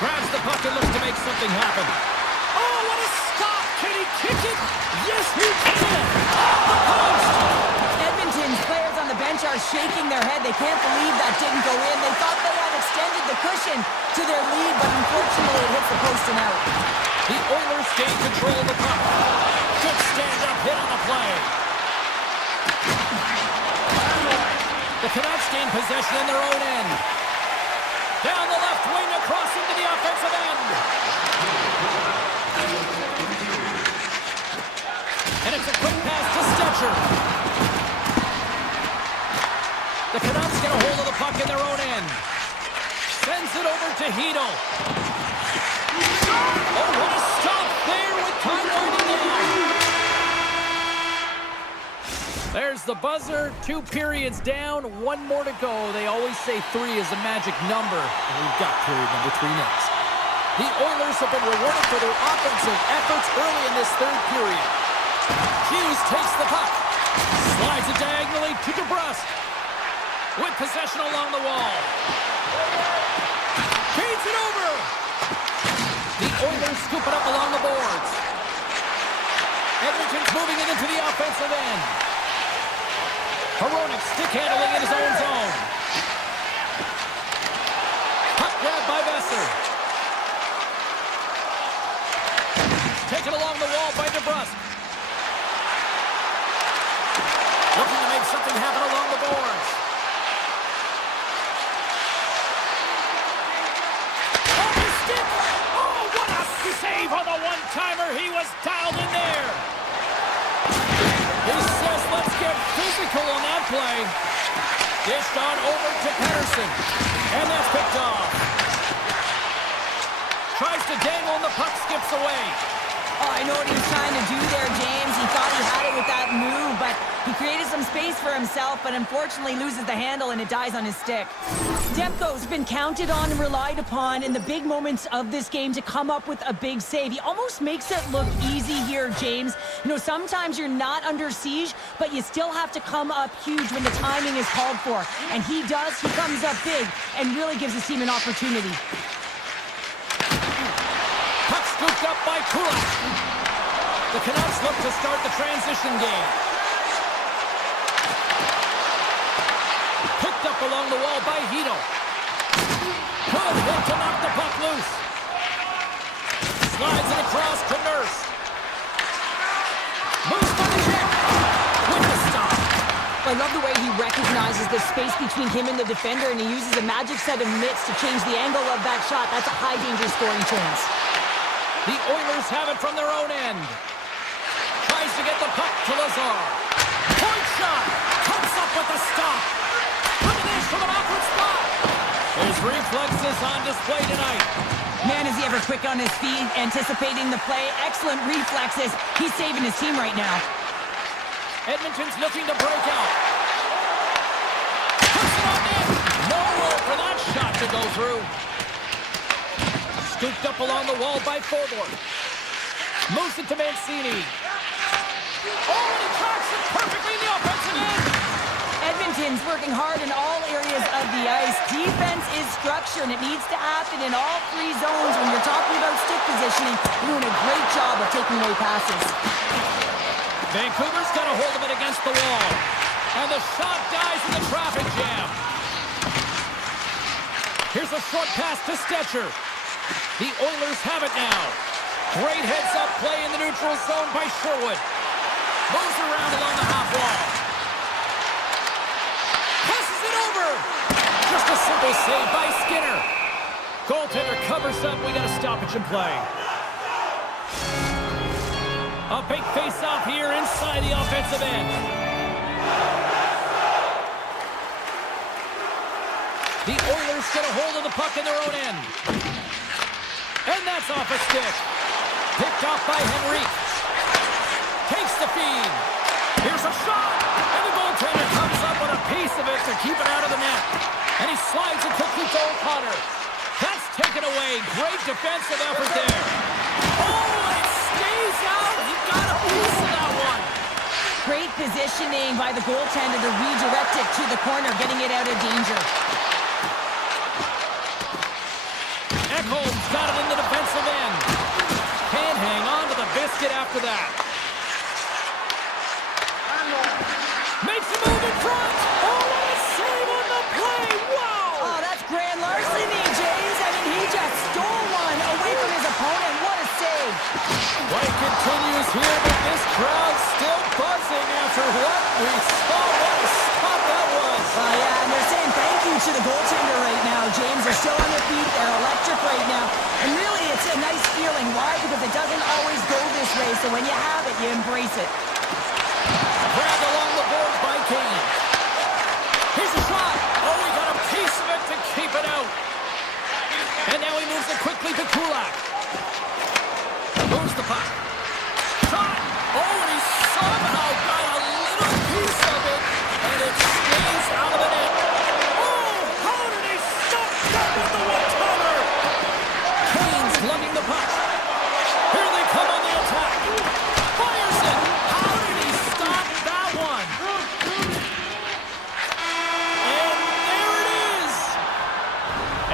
Grabs the puck and looks to make something happen. Oh, what a stop! Can he kick it? Yes, he can! Off the post! Edmonton's players on the bench are shaking their head. They can't believe that didn't go in. They thought they had extended the cushion to their lead, but unfortunately it hits the post and out. The Oilers gain control of the puck. Good stand-up hit on the play. The Canucks gain possession in their own end. Down the left wing, across into the offensive end. And it's a quick pass to Stetcher. The Canucks get a hold of the puck in their own end. Sends it over to Hito. Oh, what a stop there with time winding down. There's the buzzer. 2 periods down, 1 more to go. They always say 3 is a magic number. And we've got period number 3 next. The Oilers have been rewarded for their offensive efforts early in this 3rd period. Hughes takes the puck. Slides it diagonally to DeBrusque. With possession along the wall. Feeds it over. The Oilers scoop it up along the boards. Edmonton's moving it into the offensive end. Hronek stick handling in his own zone. Puck grab by Besser. Taken along the wall by DeBrusque. Looking to make something happen along the boards. On the stick! Oh, what a save on the one-timer! He was dialed in there! He says, let's get physical on that play. Dished on over to Pettersson. And that's picked off. Tries to dangle and the puck skips away. Oh, I know what he was trying to do there, James. He thought he had it with that move, but he created some space for himself, but unfortunately loses the handle and it dies on his stick. Demko's been counted on and relied upon in the big moments of this game to come up with a big save. He almost makes it look easy here, James. You know, sometimes you're not under siege, but you still have to come up huge when the timing is called for. And he does. He comes up big and really gives his team an opportunity. Puck scooped up by Kulak. The Canucks look to start the transition game. Picked up along the wall by Hito. Good hit to knock the puck loose. Slides it across to Nurse. Moves for the kick. With the stop. I love the way he recognizes the space between him and the defender, and he uses a magic set of mitts to change the angle of that shot. That's a high-danger scoring chance. The Oilers have it from their own end. Tries to get the puck to Lazar. Point shot. Comes up with a stop. Finish from an awkward spot. His reflexes on display tonight. Man, is he ever quick on his feet, anticipating the play. Excellent reflexes. He's saving his team right now. Edmonton's looking to break out. Puts it on net. No room for that shot to go through. Scooped up along the wall by Forborn. Moves it to Mancini. Oh, and he tracks it perfectly in the offensive end. Edmonton's working hard in all areas of the ice. Defense is structure, and it needs to happen in all three zones. When you're talking about stick positioning, you're doing a great job of taking away passes. Vancouver's got a hold of it against the wall. And the shot dies in the traffic jam. Here's a short pass to Stetcher. The Oilers have it now. Great heads-up play in the neutral zone by Sherwood. Moves around along the half wall. Passes it over. Just a simple save by Skinner. Goaltender covers up. We got a stoppage in play. A big face-off here inside the offensive end. The Oilers get a hold of the puck in their own end. And that's off a stick. Picked off by Henrique. Takes the feed. Here's a shot. And the goaltender comes up with a piece of it to keep it out of the net. And he slides it quickly to O'Connor. That's taken away. Great defensive effort there. Oh, it stays out. He got a piece of that one. Great positioning by the goaltender to redirect it to the corner, getting it out of danger. Ekholm's got it in the defensive end. Can't hang on to the biscuit after that. Makes a move in front. Oh, what a save on the play. Wow. Oh, that's grand larceny, James. I mean, he just stole one away from his opponent. What a save. Play continues here, but this crowd's still buzzing after what we saw. What a stop that was. Yeah, and they're saying thank you to the goaltender right now, James. They're still on their feet. They're electric right now. And really, it's a nice feeling. Why? Because it doesn't always go this way. So when you have it, you embrace it. Grabbed along the boards by Kane. Here's a shot. Oh, he got a piece of it to keep it out. And now he moves it quickly to Kulak. Moves the puck. Shot. Oh, and he somehow got a little piece of it. And it stays out of the net. Oh, how did he stop that with the one-timer? Kane's lugging the puck. Here they come on the attack. Fires it. How did he stop that one? And there it is.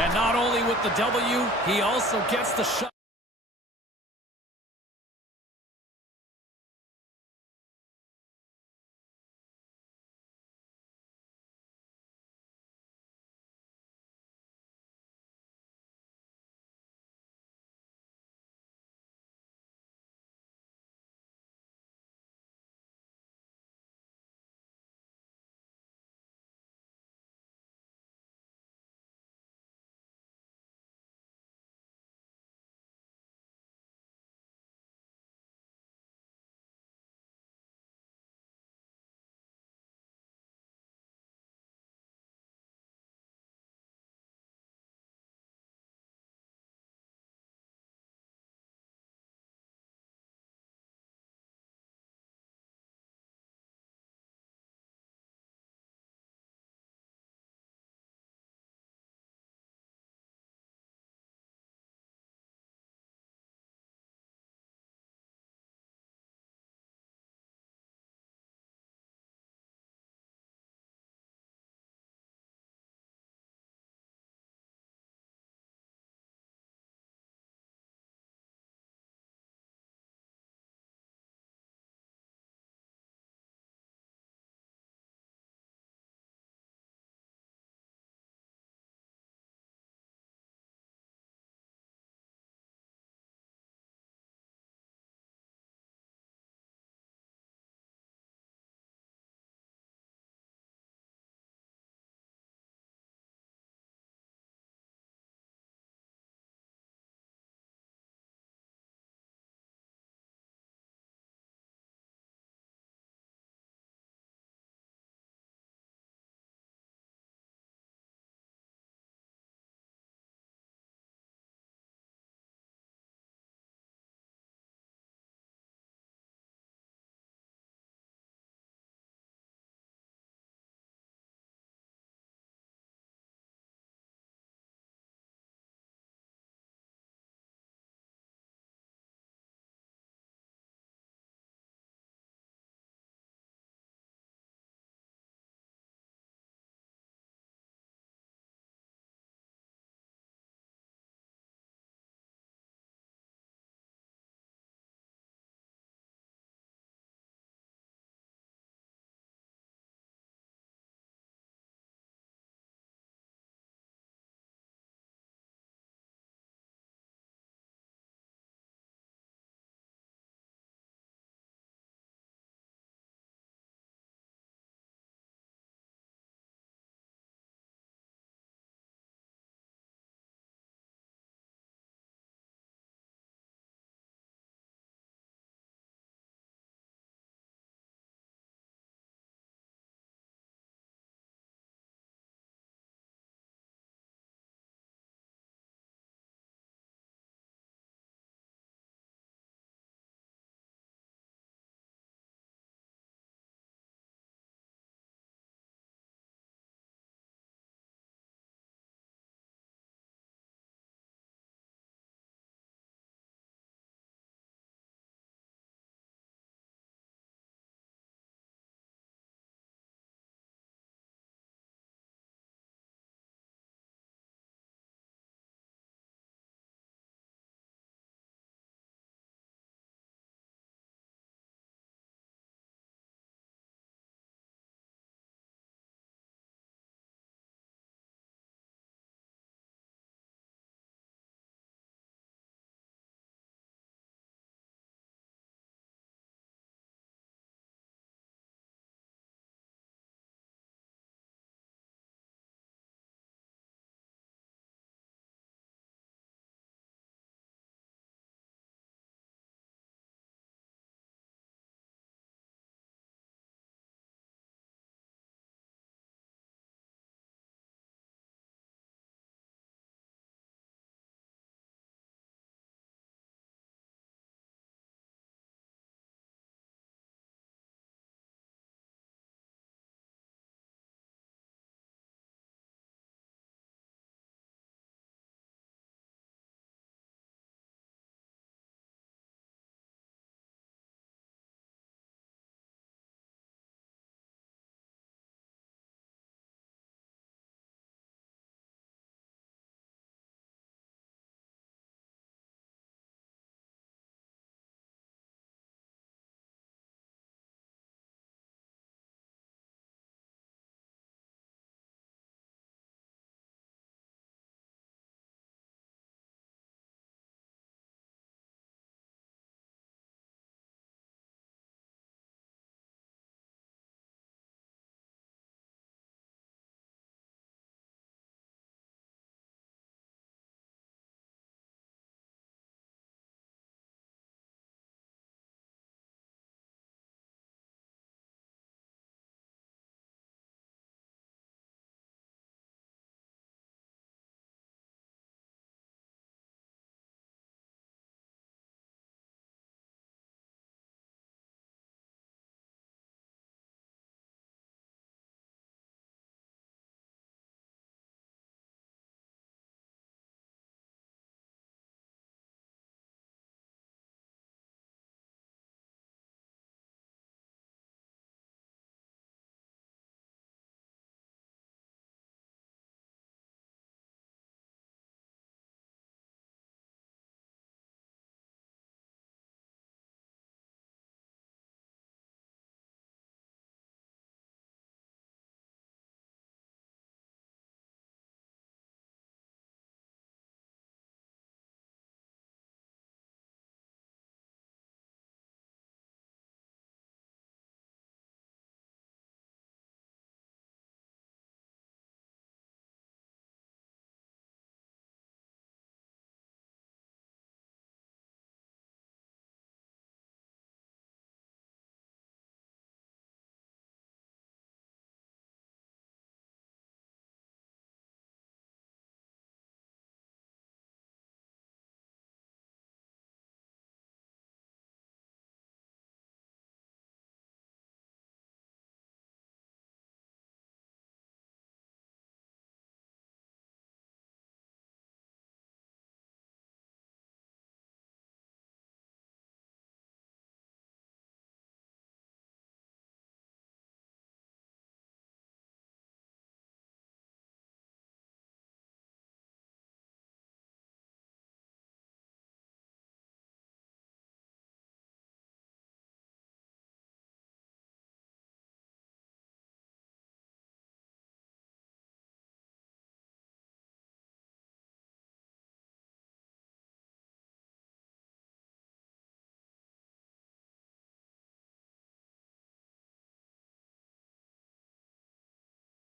And not only with the W, he also gets the shot.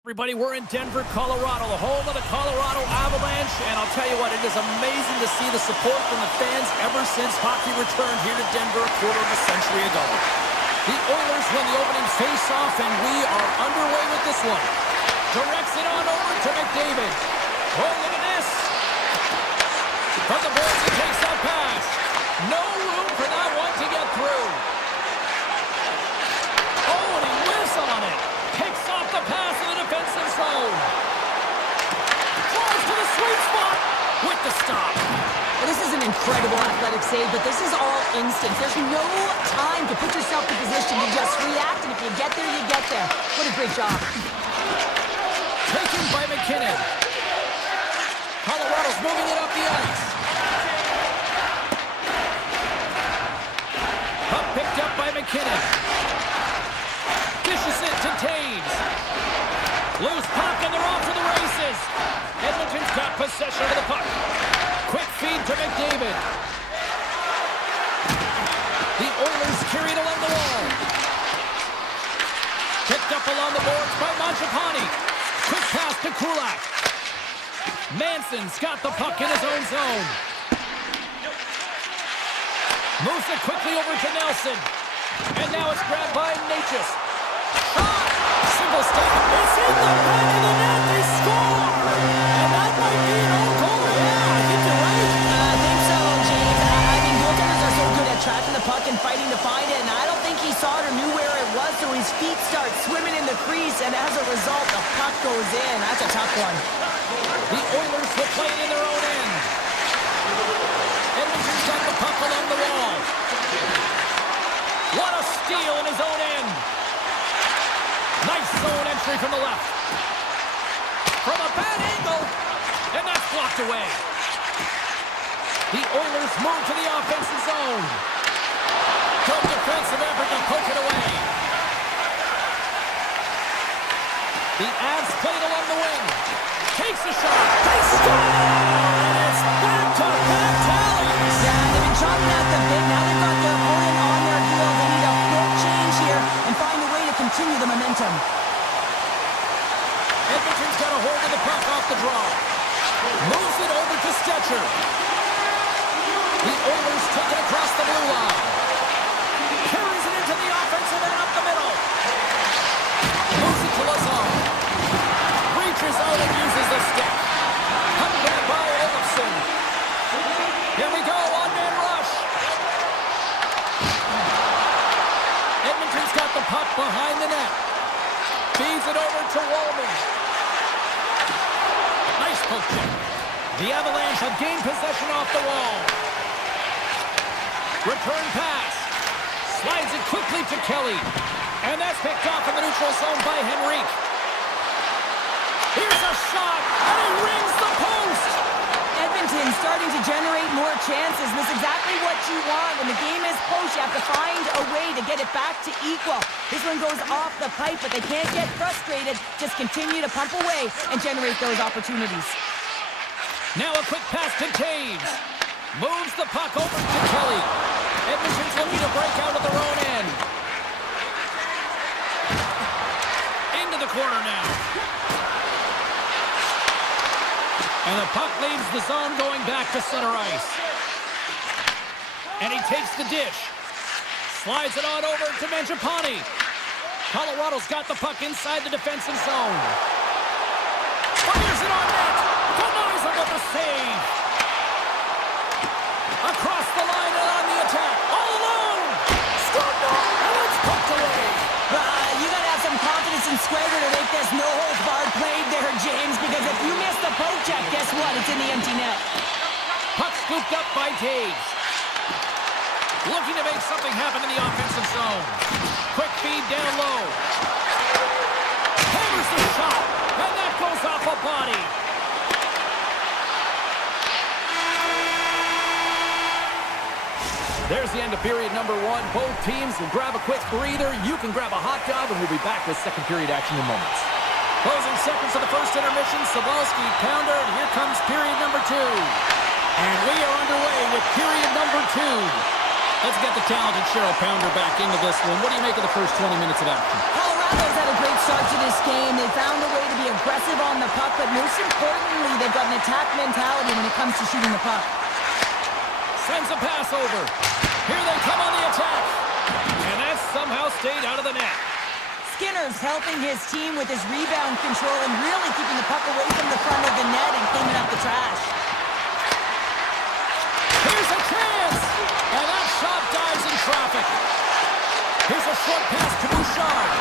Everybody, we're in Denver, Colorado, the home of the Colorado Avalanche, and I'll tell you what, it is amazing to see the support from the fans ever since hockey returned here to Denver a quarter of a century ago. The Oilers win the opening face-off, and we are underway with this one. Directs it on over to McDavid. Oh, look at this. From the boards, he takes that pass. No room for that one to get through. Oh, and he whiffs on it. Picks off the pass in the defensive zone. Drives to the sweet spot with the stop. Well, this is an incredible athletic save, but this is all instinct. There's no time to put yourself in position. You just react, and if you get there, you get there. What a great job. Taken by McKinnon. Colorado's moving it up the ice. Puck picked up by McKinnon. Dishes it to Taves. Loose puck, and they're off to the races. Edmonton's got possession of the puck. Quick feed to McDavid. The Oilers carry it along the wall. Picked up along the boards by Mangiapane. Quick pass to Kulak. Manson's got the puck in his own zone. Moves it quickly over to Nelson. And now it's grabbed by Natchez. Shot! Single step. It's in the back of the net. They score! And that might be an own goal. Yeah, I think you're right. I think so, James. I mean, goaltenders are so good at tracking the puck and fighting to find it, and I don't think he saw it or knew where it was, so his feet start swimming in the crease, and as a result, the puck goes in. That's a tough one. The Oilers will play it in their own end. Edmonton's got the puck along the wall. What a steal in his own end. Nice zone entry from the left. From a bad angle, and that's blocked away. The Oilers move to the offensive zone. Good defensive effort to poke it away. The Avs played along the wing. Takes a shot. They score! And it's back-to-back tallies. Yeah, they've been chopping at the bit. Now they've got their opponent on their heel. They need a quick change here and find a way to continue the momentum. Edmonton's got a hold of the puck off the draw. Moves it over to Stetcher. The Oilers take it across the blue line. Carries it into the offensive end up the middle. Moves it to Lazar. Reaches out and uses the stick. Cut back by Olofsson. Here we go, one-man rush. Edmonton's got the puck behind the net. Feeds it over to Wallman. Nice poke check. The Avalanche have gained possession off the wall. Return pass. Slides it quickly to Kelly. And that's picked off in the neutral zone by Henrique. Here's a shot, and he rings the post. Edmonton starting to generate more chances. This is exactly what you want. When the game is close, you have to find a way to get it back to equal. This one goes off the pipe, but they can't get frustrated. Just continue to pump away and generate those opportunities. Now a quick pass to Taves. Moves the puck over to Kelly. Edmonton's looking to break out of their own end. Into the corner now. And the puck leaves the zone going back to center ice. And he takes the dish. Slides it on over to Mangiapane. Colorado's got the puck inside the defensive zone. Fires it on net. Denies him with a save. Across the line and on the attack. All alone. Scored off. And it's poked away. You gotta have some confidence and swagger to make this no-holds-barred play there, James, because if you miss the poke check, guess what? It's in the empty net. Puck scooped up by Taves. Looking to make something happen in the offensive zone. Quick feed down low. Hammers the shot, and that goes off a body. There's the end of period number one. Both teams will grab a quick breather. You can grab a hot dog, and we'll be back with second period action in moments. Closing seconds of the first intermission. Sabalski, Pounder, and here comes period number two. And we are underway with period number two. Let's get the talented Cheryl Pounder back into this one. What do you make of the first 20 minutes of action? Colorado's had a great start to this game. They found a way to be aggressive on the puck, but most importantly, they've got an attack mentality when it comes to shooting the puck. Sends a pass over. Here they come on the attack. And that somehow stayed out of the net. Skinner's helping his team with his rebound control and really keeping the puck away from the front of the net and cleaning up the trash. Here's a chance! And that shot dies in traffic. Here's a short pass to Bouchard.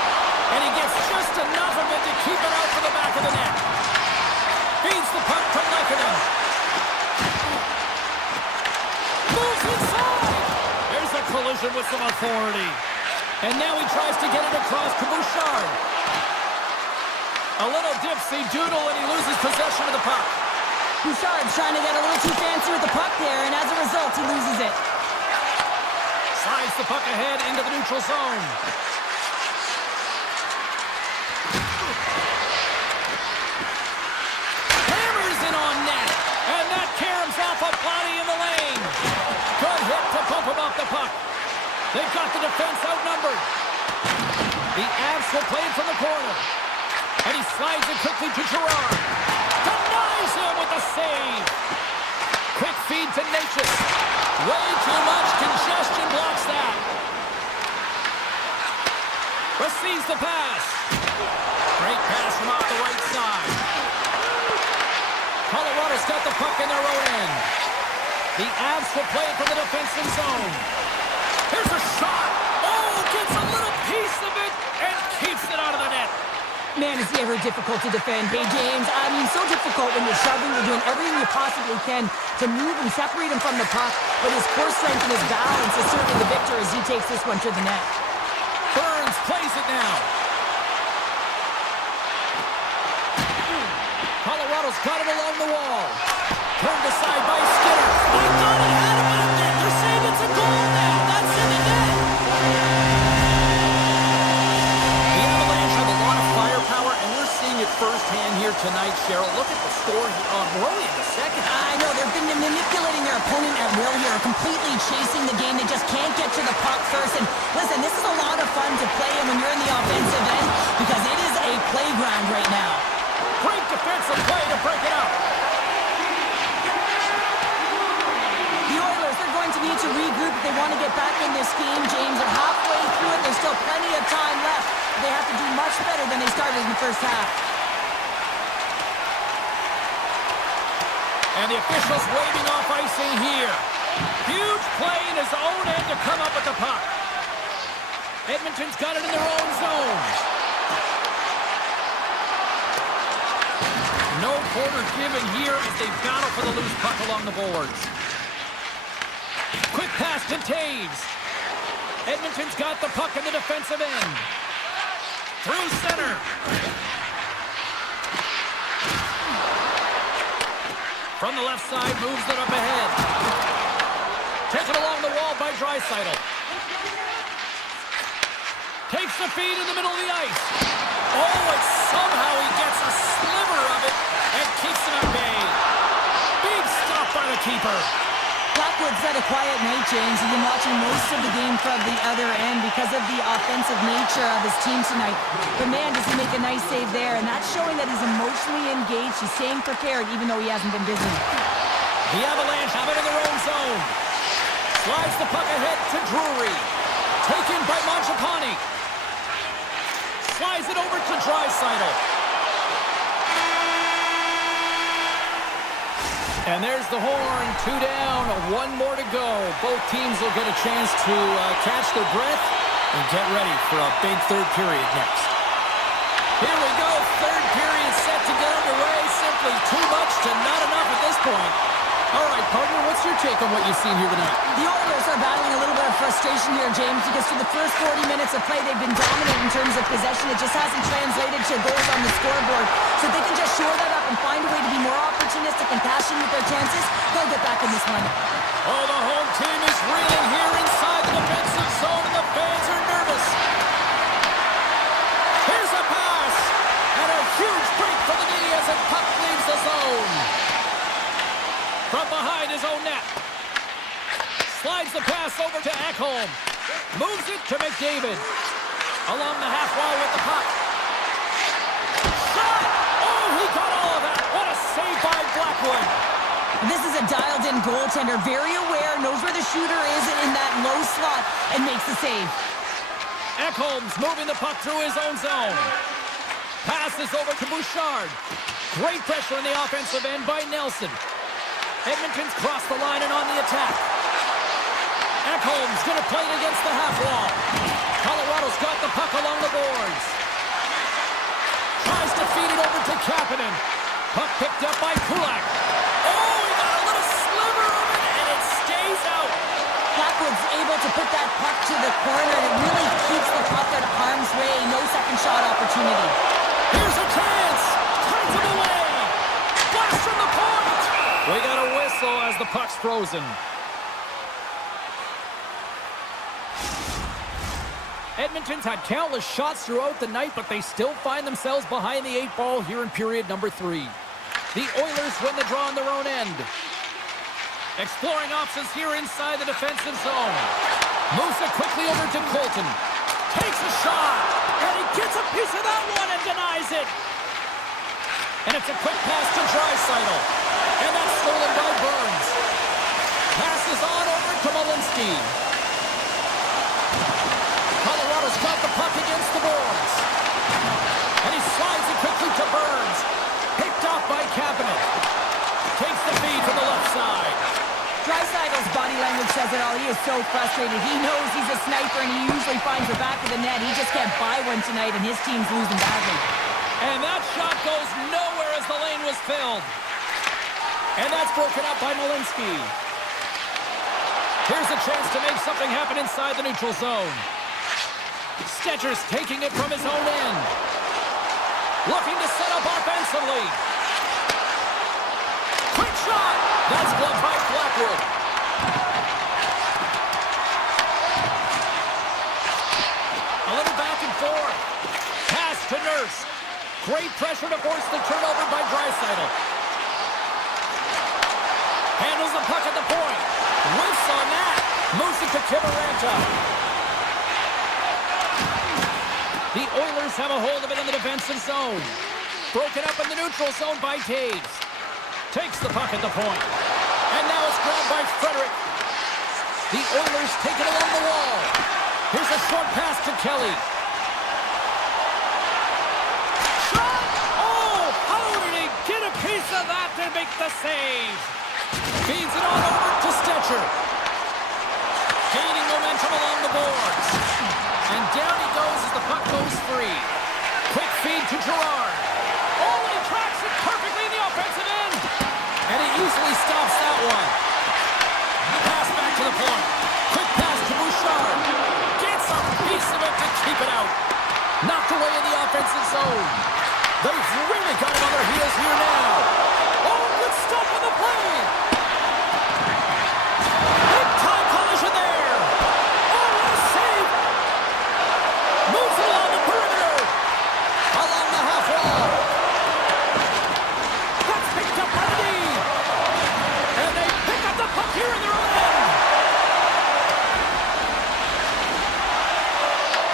And he gets just enough of it to keep it out for the back of the net. Feeds the puck to Lekanen. Moves inside! There's a collision with some authority. And now he tries to get it across to Bouchard. A little dipsy-doodle and he loses possession of the puck. Bouchard's trying to get a little too fancy with the puck there, and as a result, he loses it. Slides the puck ahead into the neutral zone. Hammers in on net. And that caroms off a body in the lane. Good hit to pump him off the puck. They've got the defense outnumbered. The Avs will play it from the corner. And he slides it quickly to Girard. Denies him with the save. Quick feed to Natchez. Way too much congestion blocks that. Receives the pass. Great pass from off the right side. Colorado's got the puck in their own end. The Avs will play it from the defensive zone. Here's a shot. Oh, gets a little piece of it and keeps it out of the net. Man, it's ever difficult to defend. Hey, James, I mean, so difficult when you're shoving, you're doing everything you possibly can to move and separate him from the puck, but his core strength and his balance is certainly the victor as he takes this one to the net. Burns plays it now. Colorado's got it along the wall. Turned aside by Skinner. I thought he had him out there. They're saying it's a goal now. That's in the net. The Avalanche have a lot of firepower, and we're seeing it firsthand here tonight, Cheryl. Look at the score we're only in the second. I know, they've been manipulating their opponent at will here, completely chasing the game. They just can't get to the puck first. And listen, this is a lot of fun to play in when you're in the offensive end because it is a playground right now. Great defensive play to break it up. The Oilers, they're going to need to regroup if they want to get back in this game, James. They're halfway through it. There's still plenty of time left. They have to do much better than they started in the first half. And the officials waving off icing here. Huge play in his own end to come up with the puck. Edmonton's got it in their own zone. No quarter given here as they battle for the loose puck along the boards. Quick pass to Taves. Edmonton's got the puck in the defensive end. Through center. From the left side, moves it up ahead. Taken along the wall by Draisaitl. Takes the feed in the middle of the ice. Oh, and somehow he gets a sliver of it and keeps it at bay. Big stop by the keeper. Blackwood's had a quiet night, James. He's been watching most of the game from the other end because of the offensive nature of his team tonight. But man, does he make a nice save there, and that's showing that he's emotionally engaged. He's staying prepared even though he hasn't been busy. The Avalanche have it in their own zone. Slides the puck ahead to Drury. Taken by Mangiapane. Slides it over to Draisaitl. And there's the horn. 2 down, 1 more to go. Both teams will get a chance to catch their breath and get ready for a big third period next. Here we go. Third period set to get underway. Simply too much to not enough at this point. All right, partner, what's your take on what you've seen here tonight? The Oilers are battling a little bit of frustration here, James, because for the first 40 minutes of play, they've been dominant in terms of possession. It just hasn't translated to goals on the scoreboard. So if they can just shore that up and find a way to be more opportunistic and passionate with their chances, they'll get back in this one. Oh, the home team is reeling here inside the defensive zone, and the fans are nervous. Here's a pass, and a huge break for the D as the puck leaves the zone. From behind his own net. Slides the pass over to Ekholm. Moves it to McDavid. Along the half wall with the puck. Shot! Oh, Blackwood. This is a dialed-in goaltender, very aware, knows where the shooter is in that low slot, and makes the save. Ekholm's moving the puck through his own zone. Passes over to Bouchard. Great pressure in the offensive end by Nelson. Edmonton's crossed the line and on the attack. Ekholm's going to play it against the half wall. Colorado's got the puck along the boards. Tries to feed it over to Kapanen. Puck picked up by Kulak. Oh, he got a little sliver of it, and it stays out. Blackwood's able to put that puck to the corner, and it really keeps the puck out of harm's way. No second shot opportunity. Here's a chance. Turns him away. Blast from the point. We got a whistle as the puck's frozen. Edmonton's had countless shots throughout the night, but they still find themselves behind the 8 ball here in period number 3. The Oilers win the draw on their own end. Exploring options here inside the defensive zone. Moves it quickly over to Colton. Takes a shot, and he gets a piece of that one and denies it. And it's a quick pass to Draisaitl. And that's stolen by Burns. Passes on over to Malinsky. Colorado's got the puck against the boards. And he slides it quickly to Burns. Picked off by Kapanen. Takes the feed to the left side. Draisaitl's body language says it all. He is so frustrated. He knows he's a sniper, and he usually finds the back of the net. He just can't buy one tonight, and his team's losing badly. And that shot goes nowhere as the lane was filled. And that's broken up by Malinsky. Here's a chance to make something happen inside the neutral zone. Stetcher's taking it from his own end. Looking to set up offensively. Quick shot! That's blocked by Blackwood. A little back and forth. Pass to Nurse. Great pressure to force the turnover by Draisaitl. Handles the puck at the point. Whiffs on that. Moves it to Kiberanta. The Oilers have a hold of it in the defensive zone. Broken up in the neutral zone by Taves. Takes the puck at the point. And now it's grabbed by Frederick. The Oilers take it along the wall. Here's a short pass to Kelly. Shot! Oh, how did he get a piece of that to make the save? Feeds it on over to Stetcher. Gaining momentum along the boards. And down he goes as the puck goes free. Quick feed to Gerard. Oh, and he tracks it perfectly in the offensive end. And he easily stops that one. Pass back to the point. Quick pass to Bouchard. Gets a piece of it to keep it out. Knocked away in the offensive zone. They've really got him on their heels here now. Oh, good stuff on the play. Big time collision there. Oh, what a save. Moves it along the perimeter. Along the half wall. That's picked up by the D. And they pick up the puck here in their own end.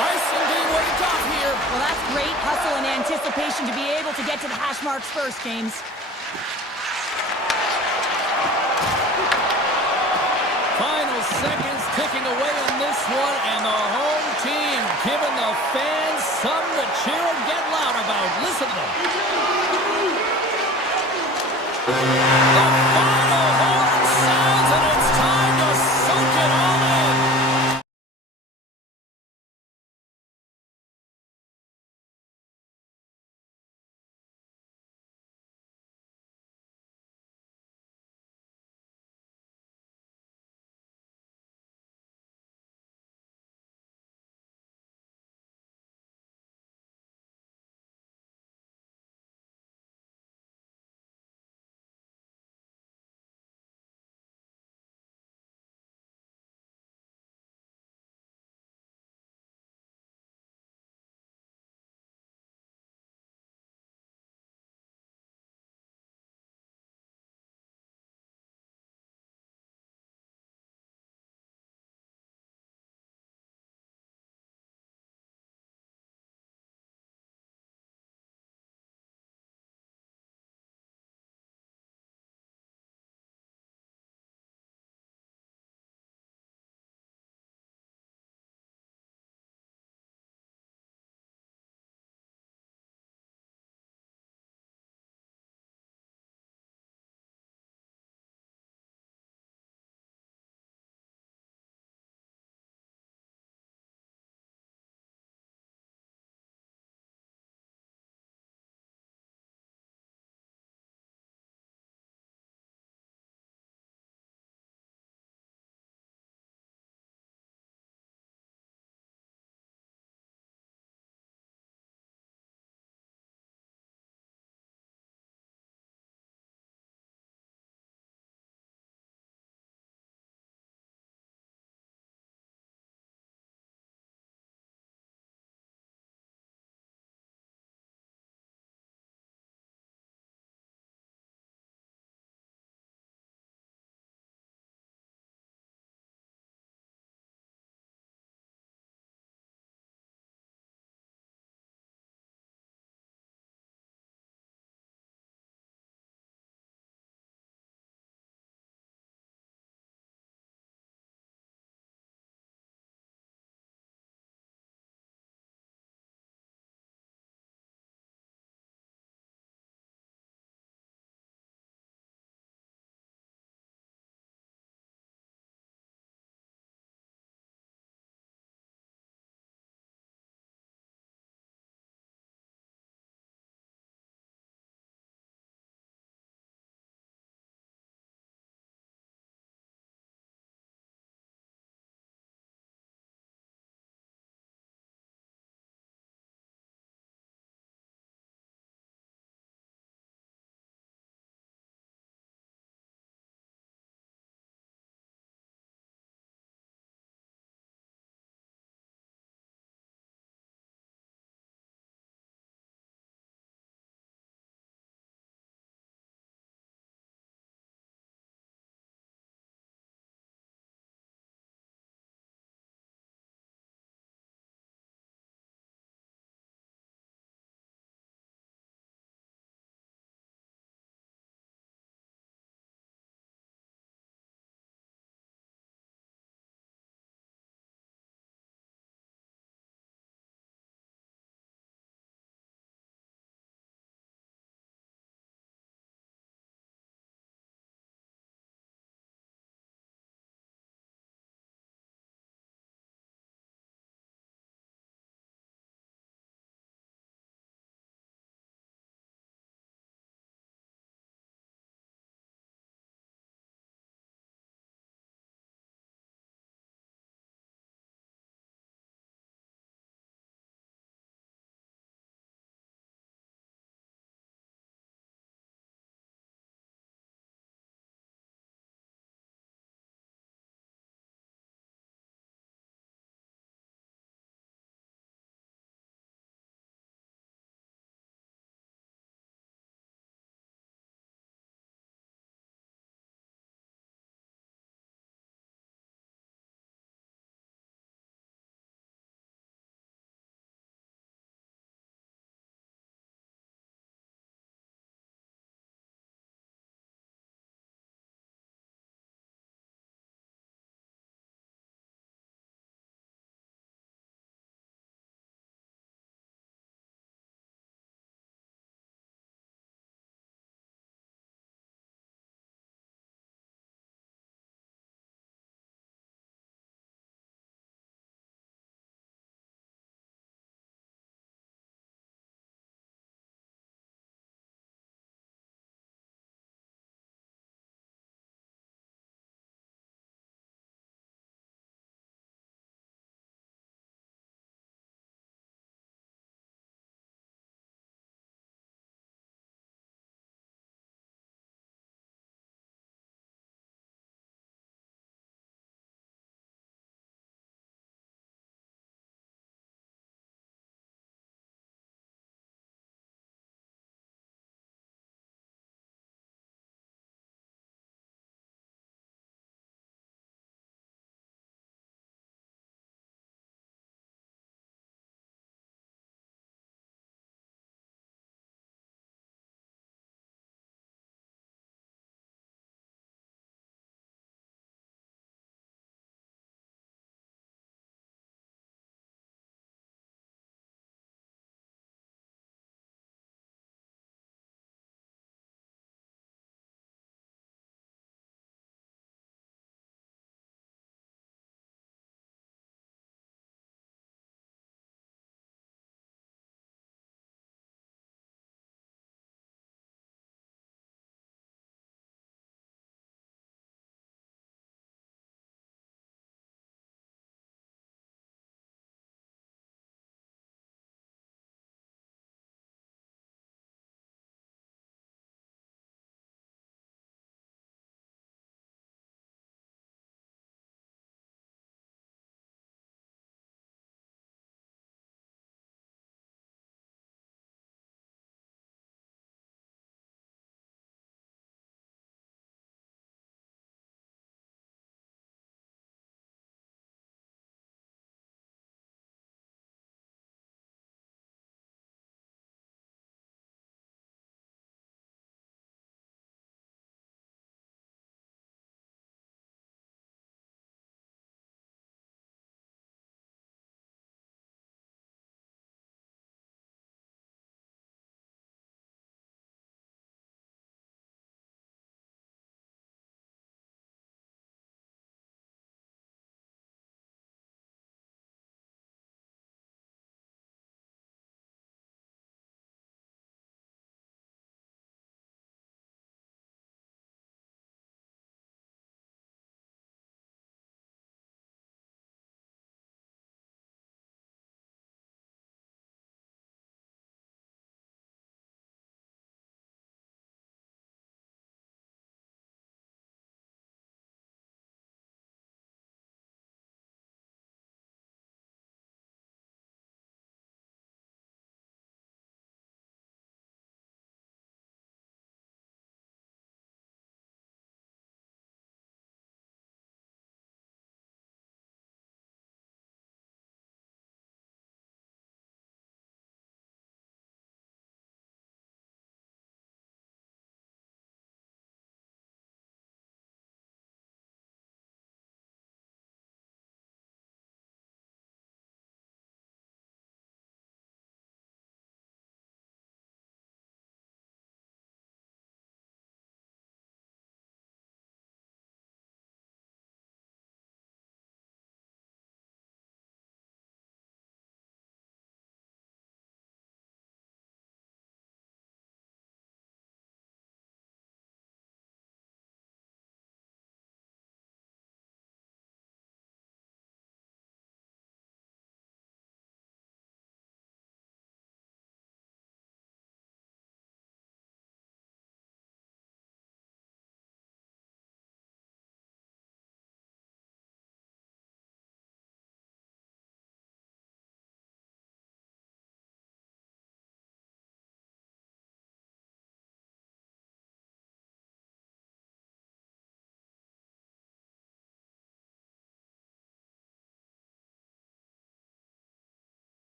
Icing being waved off here. Well, that's great hustle and anticipation to be able to get to the hash marks first, James. Final seconds ticking away on this one, and the home team giving the fans something to cheer and get loud about. Listen to them.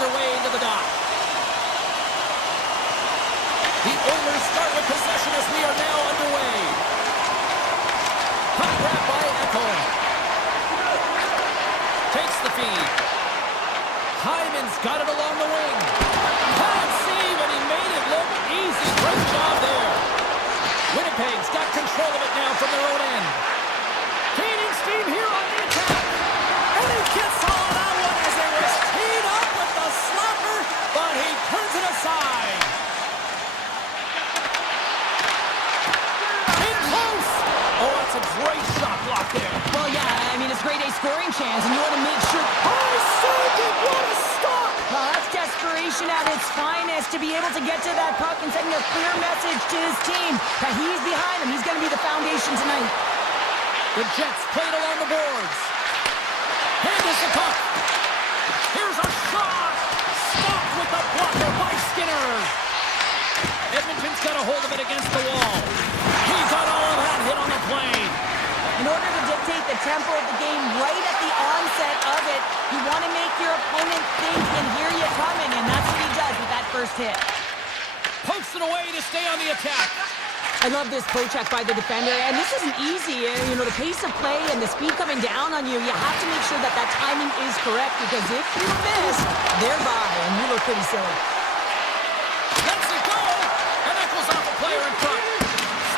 their way into the dot. The Oilers start with possession as we are now underway. Puck grab by Ekholm. Takes the feed. Hyman's got it along the wing. Can't save, and he made it look easy. Great job there. Winnipeg's got control of it now from their own end. Gaining steam here on the attack. And he gets all of that one as it was teed up with the slapper, but he turns it aside. In close. Oh, that's a great shot block there. Well, yeah, I mean, it's grade A scoring chance, and you want to make sure... Oh, saved it. What a stop. Well, that's desperation at its finest to be able to get to that puck and sending a clear message to his team that he's behind him. He's going to be the foundation tonight. The Jets played along the boards. Handles the puck. Here's a shot. Stopped with the blocker by Skinner. Edmonton's got a hold of it against the wall. He got all of that hit on the plane. In order to dictate the tempo of the game right at the onset of it, you want to make your opponent think and hear you coming, and that's what he does with that first hit. Pokes it away to stay on the attack. I love this poke-check by the defender, and this isn't easy. You know, the pace of play and the speed coming down on you, you have to make sure that that timing is correct, because if you miss, they're by, and you look pretty silly. Lets it go, and that goes off a player in front.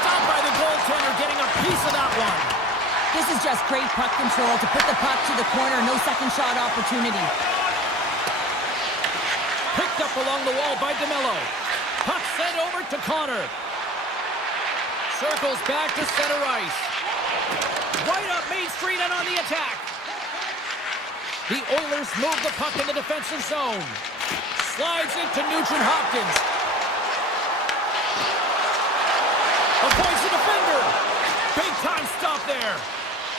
Stopped by the goaltender, getting a piece of that one. This is just great puck control to put the puck to the corner, no second shot opportunity. Picked up along the wall by DeMello. Puck sent over to Connor. Circles back to center ice. Right up Main Street and on the attack. The Oilers move the puck in the defensive zone. Slides into Nugent-Hopkins. Avoids the defender. Big time stop there.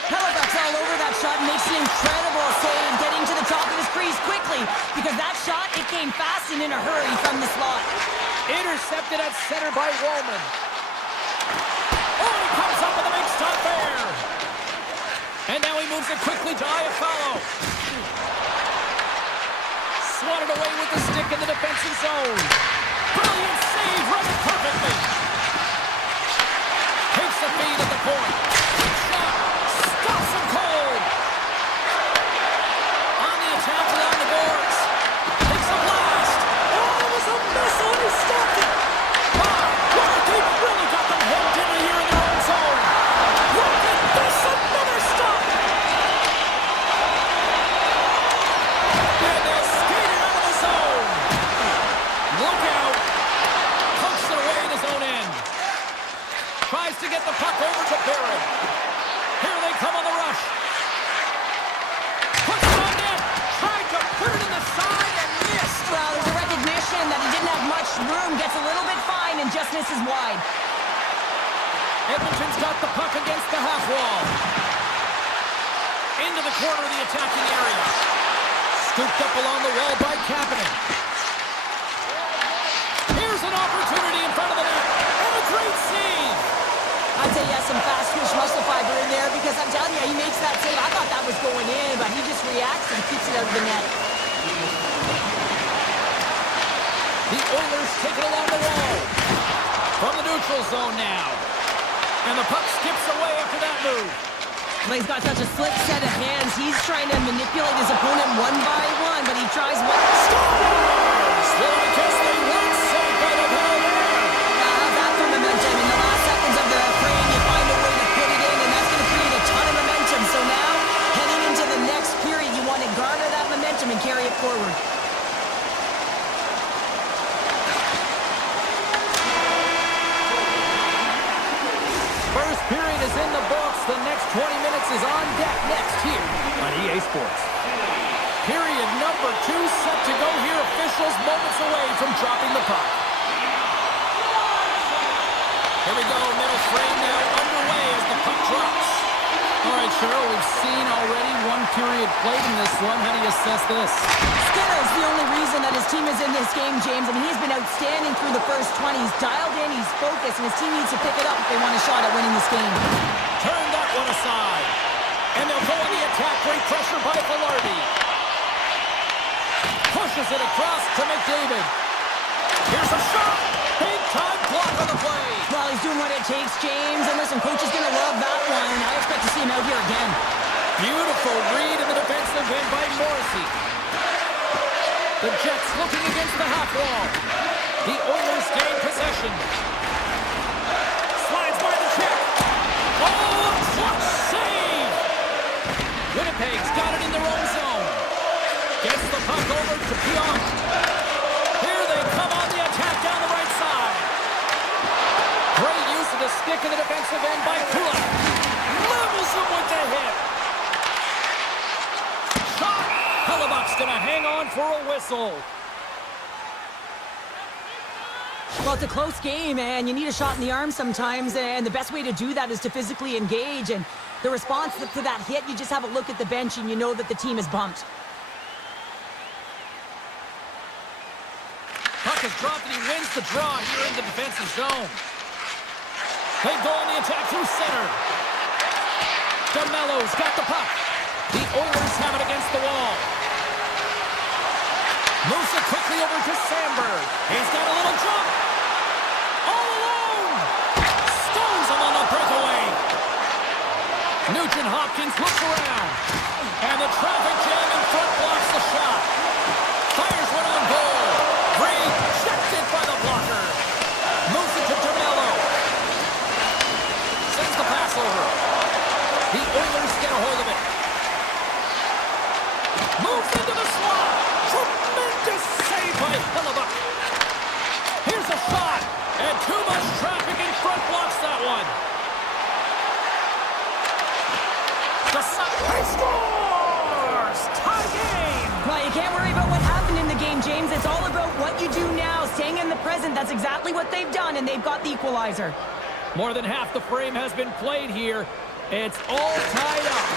Halifax all over that shot and makes an incredible save, getting to the top of his crease quickly, because that shot, it came fast and in a hurry from the slot. Intercepted at center by Wallman. Oh, he comes up with a big stop there. And now he moves it quickly to Iafallo. Swatted away with the stick in the defensive zone. Brilliant save, run it perfectly. Takes the feed at the point. Shot. Stops him cold. On the attack along the boards. Takes a blast. Oh, it was a missile and he stopped it. My God, they've really got them hooked in here in their own zone. Look at this, another stop. And they're skating out of the zone. Look out. Pumps it away in his own end. Tries to get the puck over to Barron. Here they come on the rush. Puts it on net. Tried to put it in the side and missed. Well, there's a recognition that he didn't have much room, gets a little bit fine and just misses wide. Edmonton's got the puck against the half wall. Into the corner of the attacking area. Scooped up along the wall by Kapanen. Here's an opportunity in front of the net. And a great save. I'd say he has some fast twitch muscle fiber in there, because I'm telling you, he makes that save. I thought that was going in, but he just reacts and keeps it out of the net. The Oilers take it along the wall. From the neutral zone now. And the puck skips away after that move. Well, he's got such a slick set of hands. He's trying to manipulate his opponent one by one, but he tries one. Still because they weren't saved by the ball there. How's that for momentum? In the last seconds of the frame, you find a way to put it in, and that's going to create a ton of momentum. So now, heading into the next period, you want to garner that momentum and carry it forward. First period is in the books. The next 20 minutes is on deck next here on EA Sports. Period number 2 set to go here. Officials moments away from dropping the puck. Here we go. Middle frame now underway as the puck drops. All right, Cheryl, we've seen already one period played in this one. How do you assess this? Skinner is the only reason that his team is in this game, James. I mean, he's been outstanding through the first 20. He's dialed in, he's focused, and his team needs to pick it up if they want a shot at winning this game. Turn that one aside. And they'll go on the attack. Great pressure by Velarde. Push Dishes it across to McDavid. Here's a shot. Big time block on the play. Well, he's doing what it takes, James. And listen, coach is going to love that one. I expect to see him out here again. Beautiful read in the defensive end by Morrissey. The Jets looking against the half wall. The Oilers gain possession. Slides by the check. Oh, clutch save! Winnipeg's got it in their own zone. Gets the puck over to Pionk. Here they come on the attack down the right side. Great use of the stick in the defensive end by Kulak. Levels him with the hit. Shot. Hellebuck's gonna hang on for a whistle. Well, it's a close game, and you need a shot in the arm sometimes, and the best way to do that is to physically engage. And the response to that hit, you just have a look at the bench, and you know that the team is bumped. Puck is dropped, and he wins the draw here in the defensive zone. They go on the attack through center. DeMello's got the puck. The Oilers have it against the wall. Moves it quickly over to Sandberg. He's got a little jump. All alone. Stones him on the breakaway. Nugent Hopkins looks around. And the traffic jam in front blocks the shot. Fires one on goal. Rejected by the blocker. Moves it to DeMello. Sends the pass over. The Oilers get a hold of it. Moves into the slot. Tremendous save by Hellebuck. Here's a shot. And too much traffic in front blocks that one. The He scores! Tie game! Well, you can't worry about what happened in the game, James. It's all about what you do now, staying in the present. That's exactly what they've done, and they've got the equalizer. More than half the frame has been played here. It's all tied up.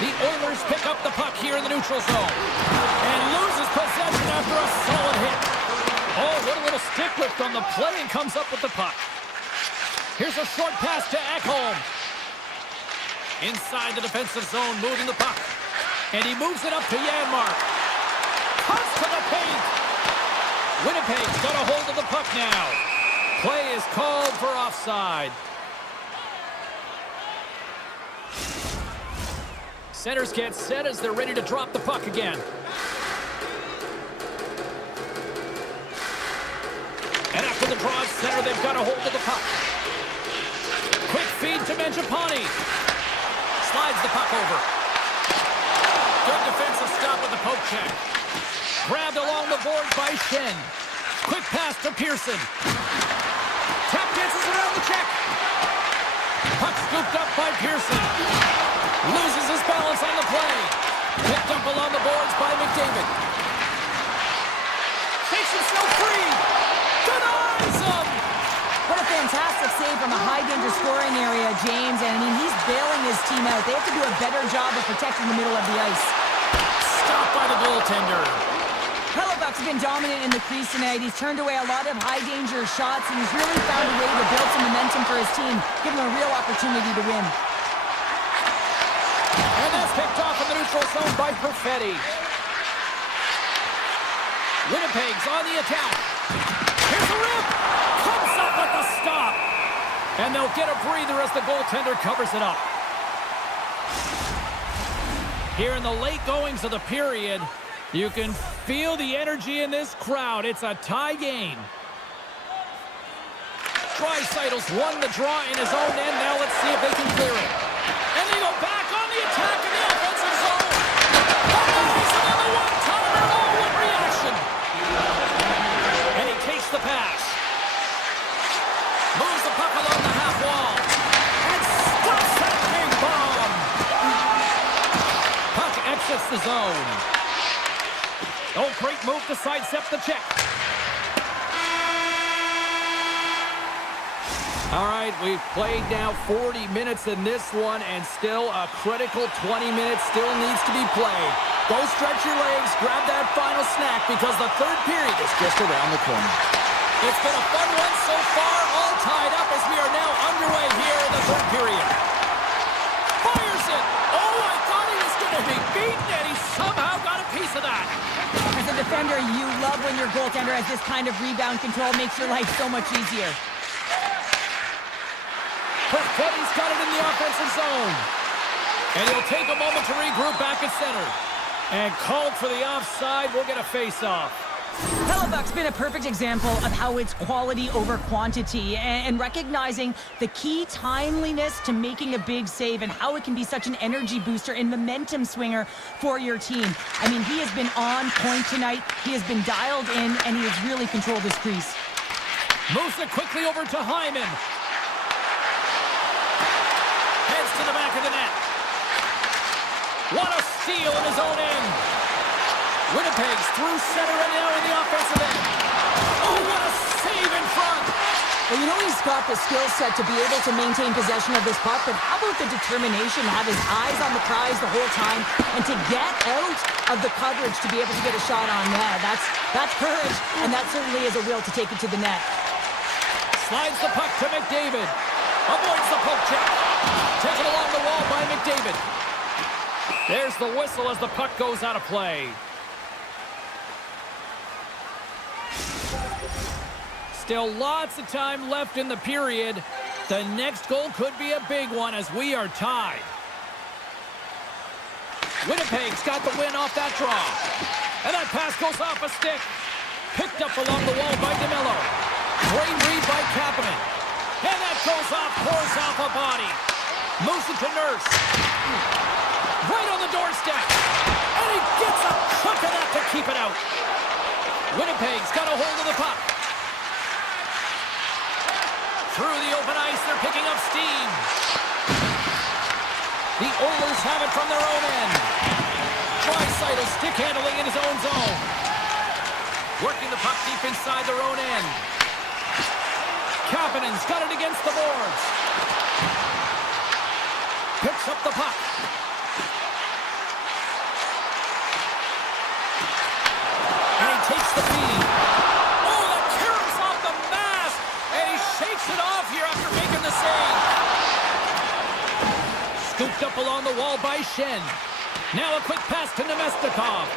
The Oilers pick up the puck here in the neutral zone and loses possession after a solid hit. Oh, what a little stick lift on the play, and comes up with the puck. Here's a short pass to Ekholm. Inside the defensive zone, moving the puck. And he moves it up to Janmark. Cuts to the paint. Winnipeg's got a hold of the puck now. Play is called for offside. Centers get set as they're ready to drop the puck again. And after the draw at center, they've got a hold of the puck. Quick feed to Mangiapane. Slides the puck over. Good defensive stop with the poke check. Grabbed along the board by Shen. Quick pass to Pearson. Tap dances around the check. Puck scooped up by Pearson. Loses his balance on the play. Picked up along the boards by McDavid. Takes himself free. Denies him. What a fantastic save from a high-danger scoring area, James. And, I mean, he's bailing his team out. They have to do a better job of protecting the middle of the ice. Stopped by the goaltender. Hellebuck's been dominant in the crease tonight. He's turned away a lot of high-danger shots, and he's really found a way to build some momentum for his team, give him a real opportunity to win. And that's picked off in the neutral zone by Perfetti. Winnipeg's on the attack. Here's a rip. Comes up with the stop. And they'll get a breather as the goaltender covers it up. Here in the late goings of the period, you can feel the energy in this crowd. It's a tie game. Draisaitl's won the draw in his own end. Now let's see if they can clear it. And they go back on the attack in the offensive zone. He's another one-timer. Oh, what reaction. And he takes the pass. Moves the puck along the half wall. And stops that big bomb. Puck exits the zone. Oh, great move to sidestep the check. All right, we've played now 40 minutes in this one, and still a critical 20 minutes still needs to be played. Go stretch your legs, grab that final snack, because the third period is just around the corner. It's been a fun one so far, all tied up as we are now underway here in the third period. Fires it! Oh, I thought he was going to be beaten, and he somehow of that. As a defender, you love when your goaltender has this kind of rebound control. Makes your life so much easier. Perfetti's got it in the offensive zone. And he'll take a moment to regroup back at center. And called for the offside. We'll get a face-off. Hellebuck's been a perfect example of how it's quality over quantity and recognizing the key timeliness to making a big save and how it can be such an energy booster and momentum swinger for your team. I mean, he has been on point tonight. He has been dialed in, and he has really controlled his crease. Moves it quickly over to Hyman. Heads to the back of the net. What a steal in his own end. Winnipeg's through center and now in the offensive end. Oh, what a save in front! Well, you know he's got the skill set to be able to maintain possession of this puck, but how about the determination to have his eyes on the prize the whole time and to get out of the coverage to be able to get a shot on net? That's courage, and that certainly is a will to take it to the net. Slides the puck to McDavid. Avoids the poke check. Taken along the wall by McDavid. There's the whistle as the puck goes out of play. Still lots of time left in the period. The next goal could be a big one as we are tied. Winnipeg's got the win off that draw. And that pass goes off a stick. Picked up along the wall by DeMello. Great read by Kapanen. And that goes off, pours off a body. Moves it to Nurse. Right on the doorstep. And he gets a chunk of that to keep it out. Winnipeg's got a hold of the puck. Through the open ice, they're picking up steam. The Oilers have it from their own end. Draisaitl stick handling in his own zone. Working the puck deep inside their own end. Kapanen's got it against the boards. Picks up the puck. And he takes the feed. Oh, that caroms off the mask! And he shakes it off here after making the save. Scooped up along the wall by Shen. Now a quick pass to Nemestikov.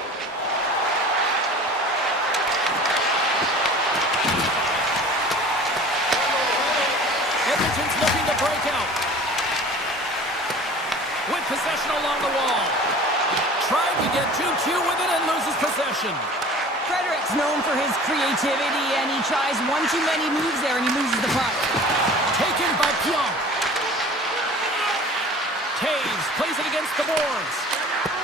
Edmonton's looking to break out. With possession along the wall. Trying to get 2-2 with it and loses possession. Frederick's known for his creativity, and he tries one too many moves there, and he loses the puck. Taken by Pionk. Taves plays it against the boards.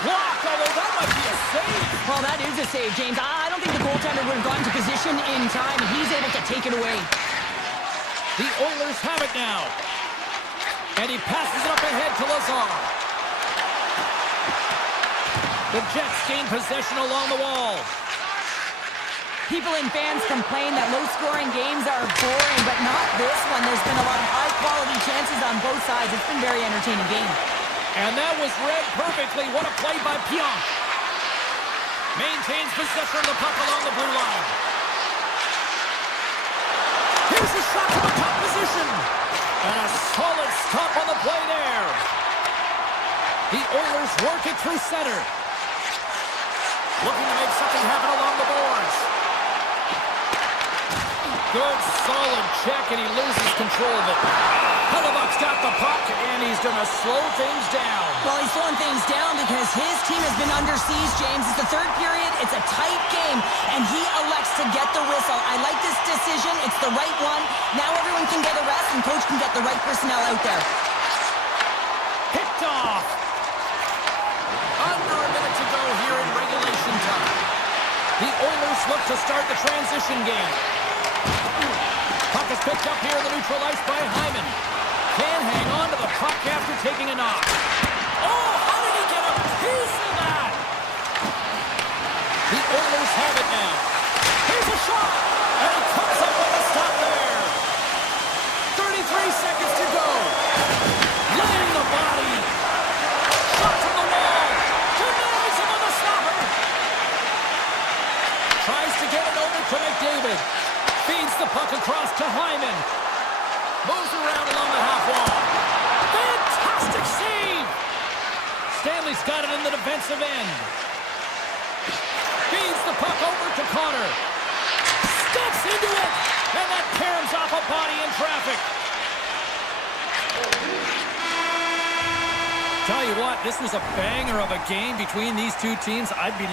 Blocked, although that might be a save. Well, that is a save, James. I don't think the goaltender would have gotten to position in time, and he's able to take it away. The Oilers have it now. And he passes it up ahead to Lazar. The Jets gain possession along the wall. People and fans complain that low-scoring games are boring, but not this one. There's been a lot of high-quality chances on both sides. It's been a very entertaining game. And that was read perfectly. What a play by Pionk. Maintains possession of the puck along the blue line. Here's a shot from the top position. And a solid stop on the play there. The Oilers work it through center. Looking to make something happen along the boards. Good, solid check, and he loses control of it. Hellebuck's got the puck, and he's going to slow things down. Well, he's slowing things down because his team has been under siege, James. It's the third period. It's a tight game, and he elects to get the whistle. I like this decision. It's the right one. Now everyone can get a rest, and coach can get the right personnel out there. Picked off. Under a minute to go here in regulation time. The Oilers look to start the transition game. Puck is picked up here in the neutral ice by Hyman. Can hang on to the puck after taking a knock. Oh, how did he get a piece of that? The Oilers have it now. Here's a shot, and he comes up with a stop there. 33 seconds to go. Laying the body. Shot from the wall. Denies him on the stopper. Tries to get it over to McDavid. Feeds the puck across to Hyman. Moves around along the half wall. Fantastic save! Stanley's got it in the defensive end. the puck over to Connor. Steps into it, and that caroms off a body in traffic. Tell you what, this was a banger of a game between these two teams. I'd be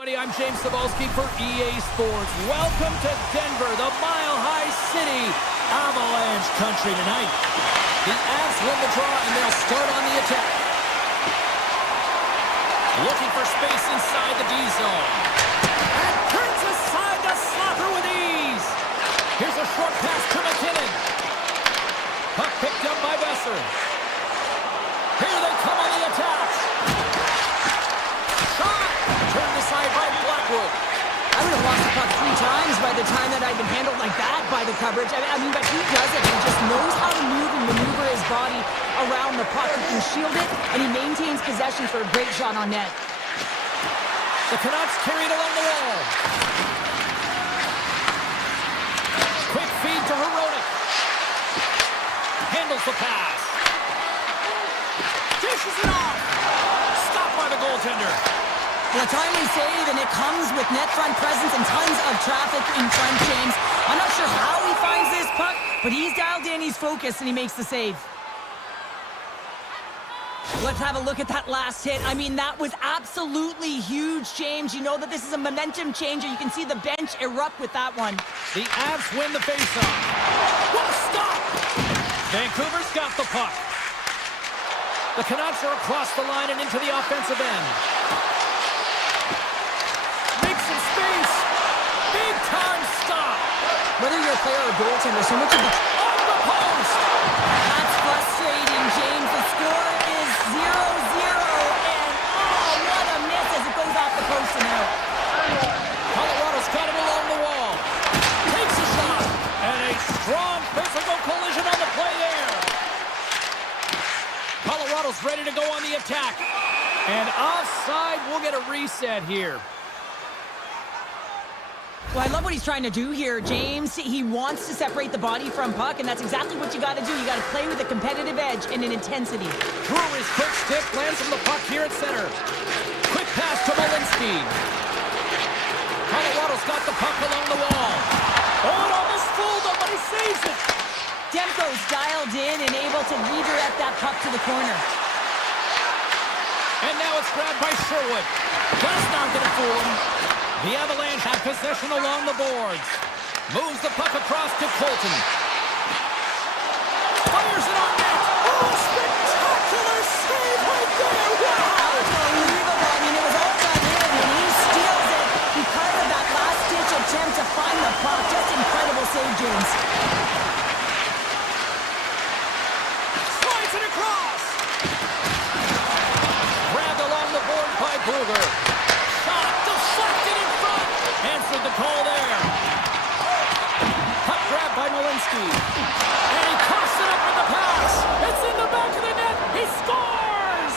I'm James Cebulski for EA Sports. Welcome to Denver, the Mile High City. Avalanche country tonight. The Avs win the draw and they'll start on the attack. Looking for space inside the D zone. And turns aside to Slaughter with ease. Here's a short pass to McKinnon. Puck picked up by Besser. Here they come on the attack. Shot! Turned aside by Blackwood. I would have lost the puck 3 times by the time that I'd been handled like that by the coverage. I mean, but he does it. He just knows how to move and maneuver his body around the puck. He can shield it, and he maintains possession for a great shot on net. The Canucks carry it along the wall. Quick feed to Herodic. Handles the pass. Dishes it off. Stopped by the goaltender. Well, a timely save, and it comes with net front presence and tons of traffic in front, James. I'm not sure how he finds this puck, but he's dialed in, he's focused, and he makes the save. Let's have a look at that last hit. I mean, that was absolutely huge, James. You know that this is a momentum changer. You can see the bench erupt with that one. The Avs win the faceoff. What a stop! Vancouver's got the puck. The Canucks are across the line and into the offensive end. Makes some space. Big time stop. Whether you're a player or a goaltender, so much of the... Off the post! That's frustrating, James. The score is 0-0, and oh, what a miss as it goes off the post and out. Colorado's got him along the wall. Takes a shot. And a strong physical collision on the play there. Colorado's ready to go on the attack. And offside, we'll get a reset here. Well, I love what he's trying to do here, James. He wants to separate the body from puck, and that's exactly what you got to do. You got to play with a competitive edge and an intensity. Brewer's quick stick lands from the puck here at center. Quick pass to Malinsky. Colorado's got the puck along the wall. Oh, it almost fooled him, but he saves it. Demko's dialed in and able to redirect that puck to the corner. And now it's grabbed by Sherwood. That's not going to fool him. The Avalanche have possession along the boards. Moves the puck across to Colton. Fires it on net. Oh, spectacular save right there. Wow! Unbelievable. I mean, it was all done in, and he steals it because of that last-ditch attempt to find the puck. Just incredible save, James. Slides it across. Grabbed along the board by Brugger. Shot deflected in front. Answered the call there. Puck grabbed by Malinsky. And he coughs it up with the pass. It's in the back of the net. He scores!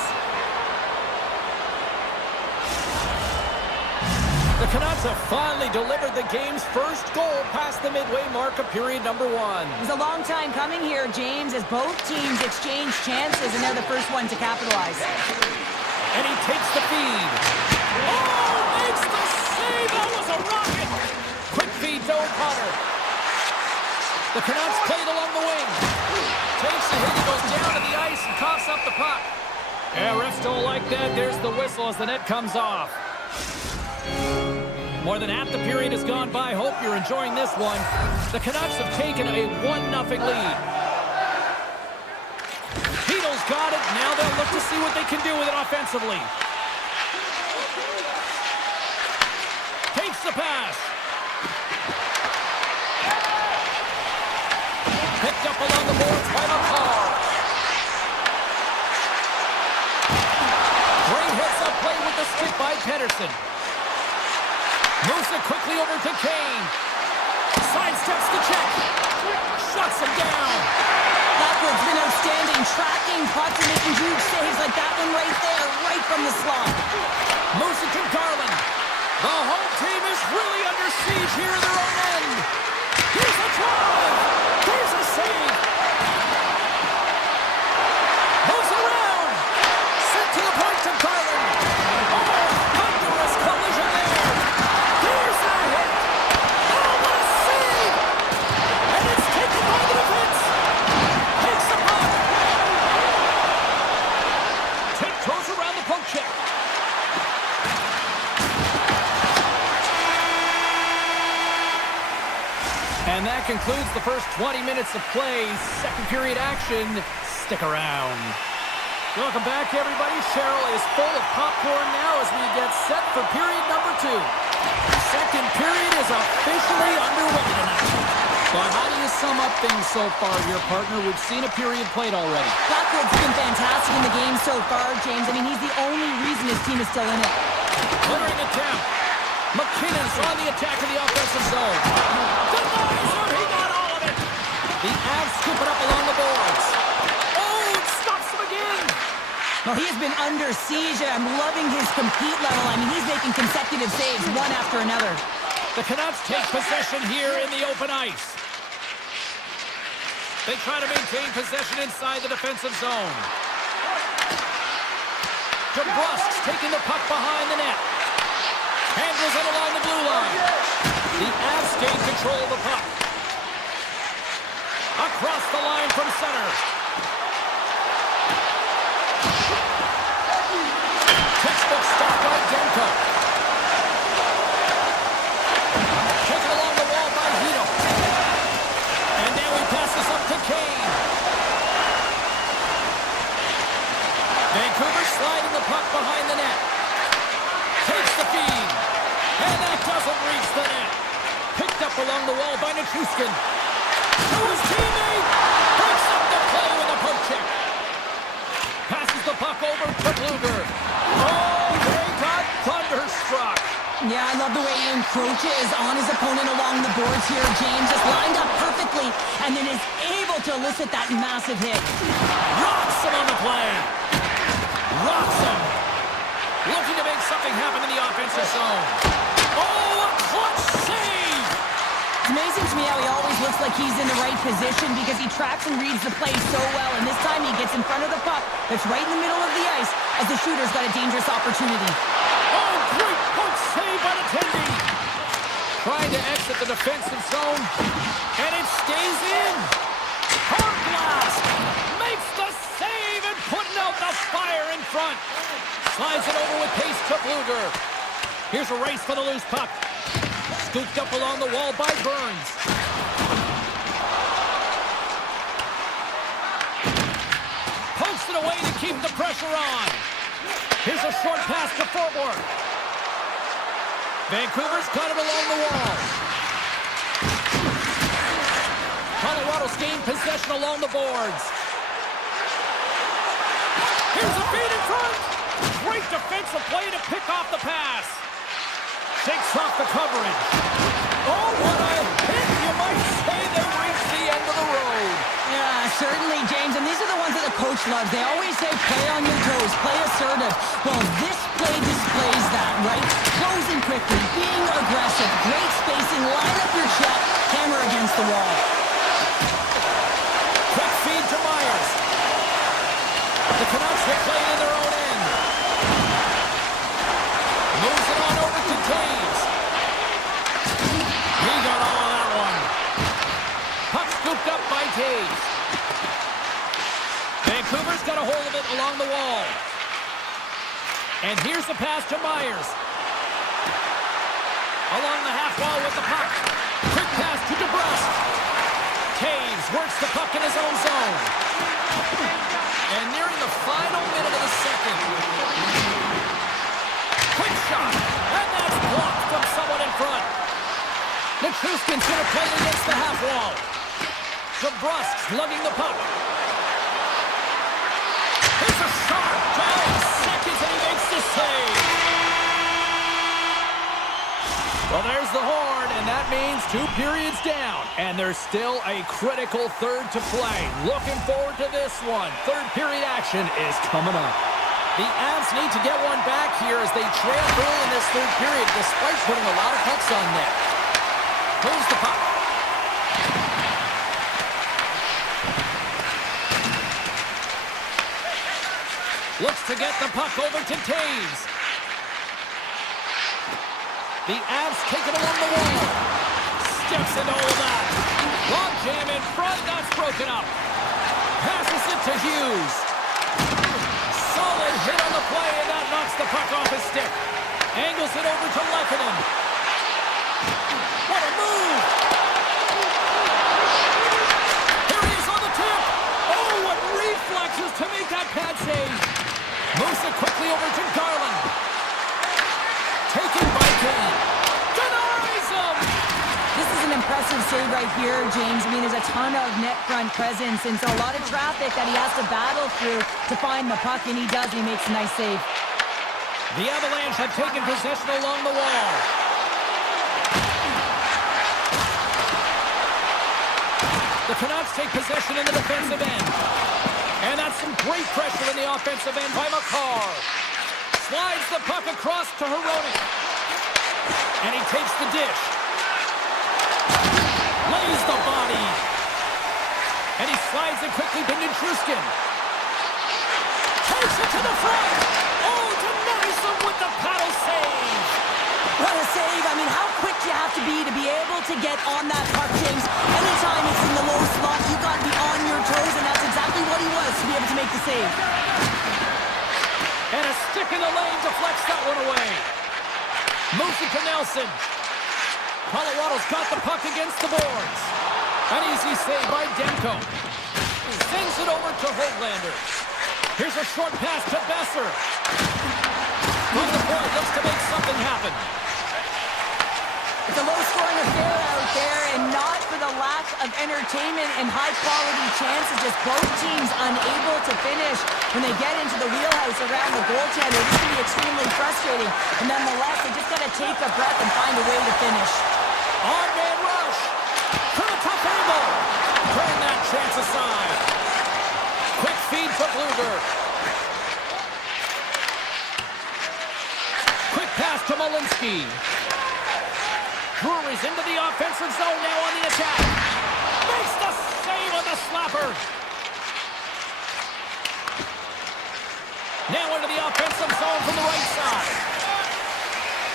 The Canucks have finally delivered the game's first goal past the midway mark of period number 1. It was a long time coming here, James, as both teams exchange chances, and they're the first one to capitalize. And he takes the feed. Oh, makes the save. That was a rocket. Quick feed to O'Connor. The Canucks play it along the wing. Takes the hit. He goes down to the ice and coughs up the puck. Yeah, refs don't like that. There's the whistle as the net comes off. More than half the period has gone by. Hope you're enjoying this one. The Canucks have taken a 1-0 lead. Heedle's got it. Now they'll look to see what they can do with it offensively. Takes the pass. Picked up along the boards by McCall. Great hits up play with the stick by Pedersen. Moves it quickly over to Kane. Sidesteps the check. Shuts him down. Blackwood's been outstanding, tracking pucks and making huge saves like that one right there, right from the slot. Moves it to Garland. The home team is really under siege here in their own end. Here's a drive. Here's a save. Moves around. Sent to the point to Garland. Oh, thunderous collision there. Here's a hit. Oh, what a save. And it's taken by the defense. Takes the puck. Tiptoes around the poke check. And that concludes the first 20 minutes of play. Second period action. Stick around. Welcome back, everybody. Cheryl is full of popcorn now as we get set for period number 2. Second period is officially underway tonight. But how do you sum up things so far here, partner? We've seen a period played already. Blackwood's been fantastic in the game so far, James. I mean, he's the only reason his team is still in it. Clearing attempt. McKinnon's on the attack in the offensive zone. Denies him. He got all of it. The Avs scoop it up along the boards. Oh, it stops him again. Well, he has been under siege, and I'm loving his compete level. I mean, he's making consecutive saves, one after another. The Canucks take possession here in the open ice. They try to maintain possession inside the defensive zone. DeBrusk's taking the puck behind the net. Handles it along the blue line. The Avs gain control of the puck. Across the line from center. Textbook stop by Demko. Taken along the wall by Hito. And now he passes up to Kane. Vancouver sliding the puck behind the net. Takes the feed. And that doesn't reach the net. Picked up along the wall by Nichushkin. To his teammate. Breaks up the play with a poke check. Passes the puck over to Bluger. Oh, they got thunderstruck. Yeah, I love the way he encroaches on his opponent along the boards here. James just lined up perfectly and then is able to elicit that massive hit. Rocks him on the play. Rocks him. Looking to make something happen in the offensive zone. Oh, a clutch save. It's amazing to me how he always looks like he's in the right position because he tracks and reads the play so well. And this time he gets in front of the puck that's right in the middle of the ice as the shooter's got a dangerous opportunity. Oh, great poke save by the Tendy. Trying to exit the defensive zone. And it stays in. Hard blast. Makes the save and putting out the fire in front. Slides it over with pace to Bluger. Here's a race for the loose puck. Scooped up along the wall by Burns. Pokes it away to keep the pressure on. Here's a short pass to Forward. Vancouver's got it along the wall. Colorado's gained possession along the boards. Here's a feed in front. Great defensive play to pick off the pass. Takes off the coverage. Oh, what a hit. You might say they reached the end of the road. Yeah, certainly, James. And these are the ones that the coach loves. They always say play on your toes, play assertive. Well, this play displays that, right? Closing quickly, being aggressive, great spacing, line up your shot, hammer against the wall. Quick feed to Myers. The Canucks have played in their own end. Moves it on over to Taves. He got all of that one. Puck scooped up by Taves. Vancouver's got a hold of it along the wall. And here's the pass to Myers. Along the half wall with the puck. Quick pass to DeBrusk. Taves works the puck in his own zone. And nearing the final minute of the second. Quick shot. And that's blocked from someone in front. Nichushkin's going to play against the half wall. DeBrusk's lugging the puck. It's a shot. 12 seconds and he makes the save. Well, there's the horn, and that means 2 periods down. And there's still a critical third to play. Looking forward to this one. Third period action is coming up. The Avs need to get one back here as they trail early in this third period, despite putting a lot of pucks on net. Pulls the puck. Looks to get the puck over to Taves. The Avs take it along the wall. Steps into all of that. Long jam in front. That's broken up. Passes it to Hughes. Solid hit on the play, and that knocks the puck off his stick. Angles it over to Lehkonen. What a move! massive save right here, James. I mean, there's a ton of net front presence, and so a lot of traffic that he has to battle through to find the puck, and he does. He makes a nice save. The Avalanche have taken possession along the wall. The Canucks take possession in the defensive end. And that's some great pressure in the offensive end by Makar. Slides the puck across to Hronek. And he takes the dish. Lays the body. And he slides it quickly to Nichushkin. Takes it to the front. Oh, denies him with the paddle save. What a save. I mean, how quick you have to be able to get on that puck, James. Anytime it's in the low slot, you got to be on your toes, and that's exactly what he was to be able to make the save. And a stick in the lane deflects that one away. Moves it to Nelson. Colorado's got the puck against the boards. An easy save by Demko. Sends it over to Höglander. Here's a short pass to Besser. From the point, looks to make something happen. It's a low-scoring affair out there, and not for the lack of entertainment and high-quality chances. Just both teams unable to finish when they get into the wheelhouse around the goaltender. This can be extremely frustrating, and nonetheless, they just got to take a breath and find a way to finish. On-man rush. From a tough angle. Turn that chance aside. Quick feed to Bluger. Quick pass to Malinsky. Brewery's into the offensive zone now on the attack. Makes the save on the slapper. Now into the offensive zone from the right side.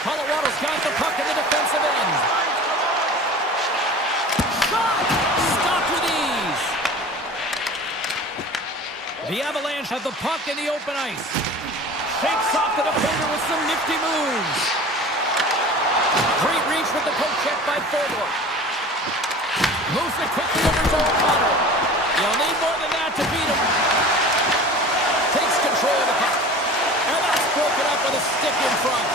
Colorado's got the puck in the defensive end. Shot! Stopped with ease. The Avalanche have the puck in the open ice. Shakes off the defender with some nifty moves. Great reach with the poke check by Thornton. Moves it quickly over to O'Connor. You'll need more than that to beat him. Takes control of the puck. And that's broken up with a stick in front.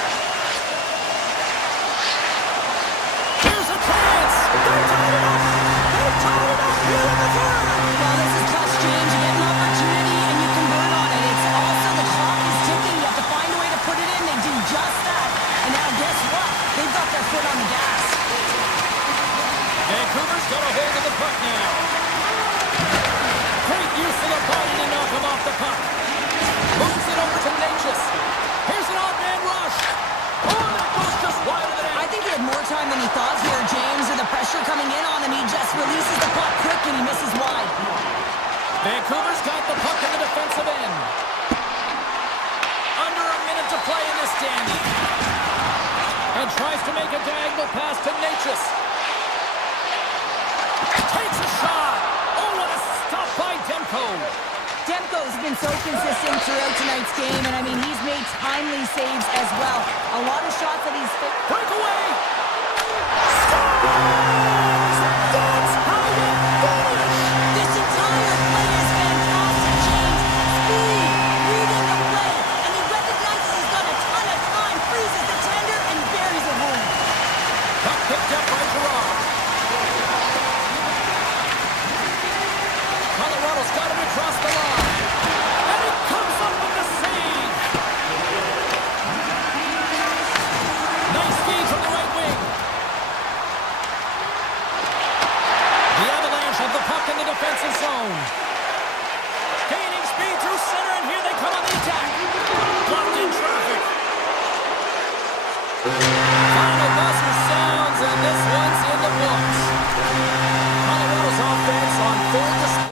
Here's a chance. They tied it up. They tied it up here in the third. Well, this is clutch, James. You get an opportunity and you convert on it. It's also the clock is ticking. You have to find a way to put it in. They do just that. And now guess what? They've got their foot on the gas. Vancouver's got a hold of the puck now. Great use of the body to knock him off the puck. Moves it over to Natchez. Here's an odd-man rush. Oh, that goes just wide of the net. I think he had more time than he thought here, James. With the pressure coming in on him, he just releases the puck quick and he misses wide. Vancouver's got the puck in the defensive end. Under a minute to play in this standing. And tries to make a diagonal pass to Natchez. Takes a shot. Oh, what a stop by Demko. Demko's been so consistent throughout tonight's game, and I mean, he's made timely saves as well. A lot of shots that he's... Breakaway. Scores! That's how you finish. This entire play is fantastic, James. Speed, reading the play, and he recognizes he's got a ton of time, freezes the tender, and buries it home. Puck picked up by Gerard. Colorado's got him across the line. And he comes up with the save. Nice feed from the right wing. The Avalanche have the puck in the defensive zone. Gaining speed through center, and here they come on the attack. Blocked in traffic. Final buzzer sounds, and this one's in the books. Colorado's offense on full display.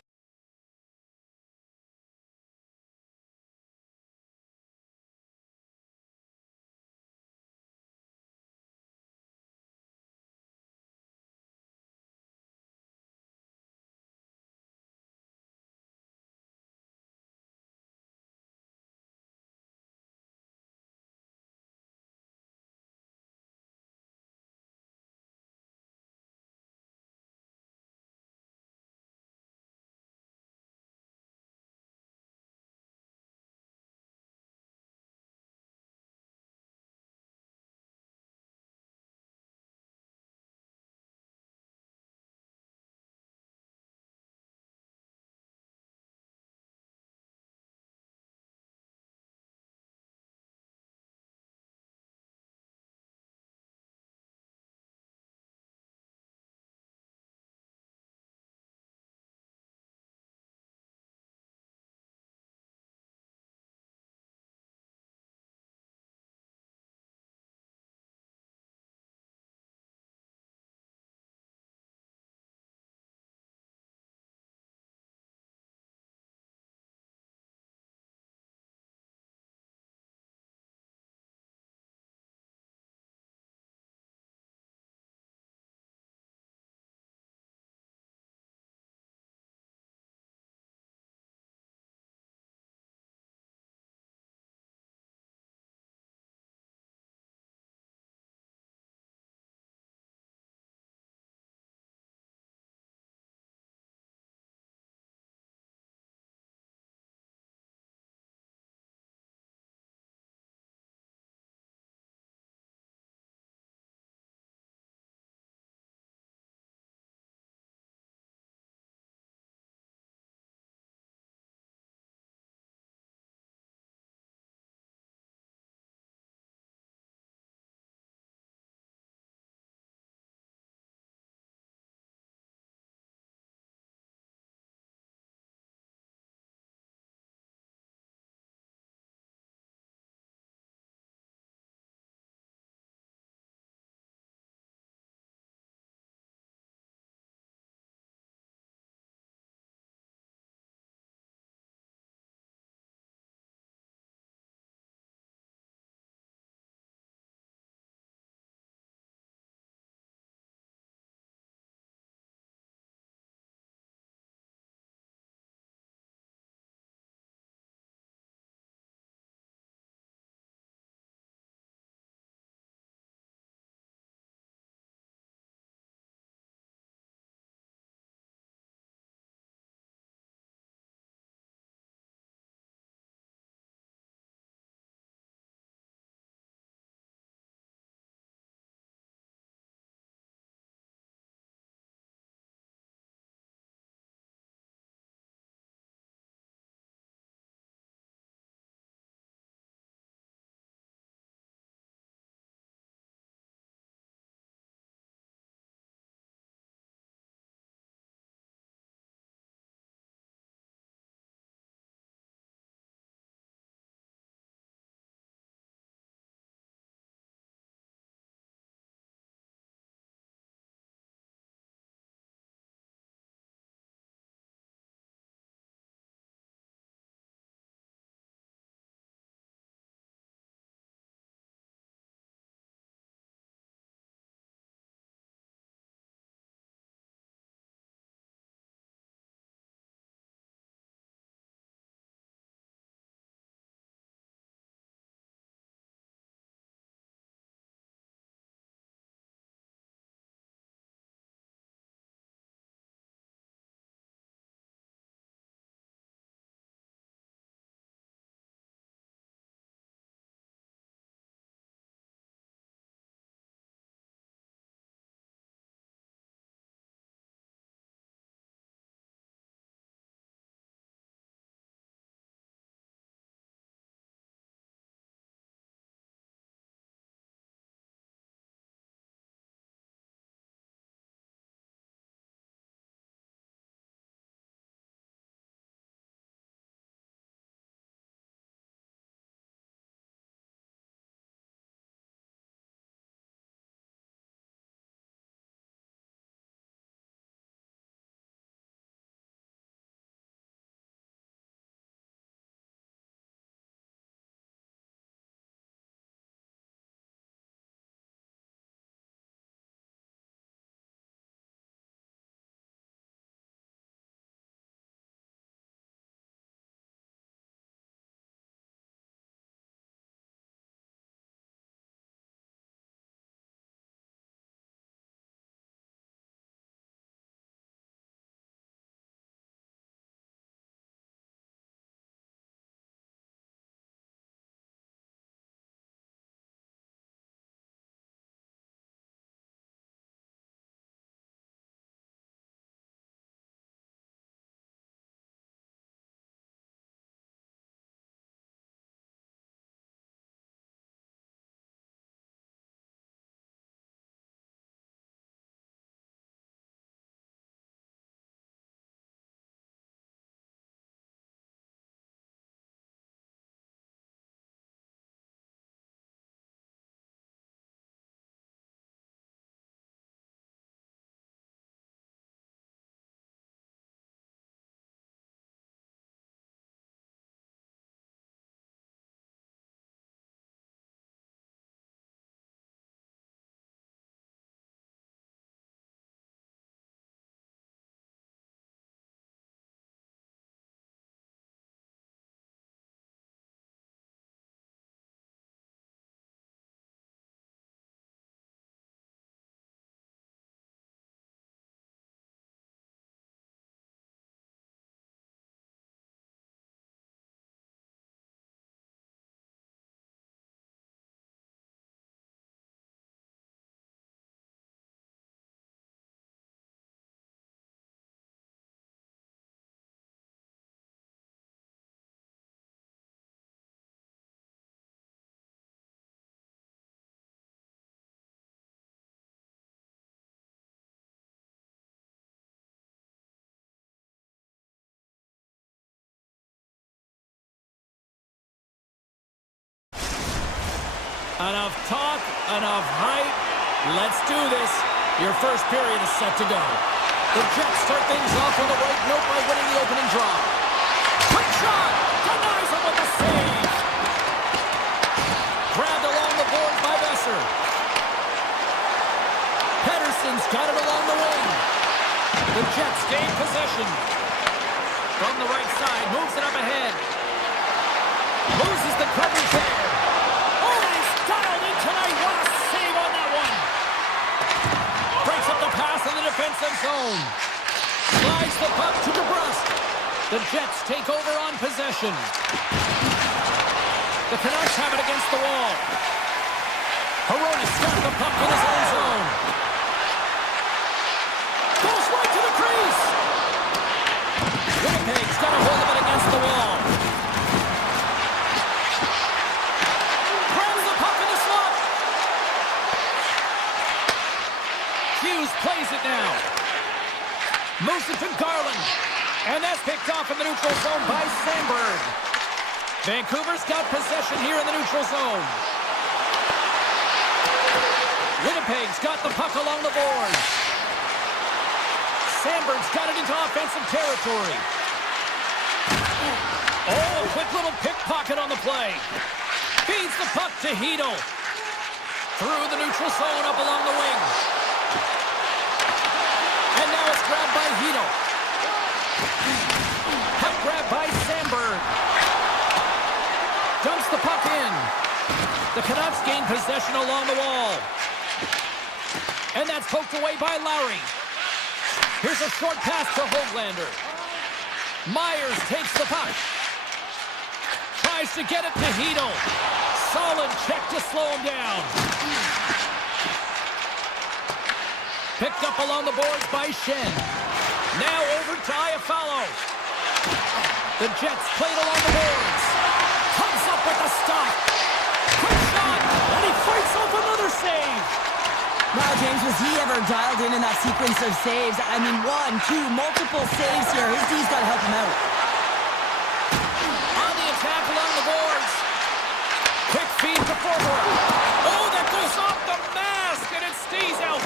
Enough talk, enough hype. Let's do this. Your first period is set to go. The Jets start things off on the right note by winning the opening draw. Quick shot! Denies him with a save! Grabbed along the boards by Besser. Pedersen's got it along the wing. The Jets gain possession. From the right side, moves it up ahead. Loses the coverage there. Oh, he's dialed in tonight. What a save on that one. Breaks up the pass in the defensive zone. Slides the puck to DeBrusque. The Jets take over on possession. The Canucks have it against the wall. Hronis got the puck in his own zone. Goes right to the crease. Winnipeg's got a hold of it against the wall. Grabs the puck in the slot. Hughes plays it now. Moves it to Garland. And that's picked off in the neutral zone by Sandberg. Vancouver's got possession here in the neutral zone. Winnipeg's got the puck along the boards. Sandberg's got it into offensive territory. Oh, a quick little pickpocket on the play. Feeds the puck to Hedel. Through the neutral zone up along the wing. And now it's grabbed by Hedel. Puck grab by Sandberg. Dumps the puck in. The Canucks gain possession along the wall. And that's poked away by Lowry. Here's a short pass to Höglander. Myers takes the puck. Tries to get it to Hedel. Solid check to slow him down. Picked up along the boards by Schenn. Now over to Iafallo. The Jets played along the boards. Comes up with the stop. Quick shot. And he fights off another save. Wow, James, was he ever dialed in that sequence of saves? I mean, 1, 2, multiple saves here. His D's got to help him out. On the attack along the boards. Quick feed to forward. Oh, that goes off the mask, and it stays out.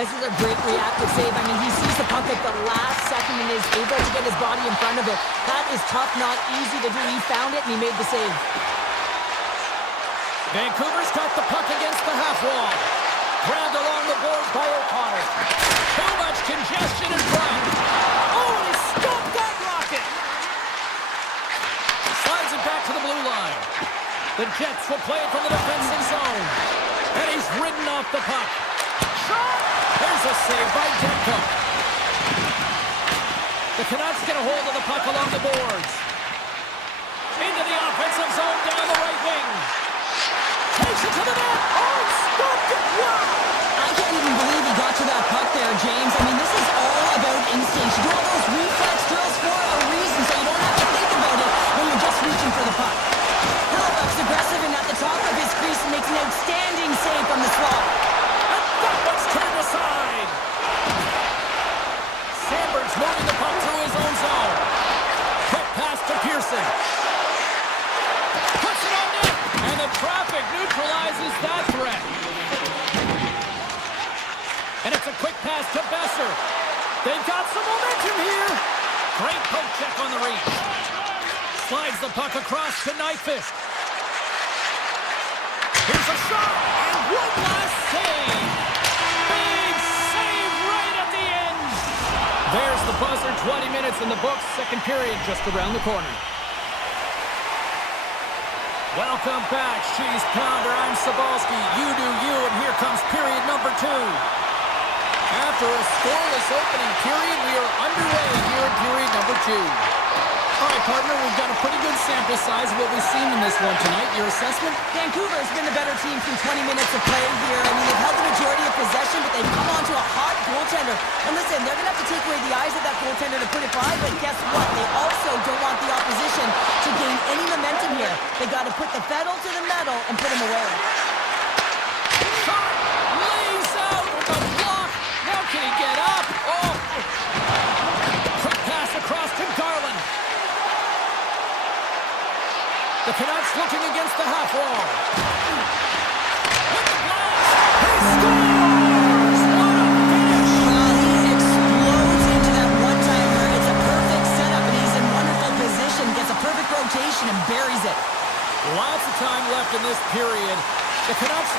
This is a great reactive save. I mean, he sees the puck at the last second and is able to get his body in front of it. That is tough, not easy to do. He found it, and he made the save. Vancouver's got the puck against the half wall. Grabbed along the boards by O'Connor. Too much congestion in front. Oh, and he stopped that rocket. Slides it back to the blue line. The Jets will play it from the defensive zone. And he's ridden off the puck. Shot! There's a save by Demko. The Canucks get a hold of the puck along the boards. Into the offensive zone down the right wing. Takes it to the net. Oh, stopped it. Wow. I can't even believe he got to that puck there, James. I mean, this is all about instinct. You do all those reflex drills for a reason, so you don't have to think about it when you're just reaching for the puck. Hellebuyck's aggressive and at the top of his crease and makes an outstanding save from the slot. And that one's turned aside. Sandberg's moving the puck through his own zone. Quick pass to Pearson. Puts it on net. And the traffic neutralizes that threat. And it's a quick pass to Besser. They've got some momentum here. Great poke check on the reach. Slides the puck across to Nyquist. Here's a shot. And one last save. Big save right at the end. There's the buzzer. 20 minutes in the books. Second period just around the corner. Welcome back, Cheese Pounder. I'm Sabalski. You do you, and here comes period number 2. After a scoreless opening period, we are underway here in period number 2. All right, partner, we've got a pretty good sample size of what we've seen in this one tonight. Your assessment? Vancouver's been the better team through 20 minutes of play here. I mean, they've held the majority of possession, but they've come onto a hot goaltender. And listen, they're going to have to take away the eyes of that goaltender to put it by, but guess what? They also don't want the opposition to gain any momentum here. They got to put the pedal to the metal and put them away. Shot! Lays out with a block! Now can he get up? Oh! Quick pass across to Garland. The Canucks looking against the half wall.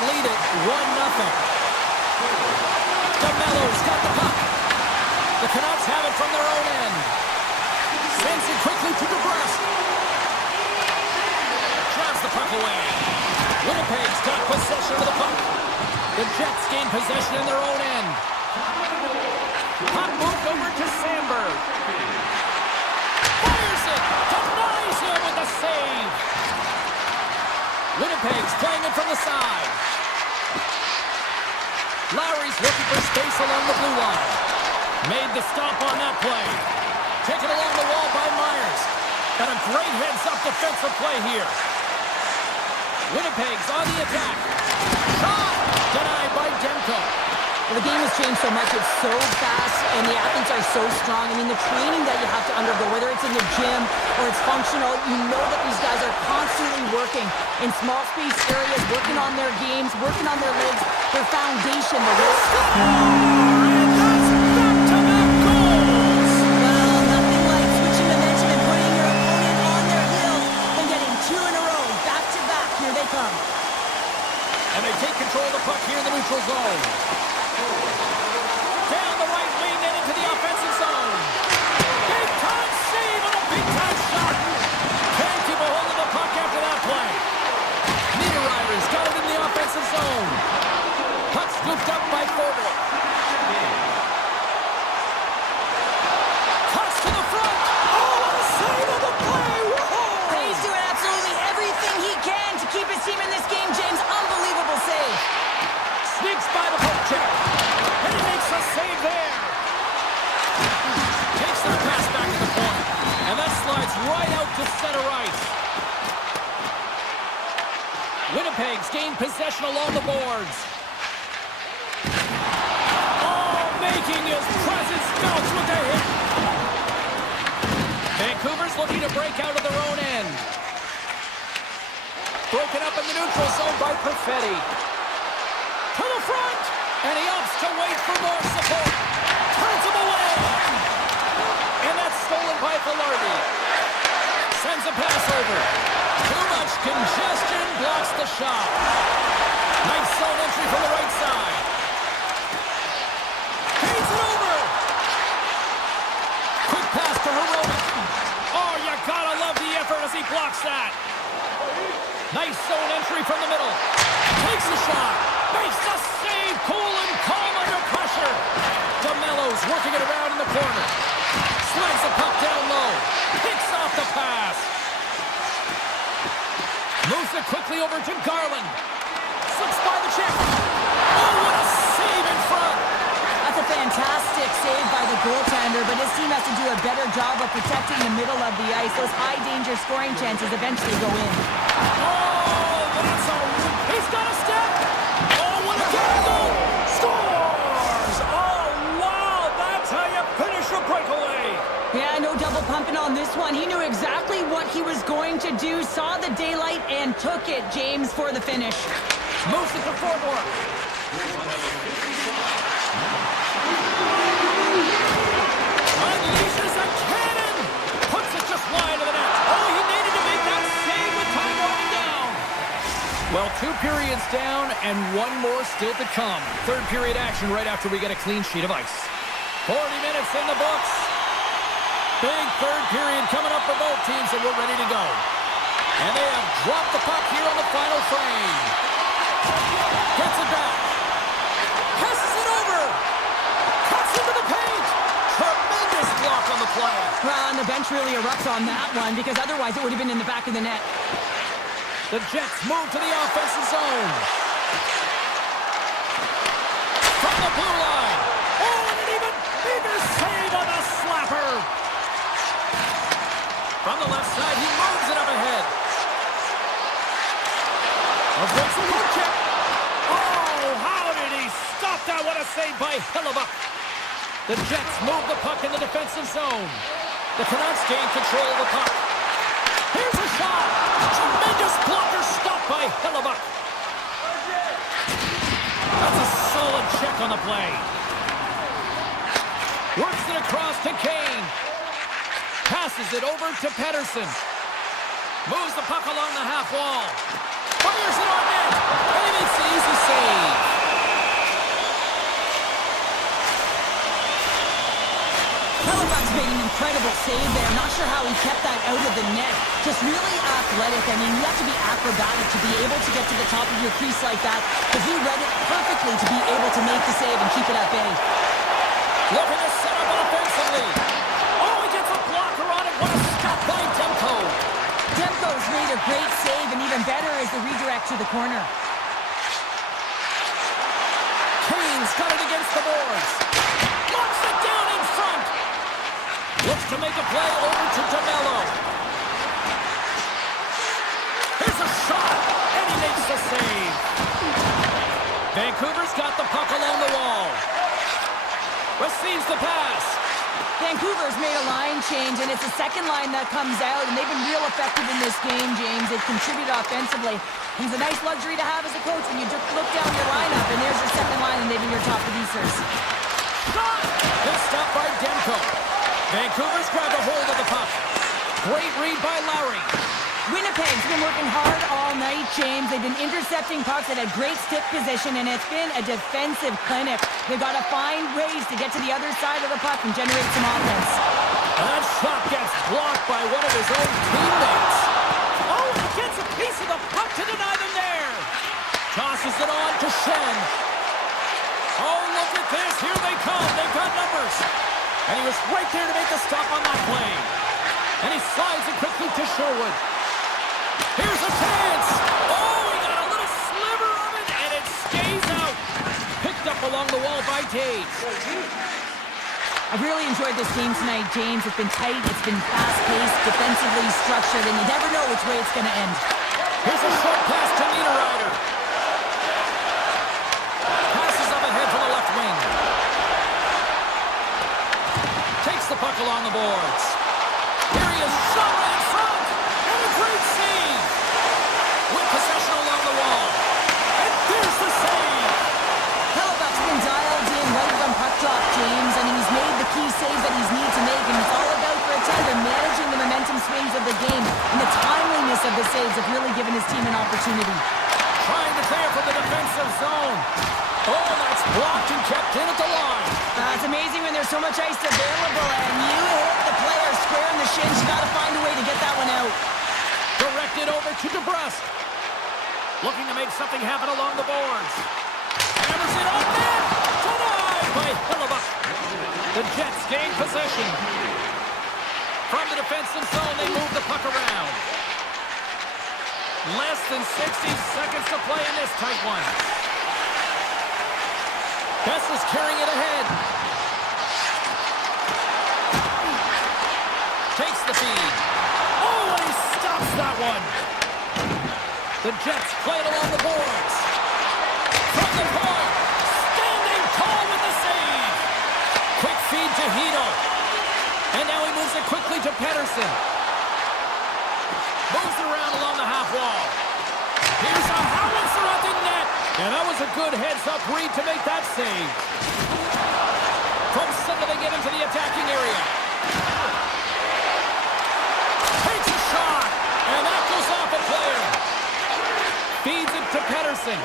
lead it 1-0. DeMello's got the puck. The Canucks have it from their own end. Sends it quickly to DeBrusque. Drives the puck away. Winnipeg's got possession of the puck. The Jets gain possession in their own end. Puck moved over to Sandberg. Fires it. Denies him with the save. Winnipeg's playing it from the side. Lowry's looking for space along the blue line. Made the stop on that play. Taken along the wall by Myers. And a great heads-up defensive play here. Winnipeg's on the attack. Shot! Denied by Demko. Well, the game has changed so much. It's so fast, and the athletes are so strong. I mean, the training that you have to undergo, whether it's in the gym or it's functional, you know that these guys are constantly working in small space areas, working on their games, working on their legs, their foundation, the wrist. And that's back-to-back goals! Well, nothing like switching momentum and putting your opponent on their heels and getting two in a row, back-to-back. Here they come. And they take control of the puck here in the neutral zone. Down the right wing and into the offensive zone. Big-time save and a big-time shot. Can't keep a hold of the puck after that play. Niederreiter's got it in the offensive zone. Puck scooped up by Forbort. Cuts to the front. Oh, what a save of the play. Whoa! He's doing absolutely everything he can to keep his team in this game, James. Unbelievable save. Sneaks by the poke check. And he makes a save there. Takes the pass back to the point. And that slides right out to center ice. Winnipeg's gained possession along the boards. Oh, making his presence felt with the hit. Vancouver's looking to break out of their own end. Broken up in the neutral zone by Perfetti. To the front, and he opts to wait for more support. Turns him away. And that's stolen by Velarde. Sends a pass over. Too much congestion blocks the shot. Nice zone entry from the right side. Feeds it over. Quick pass to Heroic. Oh, you gotta love the effort as he blocks that. Nice zone entry from the middle. Takes the shot. Makes the save. Cool and calm under pressure. DeMello's working it around in the corner. Slides the puck down low. Picks off the pass. Moves it quickly over to Garland. Slips by the check. Oh, what a save in front. That's a fantastic save by the goaltender, but his team has to do a better job of protecting the middle of the ice. Those high-danger scoring chances eventually go in. Oh, that's a... He's got a step. Oh, what a gamble. Scores. Oh, wow. That's how you finish a breakaway. Yeah, no double pumping on this one. He knew exactly what he was going to do, saw the daylight, and took it, James, for the finish. Moves it to Forbort. Unleashes a cannon. Puts it just wide of the net. Oh, he needed to make that save with time running down. Well, 2 periods down and 1 more still to come. Third period action right after we get a clean sheet of ice. 40 minutes in the books. Big third period coming up for both teams, and we're ready to go. And they have dropped the puck here on the final frame. Gets it back. Passes it over. Cuts into the paint. Tremendous block on the play. Well, and the bench really erupts on that one, because otherwise it would have been in the back of the net. The Jets move to the offensive zone. From the blue line. Oh, and an even bigger save on the slapper. From the left side, he moves it up ahead. Avoids the poke check. Oh, how did he stop that? What a save by Hellebuyck. The Jets move the puck in the defensive zone. The Canucks gain control of the puck. Here's a shot. Tremendous blocker stopped by Hellebuyck. That's a solid check on the play. Works it across to Kane. Passes it over to Pettersson. Moves the puck along the half wall. Fires it on net. And he makes the easy save. Halifax made an incredible save there. I'm not sure how he kept that out of the net. Just really athletic. I mean, you have to be acrobatic to be able to get to the top of your crease like that. But he read it perfectly to be able to make the save and keep it at bay. Looking to set up offensively. Oh, he gets a blocker on it. What a stop by Demko. Demko's made a great save, and even better is the redirect to the corner. Kane's got it against the boards. Knocks it down in front. Looks to make a play over to DeMello. Here's a shot, and he makes the save. Vancouver's got the puck along the wall. Receives the pass. Vancouver's made a line change, and it's the second line that comes out, and they've been real effective in this game, James. They've contributed offensively. And it's a nice luxury to have as a coach when you just look down your lineup, and there's your second line, and they've been your top producers. Shot! Good stop by Demko. Vancouver's grabbed a hold of the puck. Great read by Lowry. Winnipeg's been working hard all night, James. They've been intercepting pucks that had great stick position, and it's been a defensive clinic. They've got to find ways to get to the other side of the puck and generate some offense. That shot gets blocked by one of his own teammates. Oh, he gets a piece of the puck to deny them there. Tosses it on to Shen. Oh, look at this. Here they come. They've got numbers. And he was right there to make the stop on that play. And he slides it quickly to Sherwood. Here's a chance. Oh, he got a little sliver of it, and it stays out. Picked up along the wall by Tage. I've really enjoyed this game tonight, James. It's been tight, it's been fast-paced, defensively structured, and you never know which way it's going to end. Here's a short pass to Niederreiter. Passes up ahead to the left wing. Takes the puck along the boards. Here he is, shot right in front. And a great save. With possession along the wall. And there's the save. Halifax has been dialed in right from puck drop, James. I mean, he's made the key saves that he's needed to make, and it's all about for a tender managing the momentum swings of the game, and the timeliness of the saves have really given his team an opportunity. Trying to clear from the defensive zone. Oh, that's blocked and kept in at the line. It's amazing when there's so much ice available, and you hit the player square in the shins. You got to find a way to get that one out. Directed over to DeBrusque. Looking to make something happen along the boards. Hammers it on net. Denied by Hellebuyck. The Jets gain possession. From the defensive zone, they move the puck around. Less than 60 seconds to play in this tight one. Bess is carrying it ahead. Takes the feed. Oh, and he stops that one. The Jets play it along the boards. From the point. Standing tall with the save. Quick feed to Hito. And now he moves it quickly to Pedersen. Moves it around along the half wall. Here's a howitzer at the net. And that was a good heads-up read to make that save. From center they get into the attacking area. Takes a shot. And that goes off a player. Feeds it to Pedersen.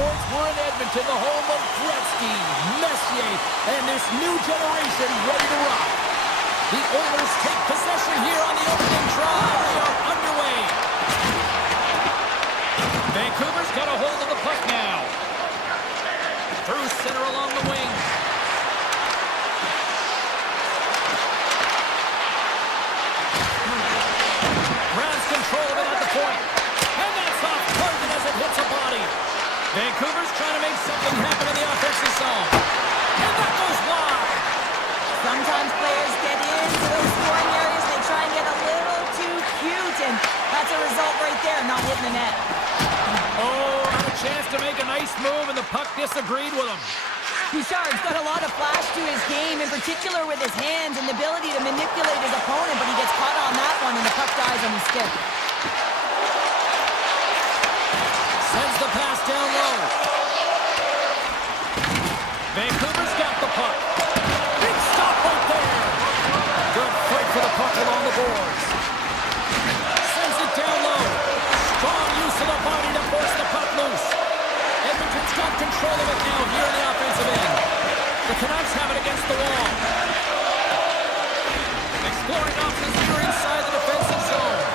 esports, we're in Edmonton, the home of Gretzky, Messier, and this new generation ready to rock. The Oilers take possession here on the opening drive. They are underway. Vancouver's got a hold of the puck now. Through center along the wing. Grabs control of it at the point. And that's off target as it hits a body. Vancouver's trying to make something happen in the offensive zone. And that goes wide. Sometimes players get into those scoring areas, they try and get a little too cute, and that's a result right there, not hitting the net. Oh, had a chance to make a nice move, and the puck disagreed with him. Bouchard's got a lot of flash to his game, in particular with his hands and the ability to manipulate his opponent, but he gets caught on that one, and the puck dies on his stick. Sends the pass down low. Vancouver's got the puck. Big stop right there. Good fight for the puck along the boards. Sends it down low. Strong use of the body to force the puck loose. Edmonton's got control of it now here in the offensive end. The Canucks have it against the wall. Exploring options here inside the defensive zone.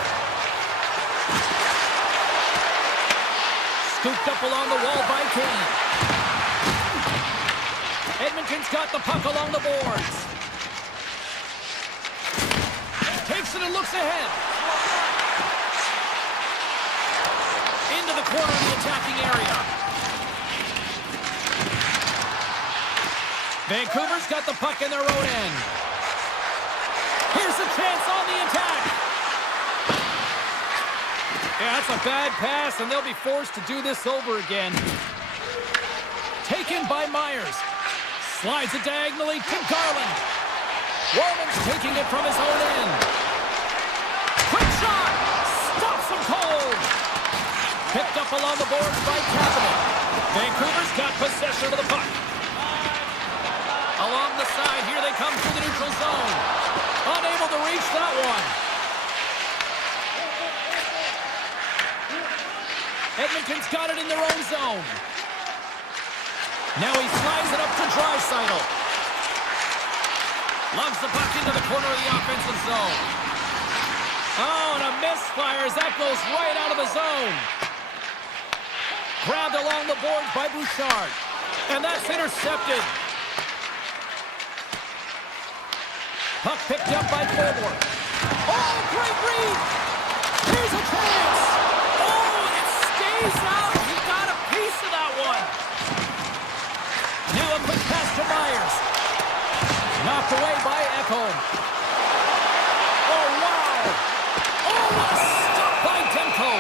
Scooped up along the wall by Kane. Edmonton's got the puck along the boards. Takes it and looks ahead. Into the corner of the attacking area. Vancouver's got the puck in their own end. Here's a chance on the attack. Yeah, that's a bad pass, and they'll be forced to do this over again. Taken by Myers. Slides it diagonally to Garland. Roman's taking it from his own end. Quick shot! Stops him cold! Picked up along the boards by Kapanen. Vancouver's got possession of the puck. Along the side, here they come through the neutral zone. Unable to reach that one. Edmonton's got it in their own zone. Now he slides it up to Draisaitl. Lugs the puck into the corner of the offensive zone. Oh, and a misfire as that goes right out of the zone. Grabbed along the boards by Bouchard. And that's intercepted. Puck picked up by Colborne. Oh, great read! Here's a chance! Oh, it stays out! He got a piece of that one! Now a quick pass to Myers. Knocked away by Ekholm. Oh, wow! Oh, what a stop by Demko!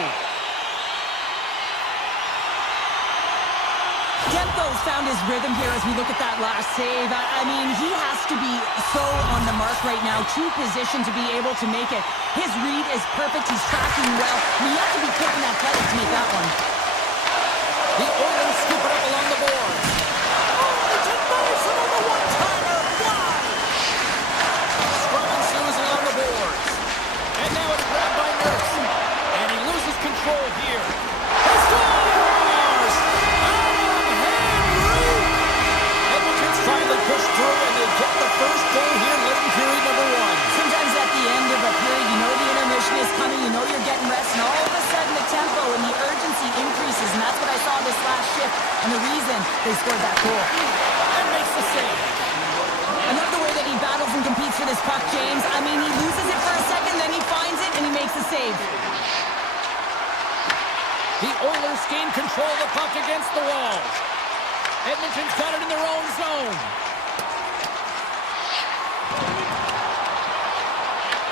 Demko's found his rhythm here as we look at that last save. I mean, he has to be so on the mark right now, true position to be able to make it. His read is perfect. He's tracking well. I mean, you have to be quick and athletic to make that one. The Oilers scoop it up along the boards. Oh, it's a nice another one-timer. Wide. Scrum ensues along the boards. And now it's grabbed by Nurse. And he loses control here. He scores! Finally pushed through, and they get the first goal here late in period number one. Sometimes at the end of a period, you know the intermission is coming, you know you're getting rest, and all of a sudden the tempo and the urgency increases, and that's what I saw this last shift, and the reason they scored that goal. And makes the save. I love the way that he battles and competes for this puck, James. I mean, he loses it for a second, then he finds it, and he makes the save. The Oilers gain control of the puck against the wall. Edmonton's got it in their own zone.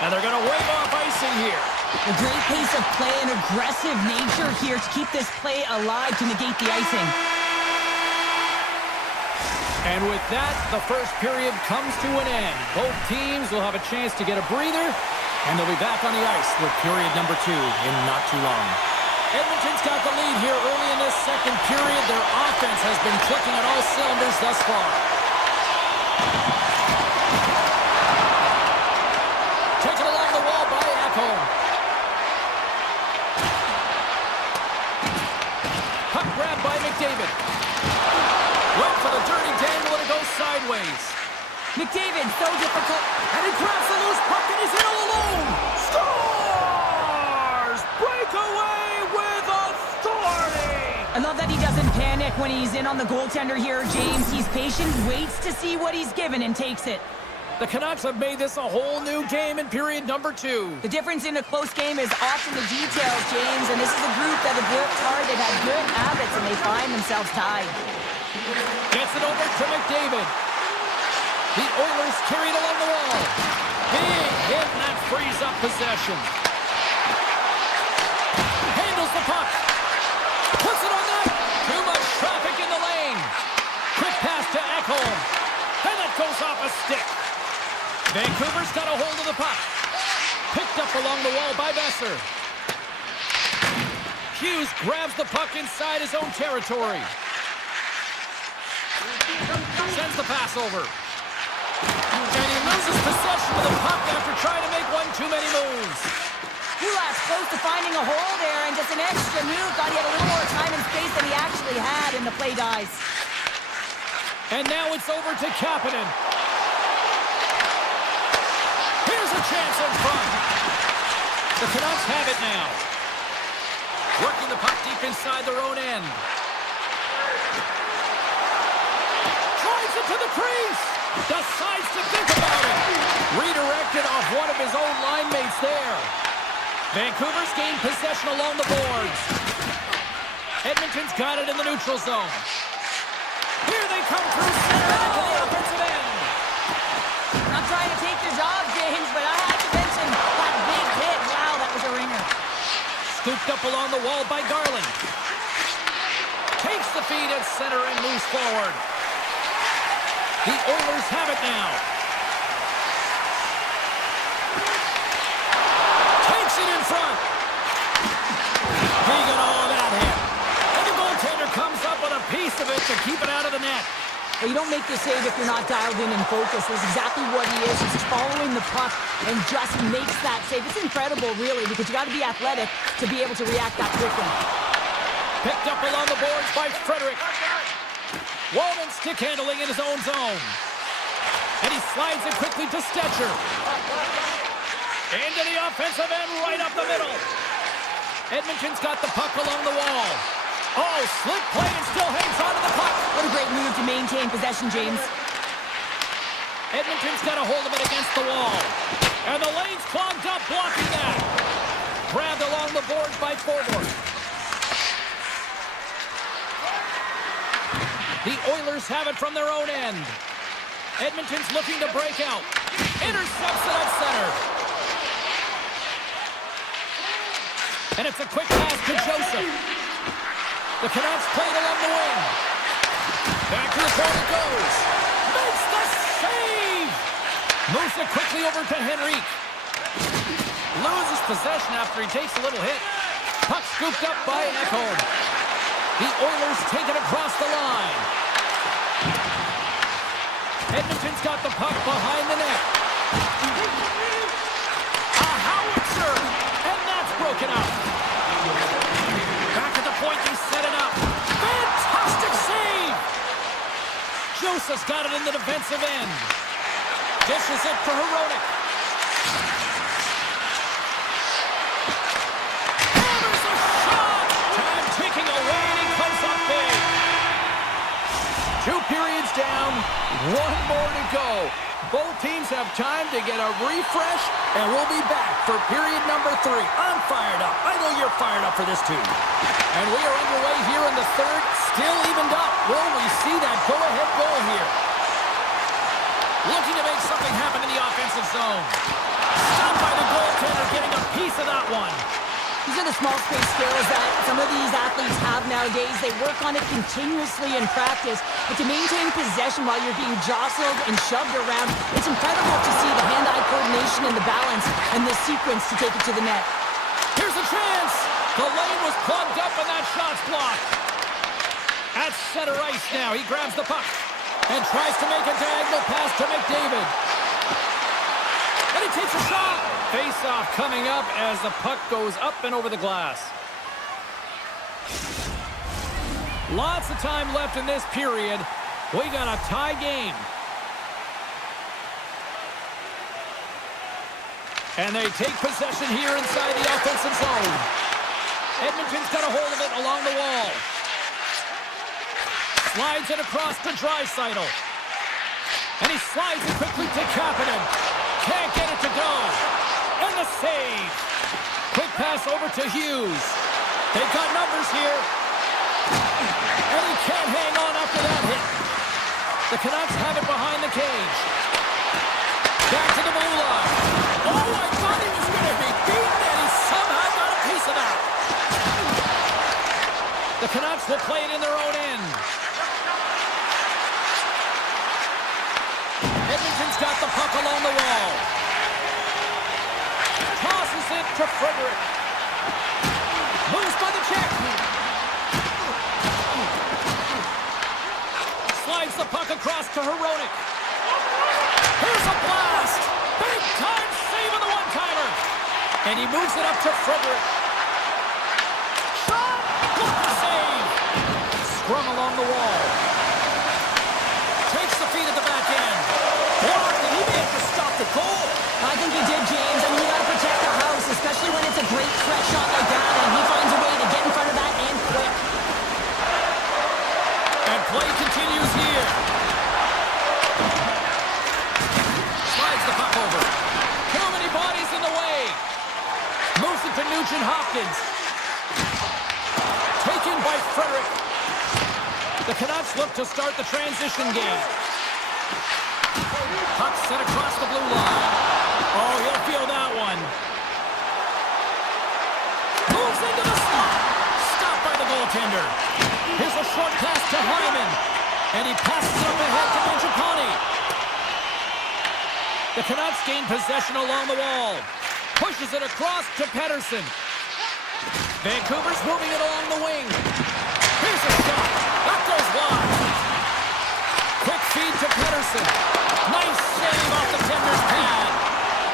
And they're going to wave off icing here. A great pace of play and aggressive nature here to keep this play alive to negate the icing. And with that, the first period comes to an end. Both teams will have a chance to get a breather, and they'll be back on the ice with period number 2 in not too long. Edmonton's got the lead here early in this second period. Their offense has been clicking on all cylinders thus far. Taken along the wall by Ekholm. Puck grabbed by McDavid. McDavid. Went for the dirty dangle and it goes sideways. McDavid, so difficult. And he grabs the loose puck and he's in all alone. Scores! Breakaway with authority! I love that he doesn't panic when he's in on the goaltender here, James. He's patient, waits to see what he's given, and takes it. The Canucks have made this a whole new game in period number 2. The difference in a close game is often the details, James, and this is a group that have worked hard, they've had good habits, and they find themselves tied. Gets it over to McDavid. The Oilers carried along the wall. Big hit, and that frees up possession. Handles the puck. Puts it on net. Too much traffic in the lane. Quick pass to Ekholm. And that goes off a stick. Vancouver's got a hold of the puck. Picked up along the wall by Besser. Hughes grabs the puck inside his own territory. Sends the pass over. And he loses possession of the puck after trying to make one too many moves. Kulak's close to finding a hole there, and just an extra move. Thought he had a little more time and space than he actually had, and the play dies. And now it's over to Kapanen. Here's a chance in front. The Canucks have it now. Working the puck deep inside their own end. Drives it to the crease. Decides to think about it. Redirected off one of his own line mates there. Vancouver's gained possession along the boards. Edmonton's got it in the neutral zone. Here they come through center to the offensive end. Not trying to take the job, James, but I have to mention that big hit. Wow, that was a ringer. Scooped up along the wall by Garland. Takes the feed at center and moves forward. The Oilers have it now. Takes it in front. He got all of that hit. And the goaltender comes up with a piece of it to keep it out of the net. Well, you don't make the save if you're not dialed in and focused. That's exactly what he is. He's following the puck and just makes that save. It's incredible, really, because you got to be athletic to be able to react that quickly. Picked up along the boards by Frederick. Wallman stick handling in his own zone. And he slides it quickly to Stetcher. Into the offensive end, right up the middle. Edmonton's got the puck along the wall. Oh, slick play and still hangs on to the puck. What a great move to maintain possession, James. Edmonton's got a hold of it against the wall. And the lane's clogged up, blocking that. Grabbed along the boards by Forward. The Oilers have it from their own end. Edmonton's looking to break out. Intercepts it at center. And it's a quick pass to Joseph. The Canucks play it along the wing. Back to the corner goes. Makes the save! Moves it quickly over to Henrique. Loses possession after he takes a little hit. Puck scooped up by Ekholm. The Oilers take it across the line. Edmonton's got the puck behind the net. A howitzer! And that's broken up. Back at the point, they set it up. Fantastic save! Joseph's got it in the defensive end. Dishes it for Hronek. Hammers a shot! Time ticking away, and he comes up big. 2 periods down, 1 more to go. Both teams have time to get a refresh, and we'll be back for period number 3. I'm fired up. I know you're fired up for this too. And we are underway here in the third, still evened up. Will we see that go-ahead goal here? Looking to make something happen in the offensive zone. Stopped by the goaltender, getting a piece of that one. These are the small space skills that some of these athletes have nowadays. They work on it continuously in practice. But to maintain possession while you're being jostled and shoved around, it's incredible to see the hand-eye coordination and the balance and the sequence to take it to the net. Here's a chance. The lane was plugged up and that shot's blocked. At center ice now, he grabs the puck and tries to make a diagonal pass to McDavid. And he takes a shot. Face-off coming up as the puck goes up and over the glass. Lots of time left in this period. We got a tie game. And they take possession here inside the offensive zone. Edmonton's got a hold of it along the wall. Slides it across to Draisaitl. And he slides it quickly to Kapanen. Can't get it to go. And the save. Quick pass over to Hughes. They've got numbers here. And he can't hang on after that hit. The Canucks have it behind the cage. Back to the blue line. Oh, I thought he was going to be beaten, and he somehow got a piece of that. The Canucks will play it in their own end. Edmonton's got the puck along the wall. Tosses it to Frederick. Moves by the check. Slides the puck across to Hronek. Here's a blast. Big time save on the one-timer. And he moves it up to Frederick. Shot! Block save. Scrum along the wall. Takes the feed at the back end. Blocked, and he may have to stop the goal. I think he did, James. I mean, you got to protect the house, especially when it's a great threat shot like that, and he finds a way to get in front of that and quick. And play continues here. Slides the puck over. Too many bodies in the way. Moves it to Nugent-Hopkins. Taken by Frederick. The Canucks look to start the transition game. Puck set across the blue line. Oh, he'll feel that one. Moves into the slot. Stopped by the goaltender. Here's a short pass to Hyman. And he passes it up ahead to Mangiapane. The Canucks gain possession along the wall. Pushes it across to Pettersson. Vancouver's moving it along the wing. Here's a shot. That goes wide. Quick feed to Pettersson. Nice save off the tender's pad.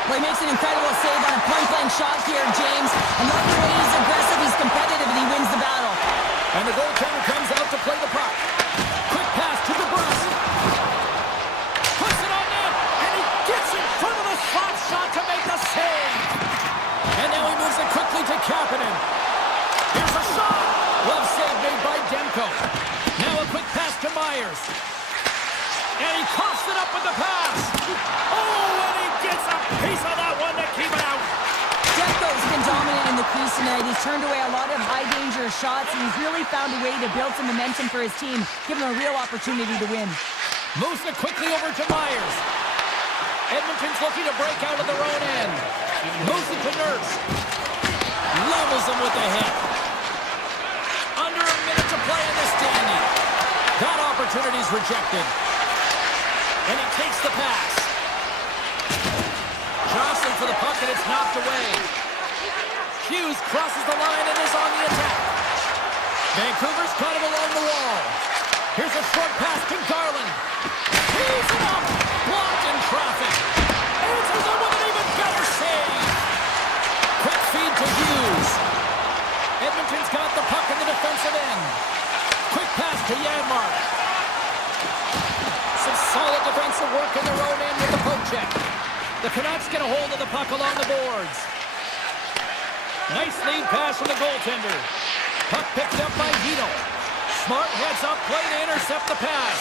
Well, he makes an incredible save on a point-blank shot here, James. I love the way he's aggressive, he's competitive, and he wins the battle. And the goaltender comes out to play the puck. Quick pass to DeBrus. Puts it on net, and he gets in front of the slot shot to make the save. And now he moves it quickly to Kapanen. Here's a shot. Glove save made by Demko. Now a quick pass to Myers. And he coughs it up with the pass. Oh, and he gets a piece of that one to keep it out. Demko's been dominant in the crease tonight. He's turned away a lot of high-danger shots, and he's really found a way to build some momentum for his team, giving him a real opportunity to win. Moves it quickly over to Myers. Edmonton's looking to break out of their own end. Moves it to Nurse. Levels him with the hit. Under a minute to play in this dandy. That opportunity's rejected. And he takes the pass. Johnson for the puck, and it's knocked away. Hughes crosses the line and is on the attack. Vancouver's caught him along the wall. Here's a short pass to Garland. He's it up. Blocked in traffic. Answers it with an even better save. Quick feed to Hughes. Edmonton's got the puck in the defensive end. Quick pass to Janmark. Some solid defensive work in their own end with the poke check. The Canucks get a hold of the puck along the boards. Nice lead pass from the goaltender. Puck picked up by Hito. Smart heads up play to intercept the pass.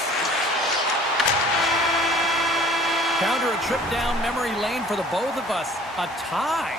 Counter a trip down memory lane for the both of us. A tie.